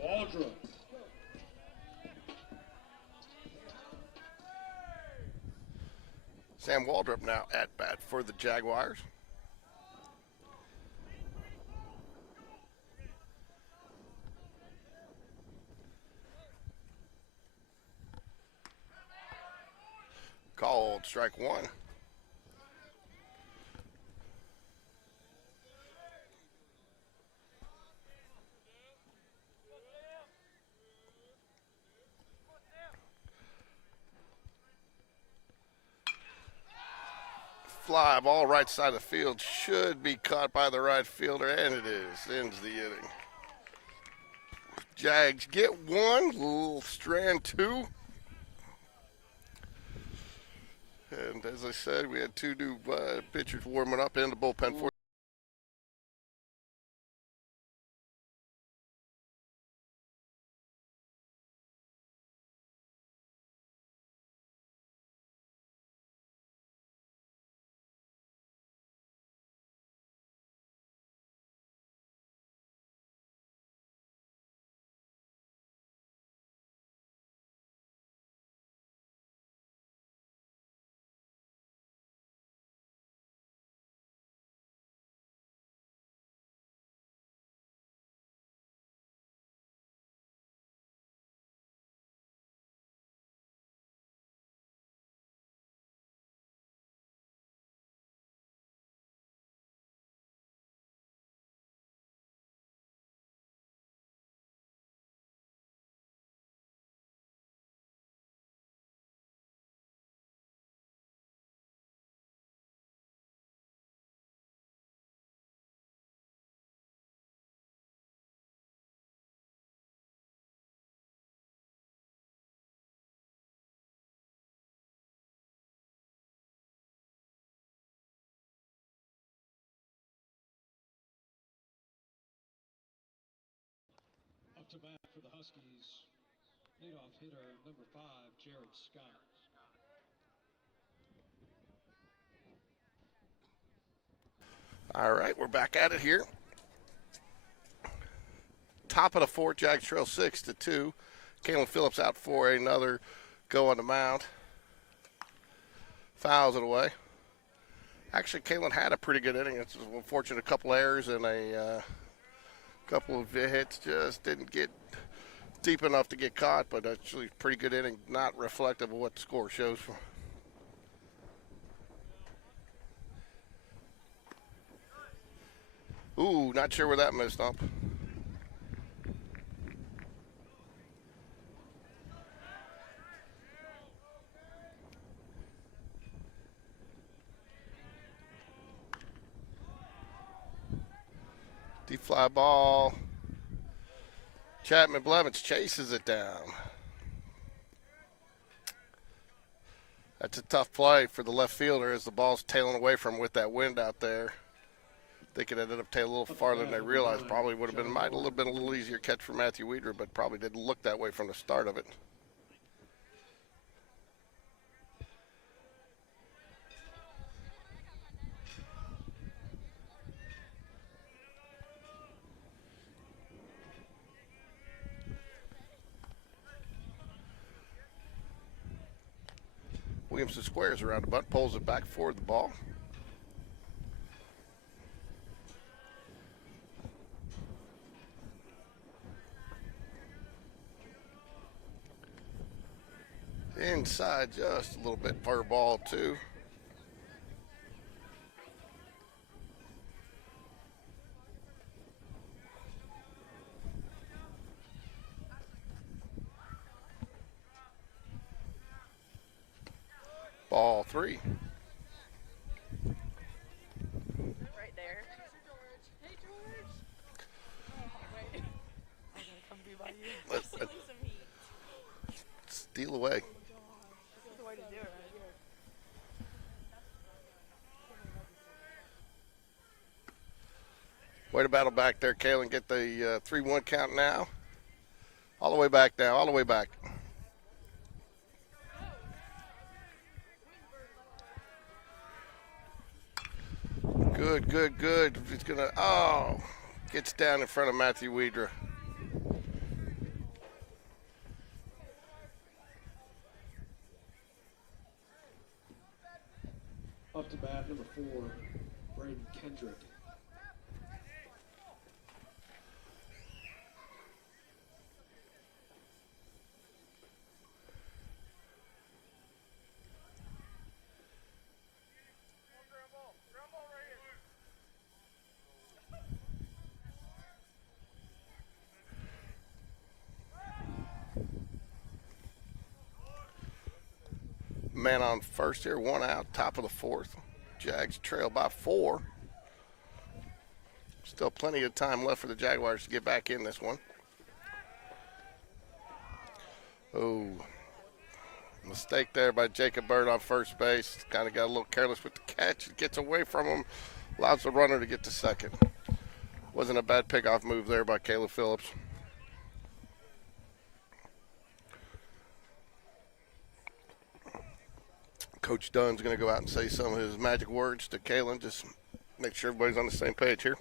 Waldrop. Sam Waldrop now at bat for the Jaguars. Called strike 1. Fly ball right side of the field should be caught by the right fielder, and it is. Ends the inning. Jags get 1, little strand 2. And as I said, we had 2 new pitchers warming up in the bullpen for to bat for the Huskies, leadoff hitter number 5, Jared Scott. All right, we're back at it here. Top of the fourth, Jags trail 6-2. Kalen Phillips out for another go on the mound. Fouls it away. Actually, Kalen had a pretty good inning. It's unfortunate, a couple errors and a couple of hits just didn't get deep enough to get caught, but actually pretty good inning, not reflective of what the score shows for. Ooh, not sure where that missed up. Deep fly ball. Chapman Blevins chases it down. That's a tough play for the left fielder as the ball's tailing away from him with that wind out there. They could ended up tailing a little farther than they realized. Probably would have been a little easier catch for Matthew Weeder, but probably didn't look that way from the start of it. Williamson squares around the butt, pulls it back for the ball. Inside just a little bit for ball two. Ball three. Right there. Hey, George. Oh, wait. I'm going to come be by you. Just some heat. Steal away. That's the way to do it right here. Way to battle back there, Kalen. Get the 3-1 count now. All the way back now, all the way back. Good. He's going to, gets down in front of Matthew Weedra. Up to bat, number 4, Braden Kendrick. Man on first here, 1 out, top of the fourth. Jags trail by 4. Still plenty of time left for the Jaguars to get back in this one. Oh, mistake there by Jacob Bird on first base. Kind of got a little careless with the catch. It gets away from him, allows the runner to get to second. Wasn't a bad pickoff move there by Caleb Phillips. Coach Dunn's going to go out and say some of his magic words to Kalen. Just make sure everybody's on the same page here.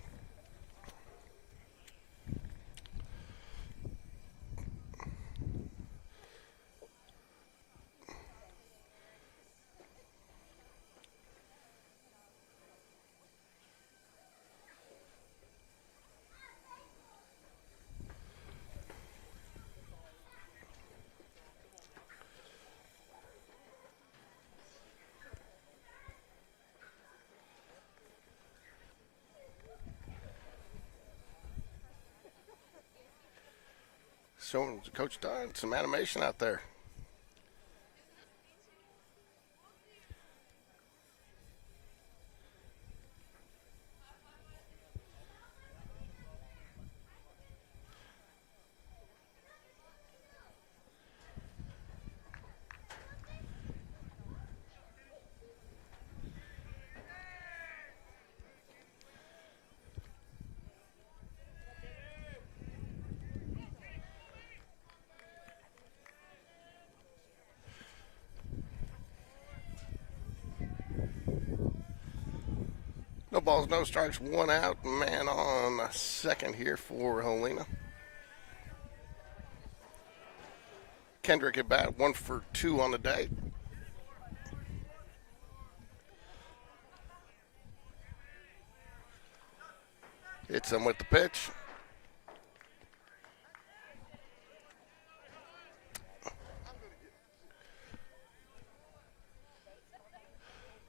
Showing Coach Dunn some animation out there. No balls, no strikes, 1 out. Man on second here for Helena. Kendrick at bat, 1 for 2 on the day. Hits him with the pitch.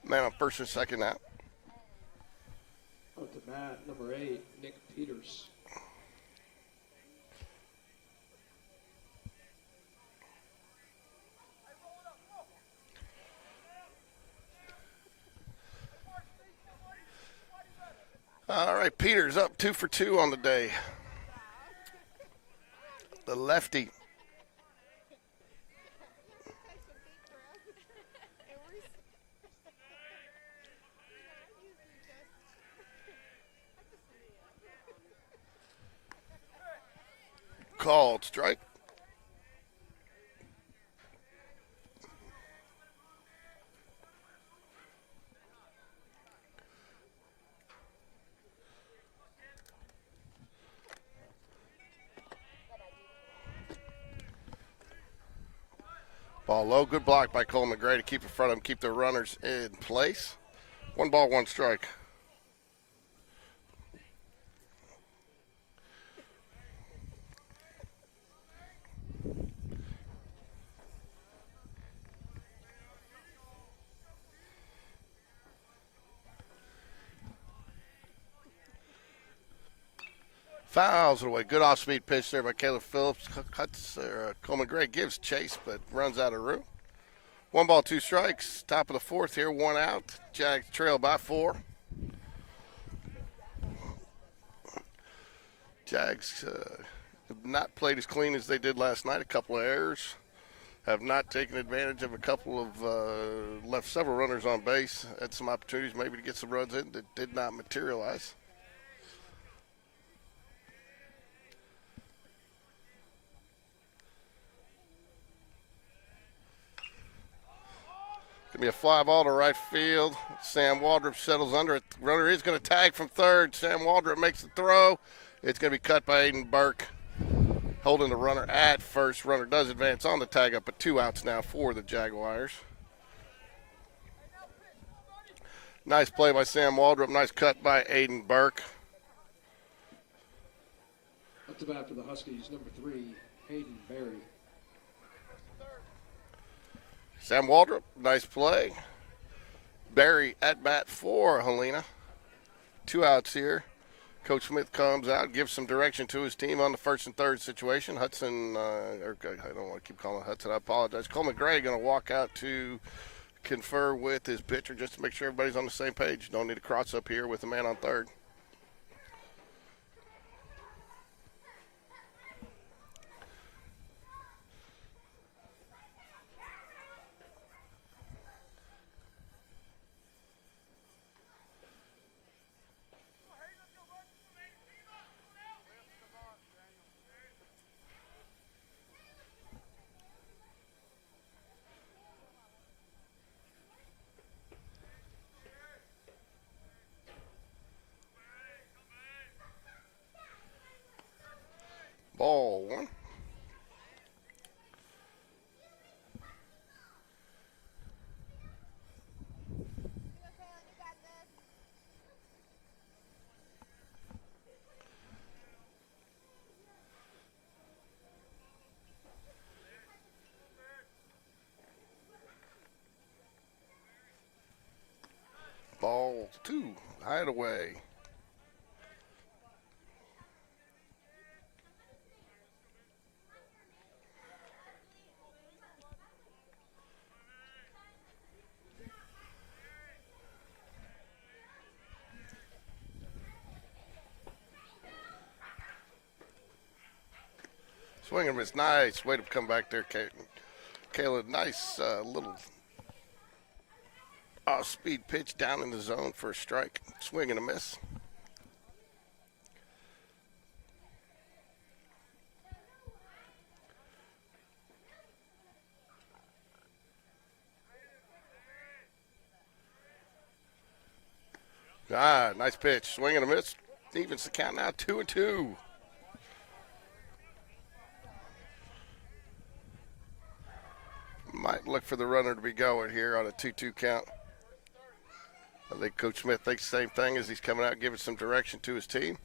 Man on first and second out. Up to bat, number 8, Nick Peters. All right, Peters up 2 for 2 on the day. The lefty. Called strike. Ball low, good block by Cole McGray to keep in front of him, keep the runners in place. 1 ball, 1 strike. Fouls it away. Good off-speed pitch there by Caleb Phillips. Cole McGray gives chase, but runs out of room. 1 ball, 2 strikes. Top of the 4th here, 1 out. Jags trail by 4. Jags have not played as clean as they did last night. A couple of errors. Have not taken advantage of a couple of left several runners on base. Had some opportunities maybe to get some runs in that did not materialize. Gonna be a fly ball to right field. Sam Waldrop settles under it. Runner is going to tag from third. Sam Waldrop makes the throw. It's going to be cut by Aiden Burke. Holding the runner at first. Runner does advance on the tag up, but 2 outs now for the Jaguars. Nice play by Sam Waldrop. Nice cut by Aiden Burke. Up to bat for the Huskies, number 3, Hayden Berry. Sam Waldrop, nice play. Barry at bat for Helena. 2 outs here. Coach Smith comes out, gives some direction to his team on the first and third situation. Hudson, I don't want to keep calling Hudson, I apologize. Cole McGray going to walk out to confer with his pitcher just to make sure everybody's on the same page. Don't need a cross up here with a man on third. Ball 1. Ball 2. Hide away. Swing and miss. Nice way to come back there, Caleb. Nice little off-speed pitch down in the zone for a strike. Swing and a miss. Nice pitch. Swing and a miss. Evens the count now, 2-2. Might look for the runner to be going here on a 2-2 count. I think Coach Smith thinks the same thing as he's coming out giving some direction to his team.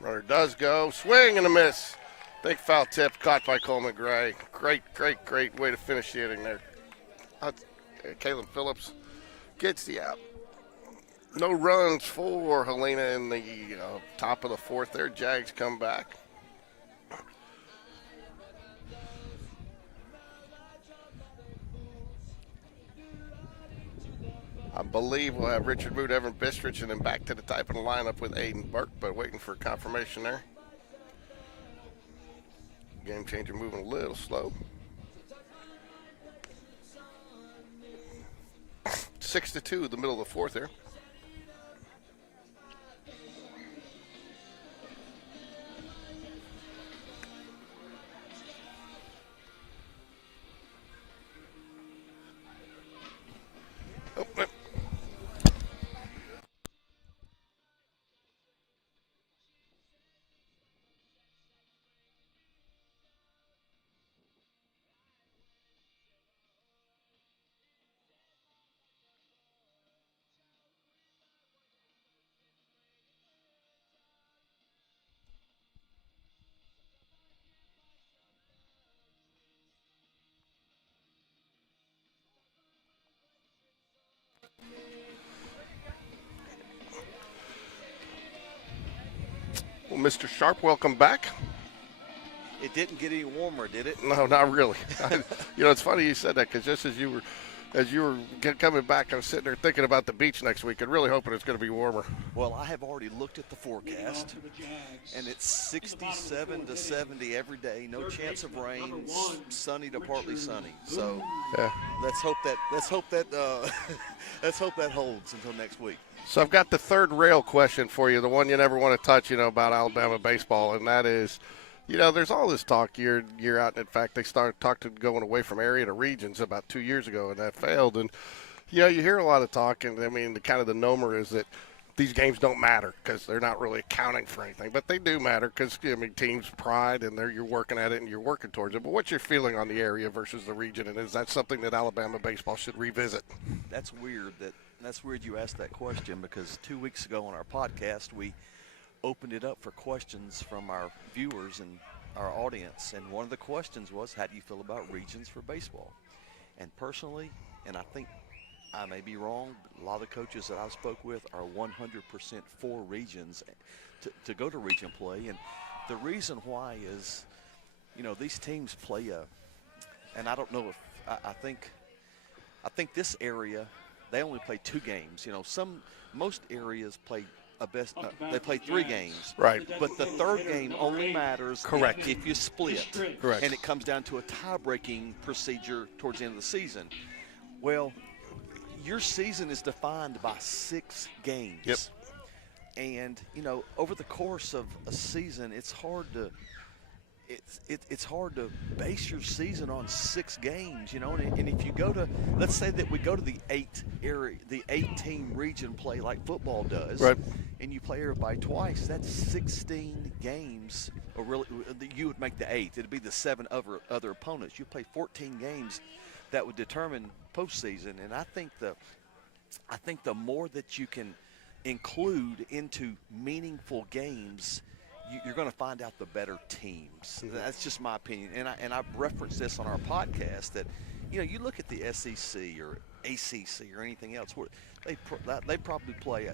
Runner does go. Swing and a miss. Big foul tip caught by Coleman Gray. Great way to finish the inning there. Caleb Phillips gets the out. No runs for Helena in the top of the fourth there. Jags come back. I believe we'll have Richard Mood, Evan Bistrich, and then back to the type of the lineup with Aiden Burke, but waiting for confirmation there. Game changer moving a little slow. 6-2, the middle of the fourth here. Well, Mr. Sharp, welcome back. It didn't get any warmer, did it? No, not really. It's funny you said that because just as you were coming back, I was sitting there thinking about the beach next week and really hoping it's going to be warmer. Well, I have already looked at the forecast, and it's 67 to 70 every day. No chance of rain, sunny to partly sunny. So yeah. let's hope that holds until next week. So I've got the third rail question for you, the one you never want to touch, about Alabama baseball, and that is, there's all this talk year out. In fact, they started talking going away from area to regions about 2 years ago, and that failed. And, you hear a lot of talk, and, the kind of the nomer is that these games don't matter because they're not really accounting for anything. But they do matter because, teams' pride, and you're working at it and you're working towards it. But what's your feeling on the area versus the region, and is that something that Alabama baseball should revisit? That's weird you asked that question because 2 weeks ago on our podcast, we opened it up for questions from our viewers and our audience. And one of the questions was, how do you feel about regions for baseball? And personally, and I think I may be wrong, but a lot of the coaches that I spoke with are 100% for regions to go to region play. And the reason why is, these teams play and I don't know if, I think this area, they only play 2 games. Most areas play they play 3 games. Right. But the third game only matters Correct. if you split. Correct. And it comes down to a tie-breaking procedure towards the end of the season. Well, your season is defined by 6 games. Yep. And, over the course of a season, it's hard to base your season on 6 games, and if you go to, let's say that we go to the 8-team region play like football does, right, and you play everybody twice, that's 16 games, or really, you would make the 8. It'd be the 7 other opponents. You play 14 games that would determine postseason, and I think the more that you can include into meaningful games, you're going to find out the better teams. That's just my opinion. And I've referenced this on our podcast that, you look at the SEC or ACC or anything else, they probably play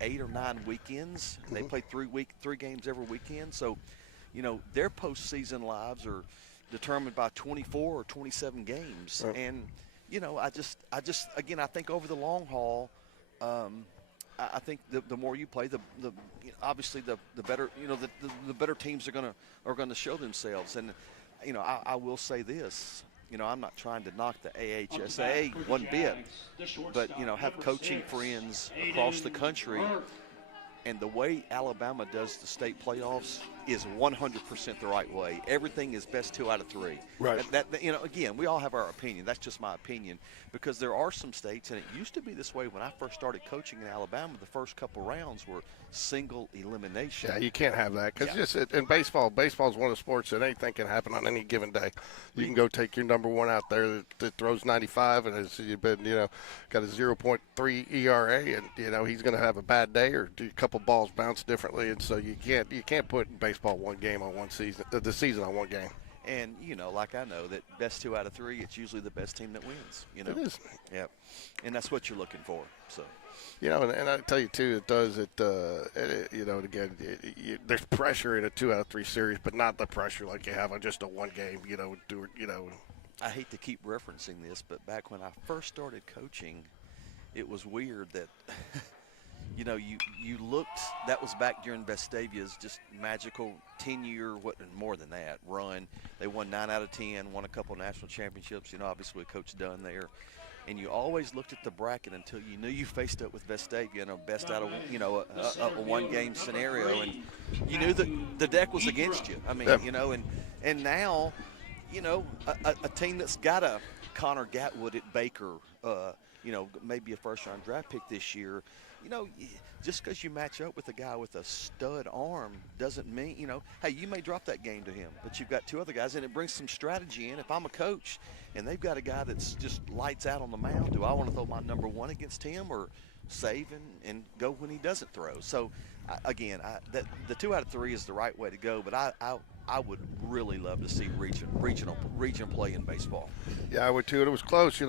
8 or 9 weekends. Mm-hmm. They play 3 games every weekend. So, their postseason lives are determined by 24 or 27 games. Right. And, I think over the long haul, I think the more you play, obviously the better, the better teams are gonna show themselves. And I will say this. I'm not trying to knock the AHSA one bit, but have coaching friends across the country. And the way Alabama does the state playoffs is 100% the right way. Everything is best 2 out of 3. Right. Again, we all have our opinion. That's just my opinion, because there are some states, and it used to be this way when I first started coaching in Alabama. The first couple rounds were single elimination. Yeah, you can't have that because in baseball is one of the sports that anything can happen on any given day. You can go take your number one out there that throws 95 and has been got a 0.3 ERA, and he's going to have a bad day or a couple balls bounce differently, and so you can't put baseball one game on one season, the season on one game. And like I know that best 2 out of 3, it's usually the best team that wins. It is. Yep. And that's what you're looking for. So. And I tell you too, it does it. Again, there's pressure in a 2 out of 3 series, but not the pressure like you have on just a one game. I hate to keep referencing this, but back when I first started coaching, it was weird that. You looked, that was back during Vestavia's just magical 10-year, more than that, run. They won 9 out of 10, won a couple national championships, obviously with Coach Dunn there. And you always looked at the bracket until you knew you faced up with Vestavia in a best out of, a one-game scenario. And you knew that the deck was against you. I mean, and now, a team that's got a Connor Gatwood at Baker, maybe a first-round draft pick this year, just because you match up with a guy with a stud arm doesn't mean, hey, you may drop that game to him, but you've got 2 other guys, and it brings some strategy in. If I'm a coach and they've got a guy that's just lights out on the mound, do I want to throw my number 1 against him or save and go when he doesn't throw? So, again, the 2 out of 3 is the right way to go, but I would really love to see region play in baseball. Yeah, I would too. It was close. The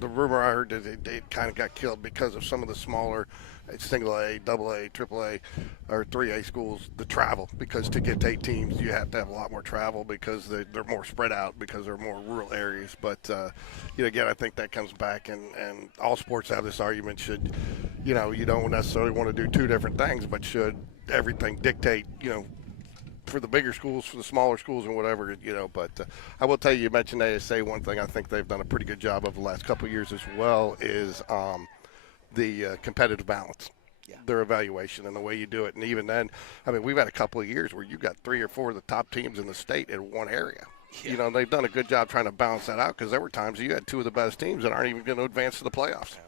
rumor I heard that it kind of got killed because of some of the smaller single A, double A, triple A, or 3A schools, the travel. Because to get to 8 teams, you have to have a lot more travel because they're more spread out because they're more rural areas. But, again, I think that comes back, and all sports have this argument should, you don't necessarily want to do 2 different things, but should everything dictate, for the bigger schools, for the smaller schools, and whatever, But I will tell you mentioned ASA. One thing I think they've done a pretty good job of the last couple of years as well is the competitive balance, their evaluation and the way you do it. And even then, I mean, we've had a couple of years where you've got 3 or 4 of the top teams in the state in one area. Yeah. They've done a good job trying to balance that out because there were times you had 2 of the best teams that aren't even going to advance to the playoffs.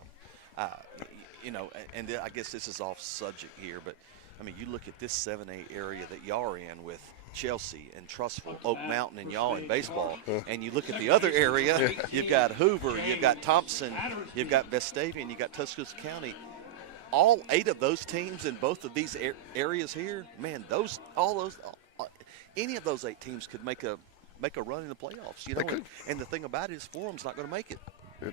And I guess this is off subject here, but I mean, you look at this 7A area that y'all are in with Chelsea and Trussville, Oak Mountain, and y'all in baseball, and you look at the other area, you've got Hoover, you've got Thompson, you've got Vestavia, and you've got Tuscaloosa County. All 8 of those teams in both of these areas here, man, any of those 8 teams could make a run in the playoffs. And the thing about it is Forum's not going to make it.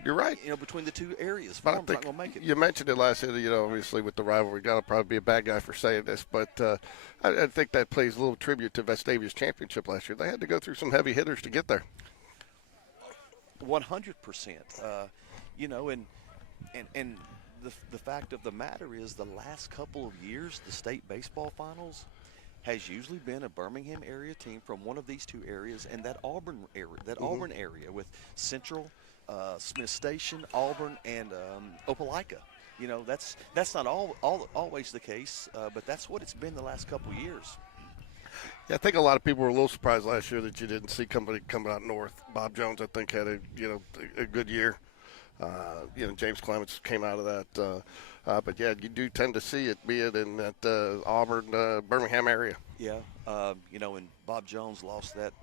You're right. Between the 2 areas, Forum's not going to make it. You mentioned it last year, obviously with the rivalry. Got to probably be a bad guy for saying this, but I think that plays a little tribute to Vestavia's championship last year. They had to go through some heavy hitters to get there. 100%. And the fact of the matter is the last couple of years, the state baseball finals has usually been a Birmingham area team from one of these 2 areas, and that Auburn area with Central, Smith Station, Auburn, and Opelika. That's not always the case, but that's what it's been the last couple of years. Yeah, I think a lot of people were a little surprised last year that you didn't see somebody coming out north. Bob Jones, I think, had a good year. James Clements came out of that. But, yeah, you do tend to see it, be it in that Auburn, Birmingham area. Yeah, and Bob Jones lost that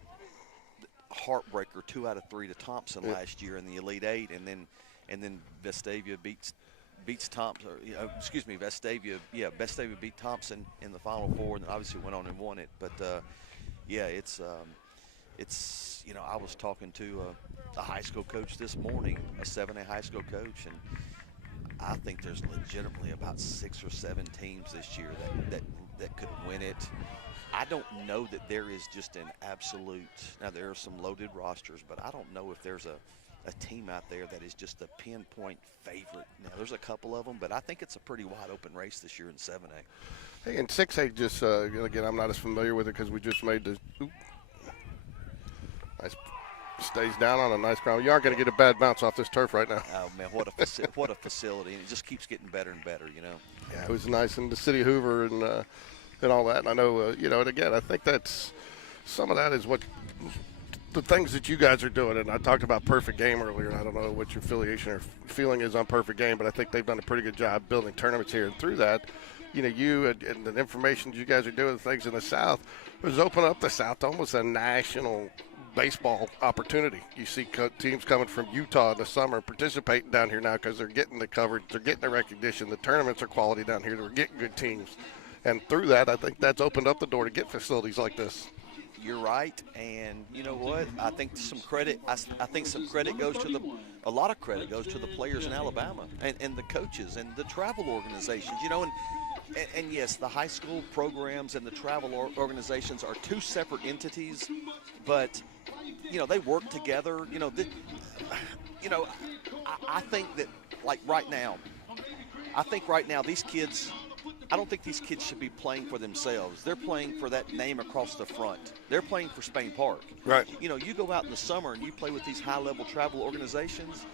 heartbreaker 2 out of 3 to Thompson last year in the Elite 8, and then Vestavia beats Thompson. Vestavia beat Thompson in the Final Four, and obviously went on and won it. But it's I was talking to a high school coach this morning, a 7A high school coach, and I think there's legitimately about 6 or 7 teams this year that could win it. I don't know that there is just an absolute – now, there are some loaded rosters, but I don't know if there's a team out there that is just a pinpoint favorite. Now, there's a couple of them, but I think it's a pretty wide open race this year in 7A. Hey, and 6A just, again, I'm not as familiar with it because we just made the nice, stays down on a nice ground. You aren't going to get a bad bounce off this turf right now. Oh, man, what a facility. And it just keeps getting better and better, you know. Yeah, it was nice in the city of Hoover and all that. And I know, and again, I think that's some of that is what the things that you guys are doing. And I talked about Perfect Game earlier, and I don't know what your affiliation or feeling is on Perfect Game, but I think they've done a pretty good job building tournaments here. And through that, you and the information you guys are doing, things in the South, was open up the South to almost a national baseball opportunity. You see teams coming from Utah in the summer participating down here now because they're getting the coverage, they're getting the recognition, the tournaments are quality down here, they're getting good teams. And through that, I think that's opened up the door to get facilities like this. You're right, and you know what? I think some credit. I think some credit goes to a lot of credit goes to the players in Alabama and the coaches and the travel organizations. And yes, the high school programs and the travel organizations are two separate entities, but they work together. I think that right now these kids. I don't think these kids should be playing for themselves. They're playing for that name across the front. They're playing for Spain Park. Right. You go out in the summer and you play with these high-level travel organizations,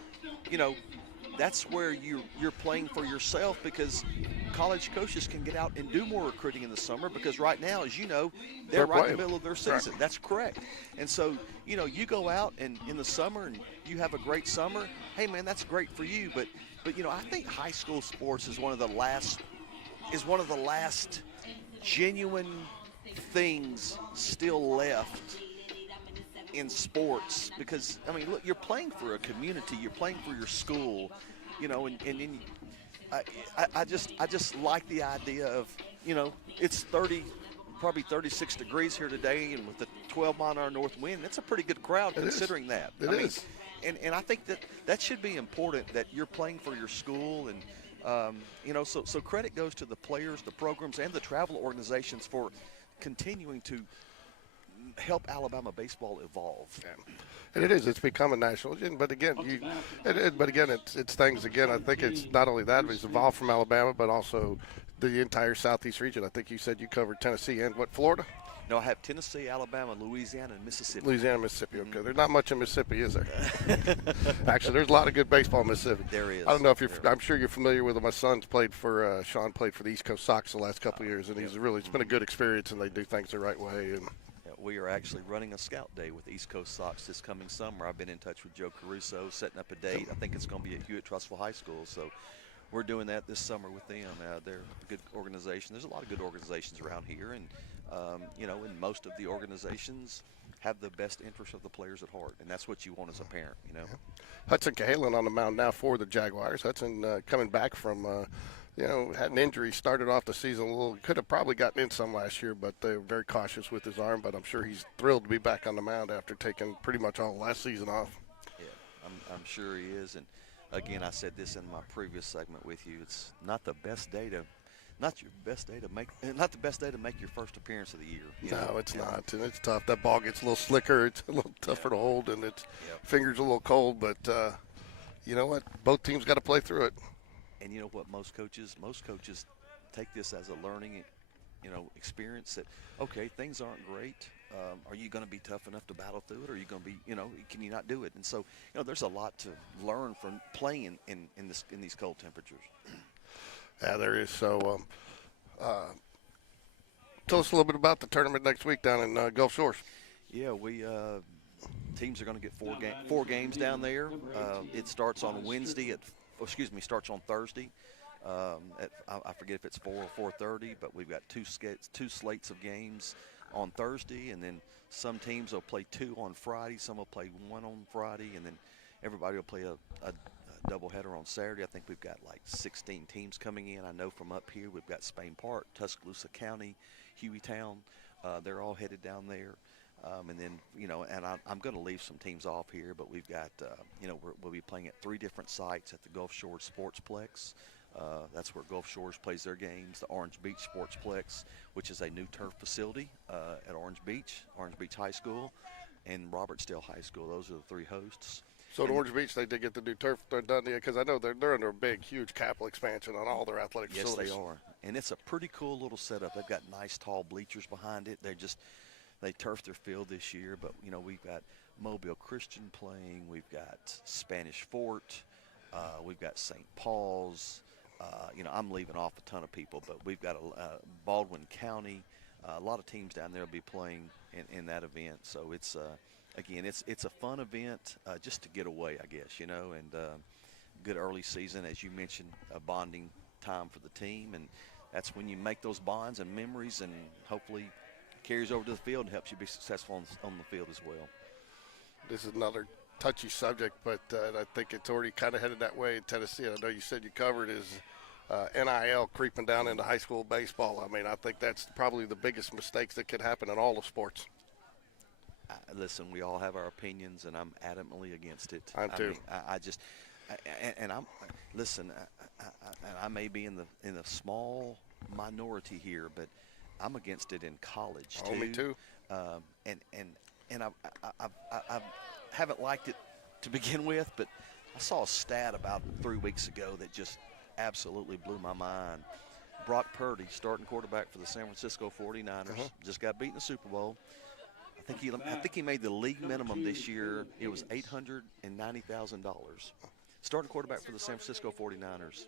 that's where you're playing for yourself, because college coaches can get out and do more recruiting in the summer, because right now, as you know, they're right in the middle of their season. Right. That's correct. And so, you go out and in the summer and you have a great summer. Hey, man, that's great for you. But I think high school sports is one of the last genuine things still left in sports, because look, you're playing for a community, you're playing for your school, and I just like the idea of, it's probably 36 degrees here today, and with the 12-mile-an-hour north wind, it's a pretty good crowd considering that. It is. And I think that should be important, that you're playing for your school. And so credit goes to the players, the programs, and the travel organizations for continuing to help Alabama baseball evolve. Yeah. And it is. It's become a national. But again, it's things. Again, I think it's not only that, but it's evolved from Alabama, but also the entire Southeast region. I think you said you covered Tennessee and Florida? No, I have Tennessee, Alabama, Louisiana, and Mississippi. Louisiana, Mississippi. Okay, there's not much in Mississippi, is there? Actually, there's a lot of good baseball in Mississippi. There is. I don't know if I'm sure you're familiar with it. My son's played for Sean played for the East Coast Sox the last couple of years, and it's been a good experience, and they do things the right way. And we are actually running a scout day with East Coast Sox this coming summer. I've been in touch with Joe Caruso, setting up a date. I think it's going to be at Hewitt-Trussville High School. So we're doing that this summer with them. They're a good organization. There's a lot of good organizations around here, and and most of the organizations have the best interest of the players at heart, and that's what you want as a parent. Hudson Cahalan on the mound now for the Jaguars. Hudson coming back from had an injury, started off the season a little, could have probably gotten in some last year, but they were very cautious with his arm. But I'm sure he's thrilled to be back on the mound after taking pretty much all last season off. Yeah, I'm sure he is. And again, I said this in my previous segment with you. It's not the best day to make your first appearance of the year. No, it's not, and it's tough. That ball gets a little slicker. It's a little tougher to hold, and its fingers a little cold. But you know what? Both teams got to play through it. And you know what? Most coaches take this as a learning, experience. That okay, things aren't great. Are you going to be tough enough to battle through it? Or are you going to be, can you not do it? And so, there's a lot to learn from playing in these cold temperatures. Yeah, there is. So, tell us a little bit about the tournament next week down in Gulf Shores. Yeah, we teams are going to get four games down there. It starts on Wednesday starts on Thursday. I forget if it's 4 or 4:30, but we've got two slates of games on Thursday, and then some teams will play 2 on Friday, some will play 1 on Friday, and then everybody will play a doubleheader on Saturday. I think we've got like 16 teams coming in. I know from up here we've got Spain Park, Tuscaloosa County, Hueytown. They're all headed down there. And then, and I'm going to leave some teams off here, but we've got, we'll be playing at 3 different sites at the Gulf Shores Sportsplex. That's where Gulf Shores plays their games. The Orange Beach Sportsplex, which is a new turf facility at Orange Beach High School, and Robertsdale High School. Those are the 3 hosts. So at Orange Beach, they did get the new turf done, because I know they're under a big, huge capital expansion on all their athletic facilities. Yes, they are. And it's a pretty cool little setup. They've got nice, tall bleachers behind it. They turfed their field this year, but, you know, we've got Mobile Christian playing. We've got Spanish Fort. We've got St. Paul's. You know, I'm leaving off a ton of people, but we've got Baldwin County. A lot of teams down there will be playing in that event. So it's again, it's a fun event just to get away, I guess, you know, and good early season, as you mentioned, a bonding time for the team, and that's when you make those bonds and memories, and hopefully carries over to the field and helps you be successful on the field as well. This is another touchy subject, but I think it's already kind of headed that way in Tennessee. I know you said you covered is NIL creeping down into high school baseball. I mean, I think that's probably the biggest mistakes that could happen in all of sports. Listen, we all have our opinions, and I'm adamantly against it. I too. Listen, I may be in the small minority here, but I'm against it in college too. Oh, me too. And I haven't liked it to begin with, but I saw a stat about 3 weeks ago that just absolutely blew my mind. Brock Purdy, starting quarterback for the San Francisco 49ers, just got beat in the Super Bowl. I think he made the league minimum this year. It was $890,000. Starting quarterback for the San Francisco 49ers.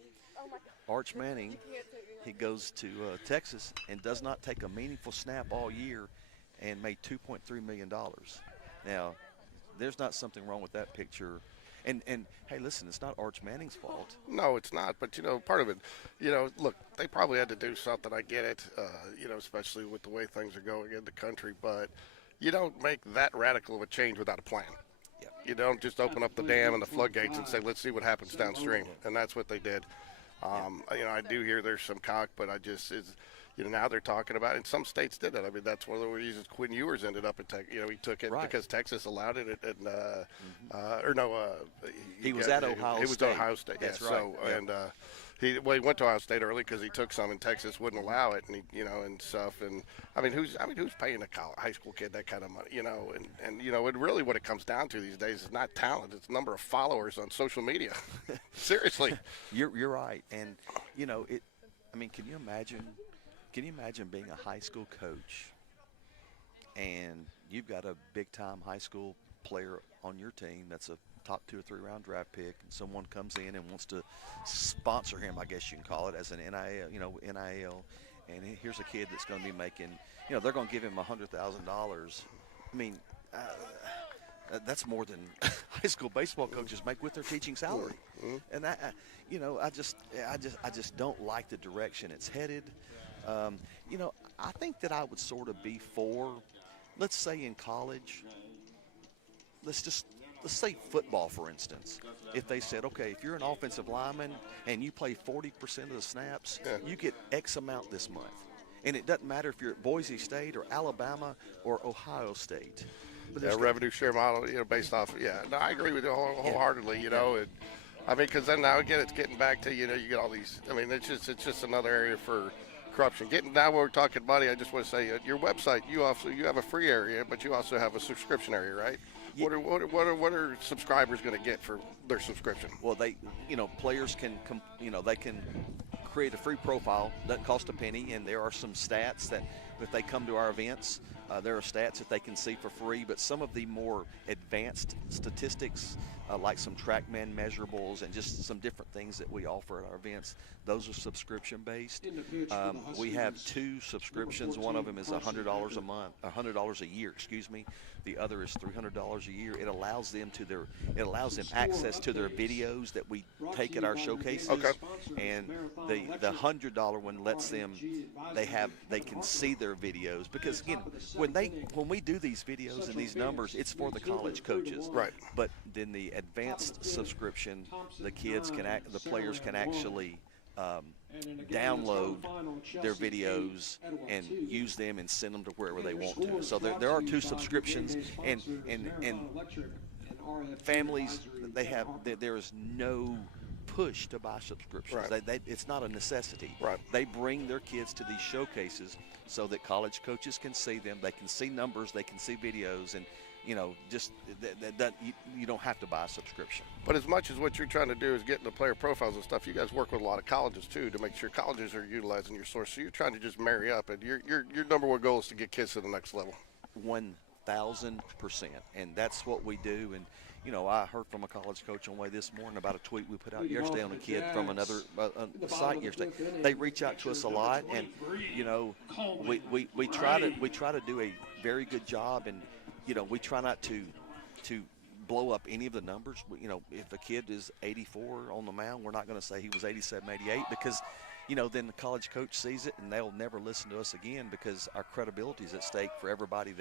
Arch Manning, he goes to Texas and does not take a meaningful snap all year and made $2.3 million. Now, there's not something wrong with that picture. And hey, listen, it's not Arch Manning's fault. No, it's not. But, you know, part of it, you know, look, they probably had to do something. I get it, you know, especially with the way things are going in the country. But you don't make that radical of a change without a plan. Yep. You don't just open up the dam and the floodgates and say, let's see what happens downstream. And that's what they did. You know, I do hear there's some cock, but you know, now they're talking about it. And some states did it. I mean, that's one of the reasons Quinn Ewers ended up at Texas. You know, he took it because Texas allowed it. He was at Ohio State. He was at Ohio State. That's yeah. right. So, Yep. and he went to Ohio State early because he took some, and Texas wouldn't allow it, and he, you know, and stuff. And I mean, who's paying a high school kid that kind of money? You know, and you know, it really what it comes down to these days is not talent; it's number of followers on social media. Seriously, you're right. And you know, I mean, can you imagine being a high school coach and you've got a big-time high school player on your team that's a top 2 or 3 round draft pick, and someone comes in and wants to sponsor him, I guess you can call it, as an NIL, and here's a kid that's going to be making, you know, they're going to give him $100,000. I mean, that's more than high school baseball coaches make with their teaching salary. And you know, I just don't like the direction it's headed. You know, I think that I would sort of be for, let's say in college, let's say football, for instance. If they said, okay, if you're an offensive lineman and you play 40% of the snaps, you get X amount this month. And it doesn't matter if you're at Boise State or Alabama or Ohio State. But revenue share model, you know, based off. No, I agree with you wholeheartedly. You know, and I mean, because then now again, it's getting back to, you know, you get all these. I mean, it's just another area for corruption. Now we're talking money. I just want to say, your website, you have a free area, but you also have a subscription area, right? Yeah. What are subscribers going to get for their subscription? Well, players can, they can create a free profile. Doesn't cost a penny, and there are some stats that if they come to our events, there are stats that they can see for free. But some of the more advanced statistics, like some TrackMan measurables and just some different things that we offer at our events, those are subscription-based. We have 2 subscriptions. One of them is $100 a month, $100 a year, excuse me. The other is $300 a year. It allows them access to their videos that we take at our showcases. Okay. And the $100 one lets them, they can see their videos, because again, when we do these videos and these numbers, it's for the college coaches. Right. But then the advanced subscription, the players can actually download their videos and use them and send them to wherever they want to. So there are 2 subscriptions, and families, there is no push to buy subscriptions. Right. It's not a necessity. Right. They bring their kids to these showcases so that college coaches can see them. They can see numbers. They can see videos. And, you know, just that you don't have to buy a subscription. But as much as what you're trying to do is getting the player profiles and stuff, you guys work with a lot of colleges too to make sure colleges are utilizing your source. So you're trying to just marry up, and your number one goal is to get kids to the next level. 1,000%, and that's what we do. And you know, I heard from a college coach on the way this morning about a tweet we put out yesterday on a kid from another site yesterday. They reach out to us a lot, and you know, we try to do a very good job, and you know, we try not to blow up any of the numbers. You know, if a kid is 84 on the mound, we're not going to say he was 87, 88, because you know, then the college coach sees it and they'll never listen to us again, because our credibility is at stake for everybody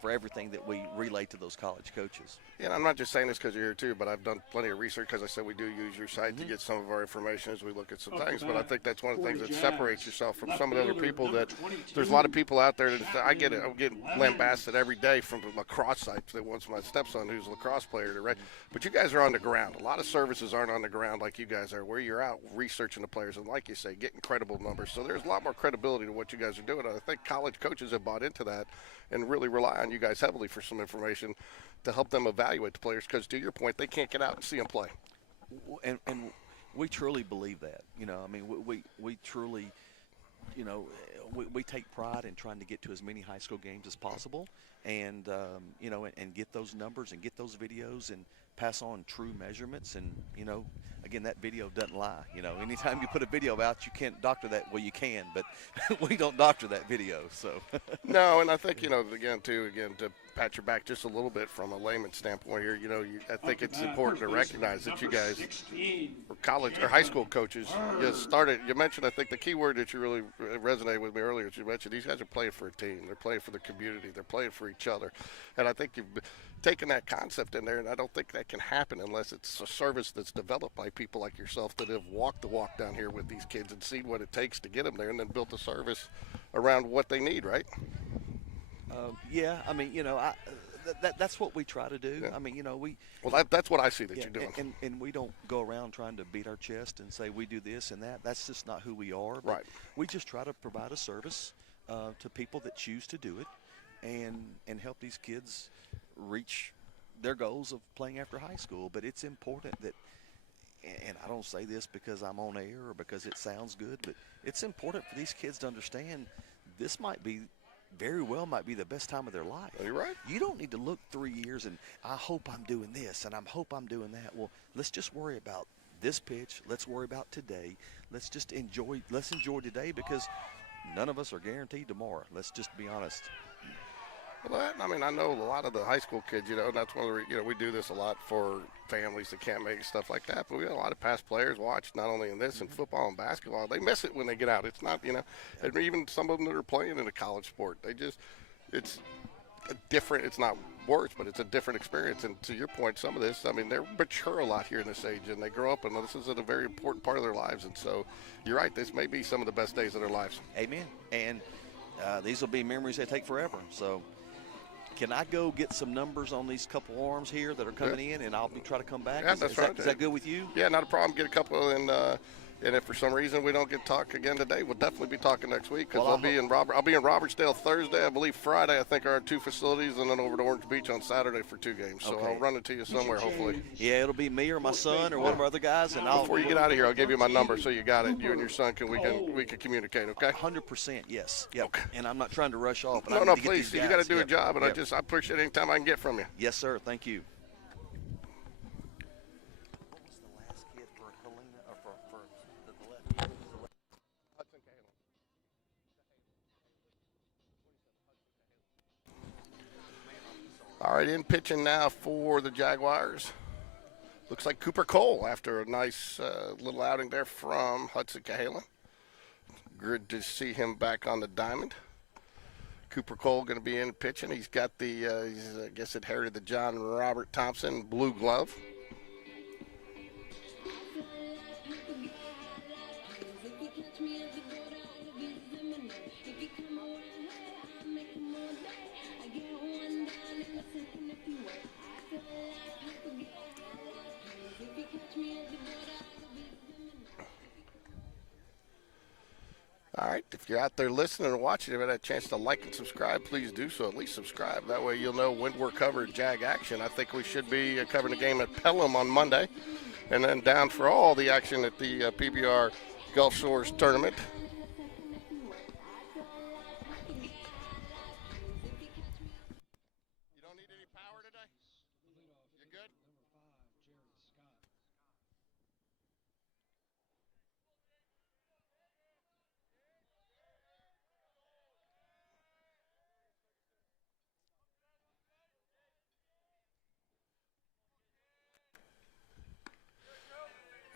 for everything that we relay to those college coaches. Yeah, and I'm not just saying this because you're here too, but I've done plenty of research, because I said we do use your site to get some of our information as we look at some things. But I think that's one of the things that separates yourself from some of the other people. That there's a lot of people out there that I get it. I'm getting lambasted every day from lacrosse sites that wants my stepson, who's a lacrosse player, to read. But you guys are on the ground. A lot of services aren't on the ground like you guys are, where you're out researching the players and, like you say, getting credible numbers. So there's a lot more credibility to what you guys are doing. And I think college coaches have bought into that and really rely on you guys heavily for some information to help them evaluate the players, because to your point, they can't get out and see them play. And we truly believe that. You know, I mean, we truly, you know, we take pride in trying to get to as many high school games as possible, and you know, and get those numbers and get those videos and pass on true measurements. And you know, again, that video doesn't lie. You know, anytime you put a video out, you can't doctor that. Well, you can, but we don't doctor that video. So no, and I think, you know, again to pat your back just a little bit from a layman's standpoint here, you know, I think it's important to recognize that you guys are college or high school coaches. You mentioned, I think the key word that you really resonated with me earlier is you mentioned these guys are playing for a team. They're playing for the community. They're playing for each other. And I think you've taken that concept in there, and I don't think that can happen unless it's a service that's developed by people like yourself that have walked the walk down here with these kids and seen what it takes to get them there, and then built a service around what they need, right? Yeah, I mean, you know, that's what we try to do. Yeah. I mean, you know, that's what I see that you're doing. And we don't go around trying to beat our chest and say we do this and that. That's just not who we are. But right. We just try to provide a service to people that choose to do it, and help these kids reach their goals of playing after high school. But it's important that, and I don't say this because I'm on air or because it sounds good, but it's important for these kids to understand this very well might be the best time of their life. Are you right? You don't need to look 3 years and I hope I'm doing this and I hope I'm doing that. Well, let's just worry about this pitch. Let's worry about today. Let's just enjoy today, because none of us are guaranteed tomorrow. Let's just be honest. Well, I mean, I know a lot of the high school kids, you know, and that's one of the, you know, we do this a lot for families that can't make it, stuff like that. But we got a lot of past players watch, not only in this, in football and basketball. They miss it when they get out. It's not, you know, and even some of them that are playing in a college sport, it's a different, it's not worse, but it's a different experience. And to your point, some of this, I mean, they're mature a lot here in this age, and they grow up, and this is a very important part of their lives. And so you're right, this may be some of the best days of their lives. Amen. And these will be memories they take forever. So can I go get some numbers on these couple arms here that are coming in, and I'll try to come back? Yeah, that's right. Is that good with you? Yeah, not a problem. Get a couple, and if for some reason we don't get to talk again today, we'll definitely be talking next week, because I'll be in Robertsdale Thursday. I believe Friday, I think, are our 2 facilities, and then over to Orange Beach on Saturday for 2 games. So I'll run into you somewhere, hopefully. Yeah, it'll be me or my son or one of our other guys. And before you get out of here, I'll give you my number so you got it. You and your son we can communicate, okay? 100%, yes. Yep. Okay. And I'm not trying to rush off. No, please. You got to do a job, and I appreciate any time I can get from you. Yes, sir. Thank you. All right, in pitching now for the Jaguars. Looks like Cooper Cole after a nice little outing there from Hudson Cahalan. Good to see him back on the diamond. Cooper Cole going to be in pitching. He's got I guess inherited the John Robert Thompson blue glove. All right, If you're out there listening or watching, if you had a chance to like and subscribe, please do so. At least subscribe. That way you'll know when we're covering Jag action. I think we should be covering a game at Pelham on Monday, and then down for all the action at the PBR Gulf Shores tournament. You don't need any power today? You good?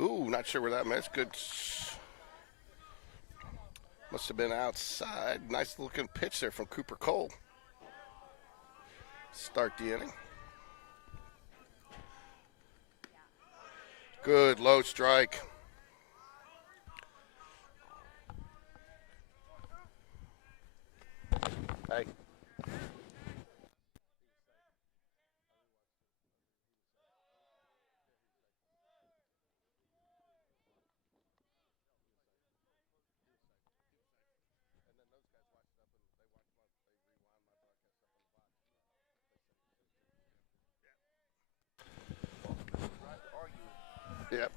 Ooh, not sure where that missed. Good. Must have been outside. Nice looking pitch there from Cooper Cole. Start the inning. Good low strike. Hey. Yep.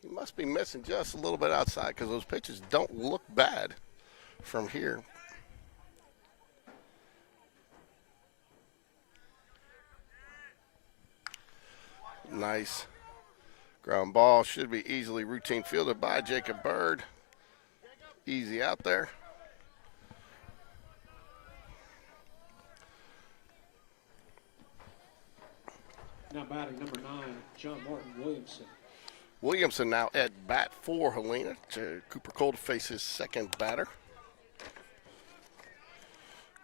He must be missing just a little bit outside because those pitches don't look bad from here. Nice ground ball. Should be easily routine fielded by Jacob Bird. Easy out there. Now batting number 9, John Martin Williamson. Williamson now at bat for Helena. Cooper Cole to face his second batter.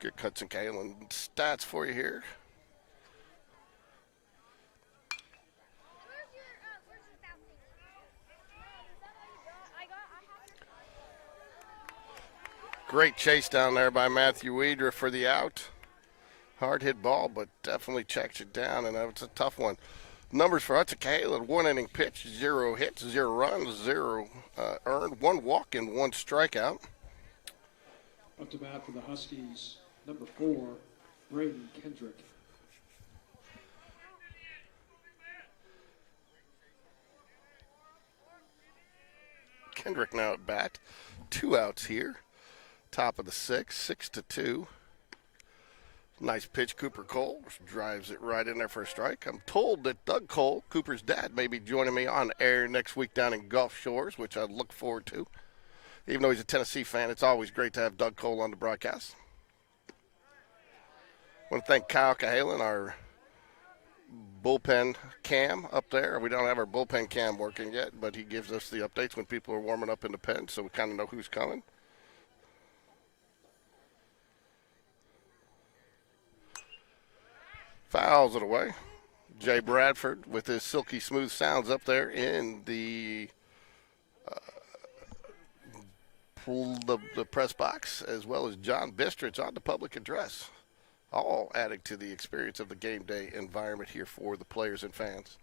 Good cuts and Kalen stats for you here. Great chase down there by Matthew Weidra for the out. Hard hit ball, but definitely checks it down, and it's a tough one. Numbers for Hudson Kalen: 1 inning pitch, 0 hits, 0 runs, 0 earned, 1 walk, and 1 strikeout. Up to bat for the Huskies, number 4, Braden Kendrick. Kendrick now at bat. 2 outs here. Top of the 6th, 6-2. Nice pitch, Cooper Cole drives it right in there for a strike. I'm told that Doug Cole, Cooper's dad, may be joining me on air next week down in Gulf Shores, which I look forward to. Even though he's a Tennessee fan, it's always great to have Doug Cole on the broadcast. I want to thank Kyle Cahalan, our bullpen cam up there. We don't have our bullpen cam working yet, but he gives us the updates when people are warming up in the pen, so we kind of know who's coming. Fouls it away. Jay Bradford with his silky smooth sounds up there in the press box, as well as John Bistritz on the public address, all adding to the experience of the game day environment here for the players and fans.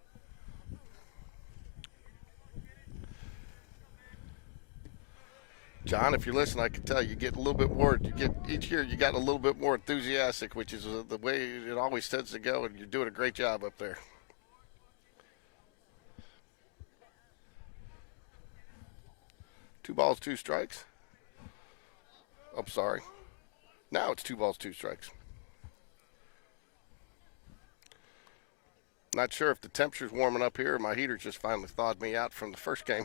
John, if you're listening, I can tell you get a little bit more. Each year you got a little bit more enthusiastic, which is the way it always tends to go, and you're doing a great job up there. Two balls, 2 strikes. I'm sorry. Now it's 2 balls, 2 strikes. Not sure if the temperature's warming up here or my heater just finally thawed me out from the first game.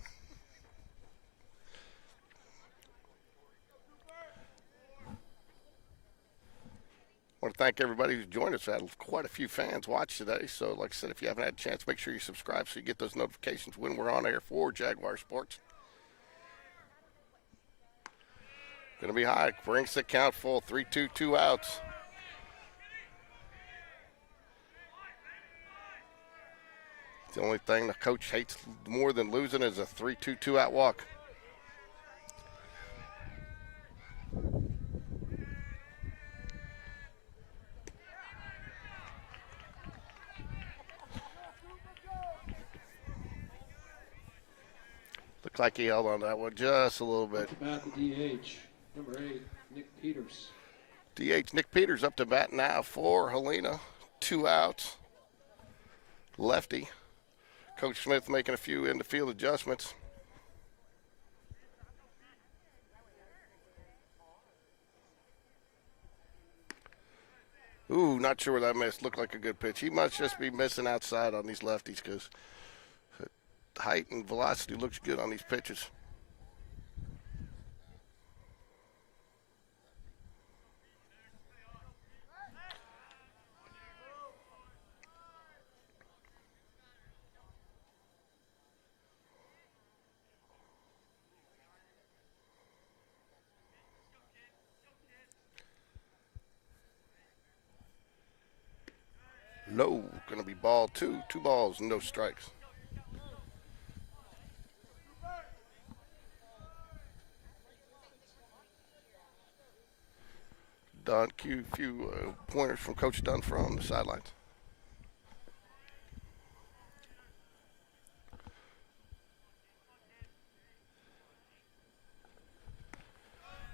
I want to thank everybody who's joined us. We had quite a few fans watch today. So, like I said, if you haven't had a chance, make sure you subscribe so you get those notifications when we're on air for Jaguar Sports. Going to be high. Brings the count full. 3-2, 2 outs. The only thing the coach hates more than losing is a 3-2, 2 out walk. Looks like he held on to that one just a little bit. At the bat, the DH, number 8, Nick Peters. DH Nick Peters up to bat now for Helena. 2 outs. Lefty. Coach Smith making a few in the field adjustments. Ooh, not sure where that missed. Looked like a good pitch. He must just be missing outside on these lefties because height and velocity looks good on these pitches. Low, going to be ball 2. 2 balls, no strikes. Dunn, few pointers from Coach Dunn from the sidelines.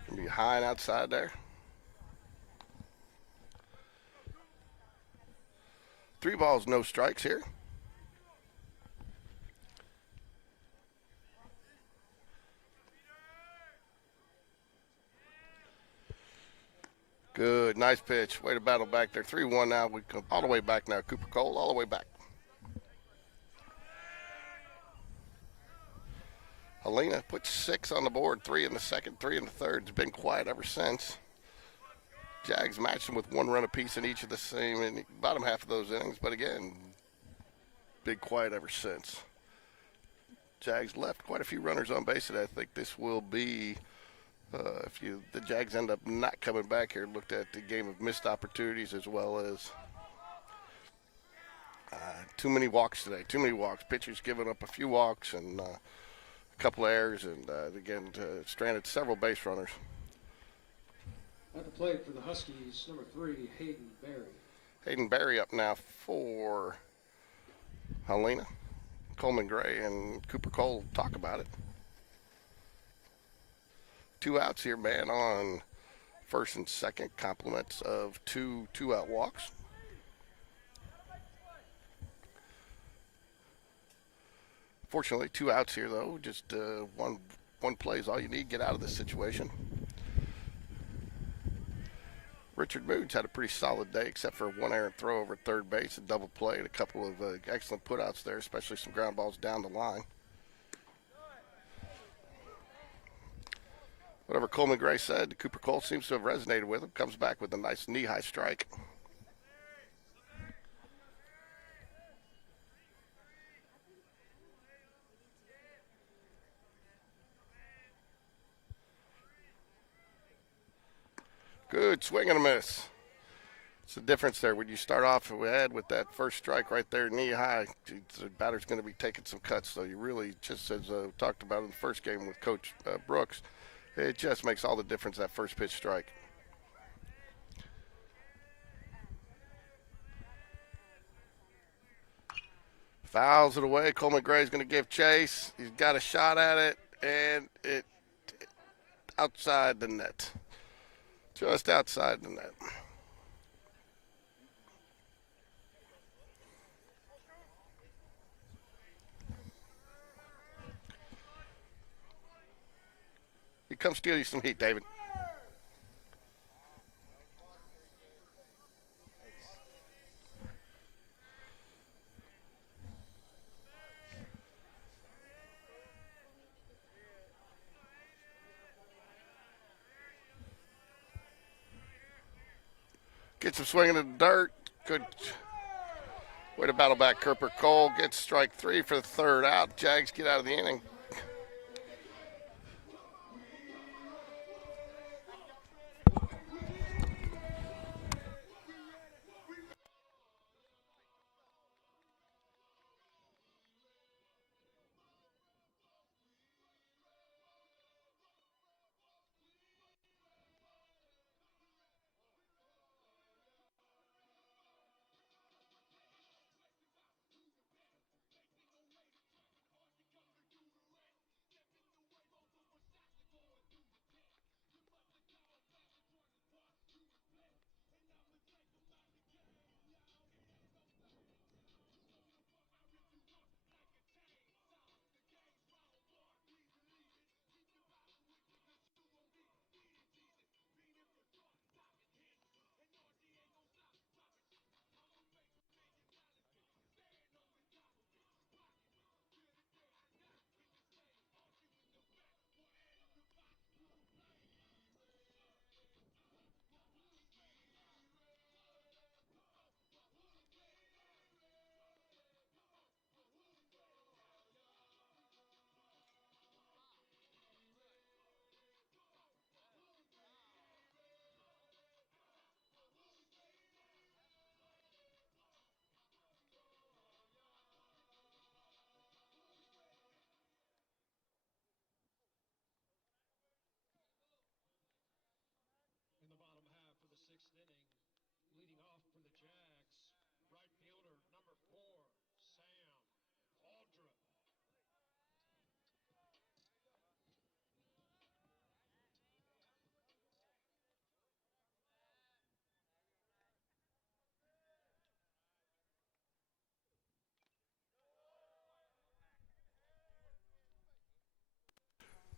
Going to be high and outside there. 3 balls, no strikes here. Good, nice pitch. Way to battle back there. 3-1 now. We come all the way back now. Cooper Cole all the way back. Helena put 6 on the board. 3 in the second, 3 in the third. It's been quiet ever since. Jags matched them with 1 run apiece in each of the same in the bottom half of those innings. But again, big quiet ever since. Jags left quite a few runners on base today. I think this will be, if the Jags end up not coming back here, looked at the game of missed opportunities as well as too many walks today. Too many walks. Pitchers giving up a few walks and a couple of errors, and again, stranded several base runners. At the plate for the Huskies, number 3, Hayden Berry. Hayden Berry up now for Helena. Coleman Gray and Cooper Cole talk about it. 2 outs here, man, on first and second. Compliments of 2 2-out walks. Fortunately, 2 outs here, though. Just one play is all you need. Get out of this situation. Richard Moods had a pretty solid day, except for 1 errant throw over third base, a double play, and a couple of excellent putouts there, especially some ground balls down the line. Whatever Coleman Gray said, Cooper Cole seems to have resonated with him. Comes back with a nice knee-high strike. Good swing and a miss. It's the difference there. When you start off with that first strike right there, knee high, the batter's going to be taking some cuts. So you really, just as talked about in the first game with Coach Brooks, it just makes all the difference, that first pitch strike. Fouls it away. Coleman Gray's going to give chase. He's got a shot at it, and it outside the net. Just outside the net. You come steal you some heat, David. Gets him swinging in the dirt. Good way to battle back. Cooper Cole gets strike 3 for the 3rd out. Jags get out of the inning.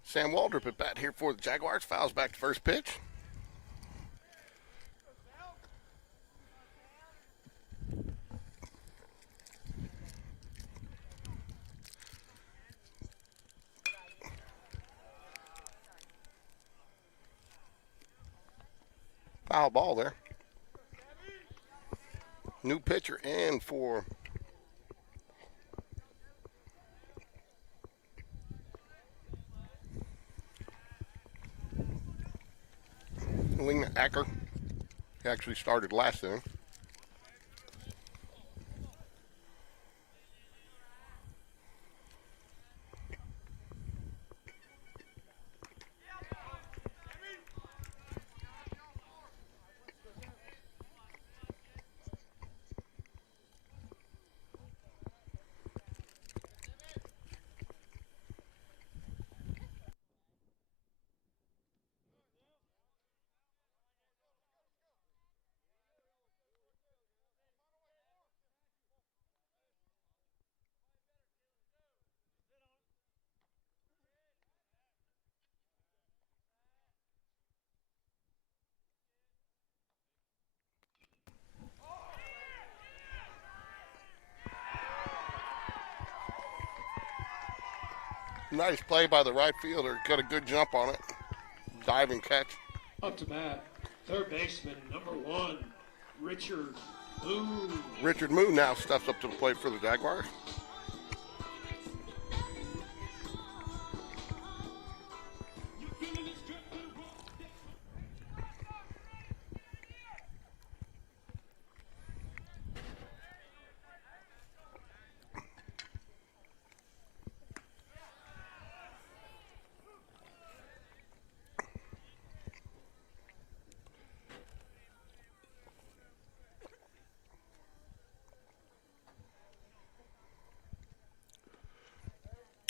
Sam Waldrop at bat here for the Jaguars. Fouls back to first pitch. Foul ball there. New pitcher in for Helena Acker. He actually started last inning. Nice play by the right fielder. Got a good jump on it. Diving catch. Up to bat, third baseman, number 1, Richard Moon. Richard Moon now steps up to the plate for the Jaguars.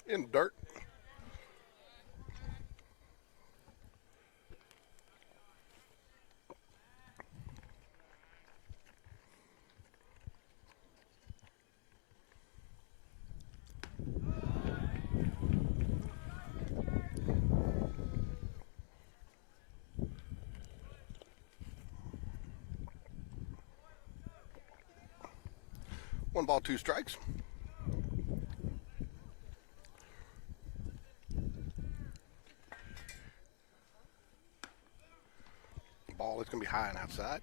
In dirt. One ball, two strikes. Ball is going to be high and outside.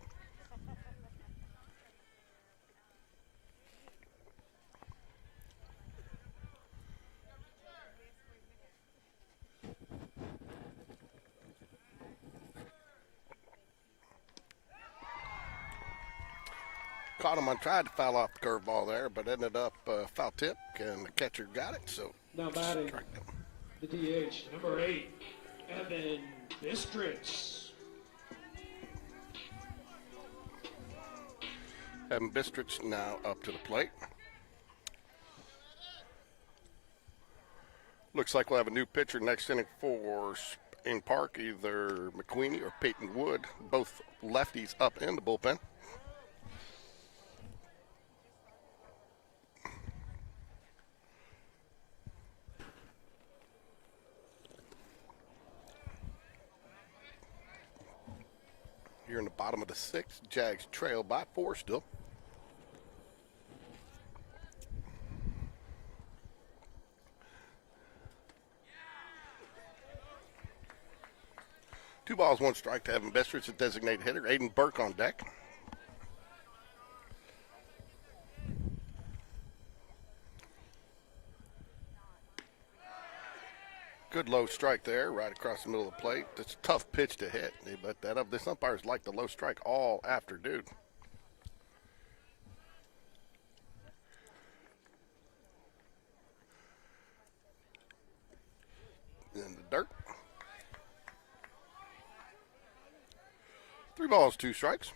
Caught him on, tried to foul off the curveball there, but ended up foul tip, and the catcher got it. So Now batting the DH, number 8, Evan Bistritz. Evan Bistritz now up to the plate. Looks like we'll have a new pitcher next inning for in Park, either McQueenie or Peyton Wood, both lefties up in the bullpen. Here in the bottom of the 6th, Jags trail by 4 still. Two balls, one strike to Evan Bistritz, a designated hitter. Aiden Burke on deck. Good low strike there, right across the middle of the plate. It's a tough pitch to hit, but this umpires like the low strike all afternoon. In the dirt. 3 balls, 2 strikes.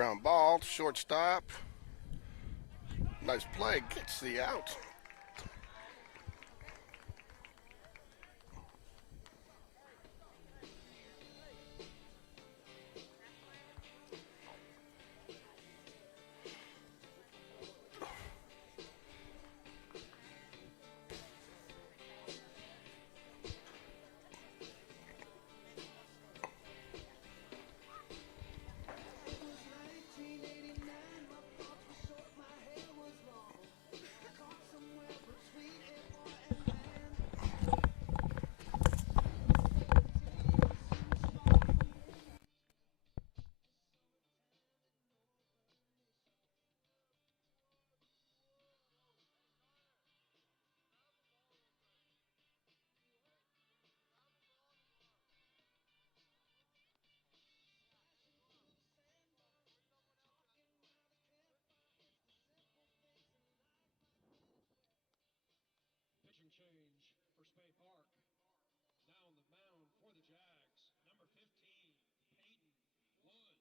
Ground ball, shortstop. Nice play, gets the out. Pitching change for Spain Park. Now on the mound for the Jags, number 15, Peyton Wood.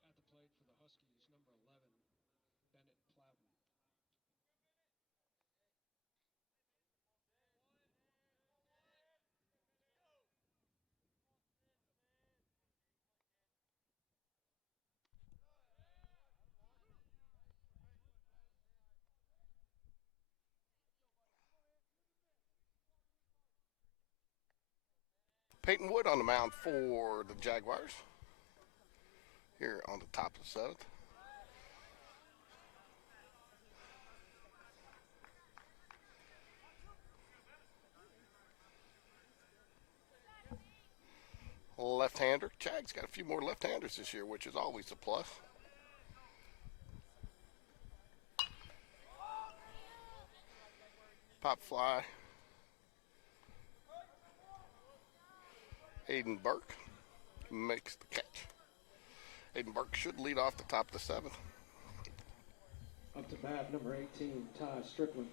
At the plate for the Huskies, number 11, Bennett Plowden. Peyton Wood on the mound for the Jaguars. Here on the top of the seventh. Left-hander. Jags got a few more left-handers this year, which is always a plus. Pop fly. Aiden Burke makes the catch. Aiden Burke should lead off the top of the seventh. Up to bat, number 18, Ty Strickland.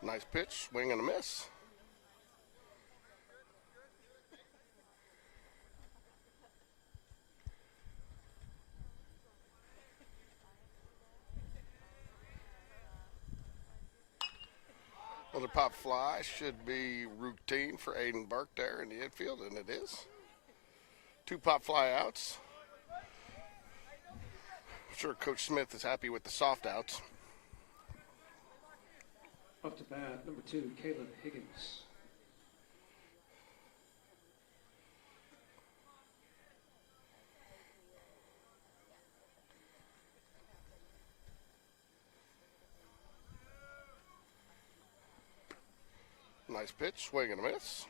Nice pitch, swing and a miss. Another pop fly should be routine for Aiden Burke there in the infield, and it is. 2 pop fly outs. I'm sure Coach Smith is happy with the soft outs. Up to bat, number 2, Caleb Higgins. Nice pitch, swing and a miss.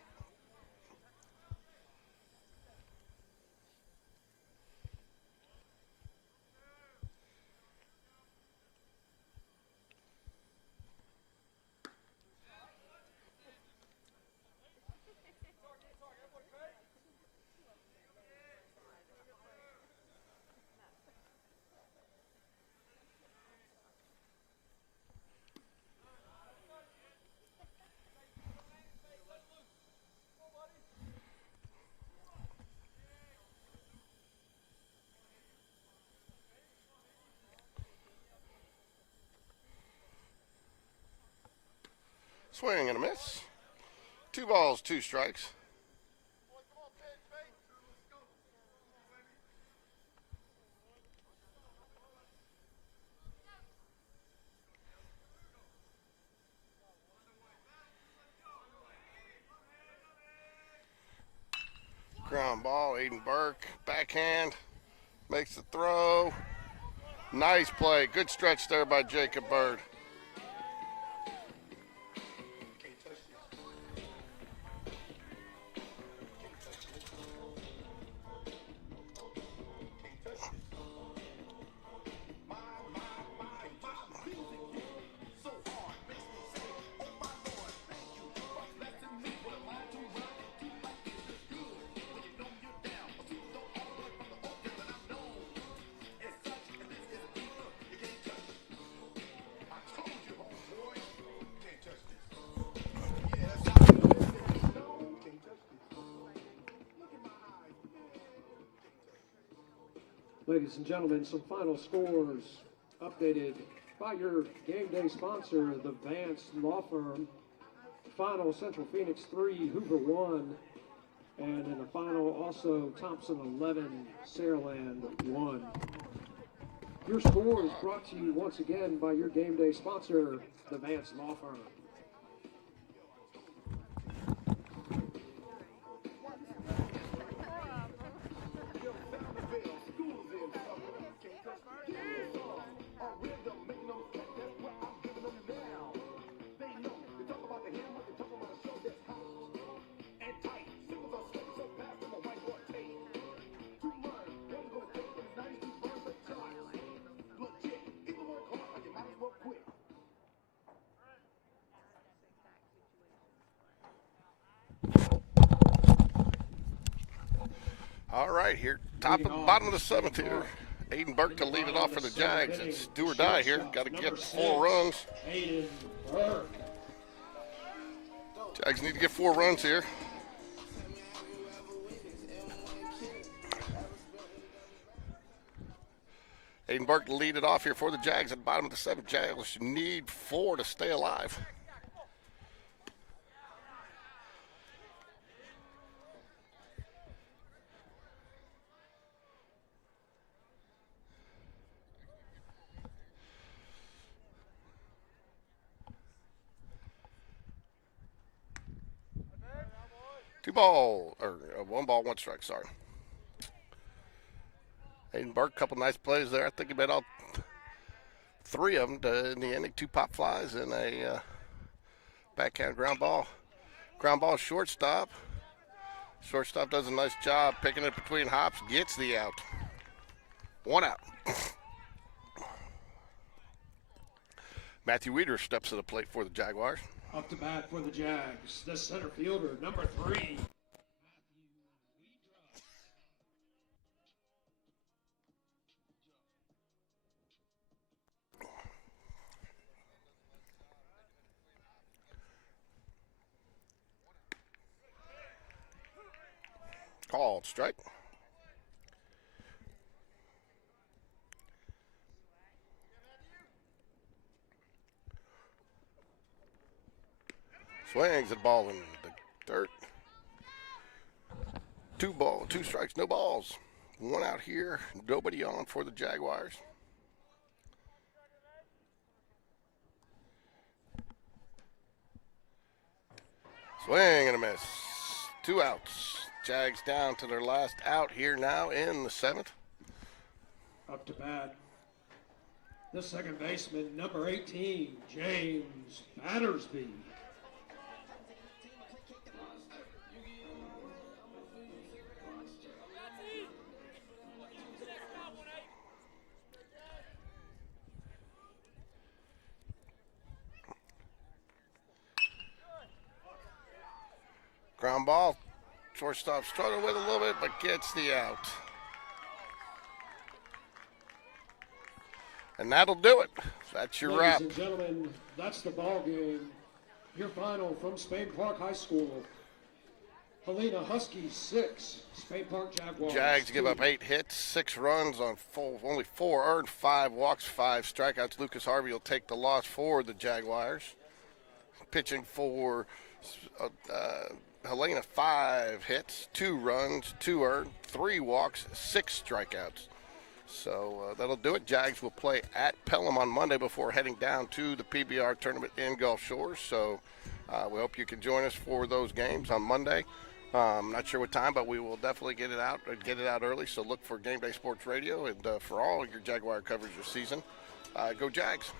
Swing and a miss. 2 balls, 2 strikes. Ground ball, Aiden Burke, backhand, makes the throw. Nice play, good stretch there by Jacob Bird. Ladies and gentlemen, some final scores updated by your game day sponsor, the Vance Law Firm. Final, Central Phoenix 3, Hoover 1. And in the final, also Thompson 11, Saraland 1. Your score is brought to you once again by your game day sponsor, the Vance Law Firm. All right, here, bottom of the 7th here. Aiden Burke to lead it off for the Jags. It's do or die here. Got to get 4 runs. Jags need to get 4 runs here. Aiden Burke to lead it off here for the Jags at the bottom of the 7th. Jags need 4 to stay alive. One ball, 1 strike, sorry. Aiden Burke, couple nice plays there. I think he made all 3 of them in the inning. 2 pop flies and a backhand ground ball. Ground ball, shortstop. Shortstop does a nice job picking it between hops, gets the out. 1 out. Matthew Weeder steps to the plate for the Jaguars. Up to bat for the Jags, the center fielder, number 3. Called strike. Swings at the ball in the dirt. 2 strikes, no balls. 1 out here, nobody on for the Jaguars. Swing and a miss. 2 outs. Jags down to their last out here now in the 7th. Up to bat, the second baseman, number 18, James Battersby. Ground ball. Shortstop struggling with it a little bit, but gets the out. And that'll do it. That's your wrap. Ladies and gentlemen, that's the ball game. Your final from Spain Park High School. Helena Huskies 6, Spain Park Jaguars. Jags 2. give up 8 hits, 6 runs on only 4 earned, 5 walks, 5 strikeouts. Lucas Harvey will take the loss for the Jaguars. pitching for Helena, 5 hits, 2 runs, 2 earned, 3 walks, 6 strikeouts. So that'll do it. Jags will play at Pelham on Monday before heading down to the PBR tournament in Gulf Shores. So we hope you can join us for those games on Monday. I'm not sure what time, but we will definitely get it out early. So look for Game Day Sports Radio and for all your Jaguar coverage this season. Go Jags.